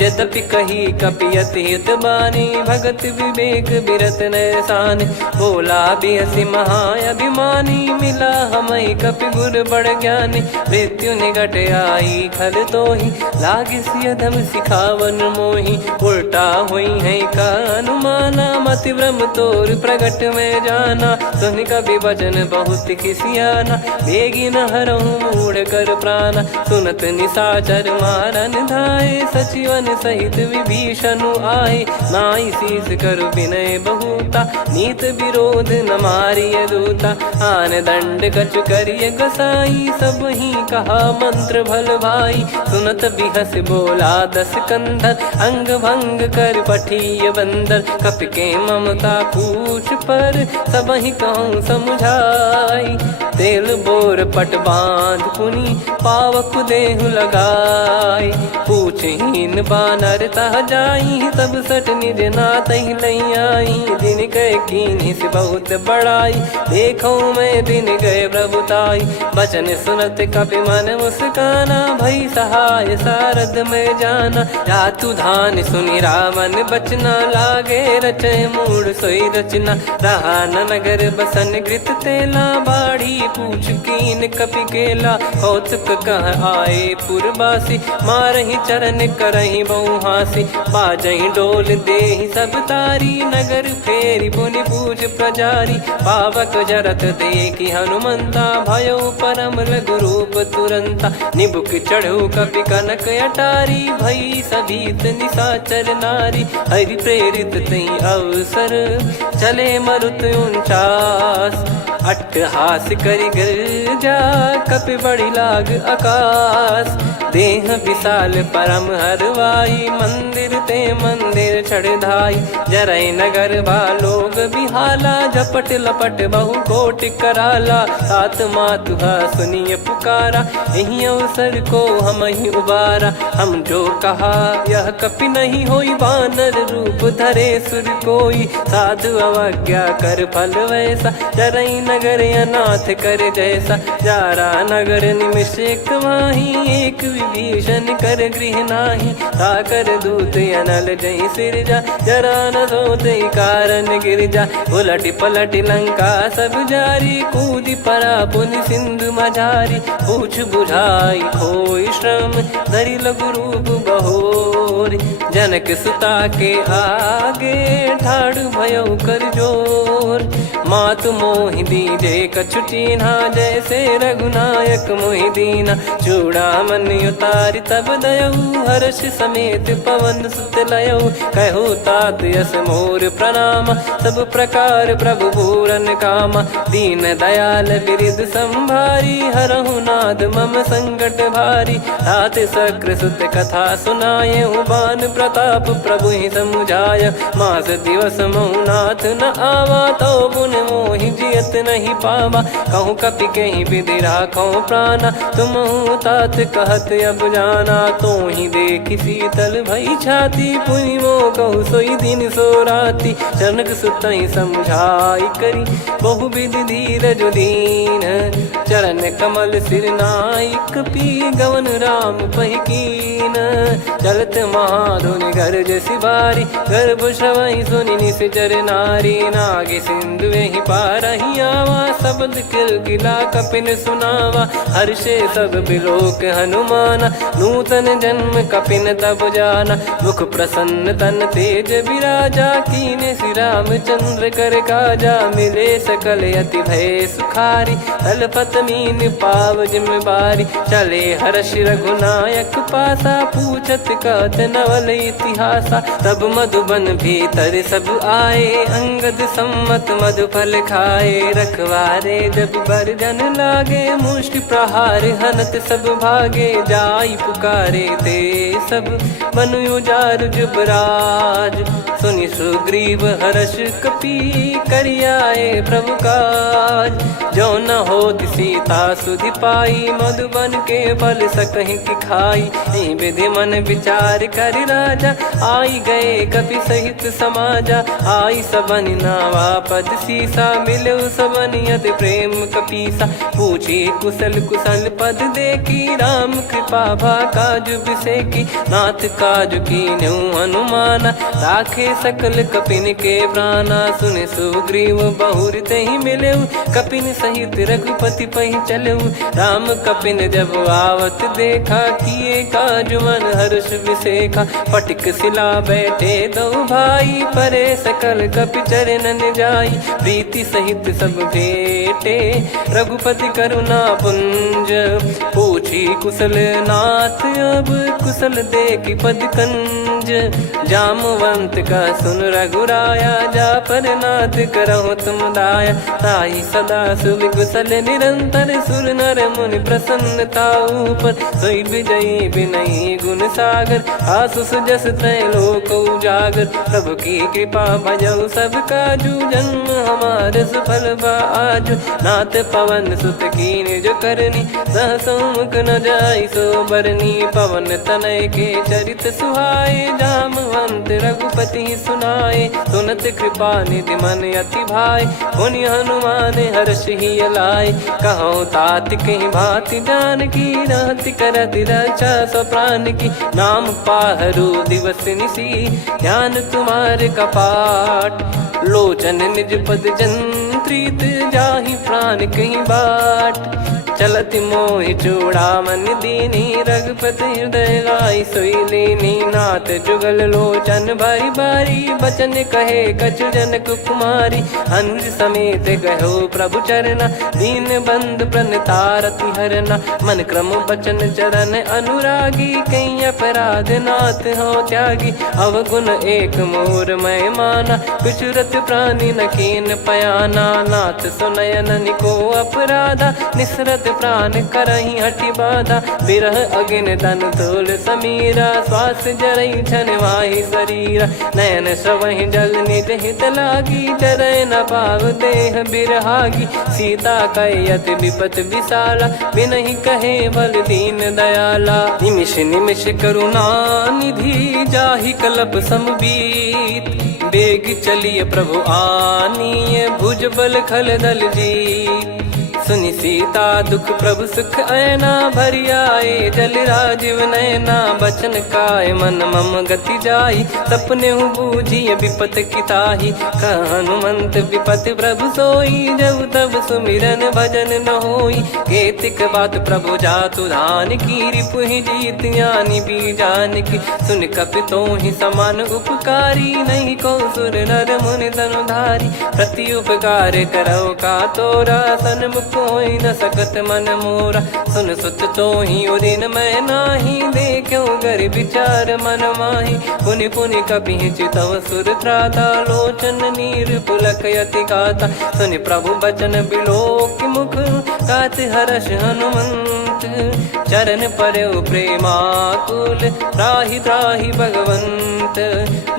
यद्यपि कही कपियत हित बानी, भगत विवेक बिरत नैसानी। बोला बिहसी महाअभिमानी, मिला हमई कपि गुर बड़ ज्ञानी। मृत्यु निकट आई खल तोहि, लागे सियधम सिखावन मोहि। उल्टा हुई है का अनुमाना, मति भ्रम तोर प्रगट में जाना। सुन कवि वचन बहुत खिसियाना, बेगी न हरहु मूढ़ कर प्राणा। सुनत निशाचर मारन धाये, सचिवन सहित विभीषणु आए। नाई शीस करु विनय बहुता, नीत विरोध न मारिय दूता। आन दंड कछु करिय गोसाई, सब ही कहा मंत्र भल भाई। सुनत बिहस बोला दस कंधर, अंग भंग कर पठिय बंदर। कपि के ममता पूछ पर, सब ही कहूँ समझाई। तेल बोर पट बांध पुनि, पावक देहु लगाई। पूछहीन बानर तह जाई, सब सट निज नातहि लई आई। दिन गए कीन्हि से बहुत बड़ाई, देखो मैं दिन गए प्रभुताई। बचन सुनत कपि मन मुस्काना, भई सहाय सारद में जाना। जातु धान सुनि रावण बचना, लागे रचय मूढ़ सोई रचना। रहा न नगर बसन कृत तेला, बाढ़ी पूछ कीन कपि केला। कौतुक कह आए पुरबासी, मारहि चरण करहि बहु हासी। बाजहि डोल देहि सब तारी, नगर फेरी पुनि पूज प्रजारी। पावक जरत देखि हनुमंता, भयो परम लघु रूप तुरंता। निबुक चढ़ऊ कपि कनक अटारी, भई सभीत निशाचर नारी। हरि प्रेरित तई अवसर, चले मरुत 49। अट्टहास करि गिरजा, कपि बड़ी लाग आकाश। देह विशाल परम हरवाई, मंदिर ते मंदिर चढ़धाई। जरई नगर भालोग बिहाला, झपट लपट बहु कोटि कराला। सात मातुहा सुनिय पुकारा, यही अवसर को हम ही उबारा। हम जो कहा यह कपि नहीं होई, वानर रूप धरे सुर कोई। साधु अवज्ञा कर फल वैसा, जरई नगर अनाथ कर जैसा। जारा नगर निमिष एक माही, एक विभीषण कर गृह नाही। ताकर दूत अनल जई सिरजा, जरा न सोते कारण गिरजा। उलट पलट लंका सब जारी, कूदी परा पुनि सिंधु मझारी। पूछ बुझाई खोई श्रम, धरि लघु रूप बहोरी। जनक सुता के आगे, ठाड़ भयो कर जोर। मातु मोहि दीजे कछु चीन्हा, जैसे रघुनायक मोहि दीना। चूड़ामन उतारि तब दयऊ, हर्ष समेत पवन सुत लयऊ। कहु तात यस मोर प्रणाम, सब प्रकार प्रभु पूरन कामा। दीन दयाल बिरिद संभारी, हरहु नाद मम संकट भारी। तात सक्र सुत कथा सुनाए, बान प्रताप प्रभु ही समुझाय। मास दिवस महु नाथ न आवा, तो पुन मोहि जियत नहीं पावा। कहूँ कपि कहीं विधि राखो प्राणा, तुम तात कहत अब जाना। तो ही देखी शीतल भई छाती, पुनि मो कहु सोई दिन सो राती। जनक सुत ही समझाई करी, बहु विधि धीरज दीन। चरण कमल सिर नाई, कपि गवन राम पहिकीन। चलत महाधुनि गरज सिबारी, गर्भ श्रवहि सुनि निश्चर नारी। नागे सिंधु ही पारहि आवा, शब्द किलकिला कपिन सुनावा। हर्षे सब बिलोक हनुमाना, नूतन जन्म कपिन तब जाना। मुख प्रसन्न तन तेज विराजा, कीने श्री रामचंद्र कर काजा। मिले सकल अति भय सुखारी, तलपत मीन पाव जिम्मेवारी। चले हर्ष रघुनायक पासा, पूछत कहत नवल इतिहासा। तब मधुबन भीतर सब आए, अंगद सम्मत मधुफल खाए। रखवारे जब बरजन लागे, मुष्टि प्रहार हनत सब भागे। जाई पुकारे ते सब बन उजार जुबराज। सुनि सुग्रीव हर्ष कपि, करियाए प्रभु काज। जो न होत सीता सुधि पाई, मधुबन के फल सकहि की खाई। विधि मन विचार कर राजा, आई गए कपि सहित समाजा। आई सबन नावा पद सीसा, मिलो सबन यत प्रेम कपीसा। पूछी कुशल कुशल पद देखी, राम कृपा भा काजु बिसेकी। नाथ काजु कीन्हु हनुमाना, राखे सकल कपिन के प्राणा। सुन सुग्रीव बहुर तहि मिलेऊ, कपिन सहित रघुपति पहि चलेऊ। राम कपिन जब आवत देखा, किए काजु मन हर्ष विसेखा। फटिक सिला बैठे दो भाई, परे सकल कपि चरणन जाई। प्रीति सहित सब भेटे, रघुपति करुणा पुंज। पूछी कुशल नाथ अब, कुशल देखि पद कंज। जामवंत का सुन रघुराया, जा पर नाथ करहु तुम दाया। ताई सदा सुविकुशल निरंतर, सुर नर मुनि प्रसन्नता ऊपर। सोई विजयी विनयी गुण सागर, आसुस जस तय लोक उजागर। प्रभु की कृपा भजऊ सब काजू, जन्म हमार सफल बा आजु। नाथ पवन सुत कीन जो करनी, सहसो मुख न जाई सो बरनी। पवन तनय के चरित सुहाए, जामवंत रघुपति सुनाए। सुनत कृपा निधि मन अति भाई, पुनि हनुमान हर्ष ही अलाय। कहो तात कहीं भांति जान की, रहति करति रक्षा सो प्राण की। नाम पाहरू दिवस निसी, ध्यान तुम्हारे कपाट। लोचन निज पद जंत्रित, जाहि प्राण कहीं बाट। चलति मोहि चूड़ामन दीनी, रघुपति हृदय लाई सोई लीनी। नाथ जुगल लोचन बारी बारी, बचन कहे कछु जनक कुमारी। अनुज समेत गहो प्रभु चरना, दीन बंद प्रणतारति हरना। मन क्रम बचन चरण अनुरागी, कहीं अपराध नाथ हो त्यागी। अवगुण एक मोर मैं माना, विचुरत प्राणी न कीन पयाना। नाथ सुनयन निको अपराधा, निसरत प्राण करही हटि बाधा। बिरह अगिन तन तोल समीरा, श्वास जरई छन वाहि शरीरा। नयन श्रवहि जल निज हित लागी, चरय न पाव देह बिरहागी। सीता कयत विपत विशाला, बिनहि कहे बल दीन दयाला। निमिष निमिष करुणा निधि, जाहि कलप समबीत। बेग चलिय प्रभु आनीय, भुज बल खल दल जीत। सुनि सीता दुख प्रभु सुख ऐना, भरि आए जल राजीव नैना। बचन काय मन मम गति जाई, सपने हूँ बूझिय विपत किताही। हनुमंत विपत प्रभु सोई, जब तब सुमिरन भजन न होई। केतिक बात प्रभु जातु धान की, रिपुहि जीत यानी बीजान की। सुन कपि तो ही समान उपकारी, नहीं को सुर नर मुनि तनुधारी। प्रति उपकार करौ का तोरा, सन्मुख होई न सकत मन मोरा। सुन सुत तोहि उरिन मैं नाही, देखो गर विचार मन माही। पुनि पुनि कपि चितव सुर त्राता, लोचन नीर पुलक यति गाता। सुनि प्रभु बचन बिलोक मुख, गात हर्ष हनुमंत। चरण परौ प्रेमाकुल, त्राहि त्राहि भगवंत।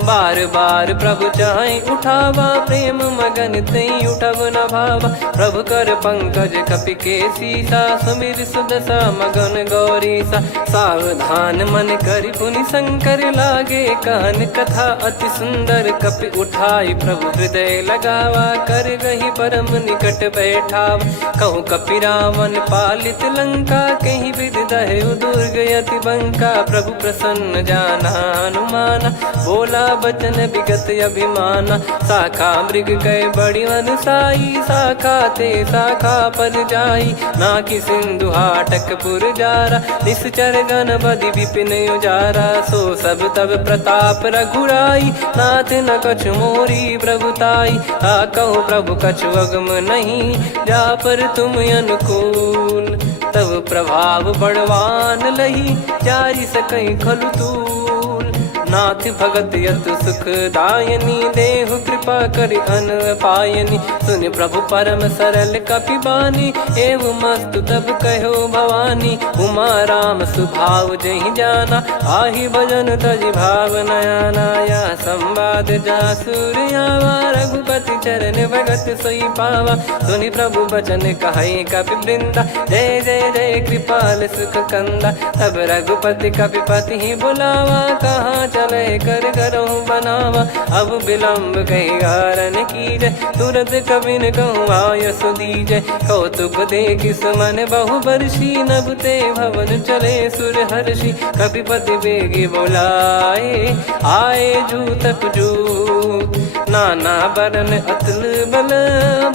बार बार प्रभु चाहि उठावा, प्रेम मगन तई उठब न भावा। प्रभु कर पंकज कपि के सीसा, सुमिर सुदशा मगन गौरीसा। सावधान मन करि पुनि शंकर लागे, कहन कथा अति सुंदर। कपि उठाई प्रभु हृदय लगावा, कर गही परम निकट बैठावा। कहूँ कपि रावण पालित लंका, कहीं विधि दहु दुर्ग यति बंका। प्रभु प्रसन्न जाना हनुमाना, बोला बचन विगत अभिमाना। शाखा मृग कह बड़ी अनुसाई, शाखा ते शाखा पर जाई। नाकि सिंधु हाटक पुर जारा, निश्चर गण बदि विपिन उजारा। सो सब तब प्रताप रघुराई, नाथ न कछु मोरी प्रभुताई। कहो प्रभु कछु अगम नहीं, जा पर तुम अनुकूल। तब प्रभाव बड़वान लही, जारी सकई खलु तूल। नाथ भगत यत सुख दायनी, देहु कृपा करि अन पायनी। सुनि प्रभु परम सरल कपि बानी, एव मस्तु तब कहो भवानी। उमा राम सुभाव जहि जाना, आहि भजन तजि भाव नयाना। या संवाद जासुर आवा, रघुपति चरण भगत सोई पावा। सुनि प्रभु बचन कहै कपि वृंदा, जय जय जय कृपाल सुख कंदा। तब रघुपति कपि पति बुलावा, कहाँ चले कर करहु बनावा। अब विलम्ब कही कारण कीजय, तुरत कबिन कहूँ आयस दीजय। कौतुक देखि सुमन बहु बरसी, नभ ते भवन चले सुर हर्षि। कपिपति बेगी बोलाए, आए जूतक जूत। नाना बरन अतुल बल,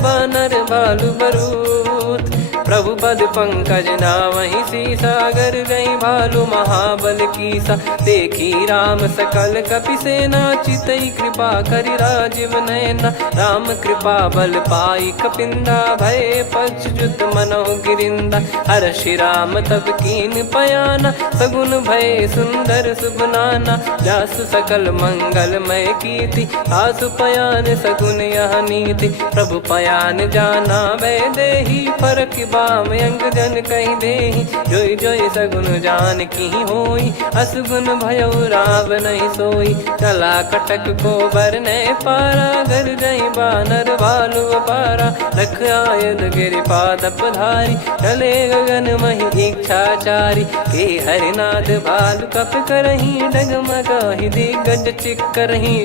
बानर बालु बरूत। प्रभु पद पंकज नावहि सीसा, गर गई भालु महाबल कीसा। देखी राम सकल कपि सेना, चितई कृपा करि राजीव नयना। राम कृपा बल पाई कपिंदा, भय पक्षजुत मनोह गिरिंदा। हर्षि राम तब कीन पयाना, सगुन भय सुंदर सुगुनाना। जासु सकल मंगलमय कीर्ति, आसु पयान सगुन यह नीति। प्रभु पयान जाना वै देहि, परख बाम अंग जन कहि देहि। जोई जोई सगुन जान की होई, असगुन भयो राव नहीं सोई। चला कटक को बरने पारा, घर जई बानर भालु अपारा। लख आयल गिरि पाद पधारी, चले गगन महि इच्छाचारी। के हरिनाथ भालु कप करही, डगमगाहि दिग्गज चिक्करही।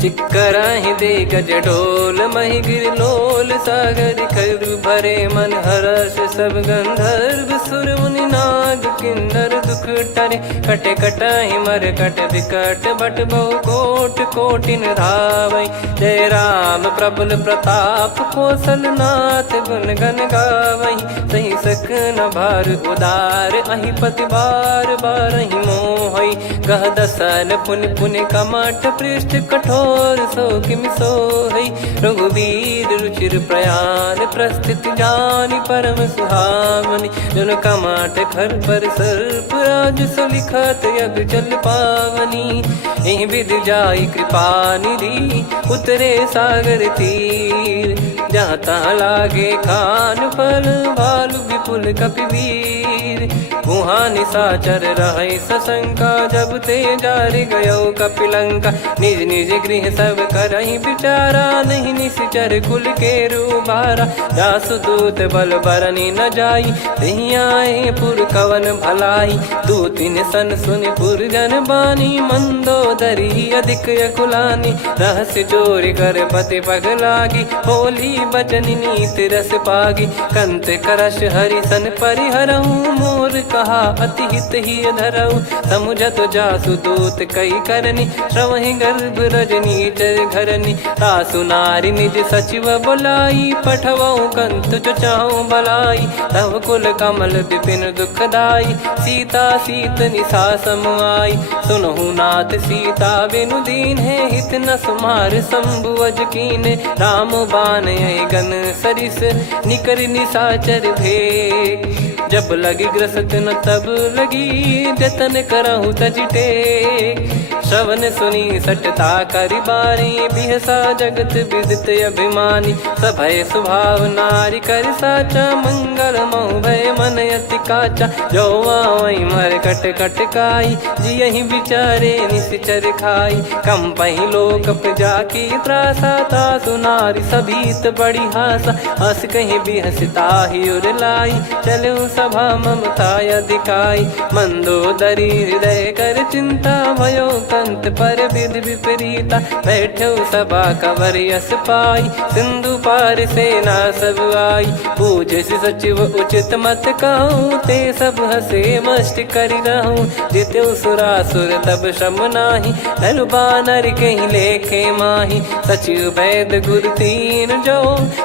चिक्कराहि दिग्गज डोल, महि गिर लोल। सागर करु भरे मन हर्ष, सब गंधर्व सुर मुनि नाग किन्नर दुख टरे। कटे कटाहि मरकट विकट, बट बहु कोट कोटिन धावै। जय राम प्रबल प्रताप, कौशल नाथ गुण गण गावै। सही सकन भार उदार, अहि पति बार बारहि मोहै। गह दसन पुनि पुनि कमठ, पृष्ठ कठोर सो किम सोहै। रघुवीर रुचिर प्रयाण, प्रस्थित जानि परम सुहावनी। जन कमाट खर पर सर्प, राज सलिखत यग चल पावनी। एहि विधि जाई कृपा निधि, उतरे सागर तीर। जहाँ तहाँ लागे खान फल, भालु विपुल कपि वीर। वहाँ निशाचर रहै सशंका, जब ते जारि गयो कपिलंका। निज निज गृह सब करहि विचारा, नहीं निश्चर कुल के रूबारा। जासु दूत बल बरनी न जाई, नहीं आए पुर कवन भलाई। दूतिन सन सुनि पुर जन बानी, मंदोदरी अधिक अकुलानी। रहस्य चोरी कर पति पग लागी, होली बचन नीत रस पागी। कंत करश हरिसन परिहरऊ मोर कहा अति हित ही धरऊ। समुझत जासु दूत कई करनी श्रवहि गर्भ रजनी चर घरनी। तासु नारी निज सचिव बुलाई पठवऊ कंत जो चाहूं बलाई। तव कुल कमल विपिन दुखदाई सीता सीत निशा समाई। सुनहु नाथ सीता बिनु दीन है हित न सुमार शंभु अज कीने। राम बान गन सरिस निकर निशाचर भेग। जब लगी ग्रसत न तब लगी जतन करहु तज टेक। श्रवण सुनी सटता करि बारी बिहसा जगत विदित अभिमानी। सभय स्वभाव नारी कर साचा मंगल मऊ भय मन अति काचा। जो आवई मर कट कट काई जियहि विचारे निश्चर खाई। कम पही लोक जाकी त्रासा तासु नारी सभीत बड़ी हासा। हस कहीं बिहसता ही उर लाई चलऊ सभा ममता अधिकाई। मंदोदरी हृदय कर चिंता भयो कंत पर विधि विपरीता। बैठो सभा कवर यस पाई सिंधु पार सेना सब आई। पूज सचिव उचित मत कहूँ ते सब हसे मस्त करि रहूं। जित्यु सुरासुर तब श्रम नाही धनु बानर कहीं लेखे माही। सचिव वैद गुरु तीन जो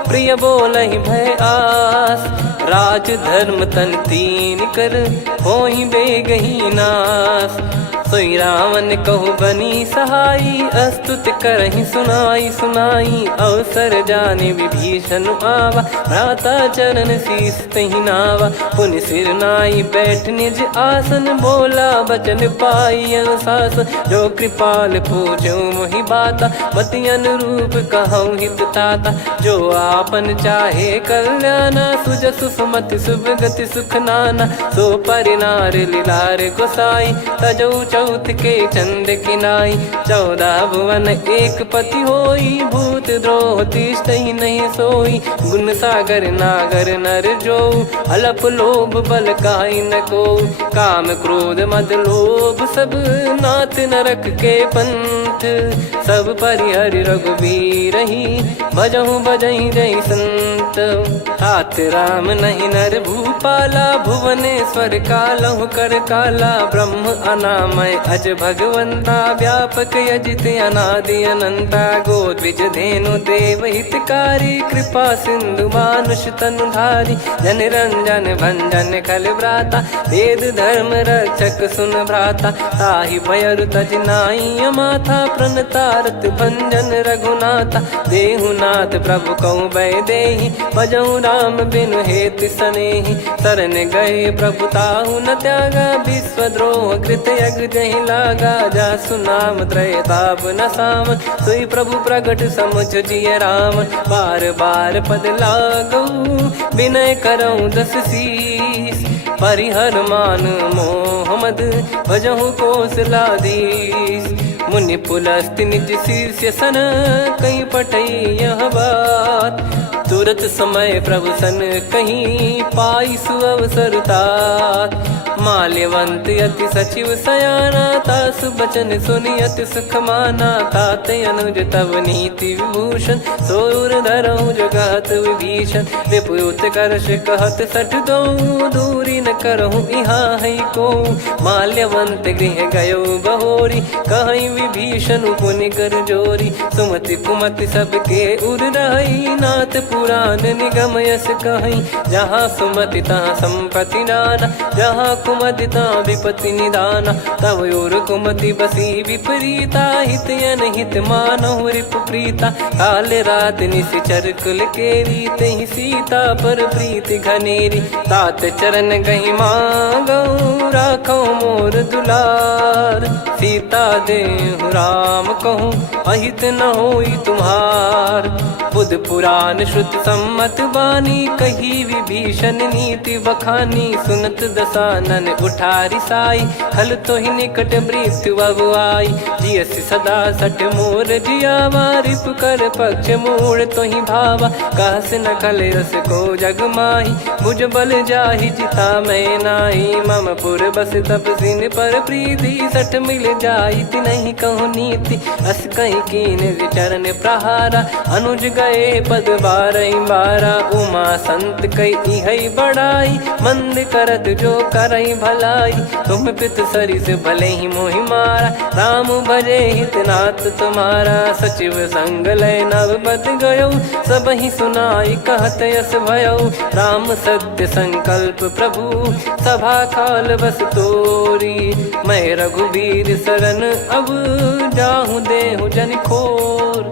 प्रिय बोलहि भय आस। राज धर्म तन तीन कर होई बेगही नास। सोई रावण कहु बनी सहाई अस्तुत करहि सुनाई सुनाई। अवसर जाने विभीषण आवा भ्राता चरण शीस तहि नावा। पुनि सिर नाई बैठ निज आसन बोला बचन पाई अनुशासन। जो कृपाल पूछो मोहि बाता मति अनुरूप कहूँ हित ताता। जो आपन चाहे कल्याणा सुजसु सुमति शुभ गति सुख नाना। सो परिनार लीलार गोसाई तजौ चौथ के चंद किनाई। 14 भुवन एक पति होई भूत द्रोह तिष्ठहि नहीं सोई। गुण सागर नागर नर जो अलप लोभ बल काई न को। काम क्रोध मद लोभ सब नाथ नरक के पंथ। सब परिहरि रघुबीर ही भजहु भजहि जय संत। हाथ राम नहीं नर भूपाला भुवनेश्वर कालहु कर काला। ब्रह्म अनामय अज भगवंता व्यापक यजित अनादि अनंता। गोद्विज धेनु देव हितकारी कृपा सिंधु मानुष तनुधारी। जन रंजन भंजन खल भ्राता वेद धर्म रक्षक सुन भ्राता। ताहि भयरु तज नाई माथा प्रणतारत भंजन रघुनाथा। देहुनाथ प्रभु कहु भय देहि भजहु राम बिनु हेतु सनेहि। शरण गए प्रभु ताहु न त्यागा विश्वद्रोह कृत यज्ञ जहि लागा। जासु नाम त्रयताप न सामन सोई प्रभु प्रगट समुझ जिय रामन। बार बार पद लागऊ विनय करऊँ 10 शीस। परिहर मान मोह मद भजहु कौशलाधीश। मुनि पुलस्त्य निज शीर्ष सन कहीं पटई यह बात। तुरत समय प्रभु सन कहीं पाई सुअवसर तात। माल्यवंत अति सचिव सयाना तासु बचन सुनि अति सुख माना। तात अनुज तव नीति विभूषण सोर धरहु जगत विभीषण। विपुत करश कहत सठ दो दूरी न करहु यहाँ है को। माल्यवंत गृह गयो बहोरी कहीं विभीषण पुनि कर जोरी। सुमति कुमति सबके उर रही नाथ पुराण निगम यस कहीं। जहाँ सुमति तहाँ संपत्ति नाना जहाँ कुमति तहाँ विपत्ति निदाना। तव और कुमति बसी विपरीता हित अनहित मानहु रिपु प्रीता। काल रात निशिचर कुल केरी तहि सीता पर प्रीति घनेरी। तात चरण गहि मांगऊ राखो मोर दुलार। सीता देहु राम कहूँ अहित न होई तुम्हार। बुध पुराण श्रुत सम्मत बानी कही विभीषण नीति बखानी। सुनत दसानन उठारी साई खल तो ही निकट मृत्यु अब आई। जियसि सदा सठ मोर जियावा रिप कर पक्ष मूड़ तो ही भावा। कहस न खल रस को जग माही भुज बल जाहि जिता मैं नाई। मम पुर बस तप सिन पर प्रीति सठ मिल जाई ति नहीं कहूँ नीति। अस कहीं कही कीन चरण प्रहारा। अनुज गए पद बारई बारा, उमा संत कई हई बड़ाई। मंद करत जो करई भलाई, तुम पित सरिस भले ही मोहि मारा। राम भजे हितनाथ तुम्हारा, सचिव संग लय नव बद गयो। सब ही सुनाई कहत यस भयो, राम सत्य संकल्प प्रभु। सभा काल बस तोरी, मैं रघुबीर शरण अब जाहूँ देहु जन खोर।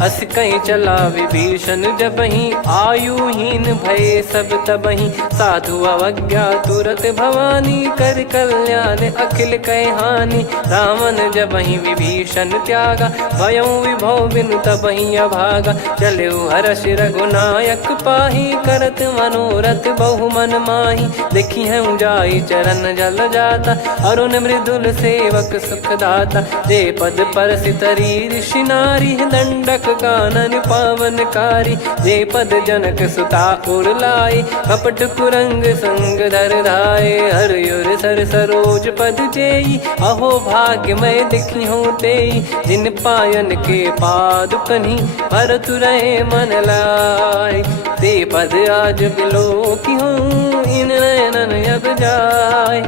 अस कहीं चला विभीषण जबहि, आयुहीन भय सब तबहि। साधु अवज्ञा तुरत भवानी, कर कल्याण अखिल कह हानि। रावण जबहि विभीषण त्यागा, भयउ विभव बिनु तबहि अभागा। चलऊ हर्ष रघुनायक पाहि, करत मनोरथ बहु मन माहि। देखी हूँ जाई चरण जल जाता, अरुण मृदुल सेवक सुखदाता। जे पद परसि तरी ऋषि नारी, दंडक कानन पावनकारी। जे पद जनक सुता उर लाए, कपट कुरंग संग धर धाये। हरियुर सर सरोज पद जेई, अहो भाग्य मैं दिखी हूँ तेई। जिन पायन के पादुकनि, भरत रहे मन लाय। ते पद आज बिलो की हूँ, इन नयनन अब जाय।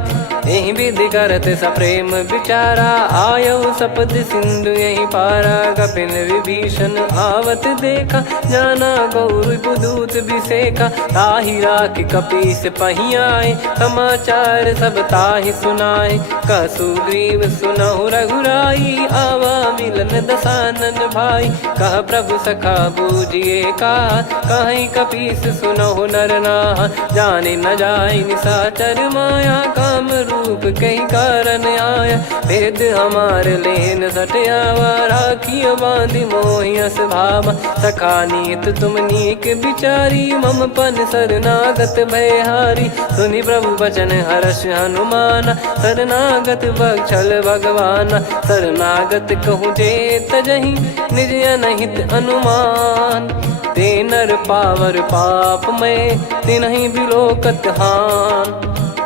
यही विधि करत सप्रेम विचारा, आयऊ सपद सिंधु यही पारा। कपिल विभीषण आवत देखा, जाना गौर बुदूत बिसेखा। ताहि राखि कपीस पही आए, समाचार सब ताहि सुनाए। कह सुग्रीव सुनहु रघुराई, आवा मिलन दसानन भाई। कह प्रभु सखा बूझिए का, कहीं कपीस सुनहु नर नाहा। जाने न जाय निशाचर माया, काम रूप कई कारण आया। भेद हमार लेन सटयावा, राखियो बांधि मोहियस भावा। सखा नीत तुम नीक बिचारी, मम पन शरणागत भयहारी। सुनि प्रभु वचन हर्ष हनुमाना, शरणागत बक्षल भगवाना। शरणागत कहूँ जे तजहि, निज अनहित अनुमान। ते नर पावर पाप में, तिन्हि बिलोकत हान।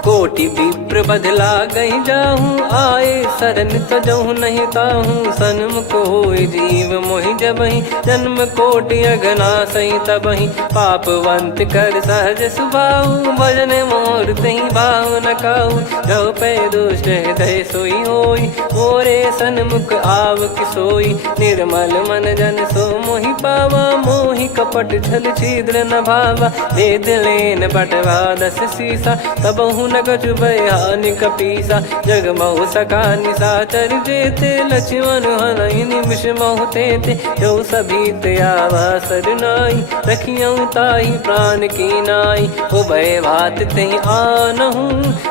कोटि विप्र बदला गई जाहूँ, आए शरण तजहु नहीं ताहूँ। सन्मुख होय जीव मोहि जबहि, जन्म कोटि अगना सही तबहि। पापवंत कर सहज सुभाऊ, भजन मोर तहि भाव न काऊ। जो पै दुष्ट हृदय सोई होई, मोरे सन्मुख आव किसोई। निर्मल मन जन सो मोहि पावा, मोहि कपट छल छिद्र न भावा। वेद लेन बटवा दस सीसा, तबहु न कछु भयानि कपीसा। जग महु सका निशाचर जेते, लक्ष्मण हनहि निमिष महु तेते। जो सभी त्यावा सरनाई, रखियऊ ताहि प्राण की नाई। उभय भात तेहि आनहु,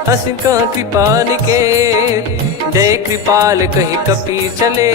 हस कह कृपाल के। जय कृपाल कहि कपी चले,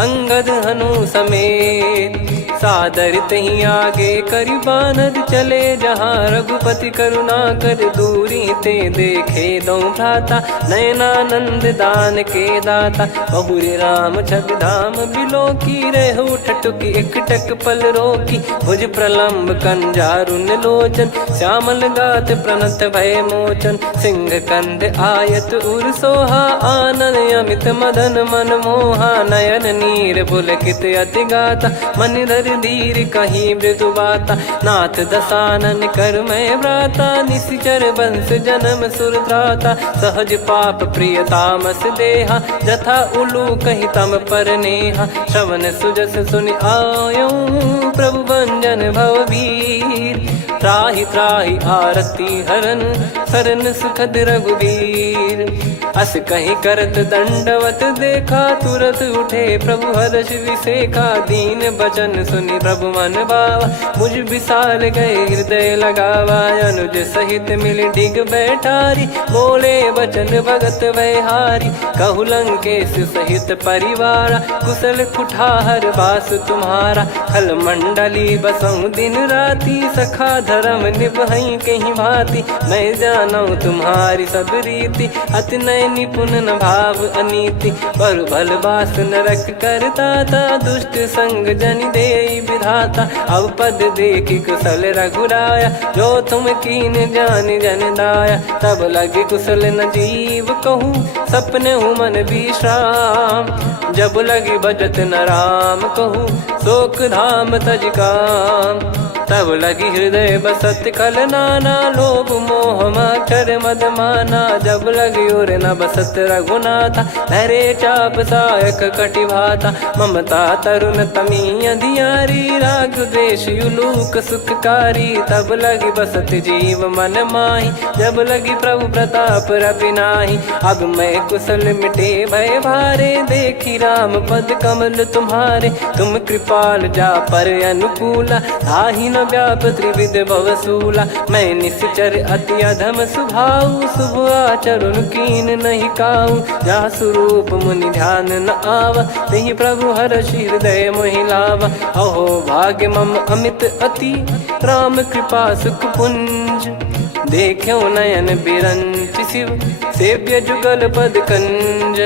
अंगद हनु समेत। सादर तही आगे करि बानर चले, जहाँ रघुपति करुणा कर दूरी ते देखे दो भ्राता। नयनानंद दान के दाता, बहुरी राम छवि धाम बिलो की। रहु ठटुकी एकटक पल रोकी, भुज प्रलम्ब कंजारुन लोचन। श्यामल गात प्रणत भय मोचन, सिंह कंद आयत उर सोहा। आनन अमित मदन मन मोहा, नयन नीर पुलकित अति गाता। मन धर धीर कहीं मृदु बाता, नाथ दसानन कर मैं व्राता। निश्चर वंश जन्म सुरत्राता, सहज पाप प्रिय तामस देहा। जथा उलू कही तम पर नेहा, श्रवण सुजस सुनि आयो। प्रभु भंजन भवबीर, त्राहि त्राहि आरती हरन। शरण सुखद रघुबीर, अस कहीं करत दंडवत देखा। तुरत उठे प्रभु हर्ष विसेखा, दीन बचन सुनि प्रभु मन भावा। मुझ विशाल गए हृदय लगावा, अनुज सहित मिल डिग बैठारी। बोले बचन भगत वैहारी, कहु लंकेश सहित परिवारा। कुशल कुठार बास तुम्हारा, खल मंडली बसऊं दिन राती। सखा धर्म निभई कहीं भांति, मैं जानऊ तुम्हारी सब रीति। अति नय हृदय निपुण न भाव अनीति, पर भल बास नरक करता था, दुष्ट संग जनि देई विधाता। अब पद देखी कुशल रघुराया, जो तुम कीन जान जन दाया। तब लगे कुशल न जीव कहूँ, सपने हूँ मन विश्राम। जब लगी बजत न राम कहूँ, शोक धाम तज काम। तब लगी हृदय बसत खल नाना, लोभ मोह मकर मद माना। जब लगी और न बसत रघुनाथा, धरे चाप सायक कटि भाता। ममता तरुण तमी अधियारी, राग द्वेष युलूक सुखकारी। तब लगी बसत जीव मन माही, जब लगी प्रभु प्रताप रवि नाही। अब मैं कुशल मिटे भय भारे, देखी राम पद कमल तुम्हारे। तुम कृपाल जा पर अनुकूला, ताहि न व्याप त्रिविध भवसूला। मैं निश्चर अति अधम सुभाऊ, शुभ आचरण कीन नहीं काऊ। जा स्वरूप मुनि ध्यान न आवा, तेहि प्रभु हर्षि हृदय मोहि लावा। अहो भाग्य मम अमित अति, राम कृपा सुख पुंज। देख्यो नयन बिरंच शिव, सेव्य जुगल पद कंज।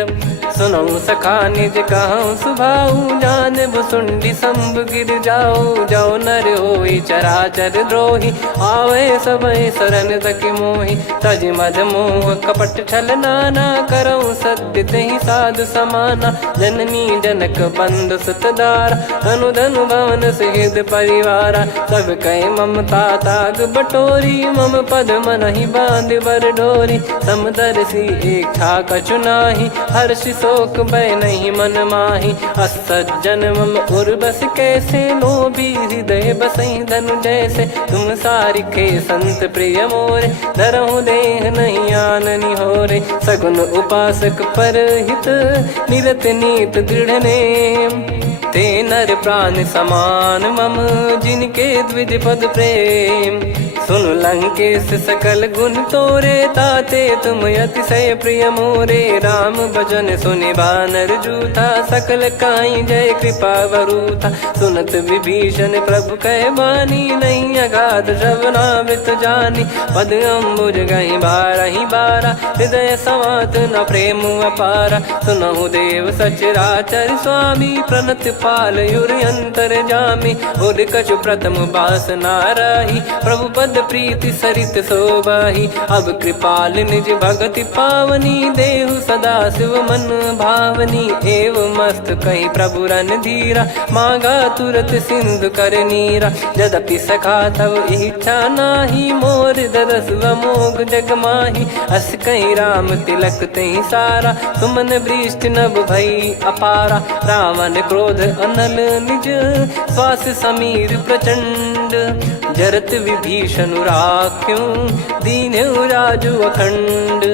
सुनऊ सखा निज कहूँ सुभाऊ, जान भुसुंडी संभ गिर जाओ। जाओ नर होई चराचर द्रोही, आवे सबय शरण तक मोहि। तज मद मोह कपट छल नाना, करऊँ सत्य तेहि साधु समाना। जननी जनक बंधु सुतदारा, धनु धनु भवन सहित परिवारा। सब कहे ममता ताग बटोरी, मम पद मनहि बांध बर डोरी। समदर्शी इच्छा कछु नाही, हर्षि शोक भय नहीं मन माही। असज्जन मम उर्वश कैसे, लोभी हृदय बसई धनु जैसे। तुम सारिखे संत प्रिय मोरे, धरहु देह नहीं आननि होरे। सगुन उपासक पर हित, निरत नीत दृढ़ नेम। ते नर प्राण समान मम, जिनके द्विज पद प्रेम। सुन लंकेश सकल गुण तोरे, ताते तुम अतिशय प्रिय मोरे। राम भजन सुनि बानर जूथा, सकल काई जय कृपा वरूथा। सुनत विभीषण प्रभु कह बानी, नहीं अगाध श्रवणामृत जानी। पद अम्बुज गहि बारहि बारा, हृदय समात न प्रेम अपारा। सुनहु देव सचराचर स्वामी, प्रणत पाल युर अंतर जामी। उर कछु प्रथम बास नाराही, प्रभु पद प्रीति सरित शोभाही। अब कृपाल निज भगति पावनी, देहु सदा शिव मन भावनी। एव मस्त कही प्रभु रन धीरा, मांगा तुरत सिंधु कर नीरा। यद्यपि सखा तब इच्छा नाही, मोर दरस मोग जग माही। अस कही राम तिलक तहि सारा, सुमन वृष्टि नभ भई अपारा। रावण क्रोध अनल निज, श्वास समीर प्रचंड। जरत विभीषण राख्यों, दीन्हु राजु अखंड।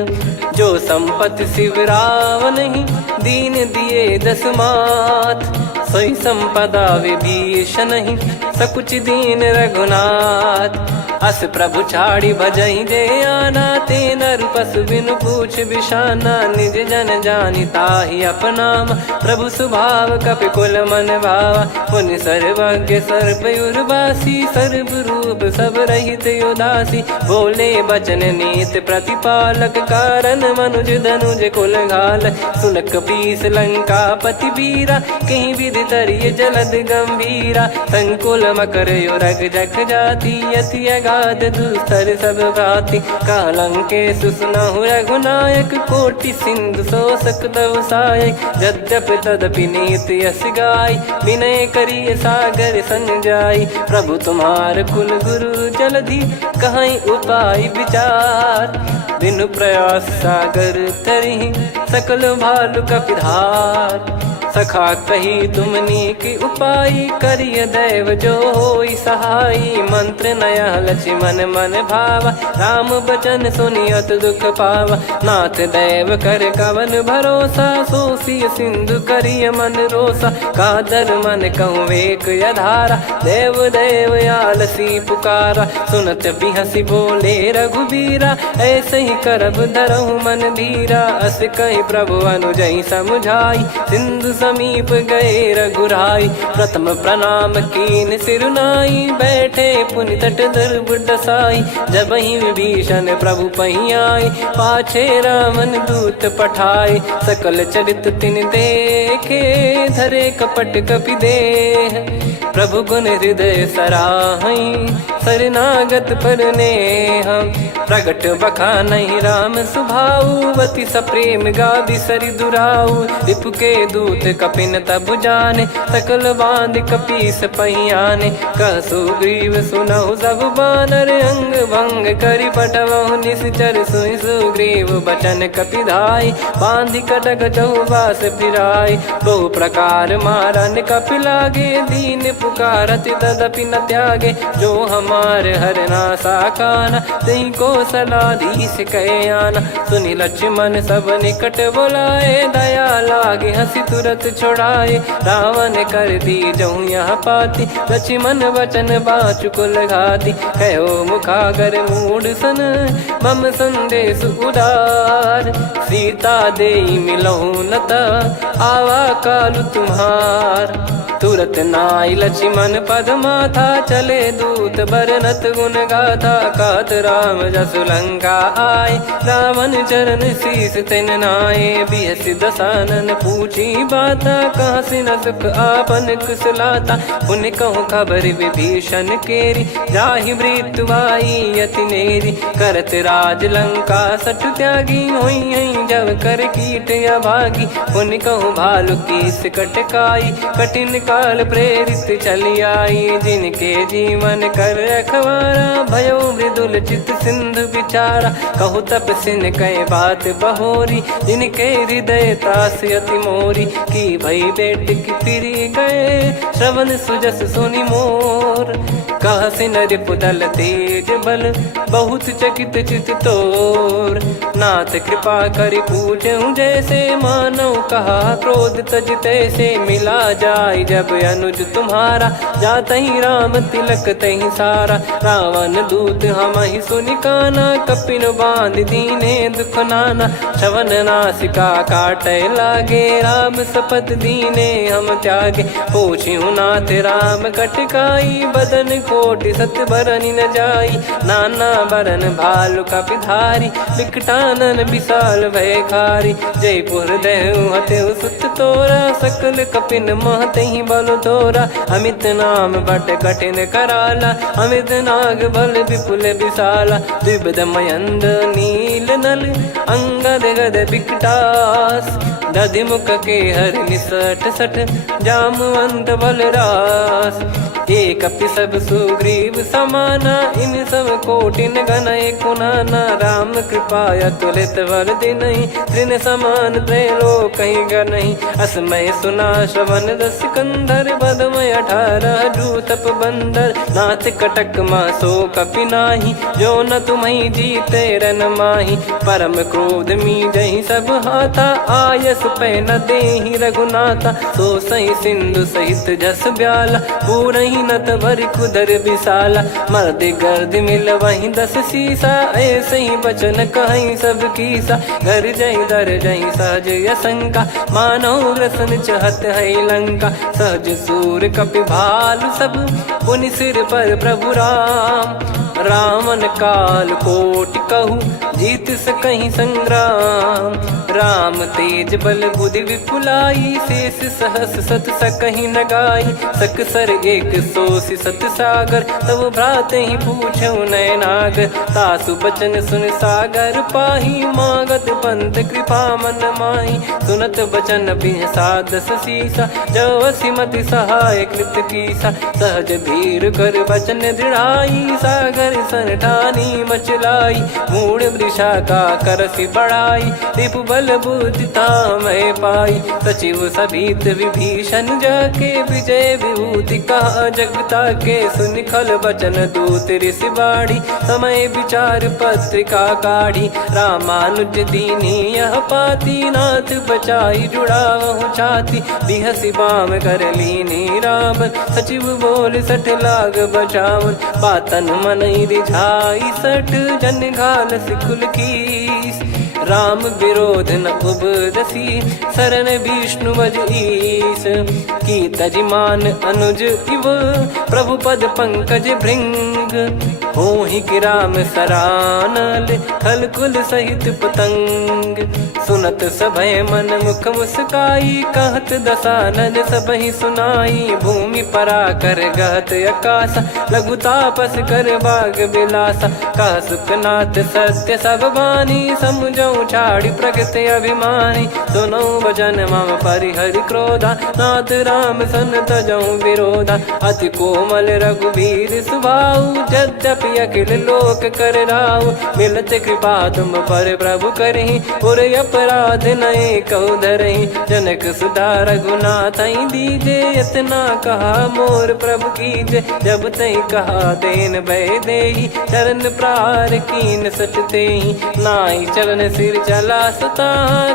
जो संपत्ति शिव रावण ही, दीन दिए दस मात। सोई संपदा विभीषण ही, सकुच दीन रघुनाथ। अस प्रभु छाड़ी भजई जे आना, ते नर पशु बिनु पूछ बिशाना। निज जन जानि ताहि अपनामा, प्रभु स्वभाव कपि कुल मन भावा। पुनि सर्वज्ञ सर्वयुर्वासी, सर्व रूप सब रहित उदासी। बोले बचन नीत प्रतिपालक, कारण मनुज धनुज कुल घाल। सुन कपीस लंका पति वीरा, कहीं विधि तरिय जलद गंभीरा। संकुल मकर युरग जग जाति, यति अगाध दुस्तर सब भाति। कालंकेश सुनहु रघुनायक, कोटि सिंधु शोषक तव सहायक। यद्यपि तदपि नीति यस गाय, विनय करिय सागर संग जाई। प्रभु तुम्हार कुल गुरु जलधि, कहीं उपाय विचार। बिनु प्रयास सागर तरि, सकल भालु कपिधार। सखा कही तुमनी की उपाय, करिय दैव जो होई सहाई। मंत्र नया लक्ष्मण मन भावा, राम बचन सुनियत दुख पावा। नाथ दैव कर कवन भरोसा, सोसिय सिंधु करिय मन रोसा। कादर मन कहूँ एक यधारा, देव देव आलसी पुकारा। सुनत बिहसी बोले रघुबीरा, ऐसे ही करब धरहु मन धीरा। अस कही प्रभु अनुजई समुझाई, सिंधु समीप गए रघुराई। प्रथम प्रणाम कीन सिरुनाई, बैठे पुनि तट दुर्ब डसाई। जब ही विभीषण प्रभु पही आए, पाछे रावण दूत पठाए। सकल चरित तिन देखे, धरे कपट कपि देह। प्रभु गुण हृदय सराहई, शरणागत पर नेह। प्रगट बखानहि राम सुभाऊ, अति सप्रेम गाबि सरि दुराऊ। रिपु के दूत कपिन तब जाने, सकल बांध कपीस पहियाने। कह सुग्रीव सुनहु सब बानर, अंग भंग करि पठवहु निश्चर। सुनि सुग्रीव बचन कपिधाई, बांधि कटक चौबास फिराई। बहु प्रकार मारन कपि लागे, दीन पुकारत तदपि न त्यागे। जो हमार हरना साखाना, तही को सलाधीश कहे आना। सुनि लक्ष्मण सब निकट बोलाए, दया लागे हंसी तुरत छोड़ाए। रावण कर दी जहु यहाँ पाती, लक्ष्मण वचन बाचु कुल घाती। कहो मुखागर मूढ़ सन, मम संदेश उदार। सीता देई मिलहु नत, आवा कालु तुम्हार। तुरत नाई लक्ष्मण पद माथा, चले दूत बरनत गुण गाथा। कहत राम जसु लंका आए, रावण चरण शीस तिन नाये। बिहस दसानन पूछी बाता, कहाँ से न सुख आपन कुशलाता। पुन कहूँ खबर विभीषण केरी, जाहि मृत्यु आई अति नेरी। करत राज लंका सठ त्यागी, होई जब कर कीट अभागी। पुन कहूँ भालु कीस कटकाई, कठिन काल प्रेरित चली आई। जिनके जीवन कर रखवारा, भयो मृदुल चित सिंधु विचारा। कहु तपसिन कह बात बहोरी, जिनके हृदय तास अति मोरी। की भई बेट की फिरी गए, श्रवण सुजस सुनि मोर। कह सिन रिपुदल तेज बल, बहुत चकित चित तोर। नाथ कृपा करि पूजहु जैसे, मानव कहा क्रोध तज तैसे। मिला जाय जब अनुज तुम्हारा, जातहि राम तिलक तहि सारा। रावण दूत हमहि सुनि काना, कपिन बांध दीने दुख नाना। श्रवण नासिका काटै लागे, राम शपथ दीने हम त्यागे। पूछिहु नाथ राम कटकाई, बदन कोटि सत बरनि न जाई। नाना बरन भालु कपिधारी, विकटानन विशाल भयकारी। जयपुर देहु हतेउ सुत तोरा, सकल कपिन महतहि बल तोरा। अमित नाम बट कठिन कराला, अमित नाग बल विपुल विशाला। द्विविध मयंद नील नल, अंगद गद विकटास। दधिमुख के हर निसठ सठ, जामवंत बलरास। एक कपि सब सुग्रीव समाना, इन सब कोटिन गणय कुनाना। राम कृपा अतुलित बल दिनहि, तृण समान त्रैलोकहि गणहि। असमय सुना श्रवण दस कंधर, बदमय 18 जूतप बंदर। नाथ कटक मां सो कपि नाही, जो न तुम्हि जीते रन माही। परम क्रोध मीजहि सब हाथा, आयस पै न देहि रघुनाथा। सो सही सिंधु सहित जस ब्याला, पूरहि नत भरि कुदर विशाला। मर्द गर्द मिल वही 10 सीसा, ऐसे ही बचन कहीं सब कीसा। घर जय दर जय सहज यसंका, मानव ग्रसन चहत है लंका। सहज सूर कपि भालु सब, पुनि सिर पर प्रभु राम। रावण काल कोटि कहू, जीत सकहि संग्राम। राम तेज बल बुद्धि विपुलाई, शेष सहस सत सकहि न गाई। सकसर एक सोसि सत सागर, तब भ्रात ही पूछऊ नयनागर। तासु बचन सुन सागर पाही, मागत पंथ कृपा मन माही। सुनत बचन बिहसा 10 सीसा, जो सिमति सहाय कृत कीसा। सहज भीर कर बचन दृढ़ाई, सागर सन ठानी मचलाई। मूढ़ वृषा का करसि बढ़ाई, रिपु बल बुद्धि तामय पाई। सचिव सभीत विभीषण जाके, विजय विभूति कहा जगता के। सुनि खल बचन दूत ऋषि बाड़ी, समय विचार पत्रिका काढ़ी। रामानुज दीनी यह पाती, नाथ बचाई जुड़ावहु छाती। बिहसि बाम कर लीनी राम, सचिव बोल सठ लाग बचावन। बातन मनहि रिझाई सठ, जन घाल सिकुल कीस। राम विरोध न उपदसी, शरण विष्णु मज ईस। की तजिमान अनुज इव, प्रभु पद पंकज भृंग। होहि कि राम सरानल, खल कुल सहित पतंग। सुनत सभय मन मुख मुस्काई, कहत दसानन सबहि सुनाई। भूमि पराकर गहत आकाशा, लघु तापस कर बाग बिलासा। कह सुखनाथ सत्य सब बानी, समझऊ छाड़ी प्रकृति अभिमानी। सुनऊ भजन मम परिहरि क्रोधा, नाथ राम सन तजऊ विरोधा। अति कोमल रघुवीर सुभाऊ, यद्यपि अखिल लोक कर राऊ। मिलत कृपा तुम पर प्रभु करहि, पुर अपराध नए कहु धरहि। जनक सुधा रघुनाथ दीजे, इतना कहा मोर प्रभु कीजे। जब तई कहा देन भय देहि, चरण प्रार कीन सटतेहि। नाई चरण सिर चला सता,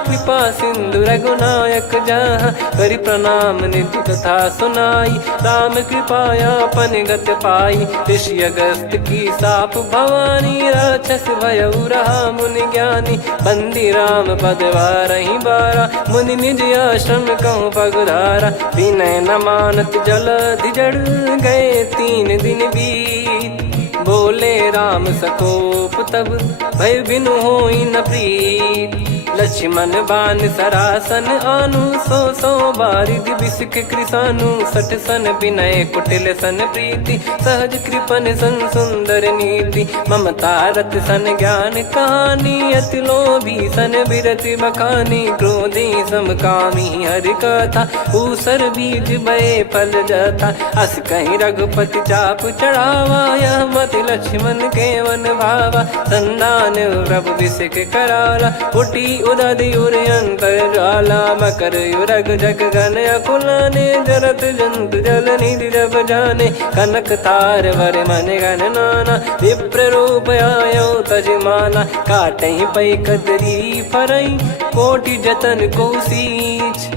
कृपा सिंधु रघुनायक जहाँ। करि प्रणाम निधि कथा सुनाई, राम कृपाया अपन गत पाई। ऋषि अगस्त की साप भवानी, राक्षस भयउ रहा मुनि ज्ञानी। बंदी राम पद वारहि बारा, मुनि निज आश्रम कहूँ पगुधारा। विनय न मानत जलधि जड़, गए 3 दिन बीत। बोले राम सकोप तब, भय बिनु होई न प्रीत। लक्ष्मण बान सरासन आनु, 100 बारिधि बिसक कृसानु। 60 सन विनय कुटिल सन प्रीति, सहज कृपन सन सुंदर नीति। ममता रत सन ज्ञान कहानी, अति लोभी सन बिरति बखानी। क्रोधी समकामी हरि कथा, ऊसर बीज भय फल जथा। अस कहीं रघुपति चाप चढ़ावा, यह मति लक्ष्मण के वन भावा। संदान प्रभु बिसक कराला, उठी उदधि उर अंतर ज्वाला। मकर युरग जग गन अकुलाने, जरत जंतु जल निधि जब जाने। कनक तार वर मन गण नाना, विप्र रूप आयो तजमाना। काटहि पै कदरी फरई, कोटि जतन को सींच।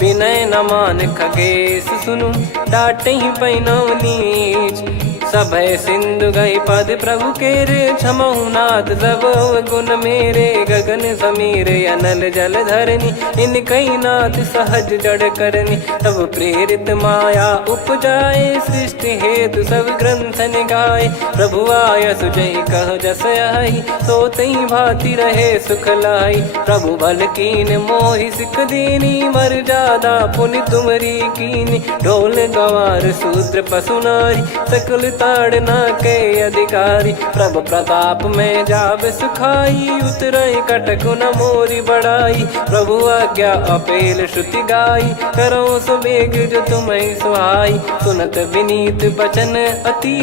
विनय न मान खगेश सुनु, डांटहि पै नव नीच। सभय सिंधु गई पद प्रभु केरे, क्षमहु नाथ सब गुण मेरे। गगन समीर अनल जल धरनी, इनकई नाथ सहज जड़ करनी। तब प्रेरित माया उपजाए, सृष्टि हेतु सब ग्रंथ निगाए। प्रभु आय सुजय कह जस आई, सोतई भांति रहे सुख लाई। प्रभु बल कीन मोहि सिख दीनी, मर्यादा पुनि तुमरी कीनी। ढोल गवार शूद्र पशु नारी, सकल ताड़ना के अधिकारी। प्रभु प्रताप में जाब सुखाई, उतरई कटक न मोरी बढ़ाई। प्रभु आज्ञा अपेल श्रुति गाई, करो सो बेग जो तुम्हें सुहाई। सुनत विनीत बचन अति,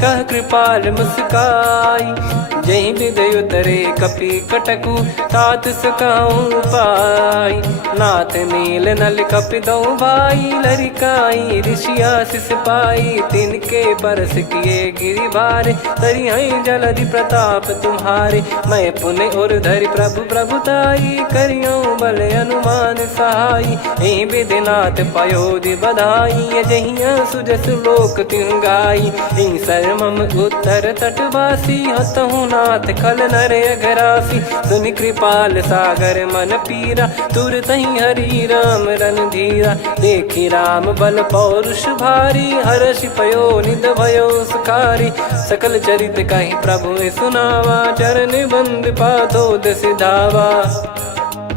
कह कृपाल मुस्काई। जही विद उतरे कपि कटकु, तात सकाऊं पाई। नाथ नील नल कपि दो भाई, लरिकाई ऋषि आशीष पाई। तिनके परस किए गिरि भारे, तरी हई जलधि प्रताप तुम्हारे। मैं पुण्य और धरि प्रभु प्रभुताई, करियो बल अनुमान सहाई। एहि विधिनाथ पयोधि बधाई, जहिया सुजस लोक तिहुँ गाई। एहि सरमम उत्तर तटवासी, हतहु नाथ खल नर अघरासी। सुनि कृपाल सागर मन पीरा, तुरत ही हरि राम रन धीरा। देखी राम बल पौरुष भारी, हर्ष पयो निध भयो सुखारी। सकल चरित कहि प्रभु सुनावा, चरण बंद पाथोद सिधावा।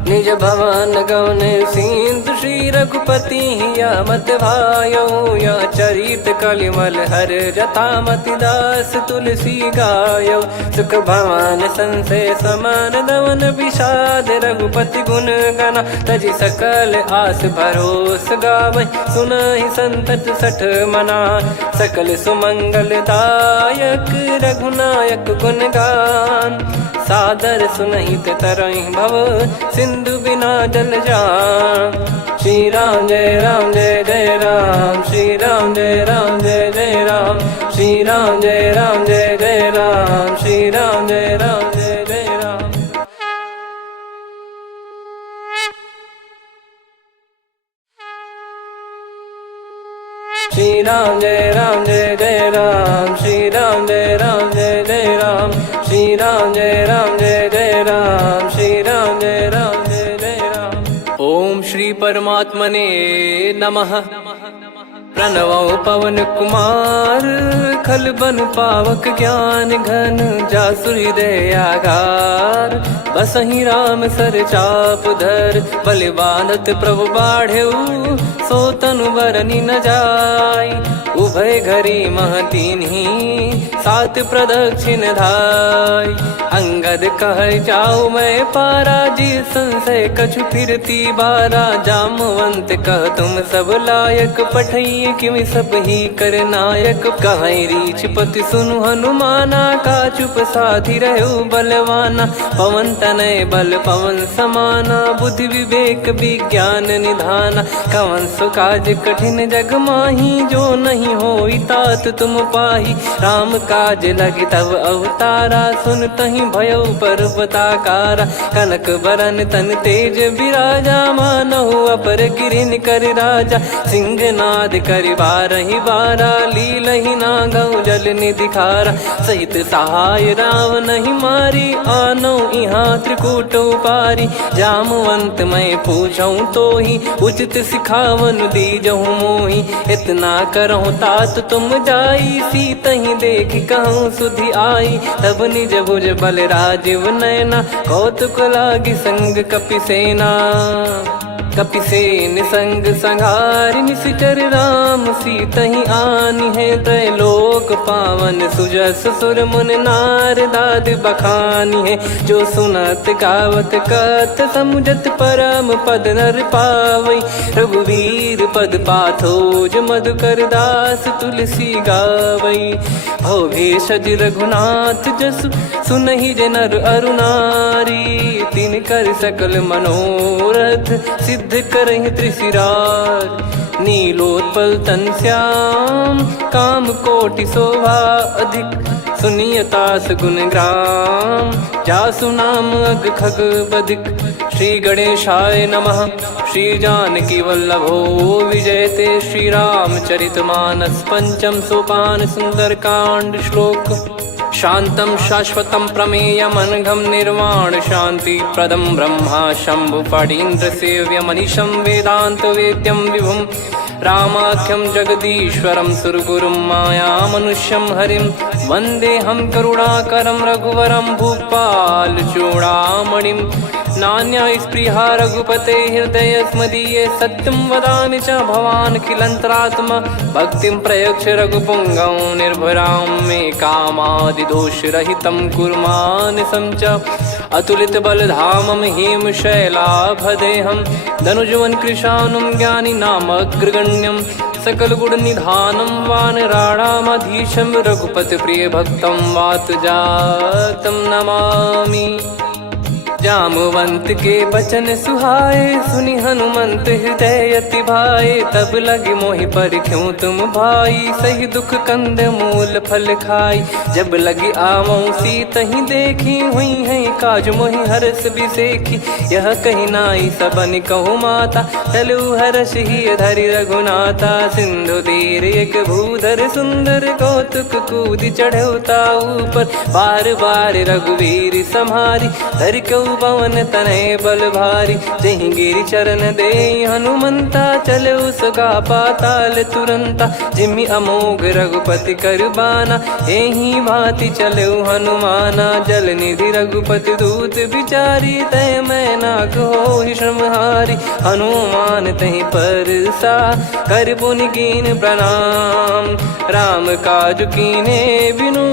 निज भवन गवन सिंधु, श्री रघुपति हिया मत भायो। यह चरित कलिमल हर जथा, मति दास तुलसी गायो। सुख भवन संशय समान दवन, विषाद रघुपति गुण गना। तजि सकल आस भरोस गावै, सुनहि संतत सठ मना। सकल सुमंगल दायक, रघुनायक गुण गान। सादर सुनहित तरहि भव, सिंधु बिना जल जान। श्री राम जय राम जय जय राम, श्री राम जय राम जय जय राम। श्री राम जय राम जय जय राम, श्री राम जय राम जय जय राम। श्री राम जय राम जय जय राम, श्री राम जय राम जय जय राम। श्री राम जय राम जय जय राम, श्री राम परमात्मने नमः। प्रणवो पवन कुमार खल बन पावक ज्ञान घन जासु हृदय आगार। बसहि राम सर चाप धर बलि बांधत प्रभु बाढ़ेऊ सो तनु बरनि न जाय। उभय घरी महतीन्ही सात प्रदक्षिण धाय। अंगद कह जाऊ मैं पारा जी संशय कछु फिरती बारा। जामवंत कह तुम सब लायक पठई किमि सब ही कर नायक। कहीं रीछ पति सुनु हनुमाना का चुप साधि रहु बलवाना। पवन तनय बल पवन समाना बुद्धि विवेक विज्ञान निधाना। कवन सो काज कठिन जग माही जो नहीं होई तात तुम पाही। राम काज लगी तब अवतारा सुन तहि भयो पर्वताकारा। कनक बरन तन तेज विराजा मानहु अपर गिरिन कर राजा। सिंहनाद करि बारहि बारा लीलहि नागौ जल निधि खारा। सहित सहाय राव नहीं मारी आनो इहाँ त्रिकूट उपारी। जामवंत मैं पूछऊँ तो ही उचित सिखावन दीजहु मोही। इतना करहु तात तुम जाई सीतहि देख कहूँ सुधि आई। तब निज भुज बल राजीव नयना कौतुक लागी संग कपिसेना। कपिसेन संग संघारि निशिचर राम सीतहि आनी है। त्रैलोक पावन सुजस सुर मुन नार दाद बखानी है। जो सुनत गावत कथ समुझत परम पद नर पावई। रघुवीर पद पाथोज मधुकर दास तुलसी गावई। भव भेषज रघुनाथ जसु सुनहि जे नर अरु नारी। तिन कर सकल मनोरथ सिद्ध करहि त्रिशिरार। नीलोत्पल तन श्याम काम कोटि शोभा अधिक। सुनियतास गुण ग्राम जासु नाम अग खग बदिक। श्री गणेशाय नमः। श्री जानकी वल्लभो विजयते। श्री रामचरित मानस पंचम सोपान सुंदरकांड श्लोक। शांतं शाश्वतं प्रमेयमनघं निर्वाण शांति प्रदं ब्रह्मा शंभु फणीन्द्र सेव्यमनिशं वेदांत वेद्यं विभुं। रामाख्यं जगदीश्वरं सुरगुरुं मायामनुष्यं हरिं। वन्देऽहं करुणाकरं रघुवरं भूपाल चूडामणिं। नान्या स्पृहा रघुपते हृदय स्मदीये। सत्यं वदामि च भवान् खिलन्तरात्मा। भक्तिं प्रयच्छ रघुपुङ्गं निर्भरां मे कामादिदोषरहितं कुर्मानिसं च। अतुलित बलधामं हेमशैलाभदेहं धनुजवन कृशानुं ज्ञानी नामग्रगण्यं। सकल गुण निधानं वानराणामधीशं। रघुपति प्रिय भक्तं वात जातं नमामि। जामवंत के बचन सुहाए सुनि हनुमंत हृदय अति भाए। तब लगे मोहि पर क्यों तुम भाई सही दुख कंद मूल फल खाई। जब लगी आवऊँ सीतहि देखी हुई है काज मोहि हरस बिसेखी। यह कही नाई सबन कहु माता चलु हरष ही धरि रघुनाथा। सिंधु तीर एक भूधर सुंदर कौतुक कूद चढ़ौता ऊपर। बार बार रघुवीर सम्हारी धर कऊ पवन तनय बल भारी। जहि गिरि चरण दे हनुमंता चले उसका पाताल तुरंता। जिमि अमोघ रघुपति कर बाना एहि भांति चले हनुमाना। जल निधि रघुपति दूत बिचारी तय मैं नाग होहि श्रमहारी। हनुमान तहि परसा कर पुनि कीन प्रणाम। राम काज कीने बिनु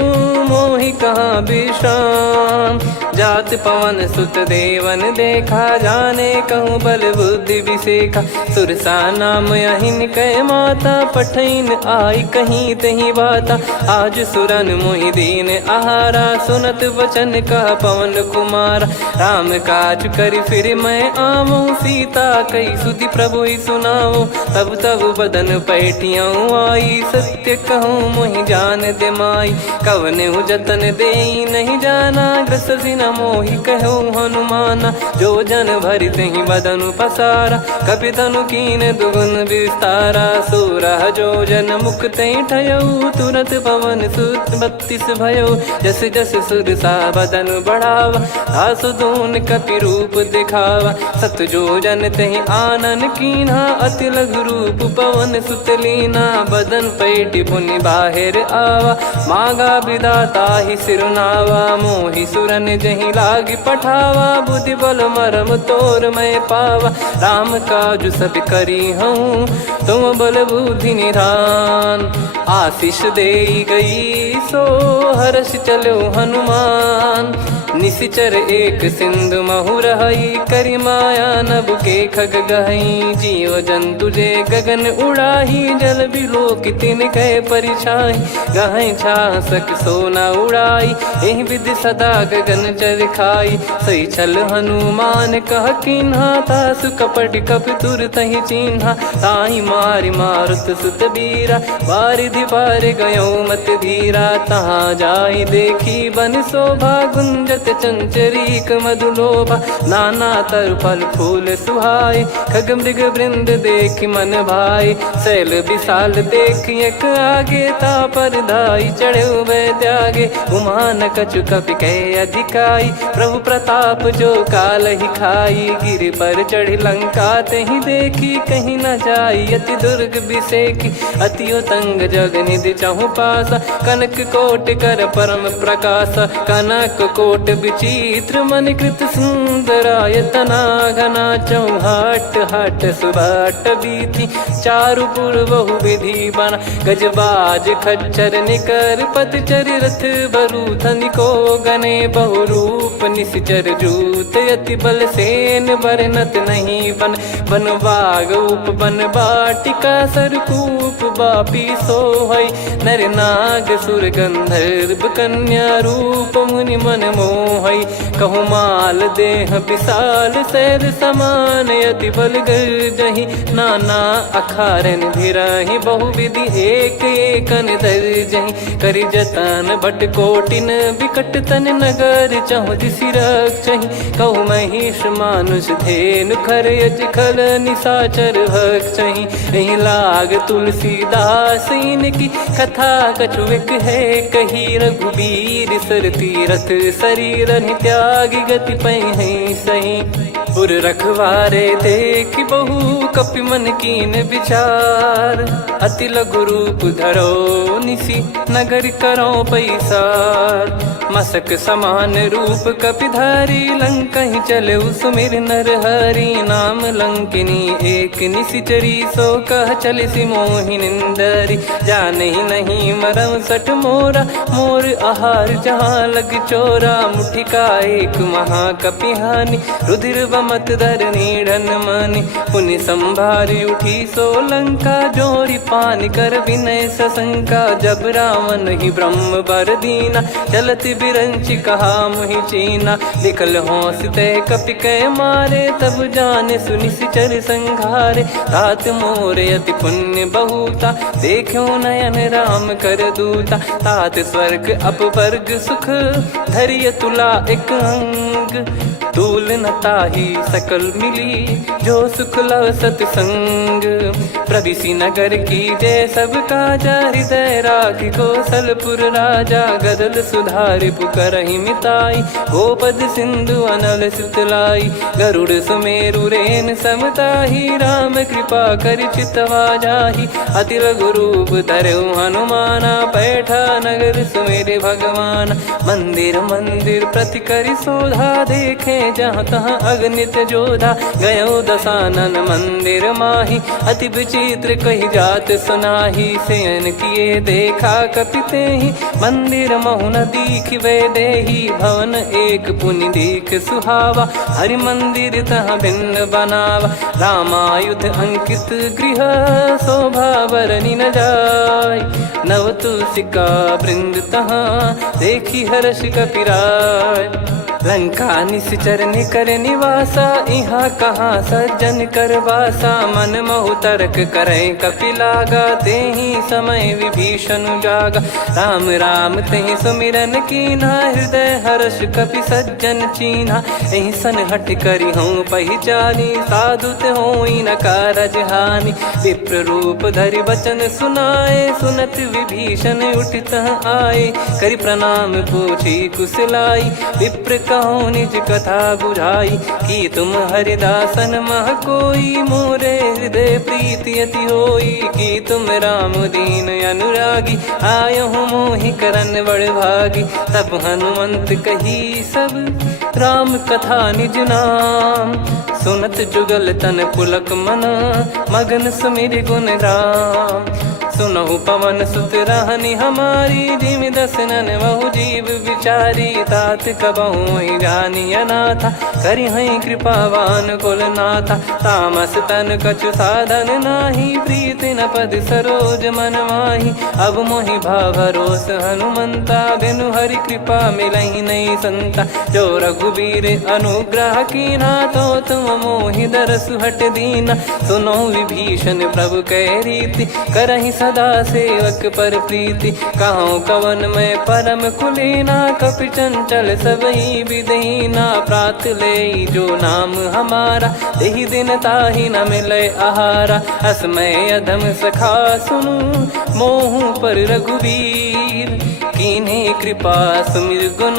मोहि कहाँ विश्राम। जात पवन सुत देवन देखा जाने कहूँ बल बुद्धि विसेखा। सुरसा नाम अहिन कै माता पठैन आई कहीं तही बाता। आज सुरन मोहि दीन आहारा सुनत वचन कह पवन कुमारा। राम काज करि फिर मैं आवऊँ सीता कई सुधि प्रभु ही सुनाऊँ। तब तब बदन पैठियाँ आई सत्य कहूँ मोहि जान दे माई। कवने जतन दे नहीं जाना ग्रस न मोहि कहो हनुमाना। जो जन भरि तहि बदनु पसारा, कपि तनु कीन दुगुन विस्तारा। 16 जो जन मुख तहि ठयऊ, तुरत पवन सुत 32 भयऊ। जस जस सुरसा बदन बढ़ावा, दासु दून कपि रूप दिखावा। 7 जो जन तहि आनन कीन्हा, अति लघु रूप पवन सुत लीना। बदन पैटि पुनि बाहिर आवा, मांगा विधाता ही सिरनावा। मोहि सुरन जहि लागी पठावा, बुद्धि बल मरम तोर मैं पावा। राम काजु सब करी हूँ, तुम बल बुद्धि निधान। आशीष देई गई सो हर्ष चलो हनुमान। निशिचर एक सिंधु महु रहई, करि माया नभ के खग गहई। जीव जंतु जे गगन उड़ाही, जल बिलो कि तिन कह परिछाई। गहई छासक सोना उड़ाई, एहि विधि सदा गगन चर खाई। सही छल हनुमान कह कीन्हा, तासु कपट कप तुर तहि चिन्हा। ताहि मारि मारुत सुत बीरा, बारिधि पार गयो मत धीरा। तहाँ जाई देखी बन शोभा, गुंजत चंचरीक मधुलोभा। नाना तर फल फूल सुहाई, खग मृग वृंद देख मन भाई। शैल विशाल देख एक आगे, तापर धाई चढ़े वै त्यागे। उमान कछु कपि कह अधिकाई, प्रभु प्रताप जो काल ही खाई। गिर पर चढ़ी लंका तहि देखी, कहीं न जाई अति दुर्ग बिसेकी। अति उतंग जग निधि चहु पासा, कनक कोट कर परम प्रकाश। कनक कोट विचित्र मन कृत सुंदरायतना। घना चौहाट हाट सुबाट बीती, चारु पुर बहु विधि बना। गजबाज खच्चर निकर पतचर, रथ बरु धनिको गने। बहु रूप निशिचर जूत, अति बल सेन बरनत नहीं बन। बन बाग उप बन बाटिका, सरकूप बापी सोहई। नर नाग सुर गंधर्व कन्या, रूप मुनि मन मोहई। कहु माल देह विशाल, शैल समान अति बल गर्जहि। नाना अखारन भिरहि, बहु विधि एक एकन दर्जहि। करि जतन भट कोटिन, विकट तन नगर चहु दिसि रक्षहि। कहु महिष मानुष धेनु, खर यज खल निशाचर भक्षहि। एहि लाग तुलसीदास इनकी, कथा कछु एक है कही। रघुबीर सर तीरथ शरीर त्यागी, गति पै सही। पुर रखवारे देख बहु, कपि मन कीन विचार। अति लघु रूप धरो निसी, नगर करो पैसार। मसक समान रूप कपि धारी, लंकहि चले सुमिर नर हरि। नाम लंकिनी एक निशिचरी, सो कह चलिसि मोहि निंदरी। जानहि नहीं मरम सठ मोरा, मोर आहार जहाँ लग चोरा। मुठिका एक महाकपि हानि, रुधिर बमत धरनी ढन मानि। पुनि संभारी उठी सो लंका, जोरी पान कर विनय सशंका। जब रावण ही ब्रह्म बर दीना, चलत बिरंचि कहा मुहि चीना। निकल होंस तय कपि कै मारे, तब जाने सुनिशिचर संघारे। तात मोर अति पुण्य बहुता, देखो नयन राम कर दूता। तात स्वर्ग अपवर्ग सुख, धैर्य तुला एक अंग। तूल न ताहि सकल मिली, जो सुख लव सतसंग। प्रविशि नगर की जय सब काजा, हृदय राखि कौशलपुर राजा। गदल सुधारि पुकारहि मिताई, गोपद सिंधु अनल सितलाई। गरुड़ सुमेरु रेन समताहि, राम कृपा करि चितवा जाहि। अति लघु रूप धरऊ हनुमाना, पैठा नगर सुमेरे भगवान। मंदिर मंदिर प्रति करि शोधा, देखे जहाँ तहाँ अगणित जोधा। गयो दशानन मंदिर माही, अति विचित्र कही जात सुनाही। शयन किए देखा कपि तेहि, मंदिर महु न दीख वे देहि। भवन एक पुनि दीख सुहावा, हरि मंदिर तहाँ भिन्न बनावा। रामायुध अंकित गृह, शोभा बरनि न जाय। नव तुलसिका वृंद तहाँ, देखी हर्ष कपिराय। लंका निश्चर निकर निवासा, यहाँ कहाँ सज्जन कर वासा। मन महु तर्क करें कपिलागा, तेहि समय विभीषण जागा। राम राम तेहि सुमिरन कीन्हा, हृदय हर्ष कपि सज्जन चीन्हा। एहि सन हट करि हूँ पहिचानी, साधु ते होई न कारज हानि। विप्र रूप धरि बचन सुनाए, सुनत विभीषण उठित आए। करि प्रणाम पूछी कुशलाई, विप्र कहो निज कथा बुझाई। कि तुम हरिदासन मह कोई, मोरे हृदय प्रीति अति होई। कि तुम राम दीन अनुरागी, आयहु मोहि करन बड़ भागी। तब हनुमंत कही सब राम कथा निज नाम, सुनत जुगल तन पुलक मना, मगन सुमिर गुण राम। सुनहु पवन सुत रहनी हमारी, जिमि दसनन बहु जीव विचारी। तात कबहु जानी अनाथा, करि हई कृपावान कुल नाथा। तामस तन कछु साधन नाही, प्रीति न पद सरोज मन माही। अब मोहि भावरोस हनुमंता, बिनु हरि कृपा मिलहि नहीं संता। जो रघुबीर अनुग्रह कीन्हा, तो तुम मोहि दरसु हट दीना। सुनो विभीषण प्रभु कह रीति, करहि सदा सेवक पर प्रीति। कहूँ कवन में परम कुलीना, कपि चंचल सबही विदहीना। प्रात ले जो नाम हमारा, तेहि दिन ताहि न मिले आहारा। असमय अधम सखा सुनु, मोहु पर रघुवीर। कीन्हे कृपा सुमिर गुण,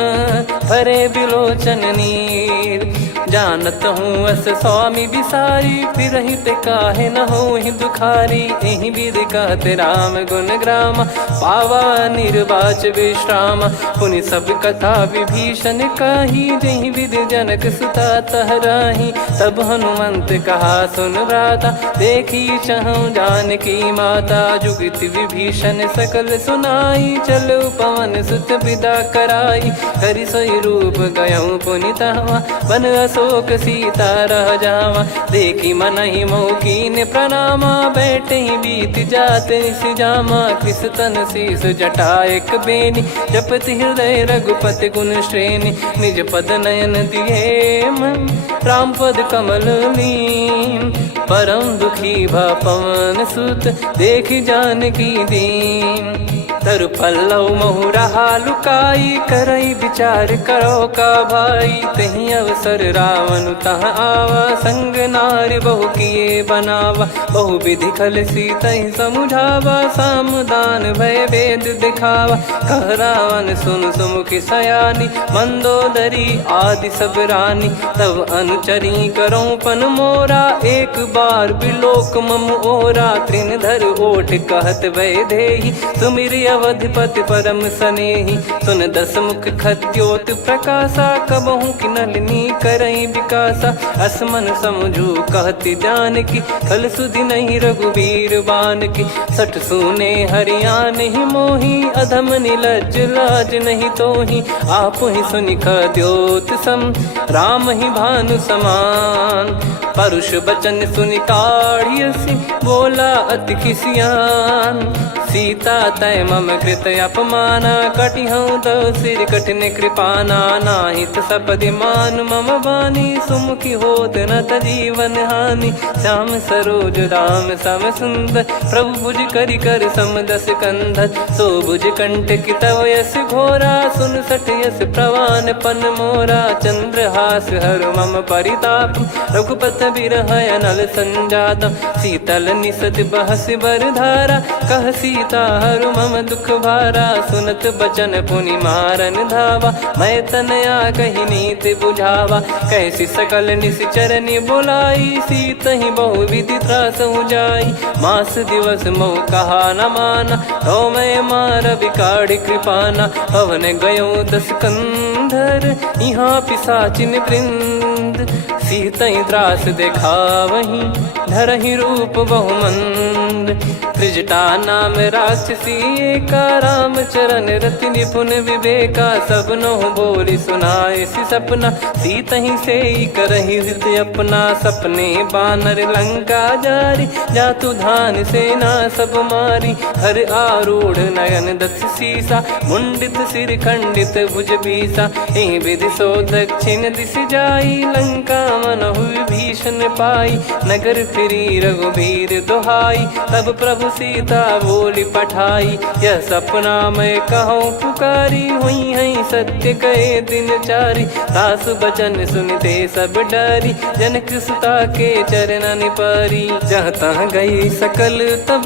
भरे बिलोचन नीर। जानत हूँ अस स्वामी बिसारी, फिरहित काहे न होहि दुखारी। एहि विधि कहत राम गुण ग्राम, पावा निर्वाच विश्राम। पुनि सब कथा विभीषण कही, जहि विधि जनक सुता तहराही। तब हनुमंत कहा सुन भ्राता, देखी चहु जानकी माता। जुगति विभीषण सकल सुनाई, चलो पवन सुत विदा कराई। हरि सोई रूप गयऊँ पुनि तहवा, बन अशोक सीता रह जावा। देखी मनहि मौकीन प्रणामा, बैठे ही बीत जात निस जामा। कृस तन शीस जटा एक बेनी, जपति हृदय रघुपति गुण श्रेणी। निज पद नयन दिए मन, राम पद कमल लीन। परम दुखी भा पवन सुत, देखि जानकी दीन। तरु पल्लव महु रहा लुकाई, करई विचार करो का भाई। तहि अवसर रावण तह आवा, संग नारी बहु किए बनावा। बहु विधि खल सीतहि समुझावा, सामदान भय वेद दिखावा। कह रावण सुन सुमुखि सयानी, मंदोदरी आदि सब रानी। तब अनुचरी करो पन मोरा, एक बार बिलोक मम ओरा। तृण धर ओठ कहत भय देहि, सुमिर अवधिपति परम सनेहि। सुन दस मुख खद्योत प्रकाशा, कबहु कि नलिनी करई विकासा। असमन समझू कहति जानकी, खल सुधि नहीं रघुबीर बान की। सठ सुने हरियाण ही मोही, अधम निलज्ज लाज नहीं तोही। आप ही सुनि खद्योत सम, राम ही भानु समान। परुष बचन सुनि काढ़ियसि, बोला अति किसियान। सीता तय मम कृत अपमाना, कटिहऊँ तो सिर कठिन कृपाना। नाहित सपदि मान मम बानी, सुमुखी होत न जीवन हानि। श्याम सरोज राम सम सुंदर, प्रभु भुज करि कर सम दस कंधर। सो भुज कंठ की तव यस घोरा, सुन सठ यस प्रवान पन मोरा। चंद्रहास हर मम परिताप, रघुपत बिरह अनल संजातम। शीतल निसत बहस बर धारा, कह सीता हरु मम दुख भारा। सुनत बचन पुनि मारन धावा, मैं तनया कही नीति बुझावा। कैसी सकल निश्चरनि बुलाई, सीतहि बहु विधि त्रासहु जाई। मास दिवस मोह कहा न माना, तो मैं मार बिकाढ़ कृपाना। पवन गयो दस कंधर, यहाँ पिशाचिन वृंद। मंद, सीतई त्रास देखावहीं, धरहि रूप बहुमंद। त्रिजटा नाम राक्षसी एका, राम चरण रति निपुण विवेका। सबनो बोली सुनाए सि सपना, सीतहि से करहि हृदय अपना। सपने बानर लंका जारी, जातु धान सेना सब मारी। हर आरूढ़ नयन दस सीसा, मुंडित सिर खंडित भुज बीसा। एहि विधि सो दक्षिण दिश जाई, लंका मनहु विभीषण पाई। नगर फिरी रघुबीर दोहाई, तब प्रभु सीता बोली पठाई। यह सपना मैं कहूँ पुकारी, हुई है सत्य कहे दिन चारी। सासु बचन सुनते सब डरी, जनक सुता के चरण पारी। जहाँ तहाँ गई सकल तब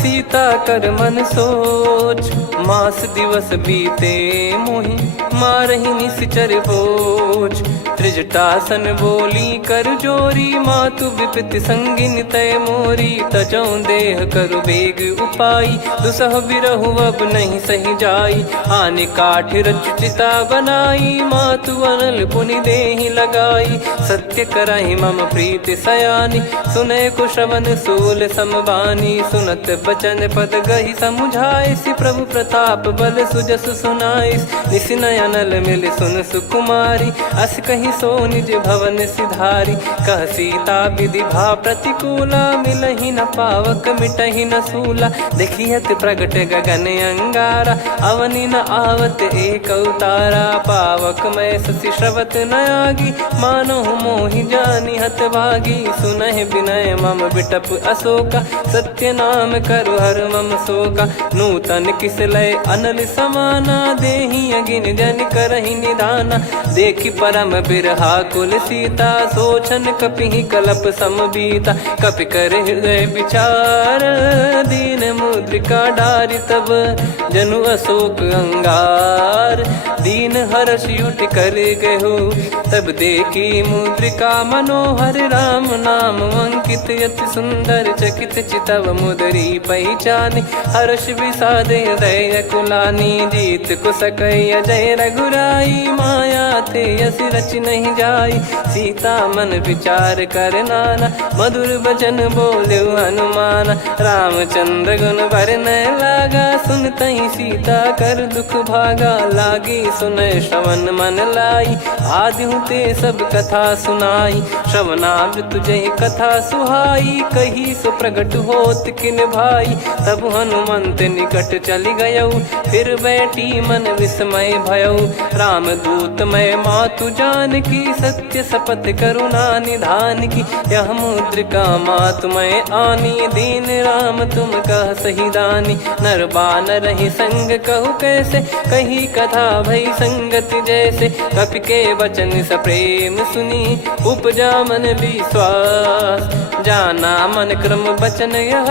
सीता कर मन सोच। मास दिवस बीते मोहि, मारहि निश्चर बोझ। त्रिजटासन बोली कर जोरी, मातु विपित संगिन तय मोरी। तजौ देह करु बेग उपाई, दुसह बिरहु अब नहीं सही जाई। आने काठ रचिता बनाई, मातु अनल पुनि देहि लगाई। सत्य करहि मम प्रीति सयानी, सुनय कुशवन सूल समबानी। सुनत बचन पद गहि समुझाए, सि प्रभु प्रताप बल सुजस सुनाइस। निस नयनल मिल सुन सुकुमारी, अस कहि सो निज भवन सिधारी। कह सीता विधि भा प्रतिकूला, मिलहि न पावक मिटहि न सूला। देखियत प्रगट गगन अंगारा, अवनि न आवत एक अवतारा। पावक मैं शशि श्रवत न आगी, मानो मोहि जानि हत भागी। सुनहि विनय मम बिटप अशोका, सत्य नाम करु हर मम शोका। नूतन किस लय अनल समाना, देहि अगिन जन करहि निदाना। देखि परम बिरहा कुल सीता, सोचन कपिहि कलप समबीता। कपि कर हृदय विचार, दीन मुद्रिका डारि तब जनु अशोक अंगार। दीन हर्ष उठ कर गहु, तब देखी मुद्रिका मनोहर। राम नाम अंकित अति सुंदर, चकित चितव मुदरी पहचानी। हर्ष विषाद हृदय कुलानी, जीत को सकय जय रघुराई। माया थे यस रच नहीं जाई, सीता मन विचार कर नाना। मधुर बचन बोले हनुमान, रामचंद्र गुण वरन लागा। सुनतहि सीता कर दुख भागा, लागी सुनय श्रवण मन लाई। आदि ते सब कथा सुनाई, श्रवणामृत जय कथा सुहाई। कही सो प्रगट होत किन भाई, तब हनुमंत निकट चली गयऊ। फिर बैठी मन विस्मय भयऊ, राम दूत मैं मातु जान की। सत्य शपथ करुणा निधान की, यह मुद्रिका मातु मैं आनी। दीन राम तुम कह सही दानी, नर बानर ही संग कहु कैसे। कही कथा भई संगति जैसे, कपि के वचन सप्रेम सुनी। उपजा मन विश्वास, जाना मन क्रम बचन यह।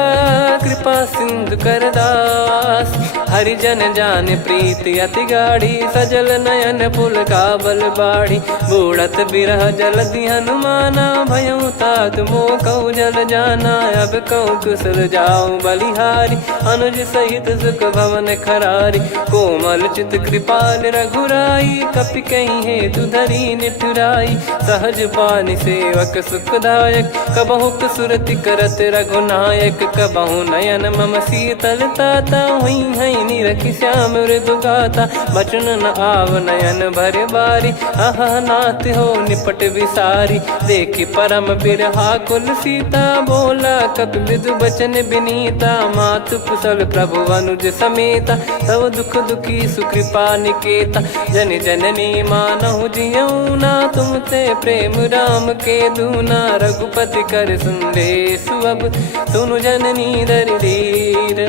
कृपा सिंधु कर दास, हरिजन जान प्रीति अति गाढ़ी। सजल नयन पुल काबल बाढ़ी, बूढ़त बिरह जलधि हनुमाना। भयउ तात मोह कहु जल जाना, अब कहु कुशल जाऊं बलिहारी। अनुज सहित सुख भवन खरारी, कोमल चित कृपाल रघुराई। कपि कहीं हेतु धरी निठुराई, सहज पानि सेवक सुखदायक। कबहु सुरति करत रघुनायक, कबहु नयन मम शीतल ताता। हुई है निरखि श्याम मृदु गाता, बचन न आव नयन भर बारी। अह नाथ हो निपट विसारी, देखि परम बिरहा कुल सीता। बोला कपि मृदु बचन बिनीता, मातु कुशल प्रभु अनुज समेता। तव दुख दुखी सुकृपा निकेता, जन जननी मानहु जियऊ ना। तुम ते प्रेम राम के दूना, रघुपति कर संदेशु अब सुनु जननी दर धीर।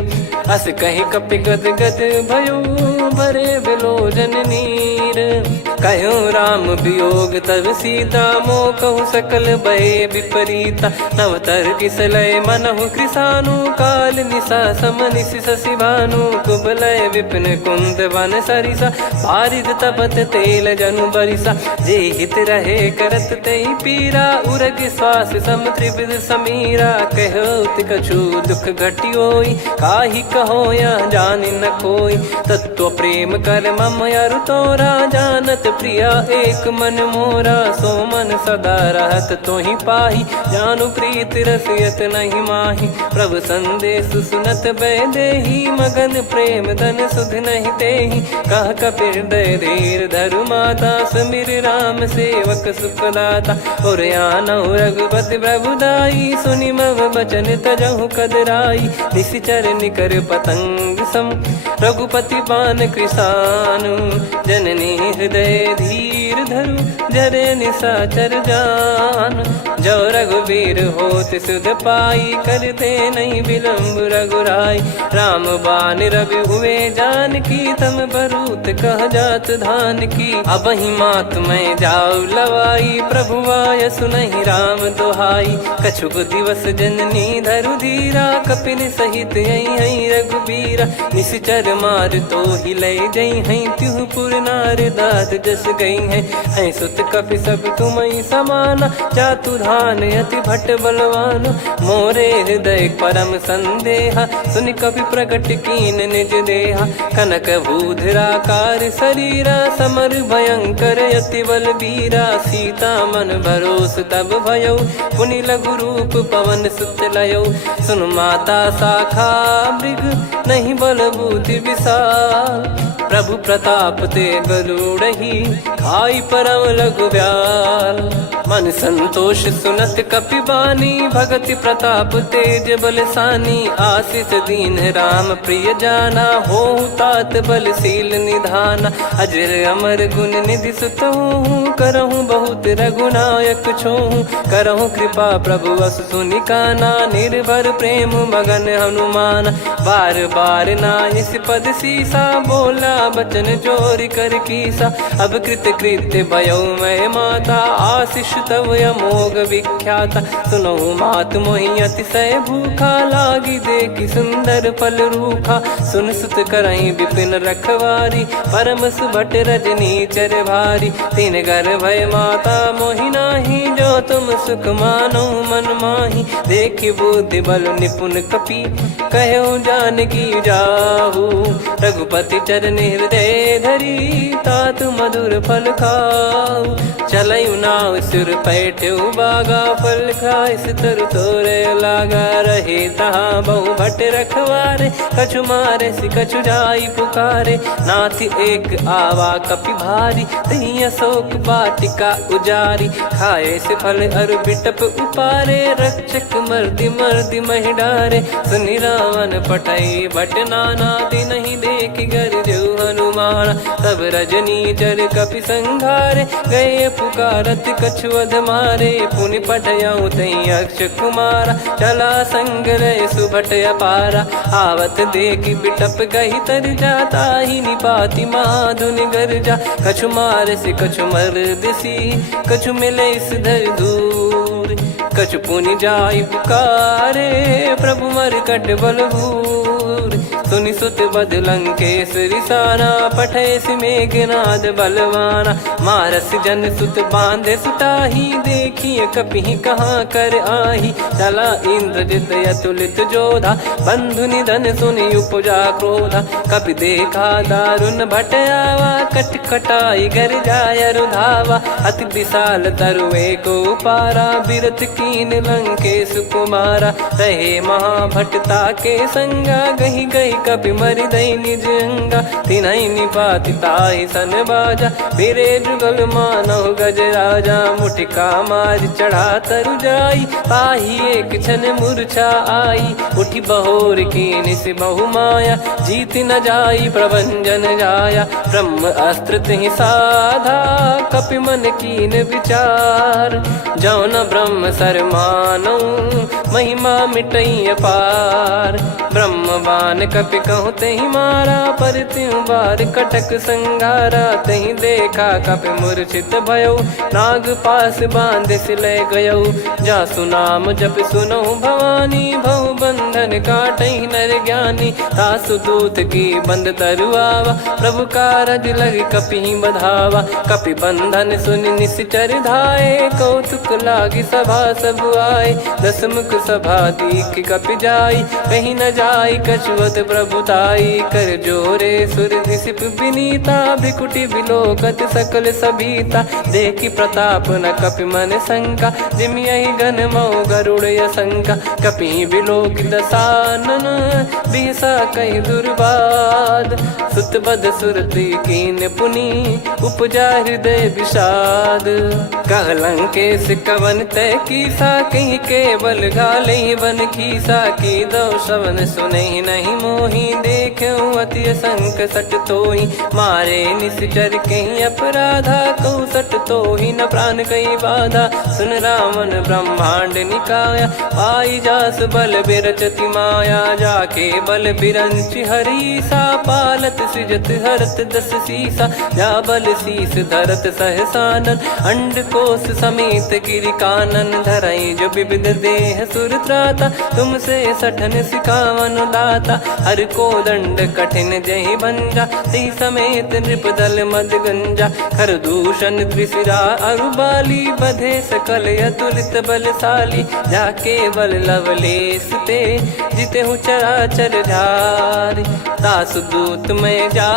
अस कहि कपि गद गद भयो, भरे विलोचन नीर। कहो राम वियोग तब सीता, मोह कहु सकल भय विपरीता। नवतर किसलय मनहु कृसानु, काल निशा समनिश शशि भानु। कुबलय विपिन कुंद वन सरिसा, बारिद तपत तेल जनु बरिसा। जे हित रहे करत तेहि पीरा, उरग श्वास सम त्रिविध समीरा। कहो कछु दुख घटियोई, काहि कहो या जानि न कोई। तत्व प्रेम कर मम अरु तोरा, जानत प्रिया एक मन मोरा। सो मन सदा रहत तोहि पाही, जानु प्रीत रसियत नहीं माही। प्रभु संदेश सुनत बैदेही, मगन प्रेम धन सुध नहीं तेहि। कह कपिर हृदय धीर धरु माता, सुमिर राम सेवक सुखदाता। और आनौ रघुपति प्रभुदाई, सुनि मम बचन तजहु कदराई। निशिचर निकर पतंग सम, रघुपति पान कृसानु। जननी हृदय धीर धरु, जरे निशाचर जान। जो रघुवीर होत सुध पाई, करते नहीं विलम्ब रघुराई। राम बान रवि हुए जानकी, तम बरूत कह जात धान की। अब ही मात मैं जाऊ लवाई, प्रभु आय सुनहि राम दोहाई। कछुक दिवस जननी धरु धीरा, कपिन सहित यही रघुबीरा। निशिचर मार तो ही ले जई हैं, त्युह पुर नार दाद जस गई है। सुत कपि सब तुमहि समाना, जातु धान अति भट बलवान। मोरे हृदय परम संदेहा, सुनि कपि प्रकट कीन निज देहा। कनक भूधराकार शरीरा, समर भयंकर अति बलबीरा। सीता मन भरोस तब भयौ, पुनि लघु रूप पवन सुत लयौ। सुन माता शाखा मृग, नहीं बल बुद्धि विशाल। प्रभु प्रताप ते गरुड़हि, खाई परम लघु ब्याल। मन संतोष सुनत कपि बानी, भगति प्रताप तेज बलसानी। आशीष दीन राम प्रिय जाना, होहु तात बलशील निधाना। अजर अमर गुण निधि सुतहु, करहु बहुत रघुनायक छोहु। करहु कृपा प्रभु अस सुनि काना, निर्भर प्रेम मगन हनुमान। बार बार नाइस पद सीसा, बोला बचन चोरी कर कीसा। अब कृत कृत्य भयो मैं माता, आशीष तव अमोघ विख्याता। सुनो मात मोहि अतिशय भूखा, लागी देखी सुंदर फल रूखा। सुन सुत करई विपिन रखवारी, परम सुभट रजनी चर भारी। तीन घर भय माता मोहि नाही, जो तुम सुख मानो मन माही। देखी बुद्धि बल निपुण कपि, कहु जानकी जाहू। रघुपति चरण हृदय धरी, तात मधुर फल खाऊ। चलयु नाव सिर पैठ्यु बागा, फल खाय तरु तोरे लागा। रहे तहाँ बहु भट रखवारे, कछु मारे सि कछु जाई पुकारे। नाथ एक आवा कपि भारी, तही अशोक वाटिका उजारी। खाए से फल अरु बिटप उपारे, रक्षक मर्दि मर्दि महि डारे। सुनि रावण पठई भट नाना, तिनहि देखि गर देउ हनुमान। तब रजनी चर कपि संघारे, गए पुकारत कछु अध मारे। पुनि पठयउ तई अक्ष कुमारा, चला संग रहे सुभट अपारा। आवत देखि बिटप गही तर जाता, ही निपाति माधुनि गर्जा। कछु मार से कछु मर्दिसी, कछु मिले इस धर दूर। कछु पुनि जाई पुकारे, प्रभु मरकट बलभूर। सुनि सुत बद लंकेश रिसाना, पठयसि मेघनाद बलवाना। मारस जन सुत बांधे सुताही, देखिए कपिहि कहाँ कर आही। चला इंद्रजित अतुलित जोधा, बंधु निधन सुनि उपजा क्रोधा। कपि देखा दारुण भट आवा, कट कटाई घर जाय रुधावा। अति विशाल तरुए को पारा, बिरत कीन लंकेश कुमारा। रहे महाभटता के संगा, गही गही कपि मरि दई निज अंगा। तिनहि निपाति ताहि सन बाजा, फिरे जुगल मानव गज राजा। मुटिका मार चढ़ा तरु जाई, पाही एक क्षण मूर्छा आई। उठी बहोर कीन से बहु माया, जीत न जाई प्रभंजन जाया। ब्रह्म अस्त्र तिहि साधा, कपि मन कीन विचार। जौ न ब्रह्म सर मानौ, महिमा मिटई अपार। ब्रह्म बान कपि कहु तहि मारा, पर त्यों बार कटक संगारा। तहि देखा कपि मूर्छित भयो, नाग पास बांध सिले गयो। जासु नाम जप सुनहु भवानी, भव बंधन काटहि नर ज्ञानी। तासु दूत की बंद तरुआवा, प्रभु कारज लग कपि बधावा। कपि बंधन सुनि निश्चर धाये, कौतुक लागी सभा सब आए। दसमुख सभा दीख कपि जाई, कहीं न जाई कछुअत प्रभुताई कर जोरे सुर दिसिप विनीता भ्रिकुटी विलोकत सकल सबीता देखी प्रताप न कपि मन शंका जिमि यही गण मऊ गरुड़ असंका कपि विलोकित सानन बिहसा कही दुर्बाद सुत बद सुरति कीन पुनि उपजा हृदय विषाद कहलंकेश कवन तय कीसा कहीं केवल घाले बन खीसा की दो शवन सुने नहीं मोही देख अति संक सट तोही मारे निश्चर कहीं अपराधा कहू सट तोही न प्राण कहीं बाधा सुन रावण ब्रह्मांड निकाया पाई जास बल बिरचति माया जाके बल बिरंच हरीसा पालत सृजत हरत दस सीसा जा बल शीस धरत सहसानन अंड कोश समेत गिरि कानन धरई जो विविध देह सुर त्राता तुमसे सठन सिखावन दाता हर को दंड कठिन जहि भंजा ती समेत नृपदल मद गंजा खर दूषण त्रिशिरा अरुबाली बधे सकल अतुलित बलशाली जाके बल लवलेस ते जिते हूँ चराचर झारी दास दूत में जा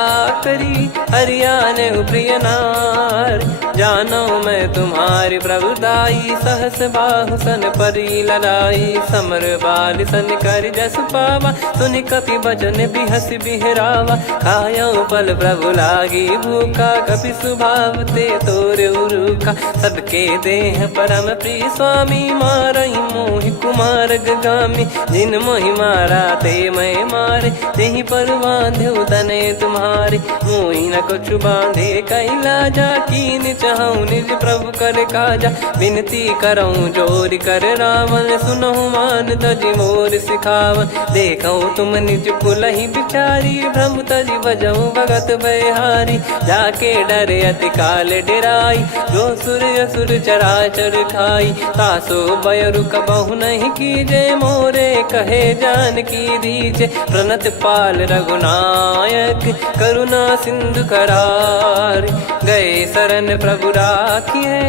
करी हरियाने प्रिय नार जानो मैं तुम्हारी प्रभुताई सहस बाहु सन परी ललाई समर बाल सन कर जस पावा सुन कपि भजन बिहस बिहरावा खायो पल प्रभु लागी भूखा कपि स्वभाव ते तोर उरुखा सबके देह परम प्रिय स्वामी मारई मोहि कुमार गगामी जिन मोहि मारा ते मैं मारे तेहि पर बांधे तने तुम्हारे मोहि न कुछ बांधे कैला जा कीन चाहूं निज प्रभु कर काजा विनती करऊं जोर कर रावण सुनहु मान तज मोर सिखावन देखऊं तुम निज कुलहि बिचारी भ्रम तज बजऊं भगत बहारी जाके डरे अति काल डेराई जो सुर असुर चराचर खाई तासो बयरु कबहु नहीं कीजे मोरे कहे जान की दीजे प्रणत पाल रघुनायक करुणा सिंधु करार गए शरण प्रभु राखिए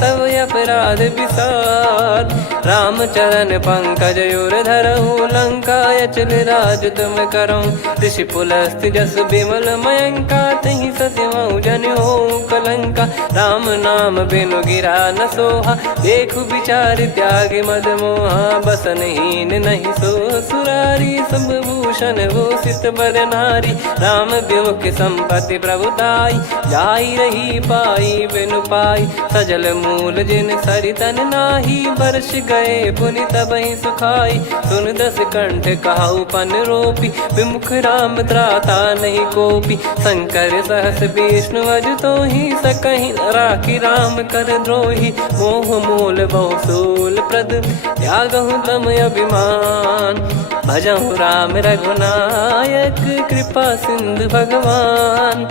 तब अपराध विसार राम चरण पंकज उर धरहु लंका अचल राज तुम करऊं ऋषि पुलस्त्य जस विमल मयंका तहि ससिमऊ जन हो कलंका राम नाम बिनु गिरा न सोहा देखु विचार त्याग मद मोहा बसनहीन नहीं सो सुरारी सब भूषण भूषित बर नारी राम विमुख संपत्ति प्रभुताई जाई रही पाई बिनु पाई सजल मूल जिन सरितन नाही बरस गए पुनि तबहि सुखाई सुन दस कंठ कहाऊ पन रोपी विमुख राम त्राता नहीं कोपी शंकर सहस विष्णु अज तो ही सकहि राखी राम कर द्रोही मोह मूल बहु सूल प्रद त्यागहु तम अभिमान भजहु राम रघुनायक कृपा सिंधु भगवान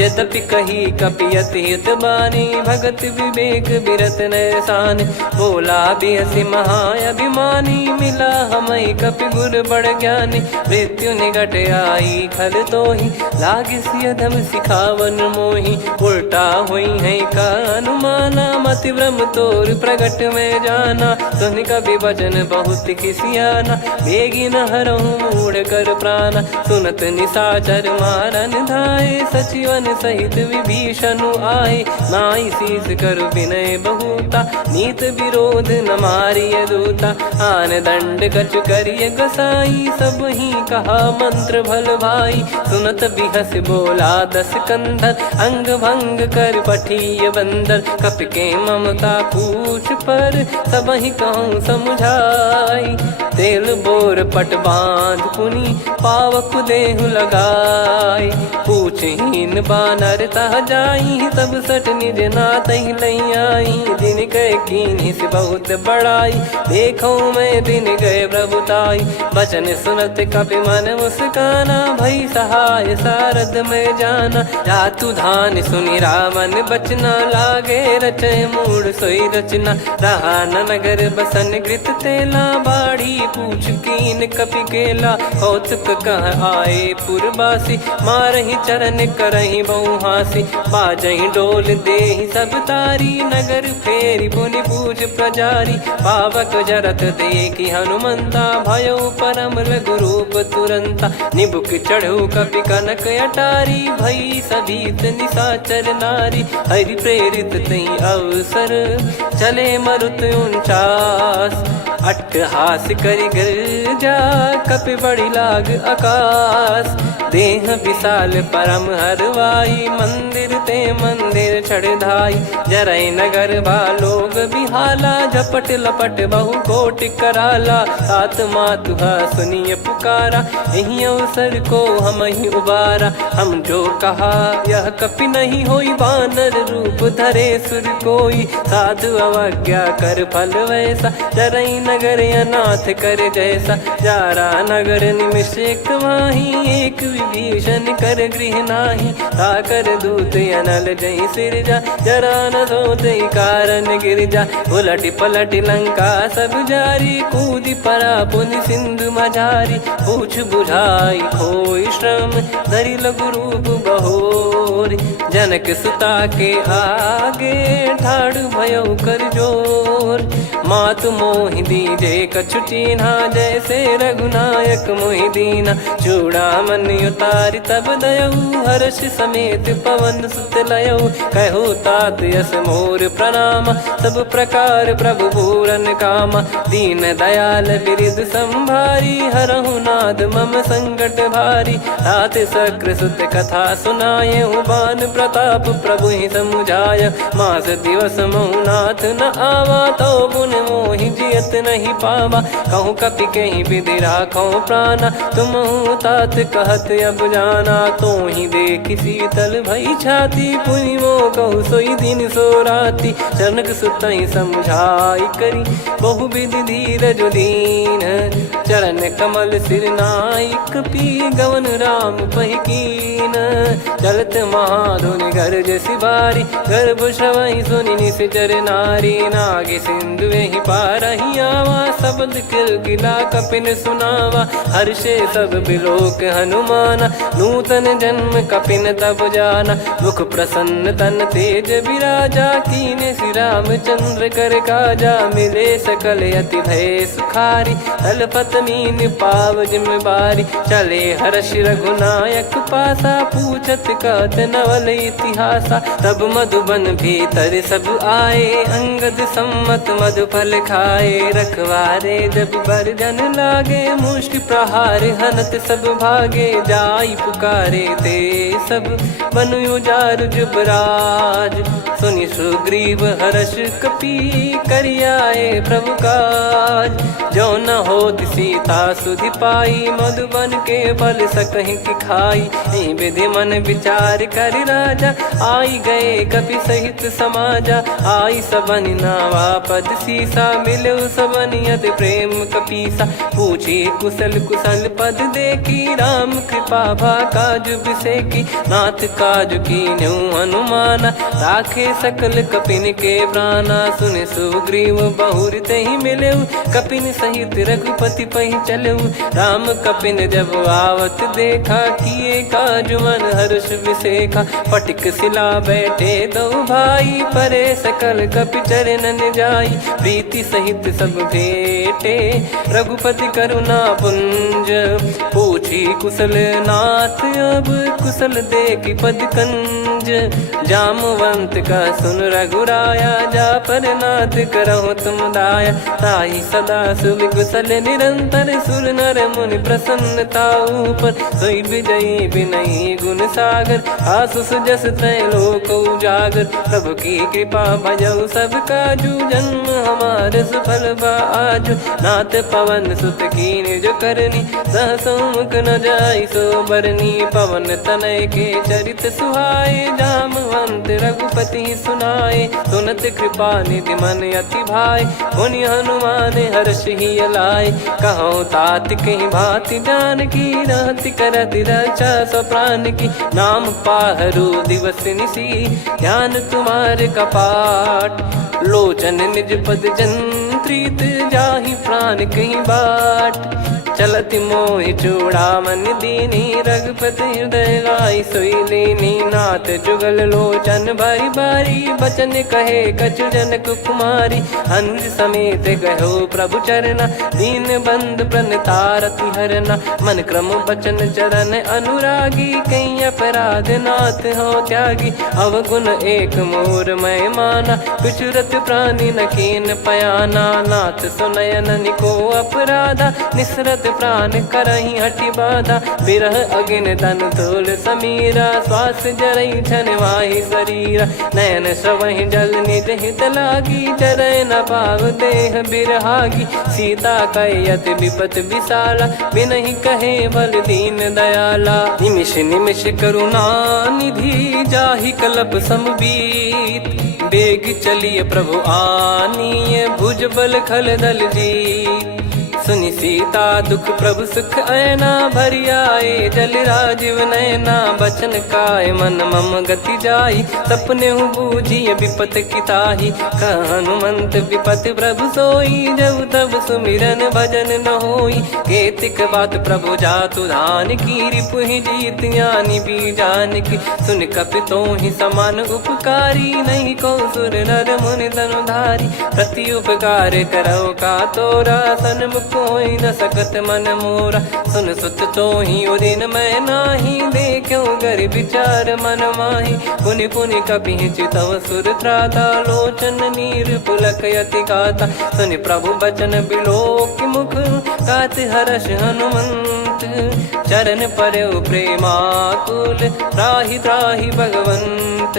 यद्यपि कही कपियत हित बानी भगत विवेक बिरत नैसान बोला बिहसी महाअभिमानी मिला हमई कपि गुर बड़ ज्ञानी मृत्यु निकट आई खल तो ही लागे सियधम सिखावन मोही उल्टा हुई है का अनुमाना मति ब्रह्म तोर प्रगट में जाना सुन कभी वचन बहुत किसियाना बेगी न हरहु मूढ़ कर प्राणा सुनत निशाचर मारन धाये सचिवन सहित विभीषणु आए नाई शीस कर विनय बहुता नीत विरोध न मारिय दूता आन दंड कछ करिय गसाई सब ही कहा मंत्र भल भाई सुनत बिहस बोला दस कंधर अंग भंग कर पठिय बंदर कप के ममता पूछ पर सब ही कहूँ समझाई तेल बोर पट बांध पुनि पावक देहु लगाई पूछहीन बानर तह जाई सब सट निज नाथ लई आई दिन गए कीनी से बहुत बड़ाई देखो मैं दिन गए प्रभुताई बचन सुनत कपि मन मुस्काना भई सहाय सारद में जाना जातु धान सुनि रावण बचना लागे रचय मूड सोई रचना रहा न नगर बसन कृत तेला बाड़ी पूछ कीन कपि केला कौतुक कह आए पुरबासी मारहि चरण कर सुनहि बहु हासी बाजहि डोल देहि सब तारी नगर फेरी पुनि पूज प्रजारी पावक जरत देखी हनुमंता भयो परम रघुरूप तुरंता निबुक चढ़ऊ कपि कनक अटारी भई सभीत निशाचर नारी हरि प्रेरित तई अवसर चले मरुत 49 अट्टहास करि गिरजा कपि बड़ी लाग आकाश देह विशाल परम हरवाई मंदिर ते मंदिर चढ़धाई जरई नगर बालोग बिहाला झपट लपट बहु कोटि कराला सात मातुहा सुनिय पुकारा यही अवसर को हम ही उबारा हम जो कहा यह कपि नहीं होई वानर रूप धरे सुर कोई साधु अवज्ञा कर फल वैसा जरई नगर अनाथ कर जैसा जारा नगर निमिष एक माही एक विभीषण कर गृह नाही ताकर दूत अनल जय सिर जा जरा न सोते कारण गिर जा उलट पलट लंका सब जारी कूदी परा पुनि सिंधु मझारी पूछ बुझाई खोई श्रम धरि लघु रूप बहोरी जनक सुता के आगे ठाड़ भयो कर जोर मातु मोहि दीजे कछु चीन्हा जैसे रघुनायक मोहि दीना चूड़ामन उतारि तब दयऊ हर्ष समेत पवन सुत लयऊ कहो तात यस मोर प्रणाम सब प्रकार प्रभु पूरन कामा दीन दयाल बिरिद संभारी हरहु नाद मम संकट भारी तात सक्र सुत कथा सुनाये बान प्रताप प्रभु ही समुझाय मास दिवस महुनाथ न आवा तो गुण मोहि जियत नहीं पावा कहूँ कपि कहीं विधि राखो प्राणा तुम तात कहत अब जाना तो ही देख शीतल भई छाती पुनि मो कहु सोई दिन सो राती जनक सुतई समझाई करी बहु विधि धीरज दीन चरण कमल सिर नायक पी गवन राम पहिकीन चलत महाधुनि गर्ज सिबारी गर्भ श्रवई सुनि निश्चर नारी नागे सिंधु ही पारही आवा शब्द किल गिला कपिन सुनावा हर्षे सब बिलोक हनुमाना नूतन जन्म कपिन तब जाना मुख प्रसन्न तन तेज विराजा कीने श्री रामचंद्र कर काजा मिले सकल अति भय सुखारी तलपत मीन पाव जिम्मेवारी चले हर्ष रघुनायक पासा पूछत कहत नवल इतिहासा तब मधुबन भीतर सब आए अंगद सम्मत मधुफल खाए रखवारे जब बरजन लागे मुष्टि प्रहार हनत सब भागे जाई पुकारे ते सब बनु उजार जुबराज सुनि सुग्रीव हर्ष कपि करियाए प्रभु काज जो न होत सीता सुधि पाई मधुबन के फल सकहि की खाई विधि मन विचार कर राजा आई गए कपि सहित समाजा आई सबन नावा पद सीसा मिलो सबनियत प्रेम कपीसा पूछी कुशल कुशल पद देखी राम कृपा भा काज बिसेकी नाथ काज की न्यू हनुमाना राखे सकल कपिन के प्राणा सुन सुग्रीव बहुर ही मिले कपिन सहित रघुपति पही चले राम कपिन जब आवत देखा किए काज मन हर्ष विसेखा फटिक सिला बैठे दो भाई परे सकल कपि चरणन जाई प्रीति सहित सब भेटे रघुपति करुणा पुंज पूछी कुशल नाथ अब कुशल देखी पद कंज जामवंत का सुन रघुराया जा पर नाथ करहु तुम दाया ताई सदा सुभि कुशल निरंतर सुर नर मुनि प्रसन्नता ऊपर सोई विजयी विनयी गुण सागर आसुस जस तय लोक उजागर प्रभु की कृपा भजऊ सब काजू जन्म हमार सफल आज नाथ पवन सुत की निज करनी सहसमुख न जाय सो बरनी पवन तनय के चरित सुहाए जामवंत रघुपति सुनाए सुनत कृपा निधि मन अति भाई मुनि हनुमान हर्ष ही अलाय कहो तात कहीं भांति जान की रहति करति रक्षा सो प्राण की नाम पाहरू दिवस निसी ध्यान तुम्हारे कपाट लोचन निज पद जंत्रित जाहि प्राण कहीं बाट चलति मोहि चूड़ामणि दीनी रघुपति हृदय लाई सोई लीनी नाथ जुगल लोचन बारी बारी बचन कहे कछु जनक कुमारी अनुज समेत गहो प्रभु चरना दीन बंद प्रणतारति हरना मन क्रम बचन चरण अनुरागी कई अपराध नाथ हो त्यागी अवगुण एक मोर मैं माना विचुरत प्राणी न कीन पयाना नाथ सुनयन निको अपराधा निसरत प्राण करही हटि बाधा बिरह अगिन तन तोल समीरा श्वास जरई छन वाहि शरीरा नयन सवहि जल निज हित लागी जरय न पाव देह बिरहागी सीता कयत विपत विशाला बिनहि कहे बल दीन दयाला निमिष निमिष करुणा निधि जाहि कलप समबीत बेग चलिए प्रभु आनीय भुज बल खल दल जीत सुनि सीता दुख प्रभु सुख ऐना भरि आए जल राजीव नैना बचन काय मन मम गति जाई सपने हूँ बूझिय विपत किताही हनुमंत विपत प्रभु सोई जब तब सुमिरन भजन न होई केतिक बात प्रभु जातु धान की रिपुहि जीत ज्ञानी बीजान की सुन कपितो ही समान उपकारी नहीं को सुर नर मुनि तनुधारी प्रति उपकार करो का तोरा सन्मुख कोई न सकत मन मोरा सुन सुत तो ही उदिन मैं नाही देखो गर विचार मन माही पुनि पुनि कपि चितव सुर त्राता लोचन नीर पुलक यति गाता सुनि प्रभु बचन बिलोक मुख गात हर्ष हनुमंत चरण परयो प्रेमाकुल त्राहि त्राहि भगवंत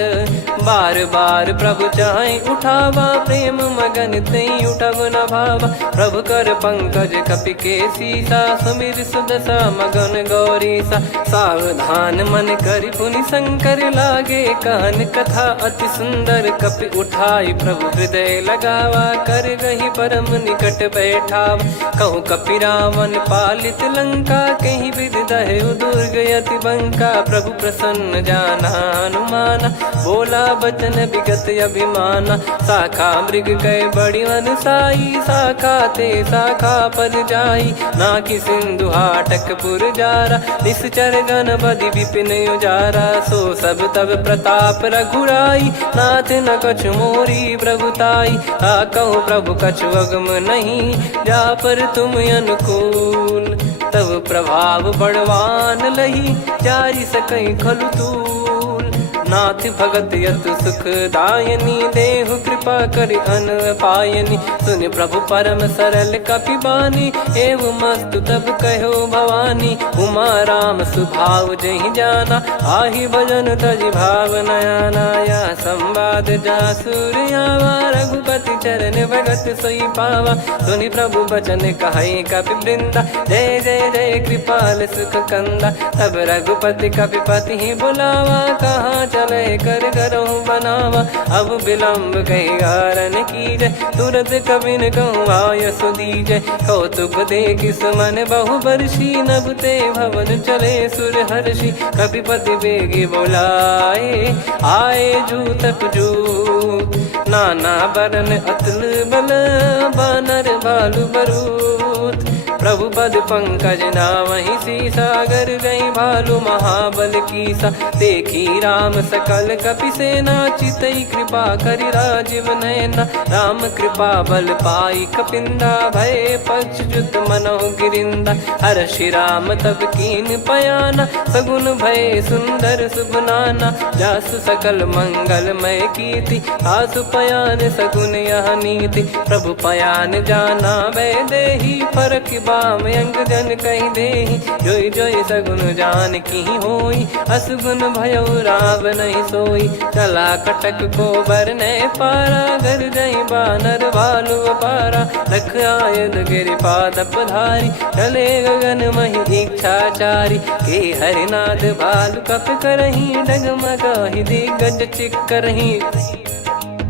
बार बार प्रभु चाहे उठावा प्रेम मगन तई उठब न भावा प्रभु कर पंकज कपि के सीसा सुमिर सुदशा मगन गौरीसा सावधान मन करि पुनि शंकर लागे कहन कथा अति सुंदर कपि उठाई प्रभु हृदय लगावा कर गही परम निकट बैठावा कहूँ कपि रावण पालित लंका कहीं विधि दहु दुर्ग यति बंका प्रभु प्रसन्न जाना हनुमाना बोला बचन विगत अभिमाना शाखा मृग गए बड़ी अनुसाई शाखा ते शाखा पर जाई नाकि सिंधु हाटक पुर जारा निश्चर गण बदि विपिन उजारा सो सब तब प्रताप रघुराई नाथ न कछु मोरी प्रभुताई कहो प्रभु कछु अगम नहीं जा पर तुम अनुकूल तब प्रभाव बड़वान लही जारी सकई खलु तूल नाथ भगत यत सुख दायनी देहु कृपा करि अन पायनी सुन प्रभु परम सरल कपि बानी एव मस्तु तब कहो भवानी उमा राम सुभाव जहि जाना आहि भजन तजि भाव नयाना या संवाद जासुर आवा रघुपति चरण भगत सोई पावा सुनि प्रभु बचन कहै कपि वृंदा जय जय जय कृपाल सुख कंदा तब रघुपति कपि पति ही बुलावा कहाँ चले कर करहूँ बनावा अब विलम्ब कही कारण कीजय तुरंत कबिन कहूँ आयस दीजय कौतुक देखि सुमन बहु बरसी नभ ते भवन चले सुर हर्षि कपिपति बेगी बोलाए आए जूतक जूत नाना बरन अतुल बल बानर भालु बरूत प्रभु पद पंकज नावहि सीसागर गई भालु महाबल कीसा देखी राम सकल कपि सेना चितई कृपा करि राजीव नयना राम कृपा बल पाई कपिंदा भय पक्ष जुत मनोह गिरिंदा हर्षि राम तब कीन पयाना सगुन भय सुंदर सुगुनाना जासु सकल मंगलमय कीर्ति आसु पयान सगुन यह नीति प्रभु पयान जाना वै देही फरक बाम अंग जन कही देही जोई जोई सगुन जान की होई असगुन भयो राव नहीं सोई चला कटक को बरने पारा घर जई बानर भालु पारा लख आयद गिरि पाद पधारी चले गगन मही इच्छाचारी के हरिनाथ भालु कप करही डगमगाही दिग्गज चिक करही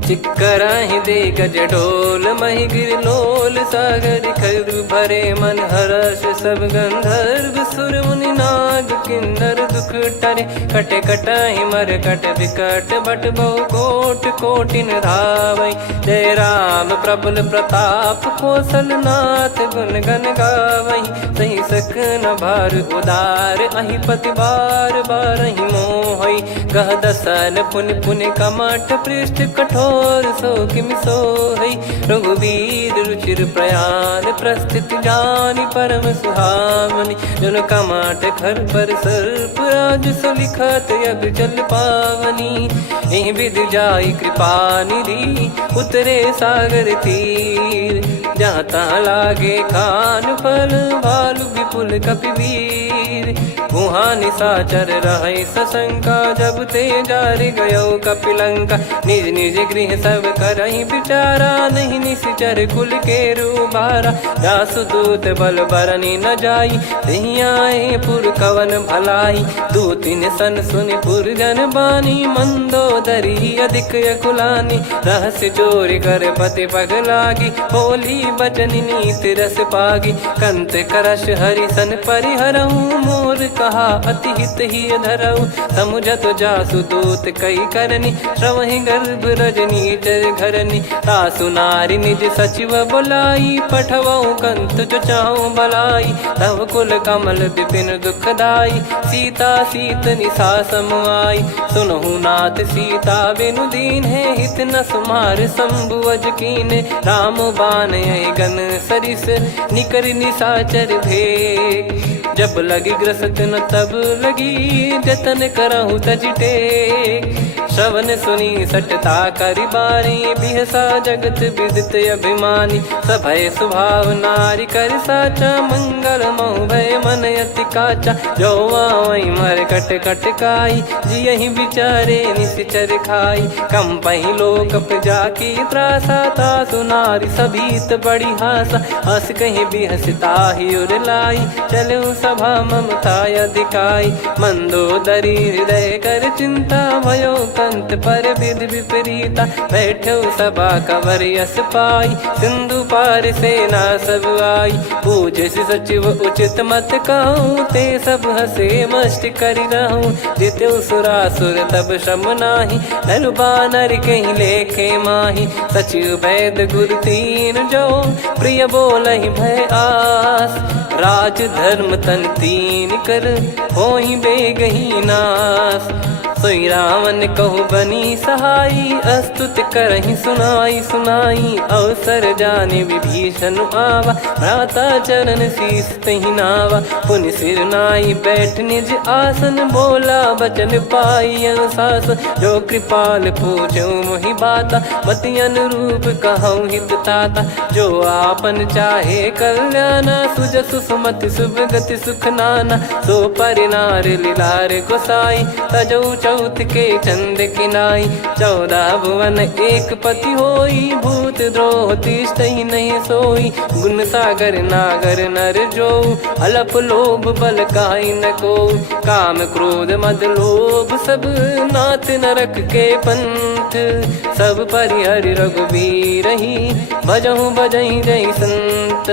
चिक्कराहि दे गज ढोल मही गिर लोल सागर खर भरे मन हर्ष सब गंधर्व सुर मुनि नाग किन्नर दुख टरे कटे कटाहि मर कट विकट बट बहु कोट कोटिन धावै जय राम प्रबल प्रताप कौशल नाथ गुण गन गावै सही सकन भार उदार अहि पति बार बारहि मोहै गह दसन पुन पुन कमठ पृष्ठ कठोर सो किम सोहै रघुवीर रुचिर प्रयाण प्रस्थित जानि परम सुहावनि जुन कमठ खर पर सर्प राज सलिखत अब जल पावनी एहि विधि जाई कृपा निधि उतरे सागर तीर जहाँ तहाँ लागे खान फल भालु विपुल कपिवीर वहाँ निशाचर रहे सशंका जब ते जारि गयो कपिलंका निज निज गृह सब करहि विचारा नहीं निश्चर कुल के रूबारा जासु दूत बल बरनी न जाई तहि आए पुर कवन भलाई दूतिन सन सुनि पुर जन बानी मंदोदरी अधिक अकुलानी रहस्य चोरी कर पति पग लागी होली बचन नीति रस पागी कंत करश हरि सन परिहरहु मोर कहा अति हित ही धरऊ समुझत जासु दूत कई करनी श्रवहि गर्भ रजनी चर घरनी तासु नारी निज सचिव बुलाई पठवऊ कंत जो चाहूं बलाई तव कुल कमल विपिन दुखदाई सीता सीत निशा समुआई सुनहु नाथ सीता बिनु दीन है हित न सुमार शंभु अज कीने राम बान गन सरिस निकर निशाचर भेग जब लगी ग्रसत न तब लगी जतन करहु तज टेक श्रवण सुनी सटता करि बारी बिहसा जगत विदित अभिमानी सभय स्वभाव नारी कर साचा मंगल मऊ भय मन अति काचा जो आवई मर कट कट काई जियहि विचारे निश्चर खाई कम पही लोक जाकी त्रासा तासु नारी सभीत बड़ी हासा हस कहीं बिहसता ही उर लाई चलऊ सभा ममता अधिकाई मंदोदरी हृदय कर चिंता भयो कंत पर विधि विपरीता बैठो सभा कवर यस पाई सिंधु पार सेना सब आई पूज्य सचिव उचित मत कहूँ ते सब हसे मस्त करि रहूं जित्यो सुरासुर तब श्रम नाही नर बानर कहीं लेखे माही सचिव वैद गुरु तीन जो प्रिय बोलहि भय आस राज धर्म तन तीन कर होई बेगही नास सोई रावण कहु बनी सहाई अस्तुत करहि सुनाई सुनाई अवसर जाने विभीषण आवा भ्राता चरण शीस तहि नावा पुनि सिर नाई बैठ निज आसन बोला बचन पाई अनुशास जो कृपाल पूछो मोहि बाता मति अनुरूप कहूँ हित ताता जो आपन चाहे कल्याणा सुजसु सुमति शुभ गति सुख नाना सो परिनार लीलार गोसाई तजौ चौथ के चंद किनाई 14 भुवन एक पति होई भूत द्रोह तिष्ठहि नहीं सोई गुण सागर नागर नर जो अलप लोभ बल काई न को काम क्रोध मद लोभ सब नाथ नरक के पंथ सब परिहरि रघुबीर ही भजहु बजहि जय संत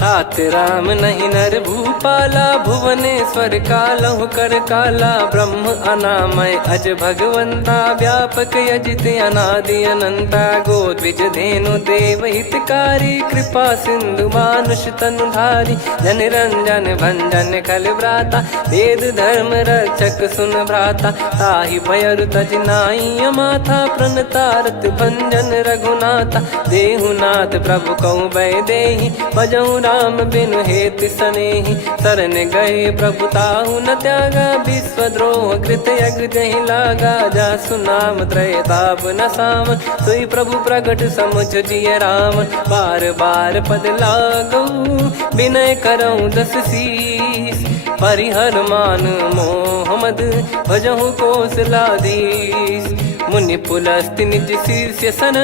तात राम नहीं नर भूपाला भुवनेश्वर कालहु कर काला ब्रह्म अनामय अज भगवंता व्यापक यजित अनादि अनंता गोद्विज धेनु देव हितकारी कृपा सिंधु मानुष तनुधारी जन रंजन भंजन खल भ्राता वेद धर्म रक्षक सुन भ्राता ताहि भयर तज नाई माथा प्रणतारत भंजन रघुनाथा देहुनाथ प्रभु कहु भय देहि भजहु राम बिनु हेति सनेहि शरण गए प्रभु ताहु न त्यागा विश्वद्रोह कृत यज्ञ जहि लागा जासु नाम त्रय ताप न सावन सोई प्रभु प्रगट समुझ जिय राम बार बार पद लागऊ विनय करऊँ 10 शीस परिहर मान मोहम्मद भजहु कौशलाधीश मुनि पुलस्ति निज शीर्ष सन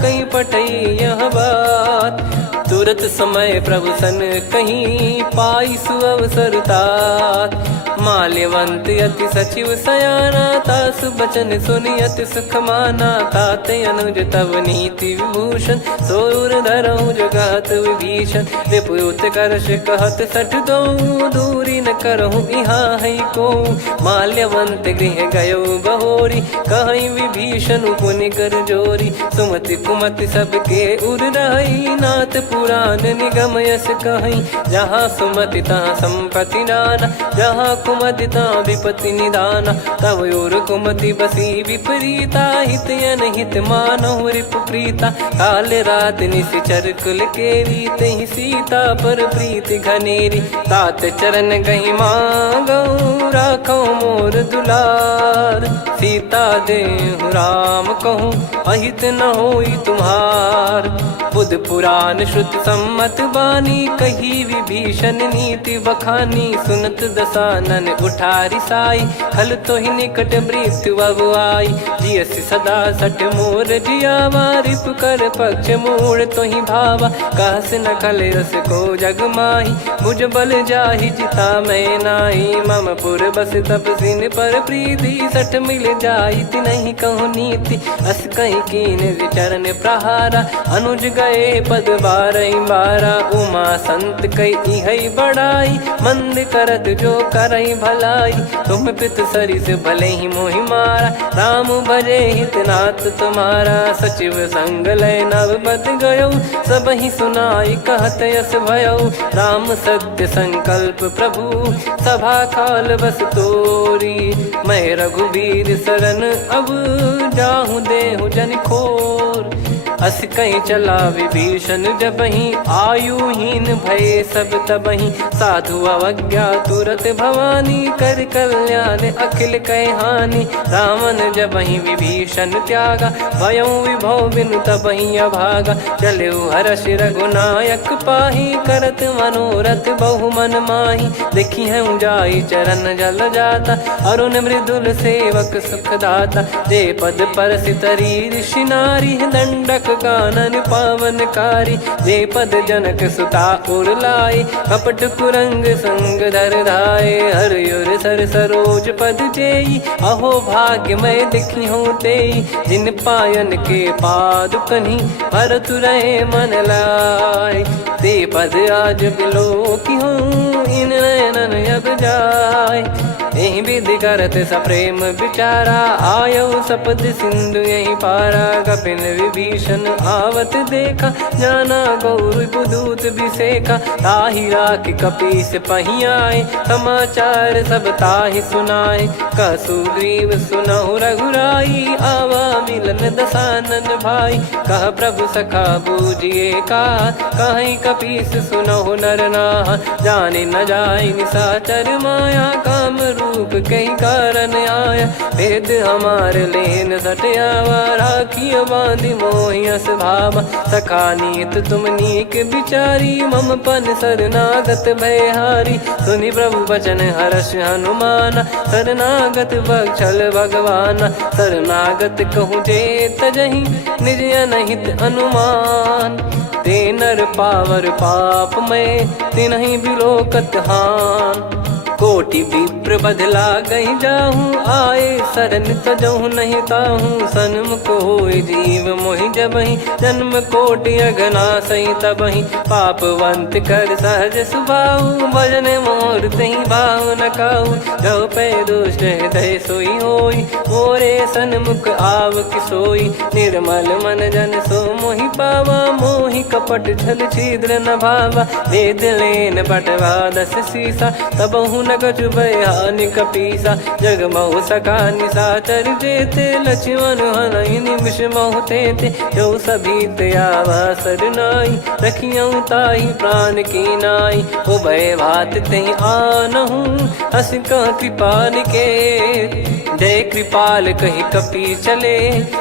कहीं पटई यह बात तुरत समय प्रभु सन कहीं पाई सुअवसर तात माल्यवंत अति सचिव सयाना, तासु बचन सुनि अति सुख माना। ताते अनुज तव नीति विभूषण, सोर धरहु जगत विभीषण। रिपुत करश कहत सठ दो, दूरी न करहु इहाँ है को। माल्यवंत गृह गयो बहोरी, कहीं विभीषण पुनि कर जोरी। सुमति कुमति सबके उर रही, नाथ पुराण निगम यस कहीं। जहाँ सुमति तहाँ संपत्ति नाना, जहाँ कुमति तहाँ विपत्ति निदाना। तब और कुमति बसी विपरीता, हित अनहित मानहु रिपु प्रीता। काल रात निशिचर कुल केरी, तहि सीता पर प्रीति घनेरी। तात चरण गही मांगऊ, राखो मोर दुलार। सीता देहु राम कहूँ, अहित न होई तुम्हार। बुध पुराण श्रुति सम्मत बानी, कही विभीषण नीति बखानी। सुनत दसानन उठारी साई, खल तो ही निकट मृत्यु अब आई। जियसि सदा सठ मोर जियावा, रिप कर पक्ष मूड़ तो ही भावा। कहस न खलयस को जग माही, भुज बल जाहि जिता मैं नाई। मम पुर बस तब सिन पर प्रीति, सठ मिल जाई तिनहि कहूँ नीति। अस कहीं कीन विचरण प्रहारा, अनुज गए पद बारही बारा। उमा संत कई है बड़ाई, मंद करत जो करई भलाई। तुम पित सरिस भले ही मोहि मारा, राम भजे हितनाथ तुम्हारा। सचिव संग लय नव बत गयो, सब ही सुनाई कहत यस भयो। राम सत्य संकल्प प्रभु, सभा काल बस तोरी। मैं रघुबीर शरण अब, जाहूँ देहु जन खोर। अस कहीं चला विभीषण जबहि, आयुहीन भय सब तबहि। साधु अवज्ञा तुरत भवानी, कर कल्याण अखिल कह हानि। रावण जबहि विभीषण त्यागा, भयउ विभव बिनु तबहि अभागा। चलऊ हर्ष रघुनायक पाही, करत मनोरथ बहु मन माही। देखी हूँ जाई चरण जल जाता, अरुण मृदुल सेवक सुखदाता। जे पद पर सितरी ऋषि नारी, दंडक कानन पावनकारी। जे पद जनक सुता उर लाए, कपट कुरंग संग धर धाये। हरियुर सर सरोज पद जेई, अहो भाग्य मैं दिखी हूँ तेई। जिन पायन के पादुकनि, भरत रहे मन लाए। ते पद आज बिलो की हूँ, इन नयनन अब जाय। यही विधि करत सप्रेम विचारा, आयऊ सपद सिंधु यही पारा। कपिन विभीषण आवत देखा, जाना गौर बुदूत बिसेखा। ताहि राख कपीस पही आए, समाचार सब ताहि सुनाए। कह सुग्रीव सुनहु रघुराई, आवा मिलन दसानन भाई। कह प्रभु सखा बूझिए का, कहीं कपीस सुनहु नर नाहा। जाने न जाय निशाचर माया, काम रूप कई कारण आया। भेद हमार लेन सटयावा, राखिय बांधि मोहियस भावा। सखा नीत तुम नीक बिचारी, मम पन शरणागत भयहारी। सुनि प्रभु वचन हर्ष हनुमाना, शरणागत बक्षल भगवाना। शरणागत कहूँ जे तजहि, निज अनहित अनुमान। ते नर पावर पाप में, तिन्हि बिलोकत हान। कोटि विप्र बदला गई जाहूँ, आए शरण तजहु नहीं ताहूँ। सन्मुख होय जीव मोहि जबहि, जन्म कोटि अघना सही तबहि। पापवंत कर सहज सुभाऊ, भजन मोर तहि भाव न काऊ। जो पै दुष्ट हृदय सोई होई, मोरे सन्मुख आव किसोई। निर्मल मन जन सो मोहि पावा, मोहि कपट छल छिद्र न भावा। वेद लेन बटवा दस सीसा, तबहु न कछु भयानि कपीसा। जग महु सखा निशाचर जेते, लक्ष्मण हनहि निमिष महु तेते। जो सभी त्यावा सरनाई, रखियऊ ताहि प्राण की नाई। उभय भात तेहि आनहु, हस कह कृपाल के। जय कृपाल कहि कपी चले,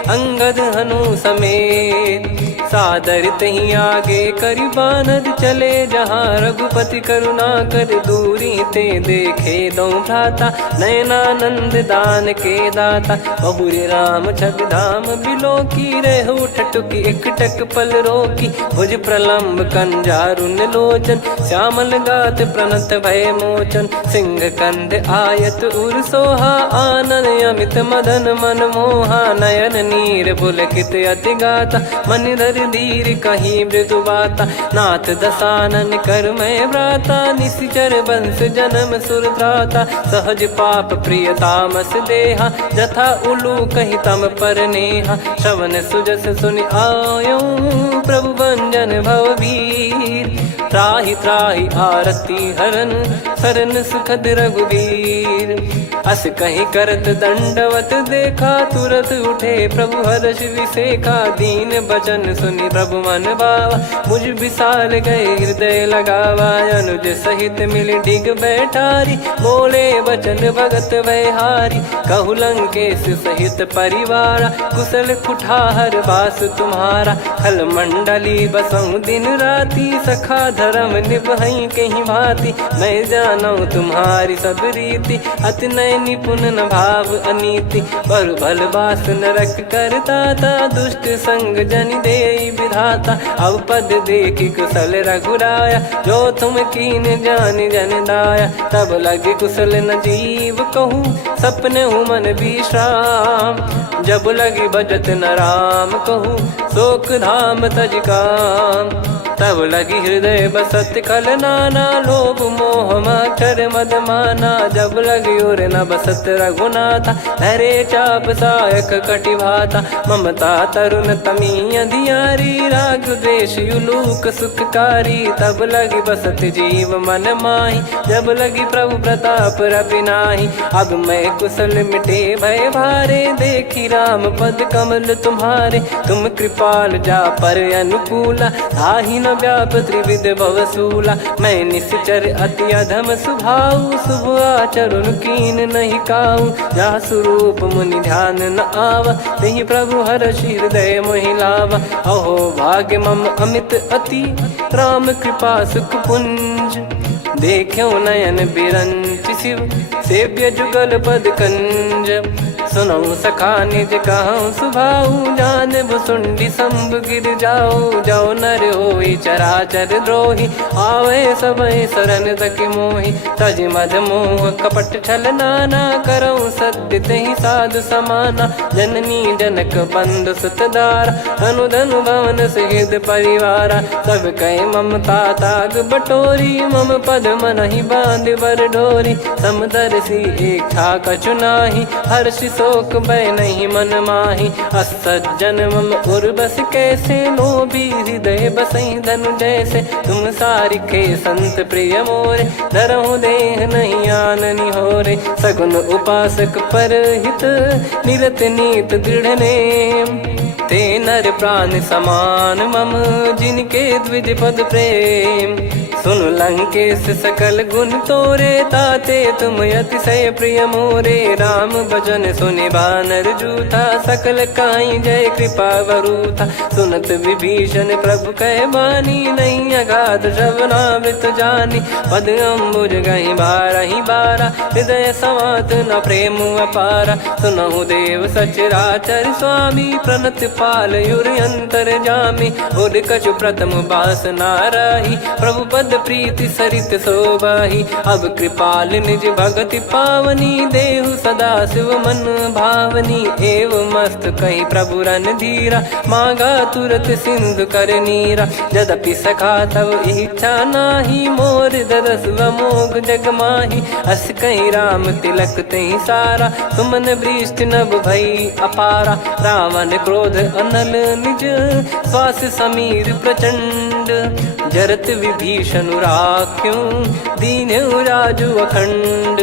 अंगद हनु समेत। सादर तही आगे करी बानर चले जहाँ रघुपति करुणा कर दूरी ते देखे दो भ्राता नयनानंद दान के दाता बहुरे राम छग धाम बिलो की रेहु ठटुकी एकटक पल रोकी भुज प्रलंब कंजारुन लोचन श्यामल गात प्रणत भय मोचन सिंह कंध आयत उर सोहा आनन अमित मदन मन मोहा नयन नीर पुलकित अति गाता मन धर धीर कहीं मृदु बाता नाथ दसानन कर मैं व्राता निशिचर बंस जन्म सुर त्राता सहज पाप प्रिय तामस देहा जथा उलू कही तम पर नेहा श्रवण सुजस सुनि आयो प्रभु भंजन भववीर त्राहि त्राहि आरती हरन सरन सुखद रघुवीर अस कहीं करत दंडवत देखा तुरत उठे प्रभु हर्ष विसेखा दीन बचन सुनि प्रभु मन भावा मुझ विशाल गए हृदय लगावा अनुज सहित मिल डिग बैठारी बोले बचन भगत वैहारी कहु लंकेश सहित परिवारा कुशल कुठार बास तुम्हारा खल मंडली बसऊं दिन राती सखा धर्म निभई कहीं भांति मैं जानू तुम्हारी सब रीति अति नय निपुण न भाव अनीति पर भल बास नरक करता था दुष्ट संग जन दे विधाता अब पद देखी कुशल रघुराया जो तुम कीन जान जन दाया तब लगे कुशल न जीव कहूँ सपने मन विश्राम जब लगी भजत न राम कहूँ शोक धाम तज काम तब लगी हृदय बसत खल नाना लोभ मोह मच्छर मद माना जब लगी और न बसत रघुनाथा धरे चाप सायक कटि भाता ममता तरुण तमी अधियारी राग द्वेष युलूक सुखकारी तब लगी बसत जीव मन माही जब लगी प्रभु प्रताप रविनाही अब मैं कुशल मिटे भय भारे देखी राम पद कमल तुम्हारे तुम कृपाल जा पर अनुकूला ताहि न व्याप त्रिविध भवसूला मैं निश्चर अति अधम सुभाऊ शुभ आचरण कीन नहीं काऊ जा स्वरूप मुनि ध्यान न आवा नहीं प्रभु हर्ष हृदय मोहि लावा अहो भाग्य मम अमित अति राम कृपा सुख पुंज देखो नयन बिरंच शिव सेव्य जुगल पद कंज सुनऊ सखा निज कहूँ सुभाऊ जान भुसुंडी संभ गिर जाओ जाओ नर होई चराचर द्रोही आवे सबय शरण तक मोहि तज मद मोह कपट छल नाना करऊँ सत्य तहि साधु समाना जननी जनक बंधु सुतदारा धनु धनु भवन सहित परिवारा सब कहे ममता ताग बटोरी मम पद मनहि बांध बर डोरी समदर्शी इच्छा कछु नाही हर्षि शोक भय नहीं मन माही असज्जन मम उर बस कैसे लोभी हृदय बसई धनु जैसे तुम सारिखे संत प्रिय मोरे धरहु देह नहीं आननि होरे सगुन उपासक पर हित निरत नीत दृढ़ नेम ते नर प्राण समान मम जिनके द्विज पद प्रेम सुन लंकेश सकल गुण तोरे ताते तुम अतिशय प्रिय मोरे राम भजन सुनि बानर जूथा सकल काई जय कृपा वरूथा सुनत विभीषण प्रभु कह बानी नहीं अगाध श्रवणामृत जानी पद अम्बुज गहि बारहि बारा हृदय समात न प्रेम अपारा सुनहु देव सचराचर स्वामी प्रणत पाल युर अंतर जामी उद कछु प्रथम बास नाराही प्रभु पद प्रीति सरित शोभाही अब कृपाल निज भगति पावनी देहु सदा शिव मन भावनी एव मस्त कही प्रभु रन धीरा मांगा तुरत सिंधु कर नीरा यद्यपि सखा तब इच्छा नाही मोर दरस मोग जग माही अस कहीं राम तिलक तही सारा सुमन वृष्ट नभ भई अपारा रावण क्रोध अनल निज श्वास समीर प्रचंड जरत विभीषण राख्यों दीन राजु अखंड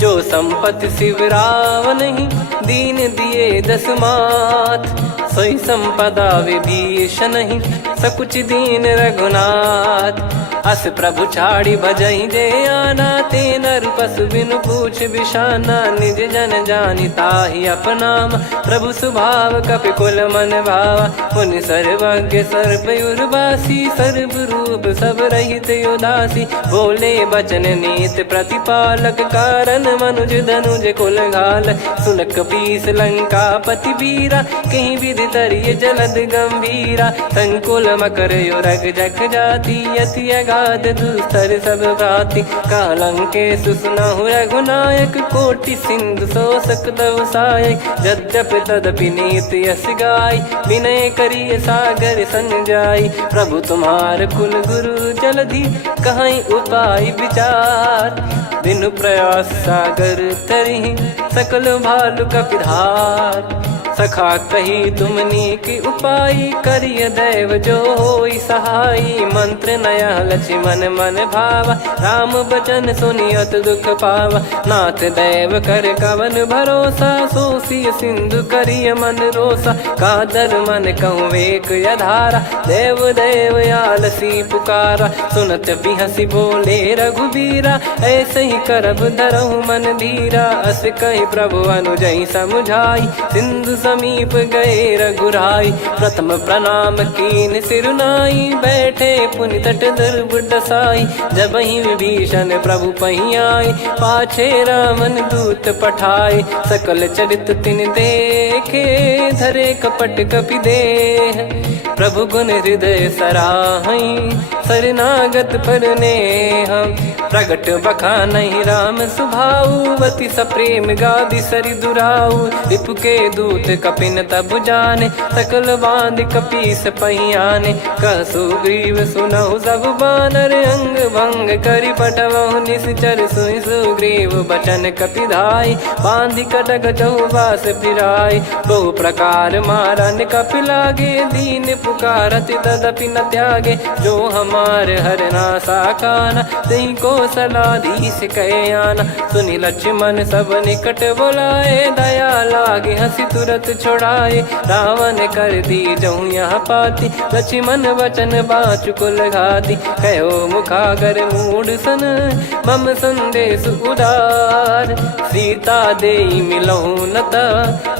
जो संपत्ति शिव रावण ही दीन दिए दस मात सोई संपदा विभीषण ही सकुच दीन रघुनाथ अस प्रभु छाड़ी भजई जे आना, ते नर पशु बिनु पूछ बिशाना, निज जन जानि ताहि अपनाम, प्रभु स्वभाव कपि कुल मन भावा, मुनि सर्वज्ञ सर्प उर्वासी, सर्व रूप सब रहित उदासी, बोले बचन नीत प्रतिपालक, कारण मनुज धनुज कुल घाल, सुन कपीस लंका पति वीरा, कहीं विधि तरिय जलद गंभीरा, संकुल मकर युरग जख जाति, यति अगाध दुस्तर सब भ्राति, कालंके सुसुनहु रघुनायक, कोटि सिंधु शोषक तव सहायक, यद्यपि तदपि नीति यस गाय, विनय करिय सागर संजाई, प्रभु तुम्हार कुल गुरु जलधि, कहीं उपाय विचार, बिनु प्रयास सागर तरिहि, सकल भालु कपिधार, सखा कही तुमनी की उपाय, करिय दैव जो होई सहाई, मंत्र नया लक्ष्मण मन भावा, राम बचन सुनियत दुख पावा, नाथ दैव कर कवन भरोसा, सोसी सिंधु करिय मन रोसा, कादर मन कहूँ वेक यधारा, देव देव आलसी पुकारा, सुनत बिहसी बोले रघुबीरा, ऐसे ही करब धरहु मन धीरा, अस कही प्रभु अनुजई समुझाई, सिंधु समीप गए रघुराई, प्रथम प्रणाम कीन सिरुनाई, बैठे पुनि तट दर्भ डसाई, जब ही विभीषण प्रभु पहियाई, पाछे रामन दूत पठाए, सकल चरित तिन देखे, धरे कपट कपि देह, प्रभु गुण हृदय सराहई, शरणागत पर नेह, प्रगट बखानहि राम सुभाऊ, अति सप्रेम गादि सरि दुराऊ, रिपु के दूत कपिन तब जाने, सकल बांध कपीस पहियाने, कह सुग्रीव सुनहु सब बानर, अंग भंग करि पठवहु निश्चर, सुनि सुग्रीव बचन कपिधाई, बांधि कटक चौबास फिराई, बहु प्रकार मारन कपि लागे, दीन पुकारत तदपि न त्यागे, जो हमार हरना साकाना, तही को सलाधीश कहे आना, सुनि लक्ष्मण सब निकट बुलाए, दया लागे हंसी तुरत छोड़ाए, रावण कर दी जऊँ यहाँ पाती, लक्ष्मण वचन बाचु कुल घाती, कहो मुखागर मूढ़ सन, मम संदेश उदार, सीता देई मिलहु नता,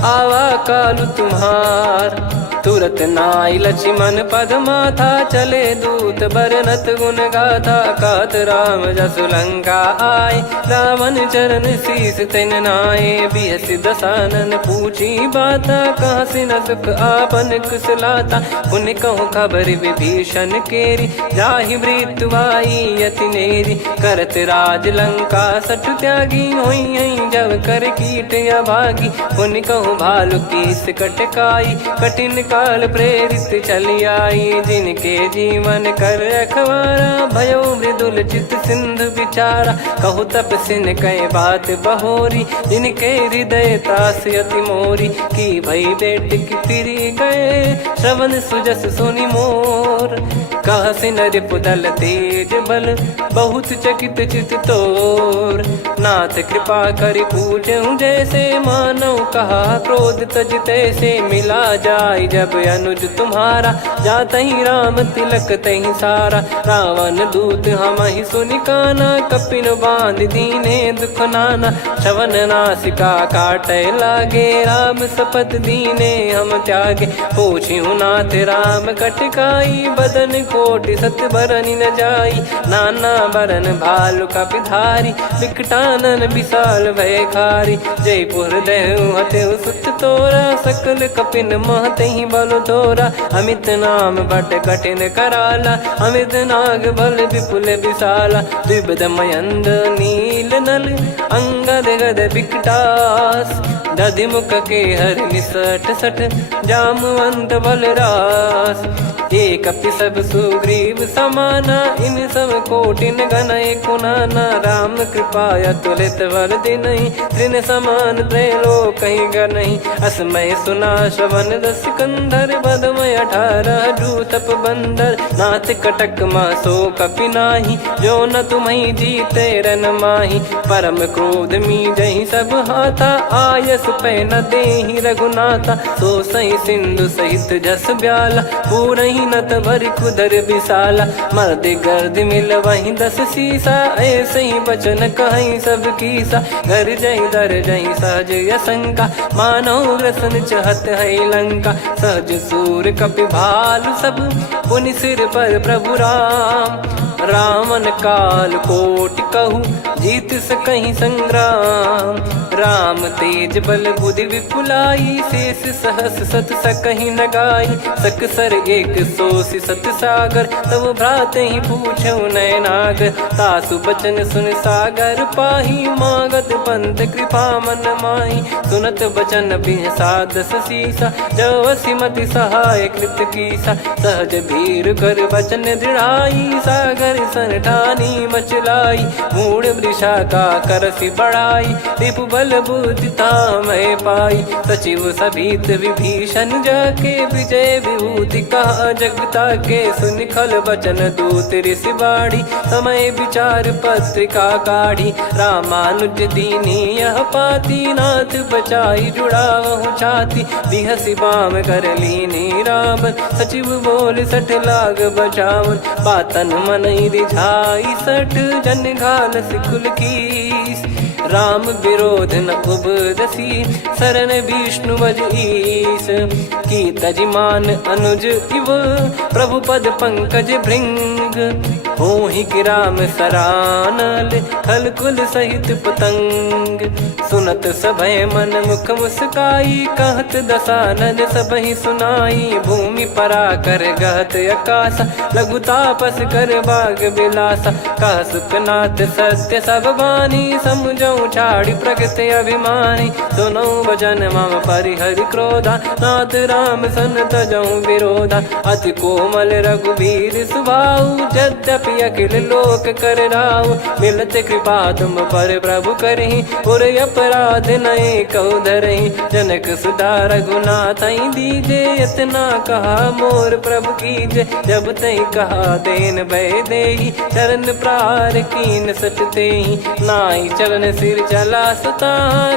आवा कालु तुम्हार, तुरत नाई लक्ष्मण पद माथा, चले दूत बरनत गुण गाथा, कात राम जसु लंका आए, रावण चरण शीस तिन नाये, बिहस दसानन पूछी बाता, कहाँ से न सुख आपन कुशलाता, पुन कहूँ खबर विभीषण केरी, जाहि मृत्यु आई यति नेरी, करत राज लंका सठ त्यागी, होई जब कर कीट अभागी, पुन कहूँ भालु कीस कटकाई, कठिन काल प्रेरित चली आई, जिनके जीवन कर रखवारा, भयो मृदुल चित सिंधु विचारा, कहु तपसिन कई बात बहोरी, जिनके हृदय तास यति मोरी, की भई बेट की फिरी गए, श्रवण सुजस सुनि मोर, कह सिन रिपुदल तेज बल, बहुत चकित चित तोर, नाथ कृपा करि पूजहु जैसे, मानव कहा क्रोध तज तैसे, मिला जाय जब अनुज तुम्हारा, जातहि राम तिलक तहि सारा, रावण दूत हमहि सुनि काना, कपिन बांध दीने दुख नाना, श्रवण नासिका काटै लागे, राम शपथ दीने हम त्यागे, पूछिहु नाथ राम कटकाई, बदन कोटि सत बरनि न जाई, नाना बरन भालु कपिधारी, विकटानन विशाल भयखारी, जयपुर देहु हतेहु सुत तोरा, सकल कपिन महतहि बल तोरा, अमित नाम बट कठिन कराला, अमित नाग बल विपुल विशाला, द्विविध मयंद नील नल, अंगद गद विकटास, दधिमुख के हर निसठ सठ, जामवंत बलरास, एक कपि सब सुग्रीव समाना, इन सब कोटिन गणय कुनाना, राम कृपा अतुलित वर दिनहि, तृण समान त्रैलोक कहीं गनहि, असमय सुना श्रवण दस कंधर, बदमय 18 जूतप बंदर, नाथ कटक मासो कपि नाही, जो न तुम्हि जीते रन माही, परम क्रोध मी जहि सब हाथा, आयस पे न देहि रघुनाथा, तो सही सिंधु सहित जस ब्याला, पूरही नत भरि कुदर विशाला, मर्द गर्द मिल वही 10 सीसा, ऐसे ही बचन कहीं सब कीसा, घर जय दर जय सहज यसंका, मानव रसन चहत है लंका, सहज सूर कपि भालु सब, पुनि सिर पर प्रभु राम, रावण काल कोटि कहूँ जीत सकहीं संग्राम, राम तेज बल बुद्धि विपुलाई, शेष सहस सत सकहीं न गाई, सकसर एक सोसी सत सागर, तब भ्रात ही पूछो नयनागर, तासु बचन सुन सागर पाही, मागत पंथ कृपा मन माही, सुनत बचन बिहसा 10 सीसा, जो सिमति सहाय कृत कीसा, सहज भीर कर बचन दृढ़ाई, सागर सन ठानी मचलाई, मूड वृषा का करसी बढ़ाई, रिपु बल बुद्धि मैं पाई, सचिव सभीत विभीषण जाके, विजय विभूति कहा जगता के, सुन खल बचन दूत ऋषि बाड़ी, समय विचार पत्रिका काढ़ी, रामानुज दीनी यह पाती, नाथ बचाई जुड़ावहु छाती, बिहसी बाम कर लीनी राम, सचिव बोल 60 लाग बचावन, बातन मन रिझाई 60 जन घाल सिकुल कीस, राम विरोध न उपदसी, शरण विष्णु बज ईस, की तजिमान अनुज इव, प्रभु पद पंकज भृंग, होहि कि राम सरानल, खल कुल सहित पतंग, सुनत सभय मन मुख मुस्काई, कहत दसानन सबहि सुनाई, भूमि परा कर गहत आकाशा, लघु तापस कर बाग बिलासा, कह सुखनाथ सत्य सब बानी, समझौ छाड़ी प्रगति अभिमानी, सुनो भजन मम परिहरि क्रोधा, नाथ राम सन तजौ विरोधा, अति कोमल रघुवीर सुभाऊ, यद्यपि अखिल लोक कर राऊ, मिलत कृपा तुम पर प्रभु करहि, पुर अपराध नए कौ धरहि, जनक सुधा रघुनाथ दीजे, इतना कहा मोर प्रभु कीजे, जब तई कहा देन भय देहि, चरण प्रार कीन सटते, नाई चरण सिर चला सता,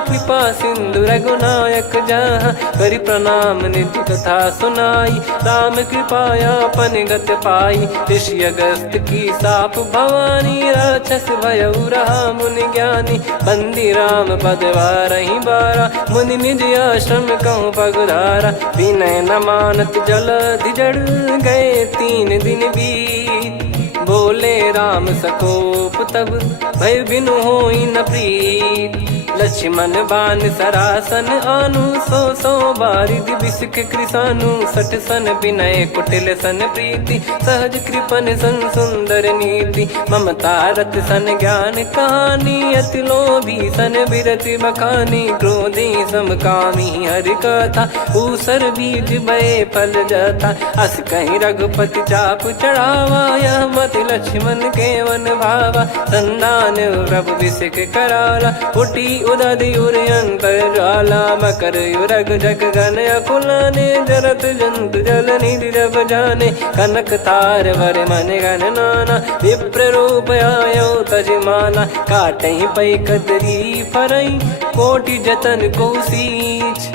कृपा सिंधु रघुनायक जहाँ, करि प्रणाम नित्य कथा सुनाई, राम कृपाया अपन गत पाई, ऋषि अगस्त की साप भवानी, राक्षस भयउ रहा मुनि ज्ञानी, बंदी राम पदवारहि बारा, मुनि निज आश्रम कहूँ पगुधारा, विनय न मानत जलधि जड़ गए 3 दिन बीत, बोले राम सकोप तब भय बिनु होई न प्रीत, लक्ष्मण बान सरासन आनु, 100 बारिधि बिसक कृसानु, 60 सन विनय कुटिल सन प्रीति, सहज कृपन सन सुंदर नीति, ममता रत सन ज्ञान कहानी, अति लोभी सन बिरति बखानी, क्रोधी समकामी हरि कथा, ऊसर बीज भय फल जथा, अस कहीं रघुपति चाप चढ़ावा, यह मत लक्ष्मण के वन भावा, संदान प्रभु बिसक कराला, उठी उदधि उर अंतर ज्वाला, मकर युरग जग गन अकुलाने, जरत जंतु जल निधि जब जाने, कनक तार वर मन गण नाना, विप्र रूप आयो तजमाना, काटहि पै कदरी फरई, कोटि जतन को सींच,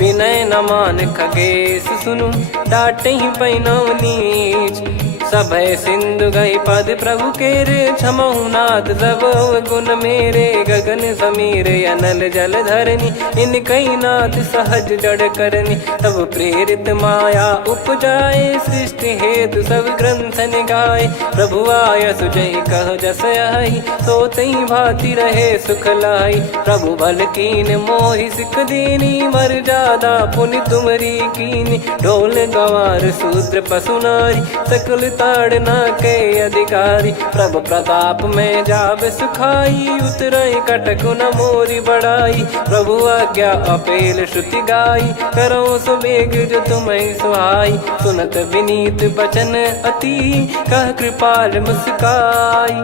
विनय न मान खगेश सुनु, डांटहि पै नव नीच, सभय सिंधु गई पद प्रभु केरे, क्षमहु नाथ सब गुण मेरे, गगन समीर अनल जल धरनी, इनकई नाथ सहज जड़ करनी, तब प्रेरित माया उपजाए, सृष्टि हेतु सब ग्रंथ निगाए, प्रभु आय सुजय कह जस आई, सोतई भांति रहे सुख लाई, प्रभु बल कीन मोहि सिख दीनी, मर जादा पुनि तुमरी कीनी, ढोल गवार शूद्र पशु नारी, सकल ताड़ना के अधिकारी, प्रभु प्रताप में जाब सुखाई, उतरई कटक न मोरी बढ़ाई, प्रभु आज्ञा अपेल श्रुति गाई, करो सुबेग जो तुम्हें सुहाई, सुनत विनीत बचन अति, कह कृपाल मुस्काई,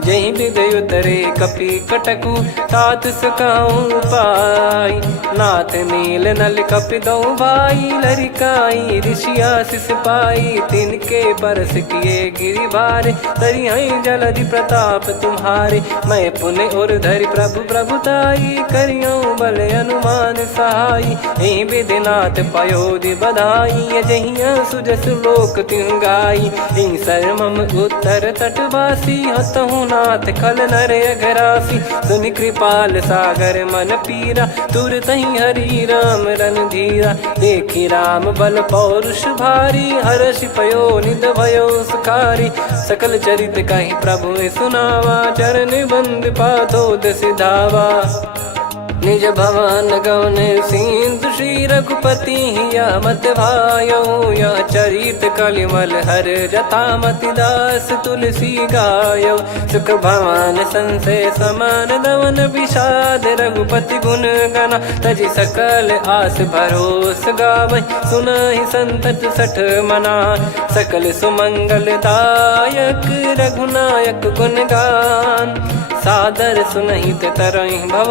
जही विदय उतरे कपि कटकु, तात सकाऊं पाई, नाथ नील नल कपि दो भाई, लरिकाई ऋषि आशीष पाई, तिनके पर किए गिरिबारे, तरियई जलधि प्रताप तुम्हारे। मैं पुण्य और धरि प्रभु प्रभुताई, करियऊँ बल अनुमान सहाई। यही विधिनाथ पयोधि बधाई, जहिया सुजस लोक तिहुँ गाई। यही सरमम उत्तर तटवासी, हतहु नाथ खल नर अघरासी। सुनि कृपाल सागर मन पीरा, तुरतहि हरि राम रणधीरा। देखि राम बल पौरुष भारी, हर्षि पयो निध भयो सुखारी। सकल चरित कहि प्रभु सुनावा, चरण बंद पाथोद सिधावा। निज भवन गवन सिंधु श्री रघुपति, यह मत भायो यह चरित कलिमल हर जथा मति दास तुलसी गायो। सुख भवन संशय समान दवन, विषाद रघुपति गुण गना। तजि सकल आस भरोस गावै, सुनहि संतत सठ मना। सकल सुमंगल दायक रघुनायक गुण गान, सादर सुनहित तरहि भव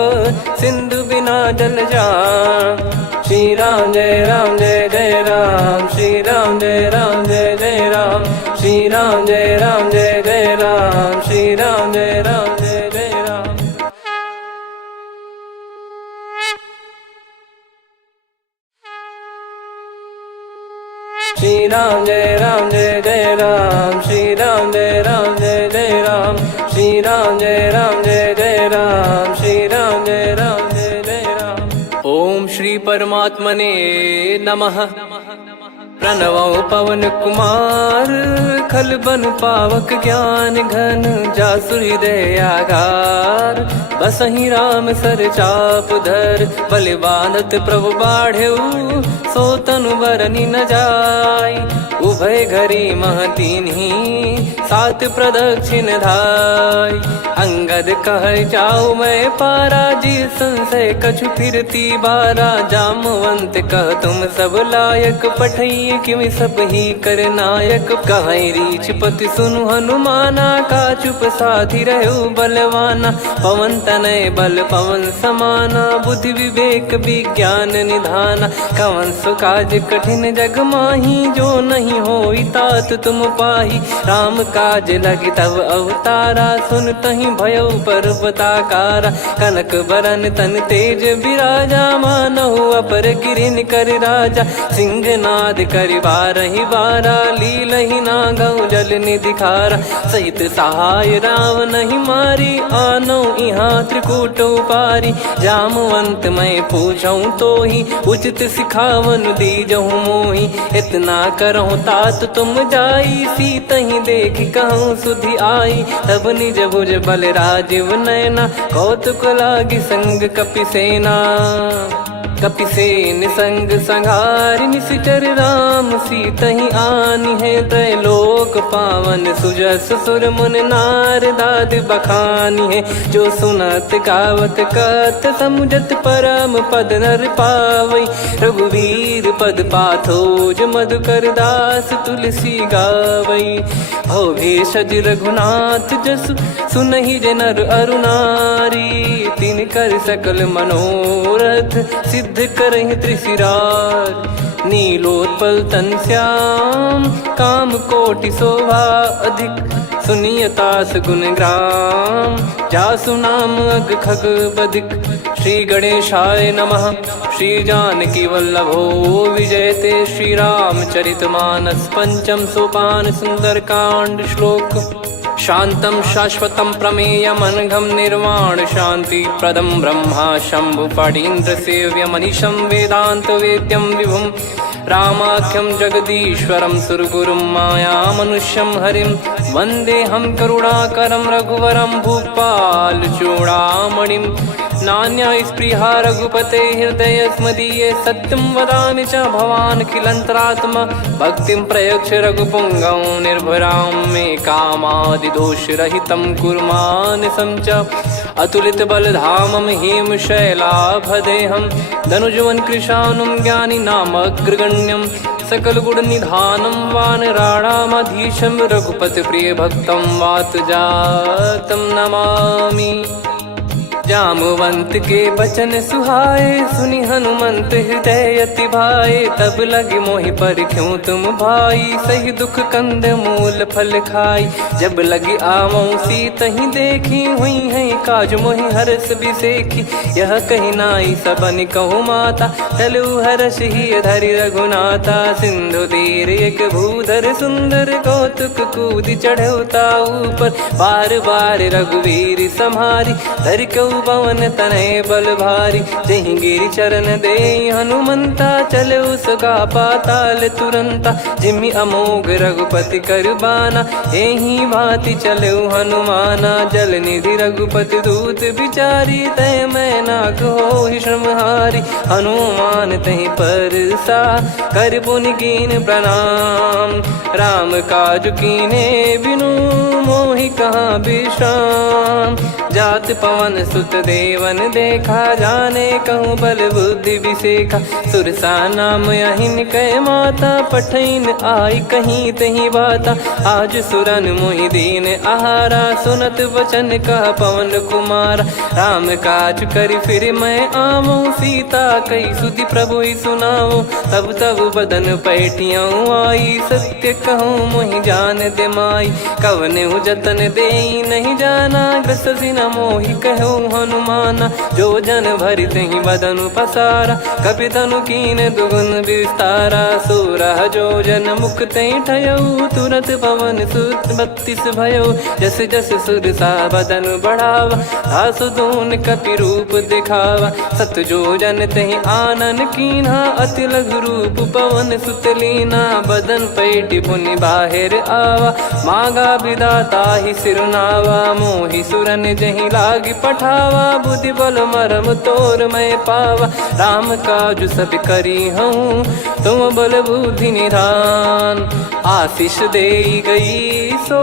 सिंधु बिना जल जान। श्री राम जय राम जय जय राम, श्री राम जय राम जय जय राम, श्री राम जय राम जय जय राम, श्री राम जय राम जय जय राम। श्री राम जय राम जय जय राम, श्री राम जय राम जय जय राम, श्री राम जय राम जय जय राम, श्री राम जय राम जय जय राम। ओम श्री परमात्मने नमः। प्रणवो पवन कुमार, खल बन पावक ज्ञान घन। जासु हृदय आगार, बसहि राम सर चाप धर। बलि बांधत प्रभु बाढ़ऊ, सो तनु बरनि न जाय। उभय घरी महतीन्ही, सात प्रदक्षिण धाय। अंगद कह जाऊ मैं पारा, जी संशय कछु फिरती बारा। जामवंत कह तुम सब लायक, पठई किमि सब ही कर नायक। कहीं रीछ पति सुनु हनुमाना, का चुप साधि रहु बलवाना। पवन तनय बल पवन समाना, बुद्धि विवेक विज्ञान निधाना। कवन सो काज कठिन जग माही, जो नहीं होई तात तुम पाही। राम काज लगी तब अवतारा, सुन तहि भयो पर्वताकारा। कनक बरन तन तेज विराजा, मानहु अपर गिरिन कर राजा। सिंहनाद करि बारहि बारा, लीलहि नागौ जल निधि खारा। सहित सहाय राम नहीं मारी, आनो इहाँ त्रिकूट उपारी। जामवंत मैं पूछऊँ तोहि, उचित सिखावन दीजहु मोहि। इतना करहु तात तुम जाई, सीतहि देखि कहूँ सुधि आई। तब निज भुज बल राजीव नयना, कौतुक लागी संग कपिसेना। कपिसेन संग संघारि निशिचर राम, सीतहि आनि है त्रैलोक पावन। सुजस सुर मुन नार दाद बखानी है, जो सुनत गावत कथ समुझत परम पद नर पावै। रघुवीर पद पाथोज मधुकर दास, तुलसी गावै। भव भेषज रघुनाथ जसु, सुनहि जे नर अरु नारी। तिन कर सकल मनोरथ, सिद्ध करहि त्रिशिरार। नीलोत्पल तन श्याम, काम कोटि शोभा अधिक। सुनियतास गुण ग्राम, जासु नाम अग खग बदिक। श्री गणेशाय नमः। श्री जानकी वल्लभो विजयते, श्री रामचरितमानस। पंचम सोपान सुंदरकांड श्लोक। शांतं शाश्वतं प्रमेयमनघं निर्वाण शांति प्रदं ब्रह्मा शंभु फणीन्द्र सेव्यमनिशं वेदांत वेद्यं विभुं। रामाख्यं जगदीश्वरं सुरगुरुं मायामनुष्यं हरिं। वन्देऽहं करुणाकरं रघुवरं भूपाल चूडामणिं। नान्या स्पृहा रघुपते हृदय स्मदीये, सत्यं वदामि च भवान् खिलन्तरात्मा। भक्तिं प्रयच्छ रघुपुङ्गं निर्भरां मे कामादिदोषरहितं कुर्मानसं च। अतुलित बलधामं हेमशैलाभदेहं, धनुजवन कृशानुं ज्ञानी नामग्रगण्यं। सकल गुण निधानं वानराणामधीशं, रघुपति प्रिय भक्तं वात जातं नमामि। जामवंत के बचन सुहाए, सुनि हनुमंत हृदय अति भाए। तब लगे मोहि पर क्यों तुम भाई, सही दुख कंद मूल फल खाई। जब लगी आवऊं सीतहि देखी, हुई है काज मोहि हरस बिसेखी। यह कही नाई सबन कहु माता, चलु हरष ही धरि रघुनाथा। सिंधु तीर एक भूधर सुंदर, कौतुक कूद चढ़ौता ऊपर। बार बार रघुवीर सम्हारी, धरि कऊ पवन तनय बल भारी। जहि गिरि चरण दे हनुमंता, चले उसका पाताल तुरंता। जिमि अमोघ रघुपति कर बाना, एहि भांति चले हनुमाना। जल निधि रघुपति दूत बिचारी, तय मैं नाक होहि श्रमहारी। हनुमान तहि परसा, कर पुनि कीन प्रणाम। राम काज कीने बिनु, मोहि कहाँ विश्राम। जात पवन सुत देवन देखा, जाने कहूँ बल बुद्धि विसेखा। सुरसा नाम अहिन कै माता, पठैन आई कहीं तहीं बाता। आज सुरन मोहि दीन आहारा, सुनत वचन कह पवन कुमारा। राम काज करि फिर मैं आवऊं, सीता कई सुधि प्रभु ही सुनाओ। तब तब बदन पैठियाँ आई, सत्य कहूँ मोहि जान दे माई। कवने जतन दे नहीं जाना, ग्रसि न मोहि कहूँ हनुमाना। जो जन भरि तहि बदन पसारा, कपि तनु कीन दुगुन विस्तारा। 16 जो जन मुख तहि ठयऊ, तुरत पवन सुत 32 भयऊ। जस जस सुरसा बदन बढ़ावा, आसु दून कपि रूप दिखावा। 7 जो जन तहि आनन कीन्हा, अति लघु रूप पवन सुत लीना। बदन पैठि पुनि बाहिर आवा, मांगा विधाता ही सिरुनावा। मोहि सुरन जहि लागी पठावा, बुद्धि बल मरम तोर मैं पावा। राम काज सब करी हूँ, तुम बल बुद्धि निधान। आशीष दे गई सो,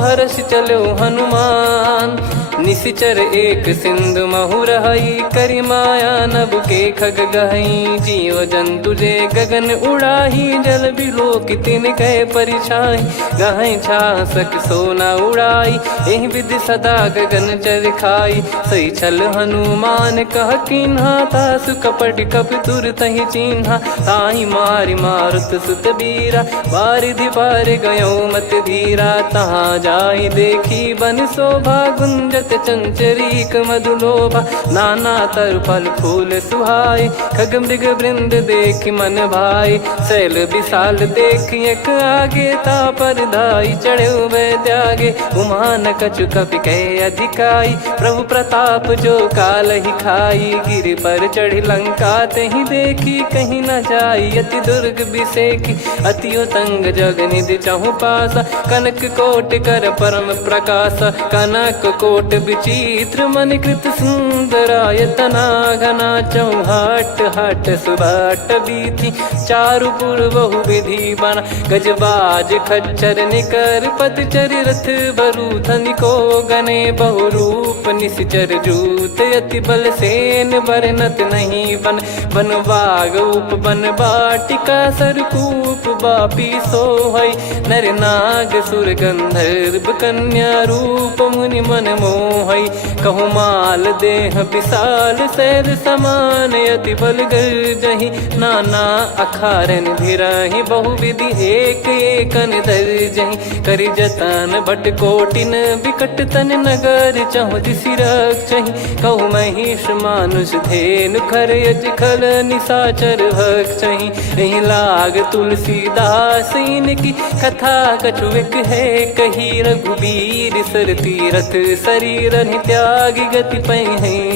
हर्ष चलो हनुमान। निशिचर एक सिंधु महु रहई, करि माया नभ के खग गहई। जीव जंतु जे गगन उड़ाही, जल बिलो की तिन कह परिछाई। गहई छासक सोना उड़ाई, एहि विधि सदा गगन चर खाई। सही छल हनुमान कह कीन्हा, तासु कपट कपि तुर तहि चिन्हा। ताहि मारि मारुत सुत बीरा, बारिधि पार गयो मत धीरा। तहाँ जाई देखी बन शोभा, गुंजत चंचरीक मधुलोभा। नाना तरु फल फूल सुहाई, खग मृग वृंद देख मन भाई। शैल विशाल देख एक आगे, तापर धाई चढ़े वै त्यागे। उमान कछु कपि कह अधिकाई, प्रभु प्रताप जो काल ही खाई। गिरि पर चढ़ी लंका तहि देखी, कहीं न जाई अति दुर्ग बिसेखी। अति उतंग जग निधि चहु पासा, कनक कोट कर परम प्रकाश। कनक कोट विचित्र मन कृत सुंदरायतना। घना चौहाट हाट सुबाट बीथी, चारु पुर बहु विधि बना। गजबाज खच्चर निकर पतचर, रथ बरु धनिको गने। बहु रूप निश्चर जूत, अति बल सेन बरनत नहीं बन। बन बाग उप बन बाटिका, सरकूप बापी सोहई। नर नाग सुर गंधर्व कन्या, रूप मुनि मन मोहई। कहु माल देह विशाल, शैल समान अति बल गर्जहि। नाना अखारन भिरहि, बहु विधि एक एकन दर्जहि। करि जतन भट कोटिन, विकट तन नगर चहु दिसि रक्षहि। कहु महिष मानुष धेनु, खर यज खल निशाचर भक्षहि। एहि लाग तुलसीदास इनकी, कथा कछु एक है कही। रघुबीर सर तीरथ शरीर त्यागी, गति पै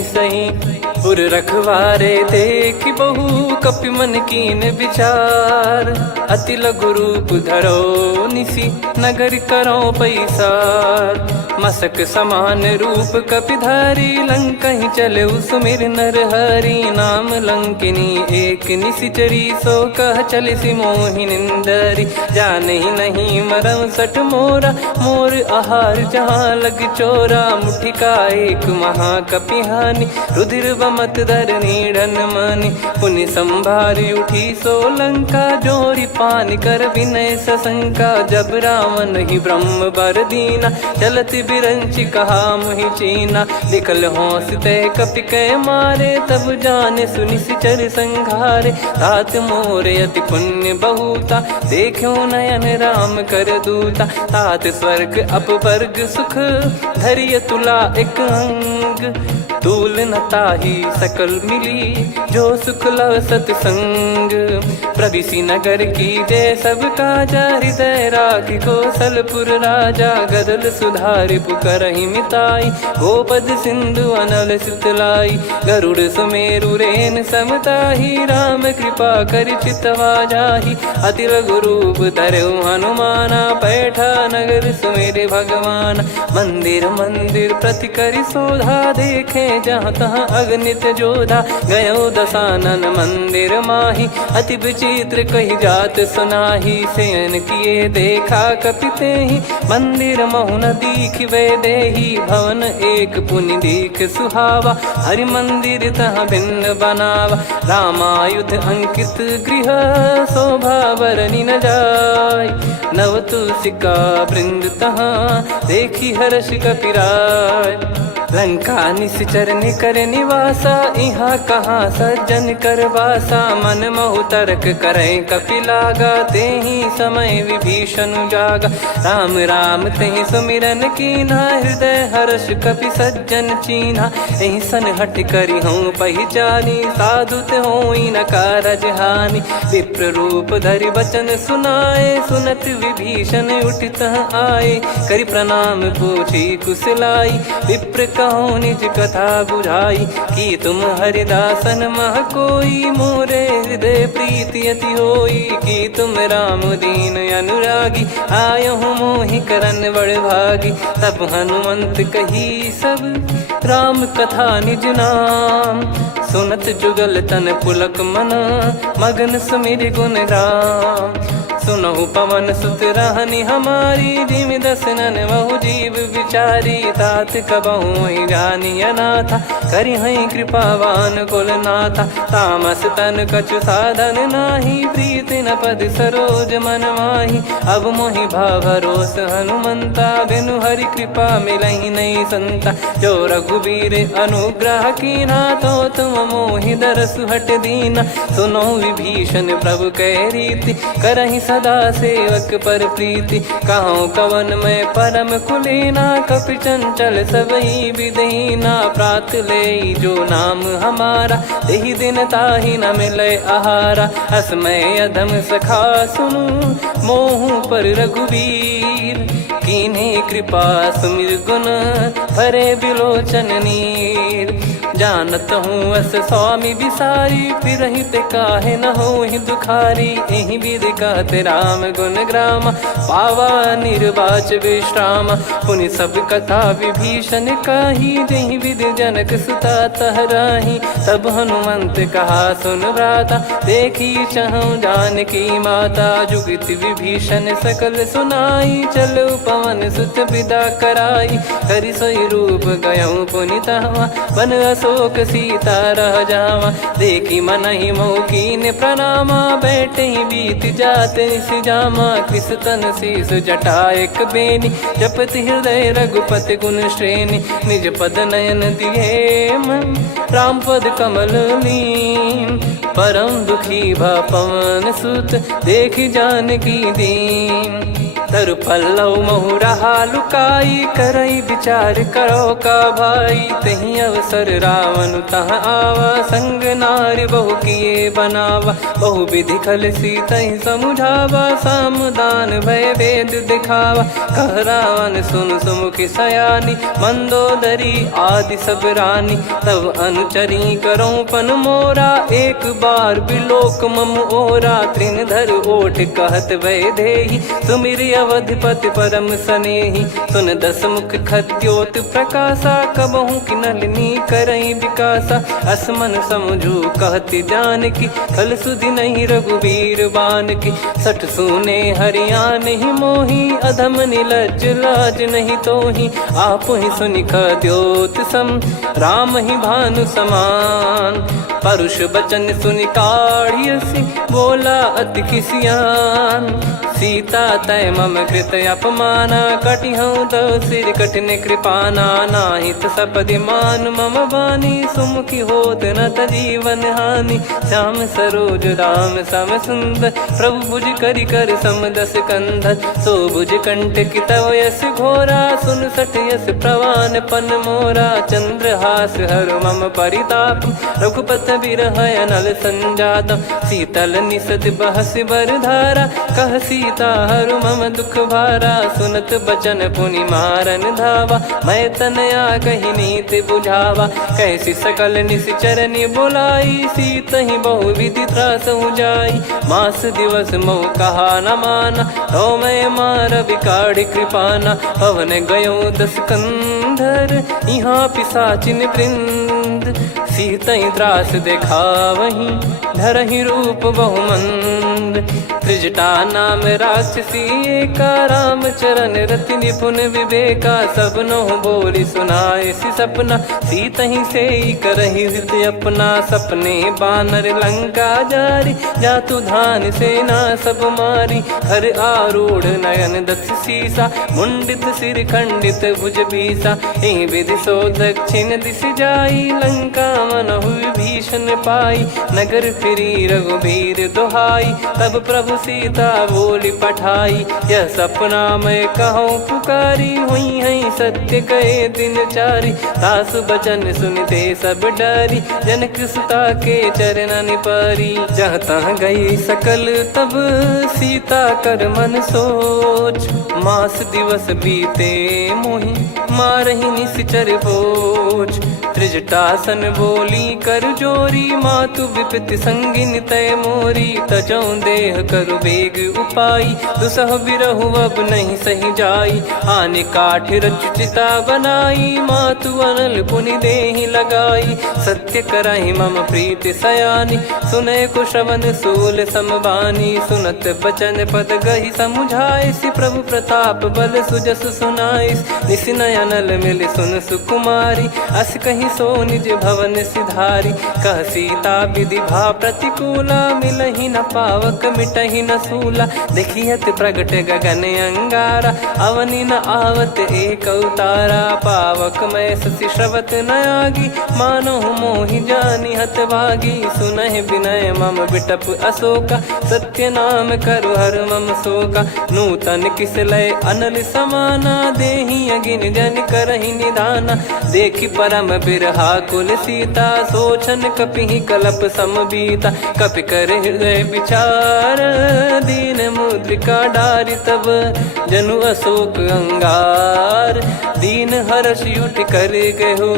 सही। उर रखवारे देखि बहु, कपि मन कीन विचार। अति लघु रूप धरो निसी, नगर करो पैसार। मसक समान रूप कपिधारी, लंकहि चले सुमिर नर हरि। नाम लंकिनी एक निशिचरी, सो कह चलिसि मोहि निंदरी। जानहि नहीं मरम सठ मोरा, मोर आहार जहाँ लग चोरा। मुठिका एक महाकपिहानि, रुधिर कमत धरनी ढन मानी। पुनि संभारी उठी सोलंका, जोरी पान कर विनय सशंका। जब रावण ही ब्रह्म बर दीना, चलत बिरंच कहा मुहि चीना। लिखल होंस तय कपि कै मारे, तब जाने सुनि सिचर संघारे। तात मोर अति पुण्य बहुता, देखो नयन राम कर दूता। तात स्वर्ग अपवर्ग सुख, धैर्य तुला एक अंग। तूल न ताहि सकल मिली, जो सुख लव सतसंग। प्रविशि नगर की जय सब काजा, हृदय राखि कौशलपुर राजा। गदल सुधारि पुकारहि मिताई, गोपद सिंधु अनल सितलाई। गरुड़ सुमेरु रेन समताहि, राम कृपा करि चितवा जाहि। अति लघु रूप धरऊ हनुमाना, बैठा नगर सुमेरे भगवान। मंदिर मंदिर प्रति करि शोधा, देखे जहाँ तहाँ अगणित जोधा। गयो दशानन मंदिर माही, अति विचित्र कही जात सुनाही। शयन किए देखा कपिते ही, मंदिर महु न दीख वे देही। भवन एक पुनि दीख सुहावा, हरि मंदिर तहाँ भिन्न बनावा। रामायुध अंकित गृह, शोभा बरनी न जाय। नव तुलसिका वृंद तहाँ, देखी हर्ष कपिराय। लंका निश्चर निकर निवासा, यहाँ कहाँ सज्जन कर वासा। मन महु तर्क करे कपिलागा, तेहि समय विभीषण जागा। राम राम तेहि सुमिरन कीन्हा, हृदय हर्ष कपि सज्जन चीन्हा। एहि सन हट करि हूँ पहिचानी, साधु होई न कारज हानि। विप्र रूप धरि बचन सुनाए, सुनत विभीषण उठित आए। करि प्रणाम पूछी कुशलाई, विप्र कहो निज कथा बुझाई। कि तुम हरिदासन मह कोई, मोरे हृदय प्रीति अति होई। कि तुम राम दीन अनुरागी, आयो हूँ मोहि करन बड़ भागी। तब हनुमंत कही सब, राम कथा निज नाम। सुनत जुगल तन पुलक मन, मगन सुमिर गुण राम। सुनहु पवन सुत रहनी हमारी, जिमि दसनन महु जीव विचारी। तात कबहु ही जानी अनाथा, करि हई कृपावान कुल नाथा। तामस तन कछु साधन नाही, प्रीति न पद सरोज मन माही। अब मोहि भावरोस हनुमंता, बिनु हरि कृपा मिलहि नहीं संता। जो रघुबीर अनुग्रह कीन्हा, तो तुम मोहि दरसु हट दीना। सुनो विभीषण प्रभु कह रीति, करहि सदा सेवक पर प्रीति। कहूँ कवन में परम कुलीना, कपि चंचल सबई विदहीना। प्रात ले जो नाम हमारा, तेहि दिन ताहि न मिले आहारा। असमय अधम सखा सुनु, मोहु पर रघुवीर। कीन्हे कृपा सुमिर गुण, भरे बिलोचन नीर। जानत हूँ अस स्वामी बिसारी, फिरहि ते काहे न होहि दुखारी। एहि विधि कहते राम गुण ग्राम, पावा निर्वाच विश्राम। पुनि सब कथा विभीषण काही, जेहि विधि जनक सुता तहराही। तब हनुमंत कहा सुन भ्राता, देखी चहु जानकी माता। जुगति विभीषण सकल सुनाई, चलो पवन सुत विदा कराई। हरि सोई रूप गयऊँ पुनि तहवा, बन अशोक सीता रह जावा। देखी मनहि मोह कीन्ह प्रणामा, बैठे ही बीत जात निस जामा। कृस तन शीस जटा एक बेनी, जपति हृदय रघुपति गुण श्रेणी। निज पद नयन दिए मन, राम पद कमल लीन। परम दुखी भा पवन सुत, देखि जानकी दीन। तरु पल्लव महु रहा लुकाई, करई विचार करो का भाई। तही अवसर रावण तह आवा, संग नारी बहु किए बनावा। बहु विधि खल सीतहि समुझावा, सामदान भय वेद दिखावा। कह रावण सुन सुमुखि सयानी, मंदोदरी आदि सब रानी। तब अनुचरी करो पन मोरा, एक बार बिलोक मम ओरा। तृण धर ओठ कहत भय देहि, सुमिर अवधिपति परम स्नेही। सुन दस मुख खद्योत प्रकाशा, कबहू की नलिनी करई विकासा। असमन समझू कहती जान की, खल सुधि नहीं रघुवीर बान की। सठ सुने हरियाण ही मोही, अधम निलज लाज नहीं तोही। आप ही सुनि खद्योत सम, राम ही भानु समान। परुष बचन सुनि काढ़ियसि, बोला अति किसियान। सीता तय मम कृत अपमाना, कटिहऊँ तो सिर कठिन कृपाना। नाहित सपदि मान मम बानी, सुमुखी होत न त जीवन हानि। श्याम सरोज राम सम सुंदर, प्रभु भुज करि कर सम दस कंधर। सो भुज कंठ की तव यस घोरा, सुन सठ यस प्रवान पन मोरा। चंद्रहास हर मम परिताप, रघुपत बिरह अनल संजात। शीतल निसत बहस बर धारा, कह सीता हर मम दुख भारा। सुनत बचन पुनि मारन धावा, मैं तनया कही नीति बुझावा। कैसी सकल निश्चर बुलाई, सीत ही बहु विधि त्रास जाई। मास दिवस मोह कहा न माना, तो मैं मार बिकाढ़ कृपाना। पवन गयो दस कंधर, यहाँ पिशाचिन वृंद। सीतई त्रास देखा वहीं, धरहि रूप बहुमंद। त्रिजटा नाम राक्षसी एका, राम चरण रति निपुण विवेका। सबनो बोली सुनाए सि सपना, सीतहि से करहि हृदय अपना। सपने बानर लंका जारी, जातु धान सेना सब मारी। हर आरूढ़ नयन दस सीसा, मुंडित सिर खंडित भुज बीसा। एहि विधि सो दक्षिण दिश जाई, लंका मनहु भीषण पाई। नगर फिरी रघुबीर दुहाई, तब प्रभु सीता बोली पठाई। यह सपना मैं कहूँ पुकारी, हुई है सत्य कहे दिन चारी। सासु बचन सुनते सब डरी, जनक सुता के चरण पारी। जहाँ तहाँ गई सकल तब, सीता कर मन सोच। मास दिवस बीते मोहि, मारहि निश्चर बोझ। त्रिजटासन बोली कर जोरी, मातु विपति संगिन तय मोरी। तजौ देह करु बेग उपाई, दुसह बिरहु अब नहीं सही जाई। आने काठ रचिता बनाई, मातु अनल पुनि देहि लगाई। सत्य करहि मम प्रीति सयानी, सुनय को श्रवण सूल समबानी। सुनत बचन पद गहि समुझाइसि, प्रभु प्रताप बल सुजस सुनाइस। निसिनय अनल मिल सुन सुकुमारी, अस कहि सो निज भवन सिधारी। कह सीता विधि भा प्रतिकूला, मिलहि न पावक मिटहि न सूला। देखियत प्रगट गगन अंगारा, अवनि न आवत एक अवतारा। पावक मैं शशि श्रवत न आगी, मानो मोहि जानि हत भागी। सुनहि विनय मम बिटप अशोका, सत्य नाम करु हर मम शोका। नूतन किस लय अनल समाना, देहि अगिन जन करहि निदाना। देखि परम बिरहा कुल सीता, सोचन कपिहि कलप समबीता। कपि कर हृदय विचार, दीन मुद्रिका डारि तब। जनु अशोक अंगार, दीन हर्ष उठ कर गहु।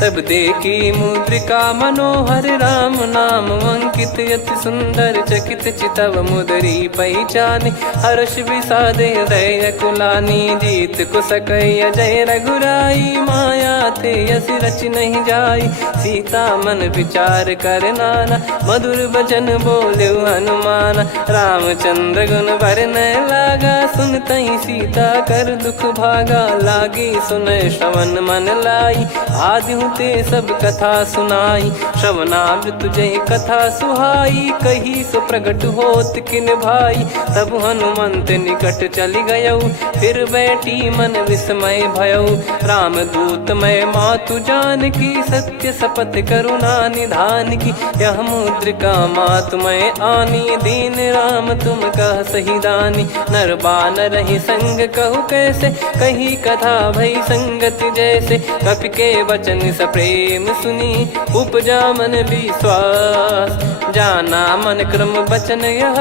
तब देखी मुद्रिका मनोहर, राम नाम अंकित अति सुंदर। चकित चितव मुदरी पहचाने, हर्ष विषाद हृदय कुलानी। जीत को सकय जय रघुराई, माया थे यस रच नहीं जाई। सीता मन विचार कर नाना, मधुर बचन बोले हनुमान। रामचंद्र गुण बरनै लागा, सुनतहि सीता कर दुख भागा। लागी सुनय श्रवण मन लाई, आदिहु ते सब कथा सुनाई। श्रवणामृत जय कथा सुहाई, कही सो प्रगट होत किन भाई। तब हनुमंत निकट चली गयौ, फिर बैठी मन विस्मय भयौ। राम दूत मैं मातु जान की, सत्य शपथ करुणा निधान की। यह मुद्रिका मातु मैं आनी, दीन राम तुम कह सही दानी। नर बानर ही संग कहु कैसे, कही कथा भई संगति जैसे। कपि के वचन सप्रेम सुनी, उपजा मन विश्वास। जाना मन क्रम बचन यह,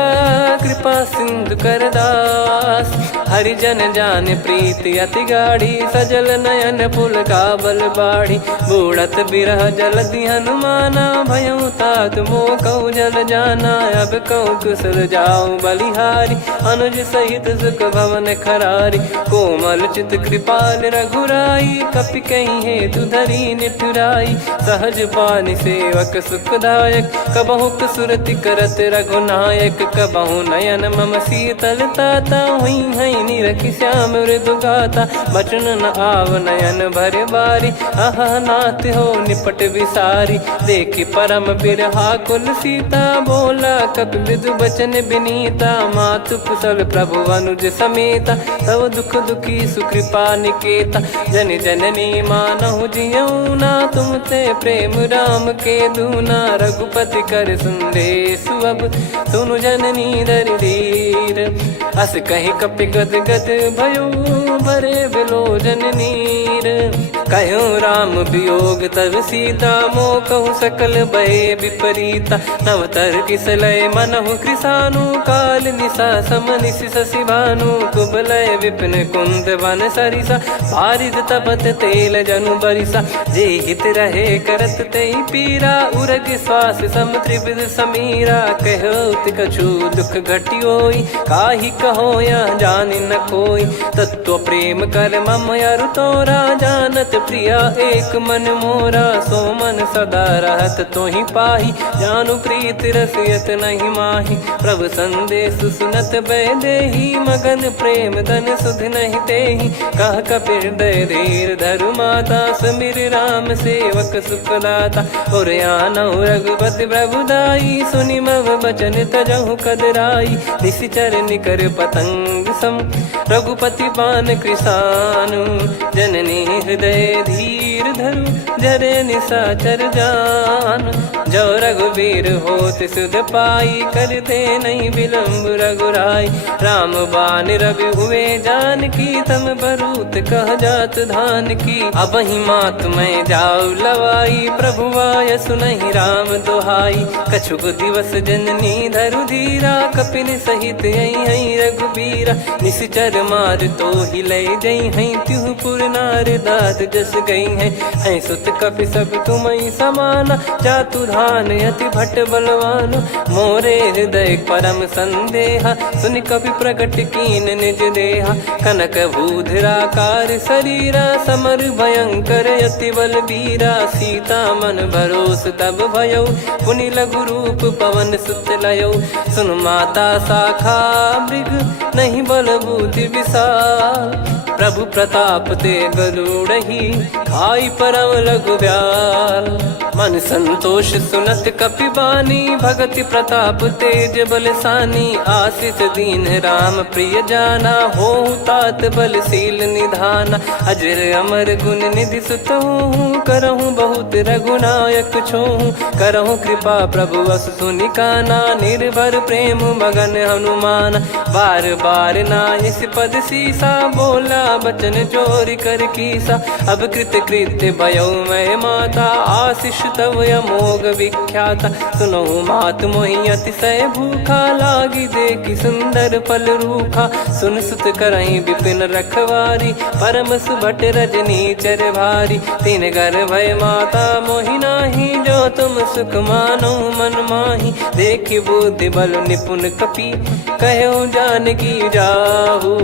कृपा सिंधु कर दास। हरिजन जान प्रीति अति गाढ़ी, सजल नयन पुल काबल बाढ़ी। उड़त बिरह जलधि हनुमाना, भयउ तात मोह कहु जल जाना। अब कहु कुशल जाऊं बलिहारी, अनुज सहित सुख भवन खरारी। कोमल चित कृपाल रघुराई, कपि कहीं हेतु धरी निठुराई। सहज पानि सेवक सुखदायक, कबहु सुरति करत रघुनायक। कबहु नयन मम शीतल ताता, हुई हई निरखि श्याम मृदु गाता। बचन न आव नयन भर बारी, आह नाथ हो निपट विसारी। देखि परम बिरहा कुल सीता, बोला कपि मृदु बचन बिनीता। मातु कुशल प्रभु अनुज समेता, तव दुख दुखी सुकृपा निकेता। जन जननी मानहु जियऊ ना, तुम ते प्रेम राम के दूना। रघुपति कर संदेशु अब, सुनु जननी दर धीर। अस कहीं कपि गद गद भयो, भरे विलोचन नीर। कहूँ राम वियोग तब सीता, मोह कहूँ सकल भय विपरीता। नवतर किसलय मनहु कृसानु, काल निशा समनिशि शशि भानु। कुबलय विपिन कुंद वन सरिसा, पारिद तपत तेल जनु बरिसा। जे हित रहे करत तेहि पीरा, उरग श्वास सम त्रिविध समीरा। कहो कछु दुख घटियोई, काहि कहो या जानि न कोई। तत्व प्रेम कर मम अरु तोरा, जानत प्रिया एक मन मोरा। सो मन सदा रहत तोहि पाही, जानु प्रीत रसियत नहीं माही। प्रभु संदेश सुनत बैदेही, मगन प्रेम धन सुध नहीं तेहि। कह कपि हृदय धीर धरु माता, सुमिर राम सेवक सुखदाता। और आनहु रघुपति प्रभुदाई, सुनि मम बचन तजहु कदराई। निशिचर निकर पतंग सम, रघुपति पान कृसानु। जननी हृदय धीर धरु, जरे निशाचर जान। जो रघुबीर होत सुध पाई, कर दे नहीं विलम्ब रघुराई। राम बान रवि हुए जानकी, तम बरूत कह जात धान की। अब ही मात मैं जाऊ लवाई, प्रभु आय सुनहि राम दोहाई। कछुक दिवस जननी धरु धीरा, कपिन सहित यही रघुबीरा। निशिचर मार तो ही ले जई हैं, त्युह पुर नार दाद जस गई हैं। सुत कपि सब तुमहि समाना, जातु धान अति भट बलवान। मोरे हृदय परम संदेहा, सुनि कपि प्रकट कीन निज देहा। कनक भूधराकार शरीरा, समर भयंकर अति बलबीरा। सीता मन भरोस तब भयउ, पुनि लघु रूप पवन सुत लयउ। सुन माता शाखा मृग, नहीं बल बुद्धि विशाल। प्रभु प्रताप ते गरुड़हि, खाई परम लघु ब्याल। मन संतोष सुनत कपि बानी, भगति प्रताप तेज बलसानी। आशीष दीन राम प्रिय जाना, होहु तात बलशील निधाना। अजर अमर गुण निधि सुतहु, करहु बहुत रघुनायक छोहु। करहु कृपा प्रभु अस सुनि काना, निर्भर प्रेम मगन हनुमान। बार बार नायस पद सीसा, बोला बचन चोरी कर कीसा। अब कृत कृत्य भयो मैं माता, आशीष तव अमोघ विख्याता। सुनो मात मोहि अतिशय भूखा, लागी देखि सुंदर फल रूखा। सुन सुत करहि विपिन रखवारी, परम सुभट रजनी चर भारी। तीन घर भय माता मोहि नाही, जो तुम सुख मानो मन माही। देखि बुद्धि बल निपुण कपि, कहु जानकी जाहु।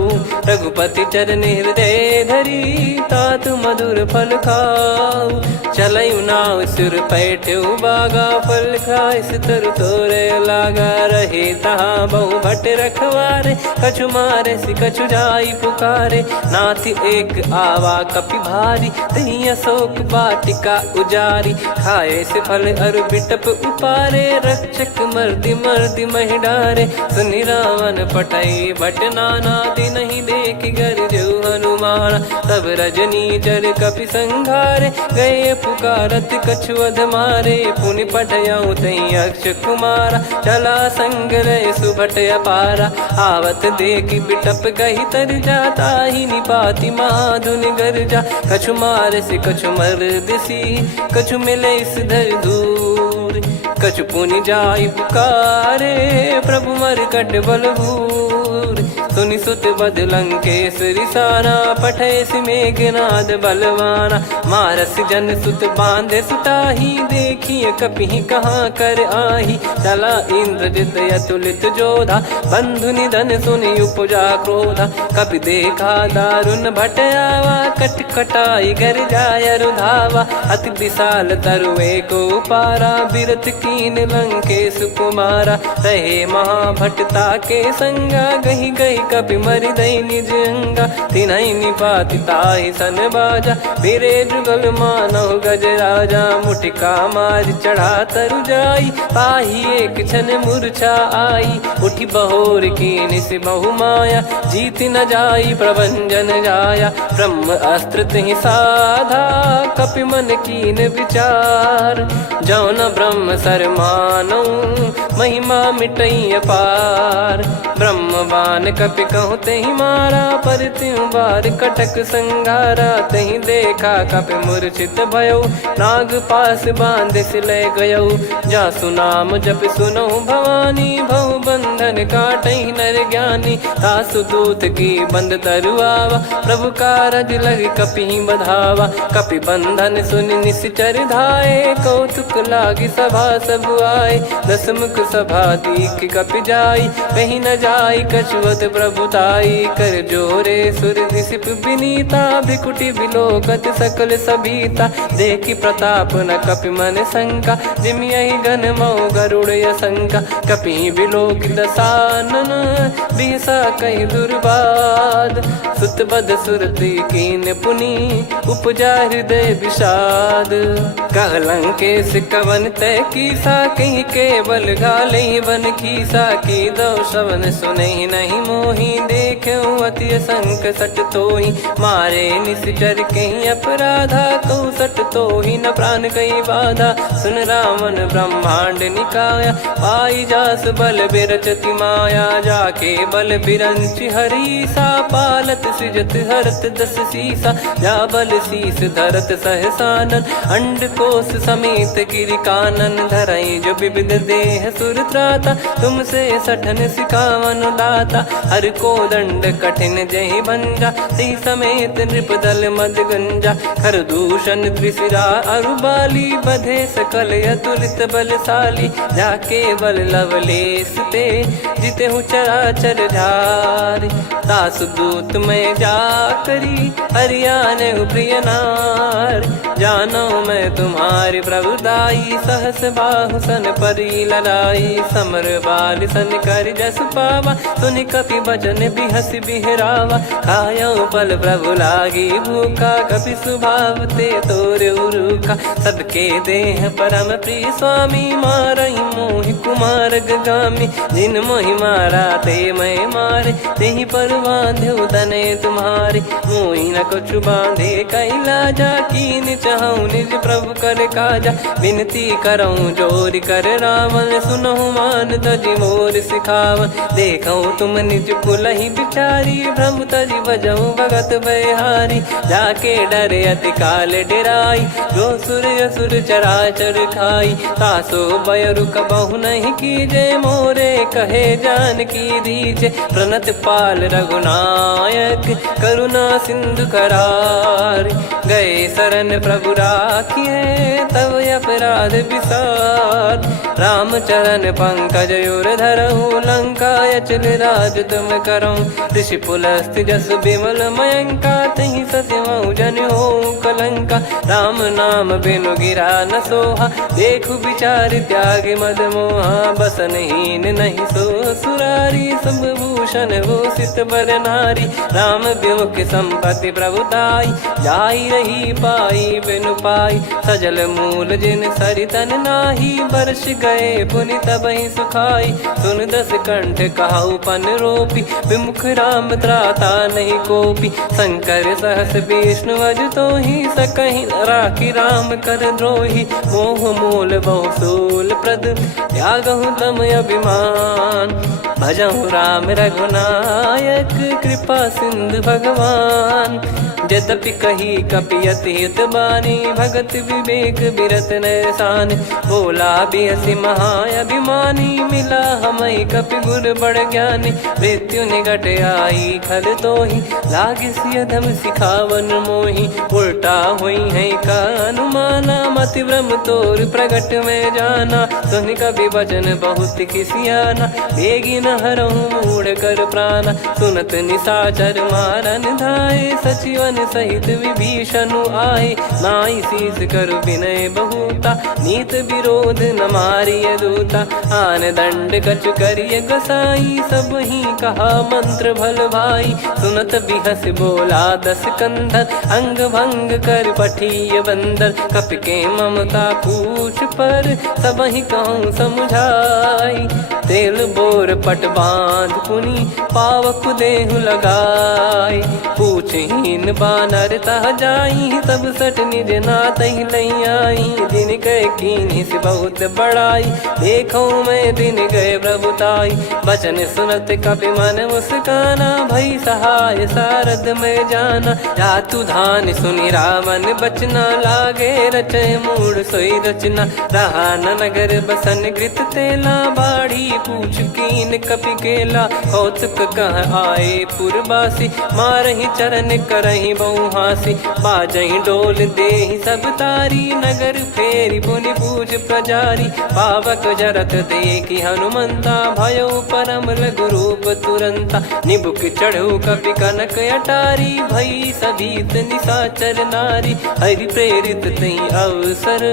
रघुपति चरण हृदय धरी, तात मधुर फल खाऊ। चलयु नाव सुर पैठ्यु बागा, फल खाइस तरु तोरे लागा। रहे तहाँ बहु भट रखवारे, कछु मारे सि कछु जाई पुकारे। नाथ एक आवा कपि भारी, तही अशोक वाटिका उजारी। खाए से फल अरु बिटप उपारे, रक्षक मर्दि मर्दि महि डारे। सुनि रावण पटई भट नाना, तिनहि देखि गरजउ हनुमान। तब रजनी चर कपि संघारे, गए पुकारत कछु अध मारे। पुनि पठयउ तई अक्ष कुमारा, चला संग रहे सुभट अपारा। आवत देखि बिटप गही तर जाता, ही निपाति माधुनि गर्जा। कछु मार से कछु मर्दिसी, कछु मिले इस धर दूर। कछु पुनि जाई पुकारे, प्रभु मरकट बलभूर। सुनि सुत बद लंकेश्वरी साना, पठैसि मेघनाद बलवाना। मारस जन सुत बांधे सुताही, देखिए कपिहि कहाँ कर आही। चला इंद्रजित अतुलित जोधा, बंधु निधन सुनि उपजा क्रोधा। कपि देखा दारुण भट आवा, कट कटाई घर जाय रुधावा। अति विशाल तरुए को पारा, बिरथ कीन लंकेश कुमारा। रहे महाभटता के संगा, गही गही कपि मरि दई निज अंगा। तिन्हि निपाति ताहि सन बाजा, फिरे जुगल मानव गज राजा। मुटिका मार चढ़ा तरु जाई, पाही एक क्षण मूर्छा आई। उठी बहोर कीन से बहु माया, जीत न जाई प्रभंजन जाया। ब्रह्म अस्त्र तिहि साधा, कपि मन कीन विचार। जौ न ब्रह्म सर मानौ, महिमा मिटई अपार। ब्रह्मवान कपि कहु तेहि मारा, पर त्यों बार कटक संगारा। तहि देखा कपि मूर्छित भयो, नाग पास बांध सिले गयो। जासु नाम जप सुनहु भवानी, भव बंधन काटहि नर ज्ञानी। तासु दूत की बंद तरुआवा, प्रभु कारज लग कपि बधावा। कपि बंधन सुनि निश्चर धाये, कौतुक लागी सभा सब आए। दस मुख सभा दीख कपि जाई, कहीं न जाई कछुवत प्रभुताई। कर जोरे सुर दिसिप विनीता, भ्रिकुटि बिलोकत सकल सबीता। देखि प्रताप न कपि मन शंका, जिमियहि गन मऊ गरुड़ असंका। कपि बिलोक दसानन, बिहसा कहि दुर्बाद। सुत बद सुरति कीन पुनि, उपजा हृदय विषाद। कह लंकेश कवन तय कीसा, कहीं केवल घाले बन खीसा। की दो श्रवण सुनहि नहीं मोही, देखऊं अति संक सट तोहि। मारे निश्चर कहीं अपराधा, कहूँ सट तोहि न प्राण कहीं बाधा। सुन रावण ब्रह्मांड निकाया, पाई जास बल बिरचति माया। जाके बल बिरंच हरीसा, पालत सृजत हरत दस सीसा। जा बल शीस धरत सहसानन, अंड कोश समेत गिरि कानन। धरई जो विविध देह सुर त्राता, तुमसे सठन सिखावन दाता। हर को दंड कठिन जहि भंजा, ती समेत नृप दल मद गंजा। खर दूषण त्रिशिरा अरुबाली, बधे सकल अतुलित बलशाली। जाके बल लवलेस ते, जिते हूँ चराचर झारी। दास दूत में जा करी, हरियाने प्रिय नार। जानो मैं तुम्हारी प्रभुताई, सहस बाहु सन परी ललाई। समर बाल सन कर जस पावा, सुनि कपि बचन बिहस बिहरावा। खायो पल प्रभु लागी भूखा, कपि स्वभाव ते तोर उरुखा। सबके देह परम प्रिय स्वामी, मारई मोहि कुमार गगामी। जिन मोहि मारा ते मैं मारे, तेहि पर बांध्यो तने तुम्हारे। मोहि न कछु बांधे कैलाजा, कीन चाहूं निज प्रभु कर काजा। विनती करऊं जोरि कर रावण, सुनहु मान तजि मोर सिखावन। देखऊं तुम निज कुलहि बिचारी, भ्रम तजि बजऊं भगत बयहारी। जाके डरे अति काल डेराई, जो सुर असुर चराचर खाई। तासो भय रुक बहु नहीं कीजे, मोरे कहे जान की दीजे। प्रणत पाल रघुनायक, करुणा सिंधु करार। गए शरण प्रभु राखिए, तब अपराध विसार। राम चरण पंकज उर धरहु, लंका अचल राज तुम करऊं। ऋषि पुलस्त्य जस विमल मयंका, तहि सत्यमऊ जन हो कलंका। राम नाम बिनु गिरा न सोहा, देखु विचार त्याग मद मोहा। बसनहीन नहीं सो सुरारी, सब भूषण भूषित बर नारी। राम विमुख संपत्ति प्रभुताई, जाई रही पाई बिनु पाई। सजल मूल जिन सरितन नाही, बरस गए पुनि तबहि सुखाई। सुन दस कंठ कहाऊ पन रोपी, विमुख राम त्राता नहीं कोपी। शंकर सहस विष्णु अज तोहि, सकहि न राखी राम कर द्रोही। मोह मूल बहु सूल प्रद, त्यागहु तम अभिमान। भजहु राम रघुनायक कृपा सिंधु भगवान। यद्यपि कही कपियत हित बानी भगत विवेक बिरत नरसान। बोला बिहसी महाअभिमानी मिला हमई कपि गुर बड़ ज्ञानी। मृत्यु निकट आई खल तोहि लागे सिय धम सिखावन मोहि। उल्टा हुई है का अनुमाना मति ब्रह्म तोर प्रगट में जाना। सुन कवि वचन बहुत किसियाना बेगी न हरहु मूढ़ कर प्राणा। सुनत निशाचर मारन धाये सचिवन सहित विभीषणु आए। नाई शीस कर विनय बहुता नीत विरोध न मारिय दूता। आन दंड कछु करिय गोसाई सब ही कहा मंत्र भल भाई। सुनत बिहस बोला दस कंधर अंग भंग कर पठिय बंदर। कपि के ममता पूछ पर सब ही कहूँ समझाई। तेल बोर पट बांध पुनि पावक देहु लगाई। पूछहीन बानर तह जाई सब सट निज नाथ लई आई। दिन गए कीन्ही से बहुत बड़ाई देखो मैं दिन गए प्रभुताई। बचन सुनत कपि मन मुस्काना भई सहाय सारद में जाना। जातु धान सुनि रामन बचना लागे रचय मूढ़ सोई रचना। रहा न नगर बसन कृत तेला बाड़ी पूछ कीन कपि केला। कौतुक कह आए पुरबासी मारहि चरण करहि बहु हासी। बाजहि डोल देहि सब तारी नगर फेरी पुनि पूज प्रजारी। पावक जरत देखि हनुमंता भयो परम लघु रूप तुरंता। निबुक चढ़ऊ कपि कनक अटारी भई सभीत निशाचर नारी। हरि प्रेरित तई अवसर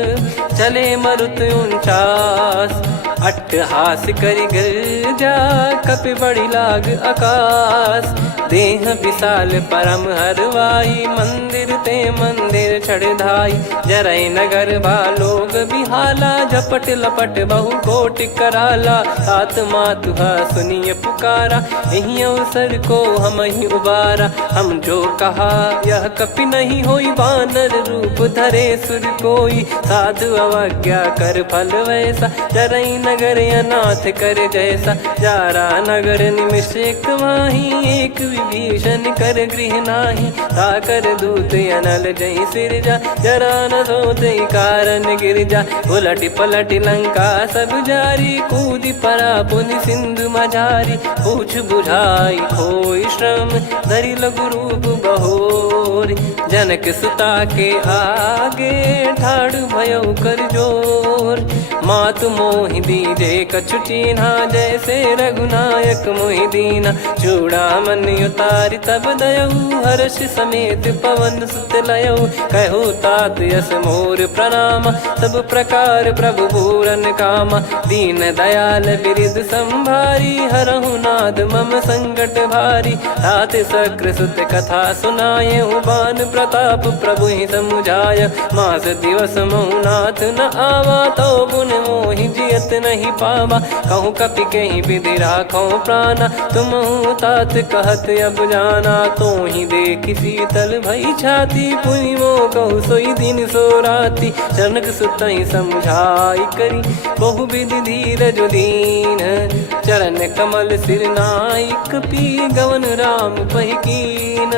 चले मरुत 49। अट्टहास करि गिरजा कपि बड़ी लाग आकाश। देह विशाल परम हरवाई मंदिर ते मंदिर चढ़ाई। जरई नगर भालोग बिहाला झपट लपट बहु कोटि कराला। सात मातुहा सुनिय पुकारा यही अवसर को हम ही उबारा। हम जो कहा यह कपि नहीं होई बानर रूप धरे सुर कोई। साधु अवज्ञा कर फल वैसा जरई नगर अनाथ कर जैसा। जारा नगर निमिष एक माही एक विभीषण कर गृह नाही। ताकर दूत अनल जय सिरजा जरा न सोते कारण गिरजा। उलट पलट लंका सब जारी कूद परा पुनि सिंधु मझारी। पूछ बुझाई खोई श्रम धरि लघु रूप बहोरी। जनक सुता के आगे ठाड़ भयो कर जोर। मातु मोहि दीजे कछु चीन्हा जैसे रघुनायक मोहि दीना। चूड़ामन उतारि तब दयऊ हर्ष समेत पवन सुत लयऊ। कहु तात यस मोर प्रणाम सब प्रकार प्रभु पूरन कामा। दीन दयाल बिरिद संभारी हरहु नाद मम संकट भारी। तात सक्र सुत कथा सुनाये बान प्रताप प्रभु ही समुझाय। मास दिवस महु नाथ न आवा तो गुण मोहि जियत नहीं पावा। कहूँ कपि कहीं विधि राखो प्राणा तुम तात कहत अब जाना। तो ही देख शीतल भई छाती पुनि मो कहु सोई दिन सो राती। जनक सुतहि समझाई करी बहु विधि धीरज दीन। चरण कमल सिर नाइक पी गवन राम पहिकीन।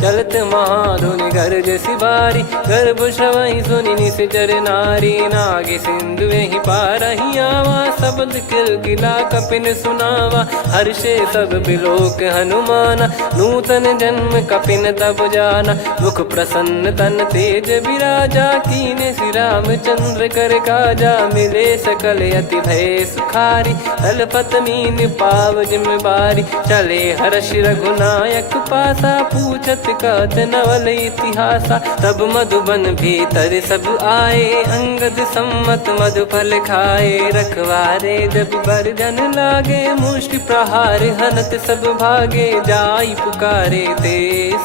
चलत महाधुनि गरज सिबारी गर्भ श्रवहि सुनि निश्चर नारी। नागे सिंधु ही पारहि आवा शब्द किल गिला कपिन सुनावा। हर्षे सब बिलोक हनुमाना नूतन जन्म कपिन तब जाना। मुख प्रसन्न तन तेज विराजा कीने श्री रामचंद्र कर काजा। मिले सकल अति भय सुखारी तलपत मीन पाव जिम्मेवारी। चले हर्ष रघुनायक पासा पूछत कहत नवल इतिहासा। तब मधुबन भीतर सब आए अंगद सम्मत मधुफल खाए। रखवारे जब बरजन लागे मुष्टि प्रहार हनत सब भागे। जाई पुकारे ते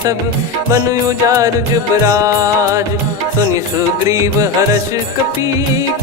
सब बनु उजार जुबराज। सुनि सुग्रीव ग्रीव हर्ष कपि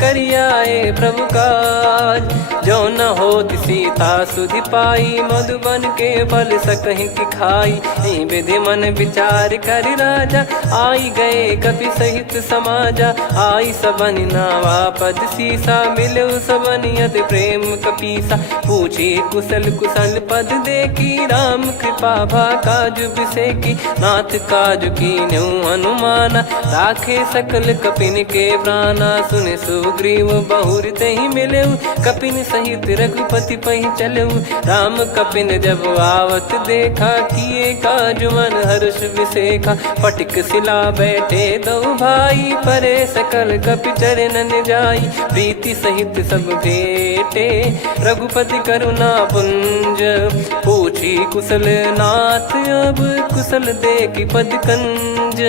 करियाए प्रभु काज। जो न होत सीता सुधि पाई मधुबन के फल सकहि की खाई। विधि मन विचार कर राजा आई गए कपि सहित समाजा। आई सबनि नावा पद सीसा मिलो सबनि अति प्रेम कपीसा। पूछी कुशल कुशल पद देखी राम कृपा भा काज बिसेकी। नाथ काज की न्यू हनुमाना राखे सकल कपिन के प्राणा। सुने सुग्रीव बहुर ही मिले कपिन सहित रघुपति पहि चले। राम कपिन जब आवत देखा किए काज मन हर्ष विसेखा। फटिक सिला बैठे दो भाई परे सकल कपि चरणन जाई। प्रीति सहित सब भेटे रघुपति करुणा पुंज। पूछी कुशल नाथ अब कुशल देखी पद कंज।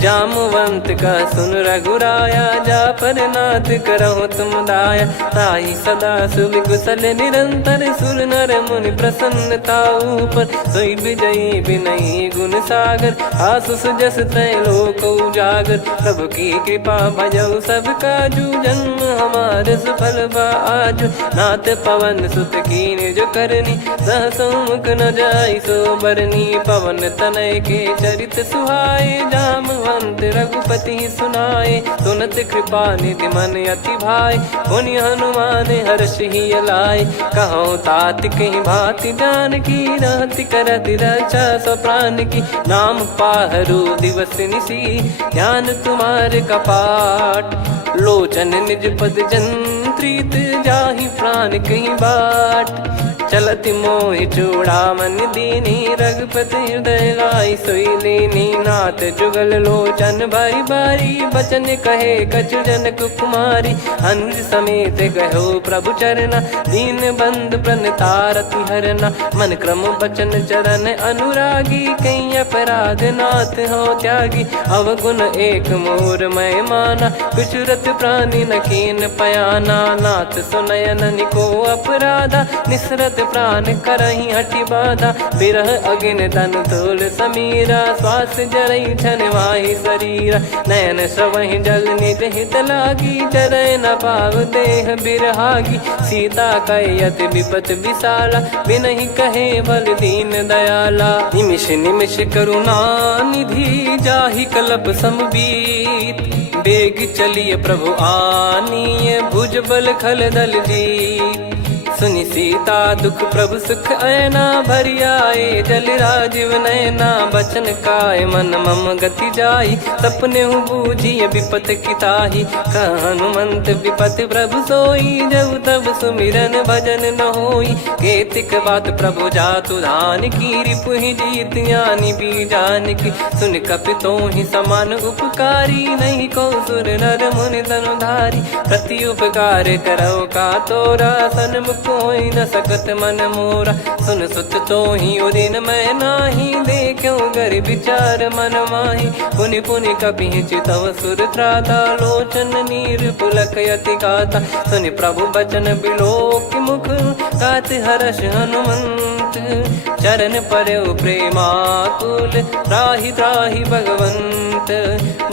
जामवंत का सुन रघुराया जा पर नाथ करहु तुम दाया। ताई सदा सुभि कुशल निरंतर सुर नर मुनि प्रसन्नता ऊपर। सोई विजयी विनयी गुण सागर आसुस जस त्रैलोक उजागर। प्रभु की कृपा भजऊ सब काजू जन्म हमार सफल बा आजु। नाथ पवन सुत की निज करनी सहसो मुख न जाई सो बरनी। पवन तनय के चरित सुहाए जामवंत रघुपति सुनाए। सुनत कृपा निधि मन अति भाई पुनि हनुमान हर्ष ही लाए। कहो तात कहीं भांति जान की रहति करति रक्षा सो प्राण की। नाम पाहरु दिवस निसी ध्यान तुम्हारे कपाट। लोचन निज पद जंत्रित जाहि प्राण कहीं बाट। चलति मोहि चूड़ामन दीनी रघुपति हृदय लाई सोई लीनी। नाथ जुगल लोचन बारी बारी बचन कहे कछु जनक कुमारी। अनुज समेत गहो प्रभु चरना दीन बंद प्रणतारति हरना। मन क्रम बचन चरण अनुरागी कहीं अपराध नाथ हो त्यागी। अवगुण एक मोर मैं माना कुचुरत प्राणी न कीन पयाना। नाथ सुनयन निको अपराधा निसरत प्राण करही हटि बाधा। बिरह अगिन तन तोल समीरा श्वास जरई छन वाहि शरीरा। नयन श्रवहि जल निज हित लागी जरय न पाव देह बिरहागी। सीता कयत विपत विशाला बिनहि कहे बल दीन दयाला। निमिष निमिष करुणा निधि जाहि कलप समबीत। बेग चलिए प्रभु आनीय भुज बल खल दल जीत। सुनि सीता दुख प्रभु सुख ऐना भरि आए जल राजीव नैना। बचन काय मन मम गति जाई सपने हूँ बूझिए विपत किताही। हनुमंत विपत प्रभु सोई जब तब सुमिरन भजन न होई। केतिक बात प्रभु जातु धान की रिपु ही जीत यानी बीजान की। सुन कपि तो ही समान उपकारी नहीं को सुर नर मुनि तनुधारी। प्रति उपकार करो का तोरा सन्मुख कोई न सकत मन मोरा। सुन सुत तो ही उदिन मैं नाही देखो गर विचार मन माही। पुनि पुनि कपि चितव सुर त्राता लोचन नीर पुलक यति गाता। सुनि प्रभु बचन बिलोक मुख गात हर्ष हनुमंत। चरण परउ प्रेमाकुल त्राहि त्राहि भगवंत।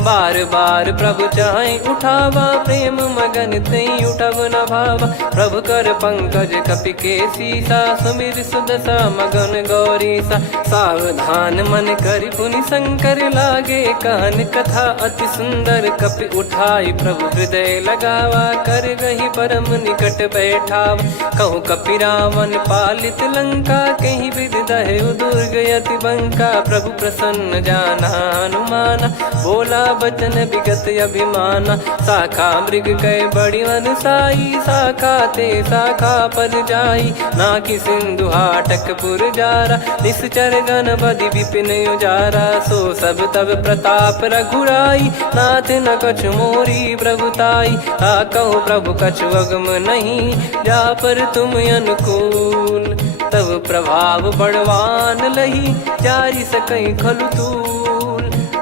बार बार प्रभु चाहि उठावा प्रेम मगन तई उठब न भावा। प्रभु कर पंकज कपि के सीसा सुमिर सुदशा मगन गौरीसा। सावधान मन करि पुनि शंकर लागे कहन कथा अति सुंदर। कपि उठाई प्रभु हृदय लगावा कर गही परम निकट बैठावा। कहूँ कपि रावण पालित लंका कहीं विधि दहु दुर्ग यति बंका। प्रभु प्रसन्न जाना हनुमाना बोला बचन विगत अभिमाना। शाखा मृग कै बड़ी अनुसाई शाखा ते शाखा पर जाई। ना कि सिंधु हाटक पुर जारा निश्चर गण बदि विपिन उजारा। सो सब तब प्रताप रघुराई नाथ न कछु मोरी प्रभुताई। कहो प्रभु कछु अगम नहीं जा पर तुम अनुकूल। तब प्रभाव बड़वान लही जारी सकई खलु तूल।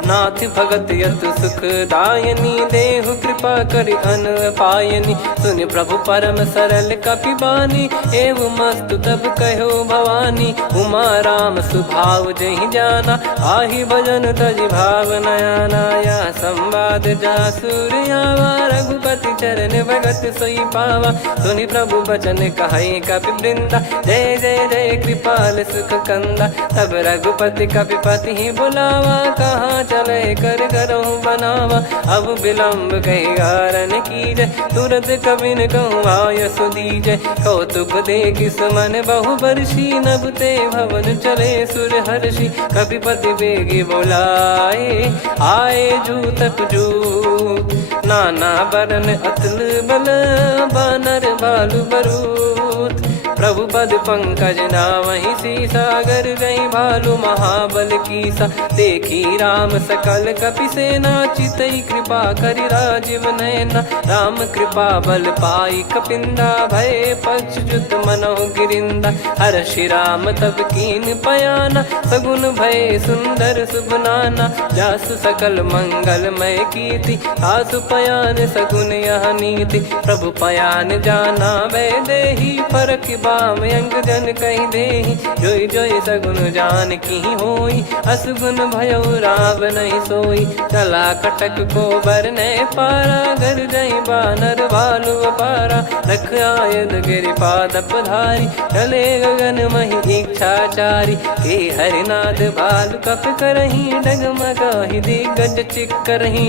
नाथ भगत यत सुख दायनी देहु कृपा करि अन पायनी। सुन प्रभु परम सरल कपि बानी एवं मस्तु तब कहो भवानी। भवानी उमा राम सुभाव जहि जाना आहि भजन तजि भाव नयाना या संवाद जासुर आवा रघुपति चरण भगत सोई पावा सुनि प्रभु बचन कहे कपि वृंदा जय जय जय कृपाल सुख कंदा तब रघुपति कपिपति ही बुलावा कहाँ चले कर करहु बनावा अब विलम्ब कही कारण कीजय तुरंत कबिन कहूँ आयस दीजय कौतुक देखि सुमन बहु बरसी नभ ते भवन चले सुर हर्षि कपिपति बेगी बोलाए आए जूतक जूत नाना बरन अतुल बल बानर बालु बरूत प्रभु पद पंकज नावहि सीसागर गई भालु महाबल कीसा देखी राम सकल कपि सेना चितई कृपा करि राजीव नयना राम कृपा बल पाई कपिंदा भय पक्ष जुत मनोह गिरिंदा हर्षि राम तब कीन पयाना सगुन भय सुंदर सुबनाना जासु सकल मंगलमय कीर्ति आसु पयान सगुन यह नीति प्रभु पयान जाना वै देहि फरक बाम अंग जन कहि देहि जोई जोई सगुन जान की होई असगुन भयो राव नहीं सोई चला कटक को बरने पारा घर जई बानर भालु पारा लख आयद गिरिपाद पधारी चले गगन मही इच्छाचारी के हरिनाथ भालु कप करही डगमगाहि दिग्गज चिक्करही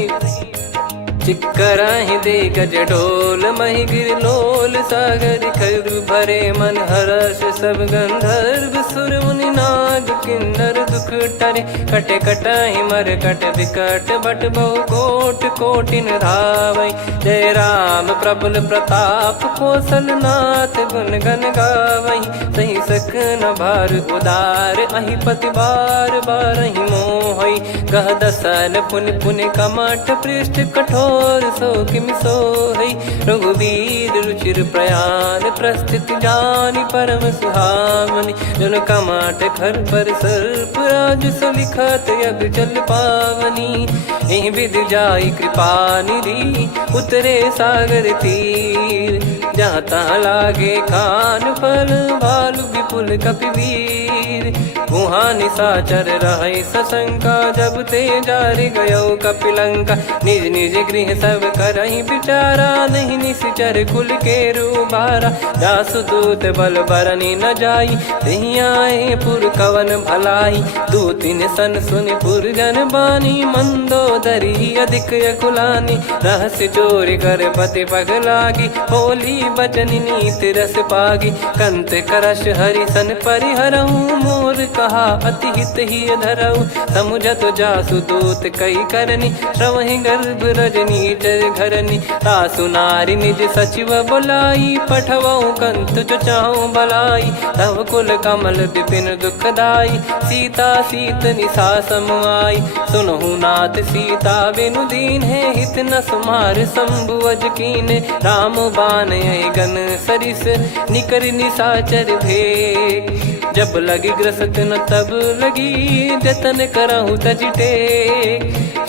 चिक्कराहि दे गज ढोल महि गिर लोल सागर खर भरे मन हर्ष सब गंधर्व सुर मुनि नाग किन्नर दुख टरे कटे कटाहि मर कट विकट बट बहु कोट कोटिन धावै जय राम प्रबल प्रताप कौशल नाथ गुण गन गावै सही सकन भार उदार अहि पति बार बारहि मोहै गह दसन पुन पुन कमठ पृष्ठ कठोर सो किम सोहै रघुवीर रुचिर प्रयाण प्रस्थित जानि परम सुहावनि जन कमाट खर पर सर्प राज सलिखत अब चल पावनी एहि विधि जाई कृपा निधि उतरे सागर तीर जहाँ तहाँ लागे खान फल भालु विपुल कपिवीर वहाँ निशाचर रहे सशंका जब ते जारि गयो कपिलंका निज निज गृह सब करहि बिचारा नहीं निश्चर कुल के रूबारा जासु दूत बल बरनी न जाई तहि आए पुर कवन भलाई दूतिन सन सुनि पुर जन बानी मंदोदरी अधिक अकुलानी रहस्य चोरी कर पति पग लागी होली बचन नीति रस पागी कंत करश हरि सन परिहरहु मोर कहा अति हित ही धरऊ समुझत जासु दूत कई करनी श्रवहि गर्भ रजनी चर घरनी तासु नारी निज सचिव बुलाई पठवऊ कंत जो चाहूं भलाई तव कुल कमल विपिन दुखदाई सीता सीत निशा समाई सुनहु नाथ सीता बिनु दीन है हित न सुमार शंभु अज कीने राम बान गन सरिस निकर निशाचर भेग जब लगी ग्रसत न तब लगी जतन करहु तजिटे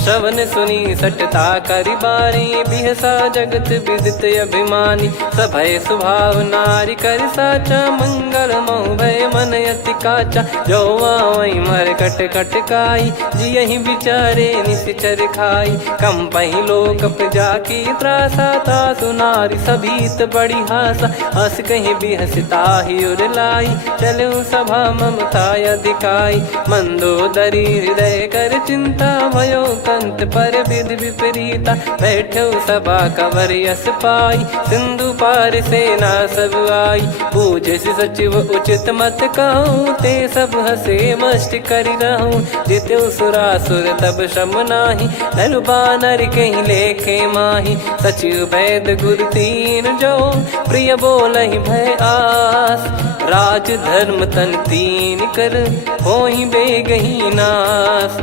श्रवण सुनी सटता करि बारी बिहसा जगत विदित अभिमानी सभय स्वभाव नारी कर साचा मंगल मऊ भय मन अति काचा जो आवई मर कट कट काई जियहि बिचारे निश्चर खाई कम पही लोक प्रजा की त्रासा तासु नारी सभीत बड़ी हासा हस कहीं बिहसता ही उर लाई चलऊ सभा ममता अधिकाई मंदोदरी हृदय कर चिंता भयो कंत पर विध विपरीता बैठो सभा कवर यस पाई सिंधु पार सेना सब आई पूजे से सचिव उचित मत कहूँ ते सब हसे मस्त करि रहूँ जित्यु सुरासुर तब श्रम नाही नरु बानर कहीं लेखे माही सचिव वैद गुरु तीन जो प्रिय बोलहि भय आस राज धर्म तन तीन कर होहि बेगही नास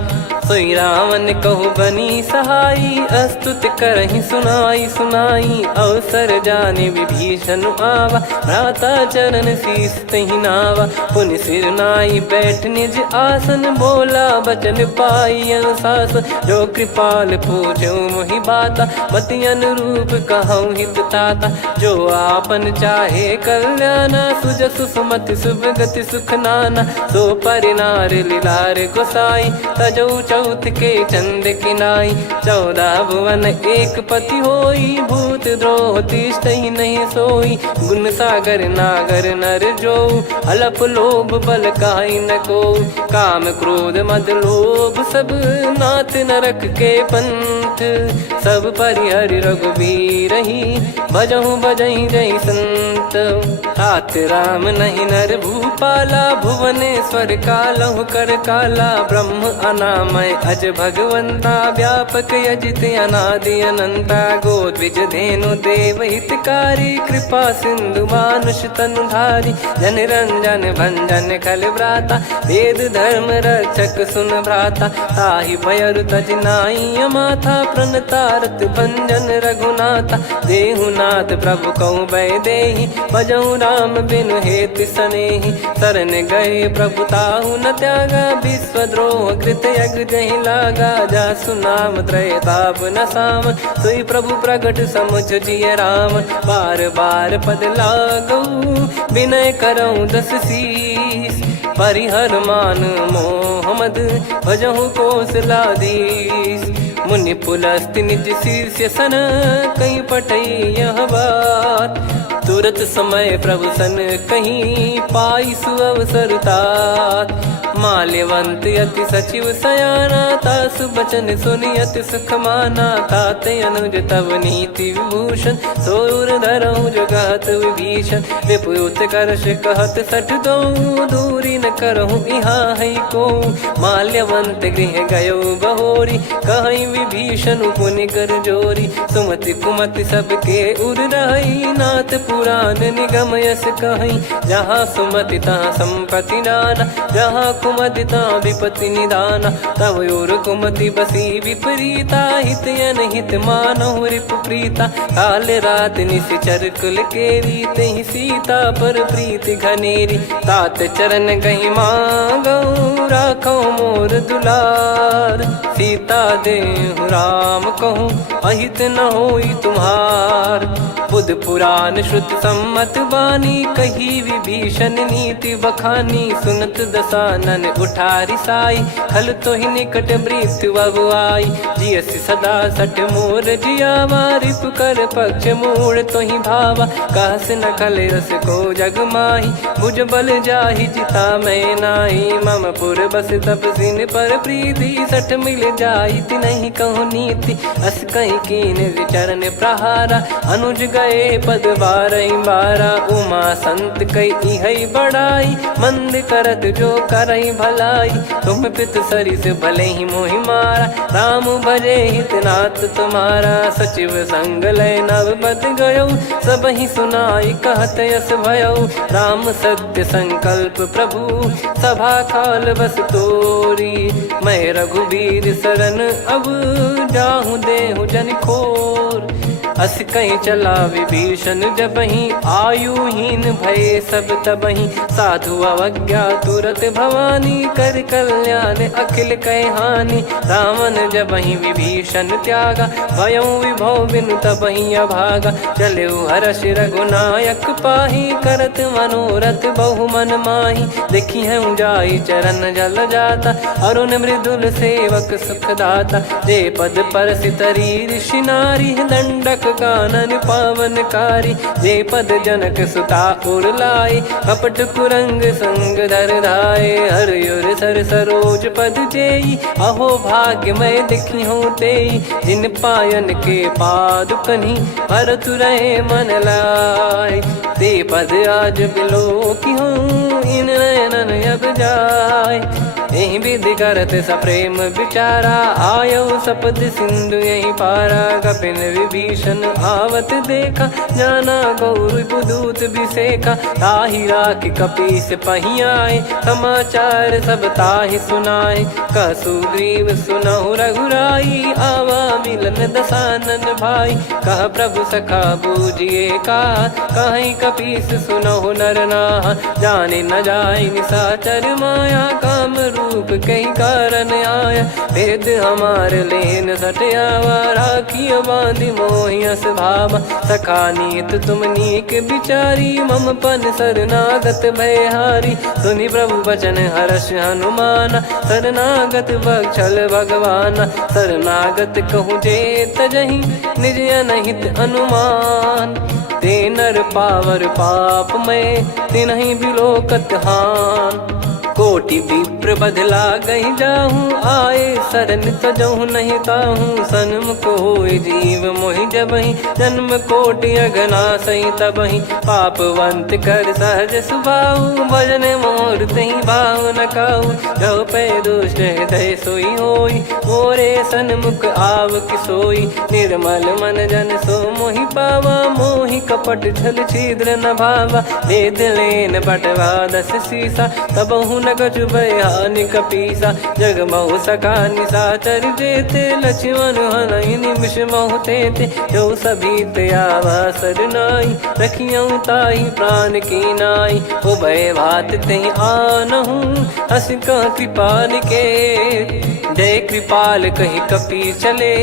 सोई रावण कहु बनी सहाई, अस्तुत करहि सुनाई सुनाई। अवसर जाने विभीषण आवा, भ्राता चरण शीस तहि नावा। पुनि सिर नाई बैठ निज आसन, बोला बचन पाई अनुशासन। जो कृपाल पूछो मोहि बाता, मति अनुरूप कहूँ हित ताता। जो आपन चाहे कल्याणा, सुजसु सुमति शुभ गति सुख नाना। सो परिनार लीलार गोसाई, तजौ चौथ के चंद किनाई। 14 भुवन एक पति होई, भूत द्रोह तिष्ठहि नहीं सोई। गुण सागर नागर नर जो, अलप लोभ बल काई न को। काम क्रोध मद लोभ सब, नाथ नरक के पंथ। सब परिहरि रघुबीर ही, भजहु भजहि जय संत। तात राम नहीं नर भूपाला, भुवनेश्वर कालहु कर काला। ब्रह्म अनामय अज भगवंता, व्यापक यजित अनादि अनंता। गोद्विज धेनु देव हितकारी, कृपा सिंधु मानुष तनुधारी। जन रंजन भंजन खल भ्राता, वेद धर्म रक्षक सुन भ्राता। ताहि भयरु तज नाई माथा, प्रणतारत भंजन रघुनाथा। देहुनाथ प्रभु कहु बै देहि, भजहु राम बिनु हेतु सनेहि। शरण गए प्रभु ताहु न त्यागा, विश्वद्रोह कृत यज्ञ जहि लागा। जासु नाम त्रय ताप न सावन, सोई प्रभु प्रगट समुझ जिय रामन। बार बार पद लागऊ, विनय करऊँ 10 शीस। परिहर मान मोह मद, भजहु कौशलाधीश। मुनि पुलस्त्य निज शीर्ष सन, कहीं पटई यह बात। तुरत समय प्रभु सन कहीं, पाई सुअवसर तात। माल्यवंत अति सचिव सयाना, तासु बचन सुनि अति सुख माना। ताते अनुज तव नीति विभूषण, सोर धरहु जगत विभीषण। विपुत करश कहत सठ दो, दूरी न करहु यहाँ है को। माल्यवंत गृह गयो बहोरी, कहीं विभीषण पुनि कर जोरी। सुमति कुमति सबके उर रही, नाथ पुराण निगम यस कहीं। जहाँ सुमति तहाँ संपत्ति नाना, जहाँ कुमति तहाँ विपत्ति निदाना। तव और कुमति बसी विपरीता, हित अनहित मानहु रिपु प्रीता। काल रात निशिचर कुल केरी, तेहि सीता पर प्रीति घनेरी। तात चरण गहि मांगऊ, राखो मोर दुलार। सीता देहु राम कहूँ, अहित न होई तुम्हार। बुध पुराण श्रुत सम्मत बानी, कही विभीषण नीति बखानी। सुनत दसानन उठारी साई, खल तो ही निकट मृत्यु अब आई। जियसि सदा सठ मोर जियावा, रिपु कर पक्ष मूड़ तो ही भावा। कहस न खल रस को जग माही, भुज बल जाहि जिता मैं नाई। मम पुर बस तपसिन पर प्रीति, सठ मिल जाई तिनहि कहु नीति। अस कहीं कीन विचरण प्रहारा, अनुज गए पद बारहि बारा। उमा संत कई है बड़ाई, मंद करत जो करई भलाई। तुम पित सरिस भले ही मोहि मारा, राम भजे हितनाथ तुम्हारा। सचिव संग लय नव बद गयो, सब ही सुनाई कहत यस भयो। राम सत्य संकल्प प्रभु, सभा काल बस तोरी। मैं रघुबीर शरण अब, जाहु देहु जन खोर। अस कहीं चला विभीषण जबहि, आयुहीन भय सब तबहि। साधु अवज्ञा तुरत भवानी, कर कल्याण अखिल कह हानि। रावण जबहि विभीषण त्यागा, भयउ विभव बिनु तबहि अभागा। चलऊ हर्ष रघुनायक पाहि, करत मनोरथ बहु मन माहि। देखी हूँ जाई चरण जल जाता, अरुण मृदुल सेवक सुखदाता। जे पद पर सितरी ऋषि नारी, दंडक कानन पावनकारी। जे पद जनक सुता उर लाए, कपट कुरंग संग धर धाये। हरियुर सर सरोज पद जेई, अहो भाग्य मैं दिखी हूँ तेई। जिन पायन के पाद कन्ही, भरत रहे मन लाए। ते पद आज बिलो की हूँ, इन नयनन अब जाए। यही विधि करत सप्रेम विचारा, आयो सपद सिंधु यही पारा। कपिन विभीषण आवत देखा, जाना गौर बुदूत बिसेखा। ताहि राख कपीस पहियाए, समाचार सब ताहि सुनाए। कह सुग्रीव सुनहु रघुराई, आवा मिलन दसानन भाई। कह प्रभु सखा बूझिए का, कहीं कपीस सुनहु नर नाहा। जाने न जाय निशाचर माया, काम रूप कई कारण आया। भेद हमार लेन सटयावा, राखियो बांधि मोहियस भावा। सखा नीत तुम नीक बिचारी, मम पन शरणागत भयहारी। सुनि प्रभु वचन हर्ष हनुमाना, शरणागत बक्षल भगवाना। शरणागत कहूँ जे तजहि, निज अनहित अनुमान। ते नर पावर पाप में, तिन्हि बिलोकत हान। कोटि विप्र बदला गई जाहूँ, आए शरण तजहु नहीं ताहूँ। सन्मुख होय जीव मोहि जबहि, जन्म कोटि अगना सही तबहि। पापवंत कर सहज सुभाऊ, भजन मोर तहि भाव न काऊ। जो पै दुष्ट हृदय सोई होई, मोरे सन्मुख आव किसोई। निर्मल मन जन सो मोहि पावा, मोहि कपट छल छिद्र न भावा। वेद लेन बटवा 10 सीसा, तबहु न कछु भय हानि कपीसा। जग महु सखा निशाचर जेते, लक्ष्मण हनहि निमिष महु तेते। जो सभी त्यावा सरनाई, रखियऊ ताहि प्राण की नाई। उभय भात तेहि आनहु, हस कह कृपाल के। जय कृपाल कहि कपी चले,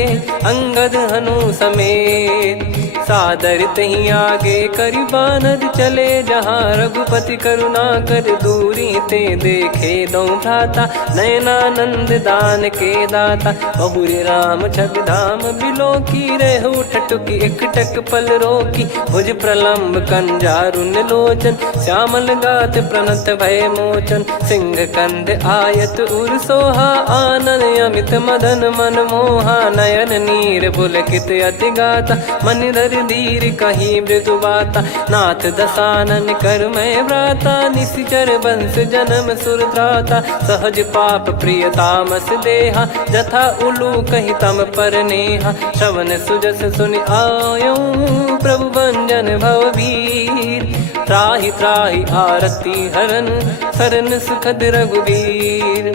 अंगद हनु समेत। सादर तही आगे करि बानर चले, जहाँ रघुपति करुणा कर दूरी ते देखे। दो भ्राता नयनानंद दान के दाता, बहुरे राम छवि धाम बिलो की। रेहु ठटुकी एकटक पल रोकी, भुज प्रलम्ब कंजारुन लोचन। श्यामल गात प्रणत भय मोचन, सिंह कंध आयत उर सोहा। आनन अमित मदन मन मोहा, नयन नीर पुलकित अति गाता। मन धर धीर कहीं मृदु बाता, नाथ दसानन कर मैं व्राता। निशिचर वंश जन्म सुर त्राता, सहज पाप प्रिय तामस देहा। जथा उलू कहि तम पर नेहा, श्रवण सुजस सुनि आयो। प्रभु भंजन भवभीर, त्राहि त्राहि आरती हरन। शरण सुखद रघुवीर,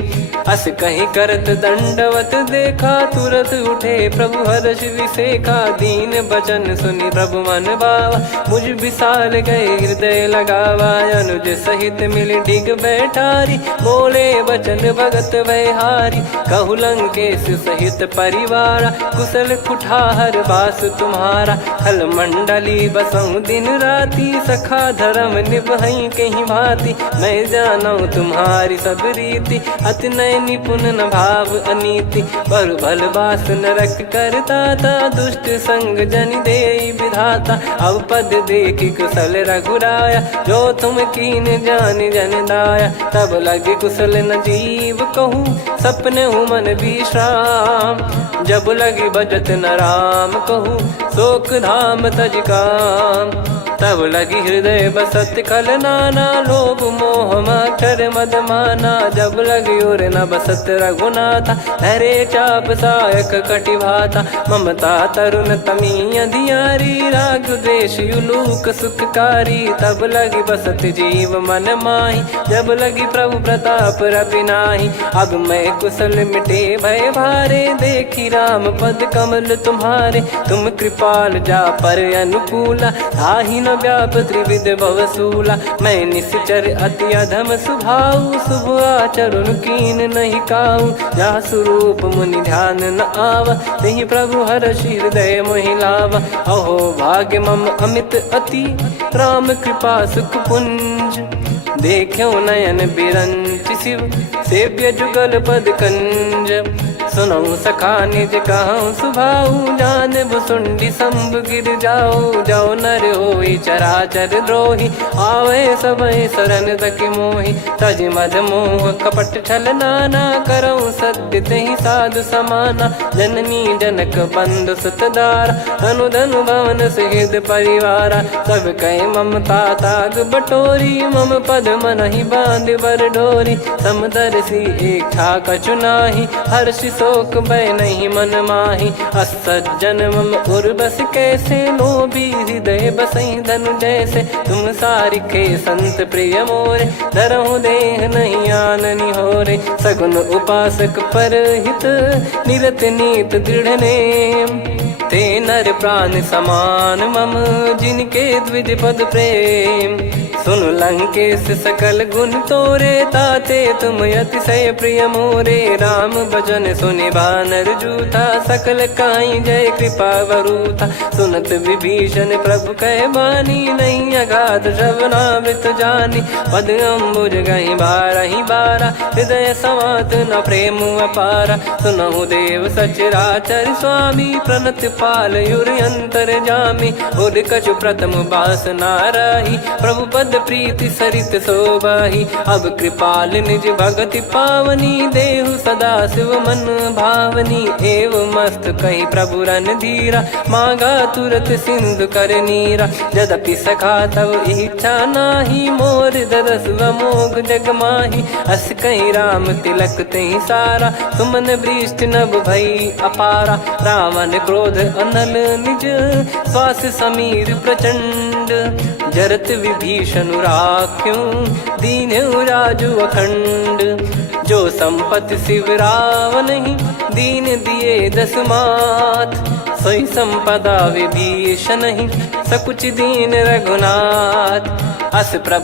अस कहीं करत दंडवत देखा। तुरत उठे प्रभु हर्ष विसेखा, दीन बचन सुनि प्रभु मन भावा। मुझ विशाल गए हृदय लगावा, अनुज सहित मिल डिग बैठारी। बोले वचन भगत भयहारी, कहु लंकेश सहित परिवारा। कुशल कुठार बास तुम्हारा, खल मंडली बसऊं दिन राती। सखा धर्म निभई कहीं भांति, मैं जानू तुम्हारी सब रीति। अति नय निपुण न भाव अनीति, पर भल बास नरक करता था। दुष्ट संग जन दे विधाता, अब पद देखी कुशल रघुराया। जो तुम कीन जान जन दाया, तब लगे कुशल न जीव कहूँ। सपने हूँ मन विश्राम, जब लगी बजत न राम कहूँ। शोक धाम तज काम, तब लगी हृदय बसत खल नाना। लोभ मोह मक्षर मद माना, जब लगी और न बसत रघुनाथा। हरे चाप सायक कटि भाता, ममता तरुण तमी अधियारी। राग द्वेष युलूक सुखकारी, तब लगी बसत जीव मन माही। जब लगी प्रभु प्रताप रवि नाही, अब मैं कुशल मिटे भय भारे। देखी राम पद कमल तुम्हारे, तुम कृपाल जा पर अनुकूला। ताहि न व्याप त्रिविध भवसूला, मैं निश्चर अति अधम सुभाऊ। शुभ आचरण कीन नहीं काऊ, जा स्वरूप मुनि ध्यान न आवा। तेहि प्रभु हर्षि हृदय मोहि लावा। अहो भाग्य मम अमित अति, राम कृपा सुख पुंज। देखो नयन बिरंच शिव, सेव्य जुगल पद कंज। सुनऊ सखा निज कहूँ सुभाऊ, जान भुसुंडी संभ गिर जाओ। जाओ नर होई चराचर द्रोही, आवे सबय शरण तक मोहि। तज मद मोह कपट छल नाना, करऊँ सत्य तेहि साधु समाना। जननी जनक बंधु सुतदारा, धनु धनु भवन सुहृद परिवारा। सब कहे ममता ताग बटोरी, मम पद मनहि बांध बर डोरी। समदर्शी इच्छा कछु नाही, हर्षि शोक भय नहीं मन माही। असज्जन मम उर बस कैसे, लोभी हृदय बसई धनु जैसे। तुम सारिखे संत प्रिय मोरे, धरहु देह नहीं आननि होरे। सगुन उपासक परहित, निरत नीत दृढ़ नेम। ते नर प्राण समान मम, जिनके द्विज पद प्रेम। सुन लंकेश सकल गुण तोरे, ताते तुम अतिशय प्रिय मोरे। राम भजन सुनि बानर जूथा, सकल काई जय कृपा वरूथा। सुनत विभीषण प्रभु कह बानी, नहीं अगाध श्रवणामृत जानी। पद अम्बुज गहि बारहि बारा, हृदय समात न प्रेम अपारा। सुनहु देव सचराचर स्वामी, प्रणत पाल युर अंतर जामी। उर कछु प्रथम बास नाराही, प्रभु पद प्रीति सरित शोभाही। अब कृपाल निज भगति पावनी, देहु सदा शिव मन भावनी। एव मस्त कही प्रभु रन धीरा, मांगा तुरत सिंधु कर नीरा। यद्यपि सखा तब इच्छा नाही, मोर दरस मोग जग माही। अस कही राम तिलक तहि सारा, सुमन वृष्ट नभ भई अपारा। रावण क्रोध अनल निज, श्वास समीर प्रचंड। जरत विभीषण राख्यों, दीन्हु राजु अखंड। जो संपत्ति शिव रावण ही, दीन दिए दस मात। सोई संपदा विभीषण ही, सकुच दीन रघुनाथ। अस प्रभु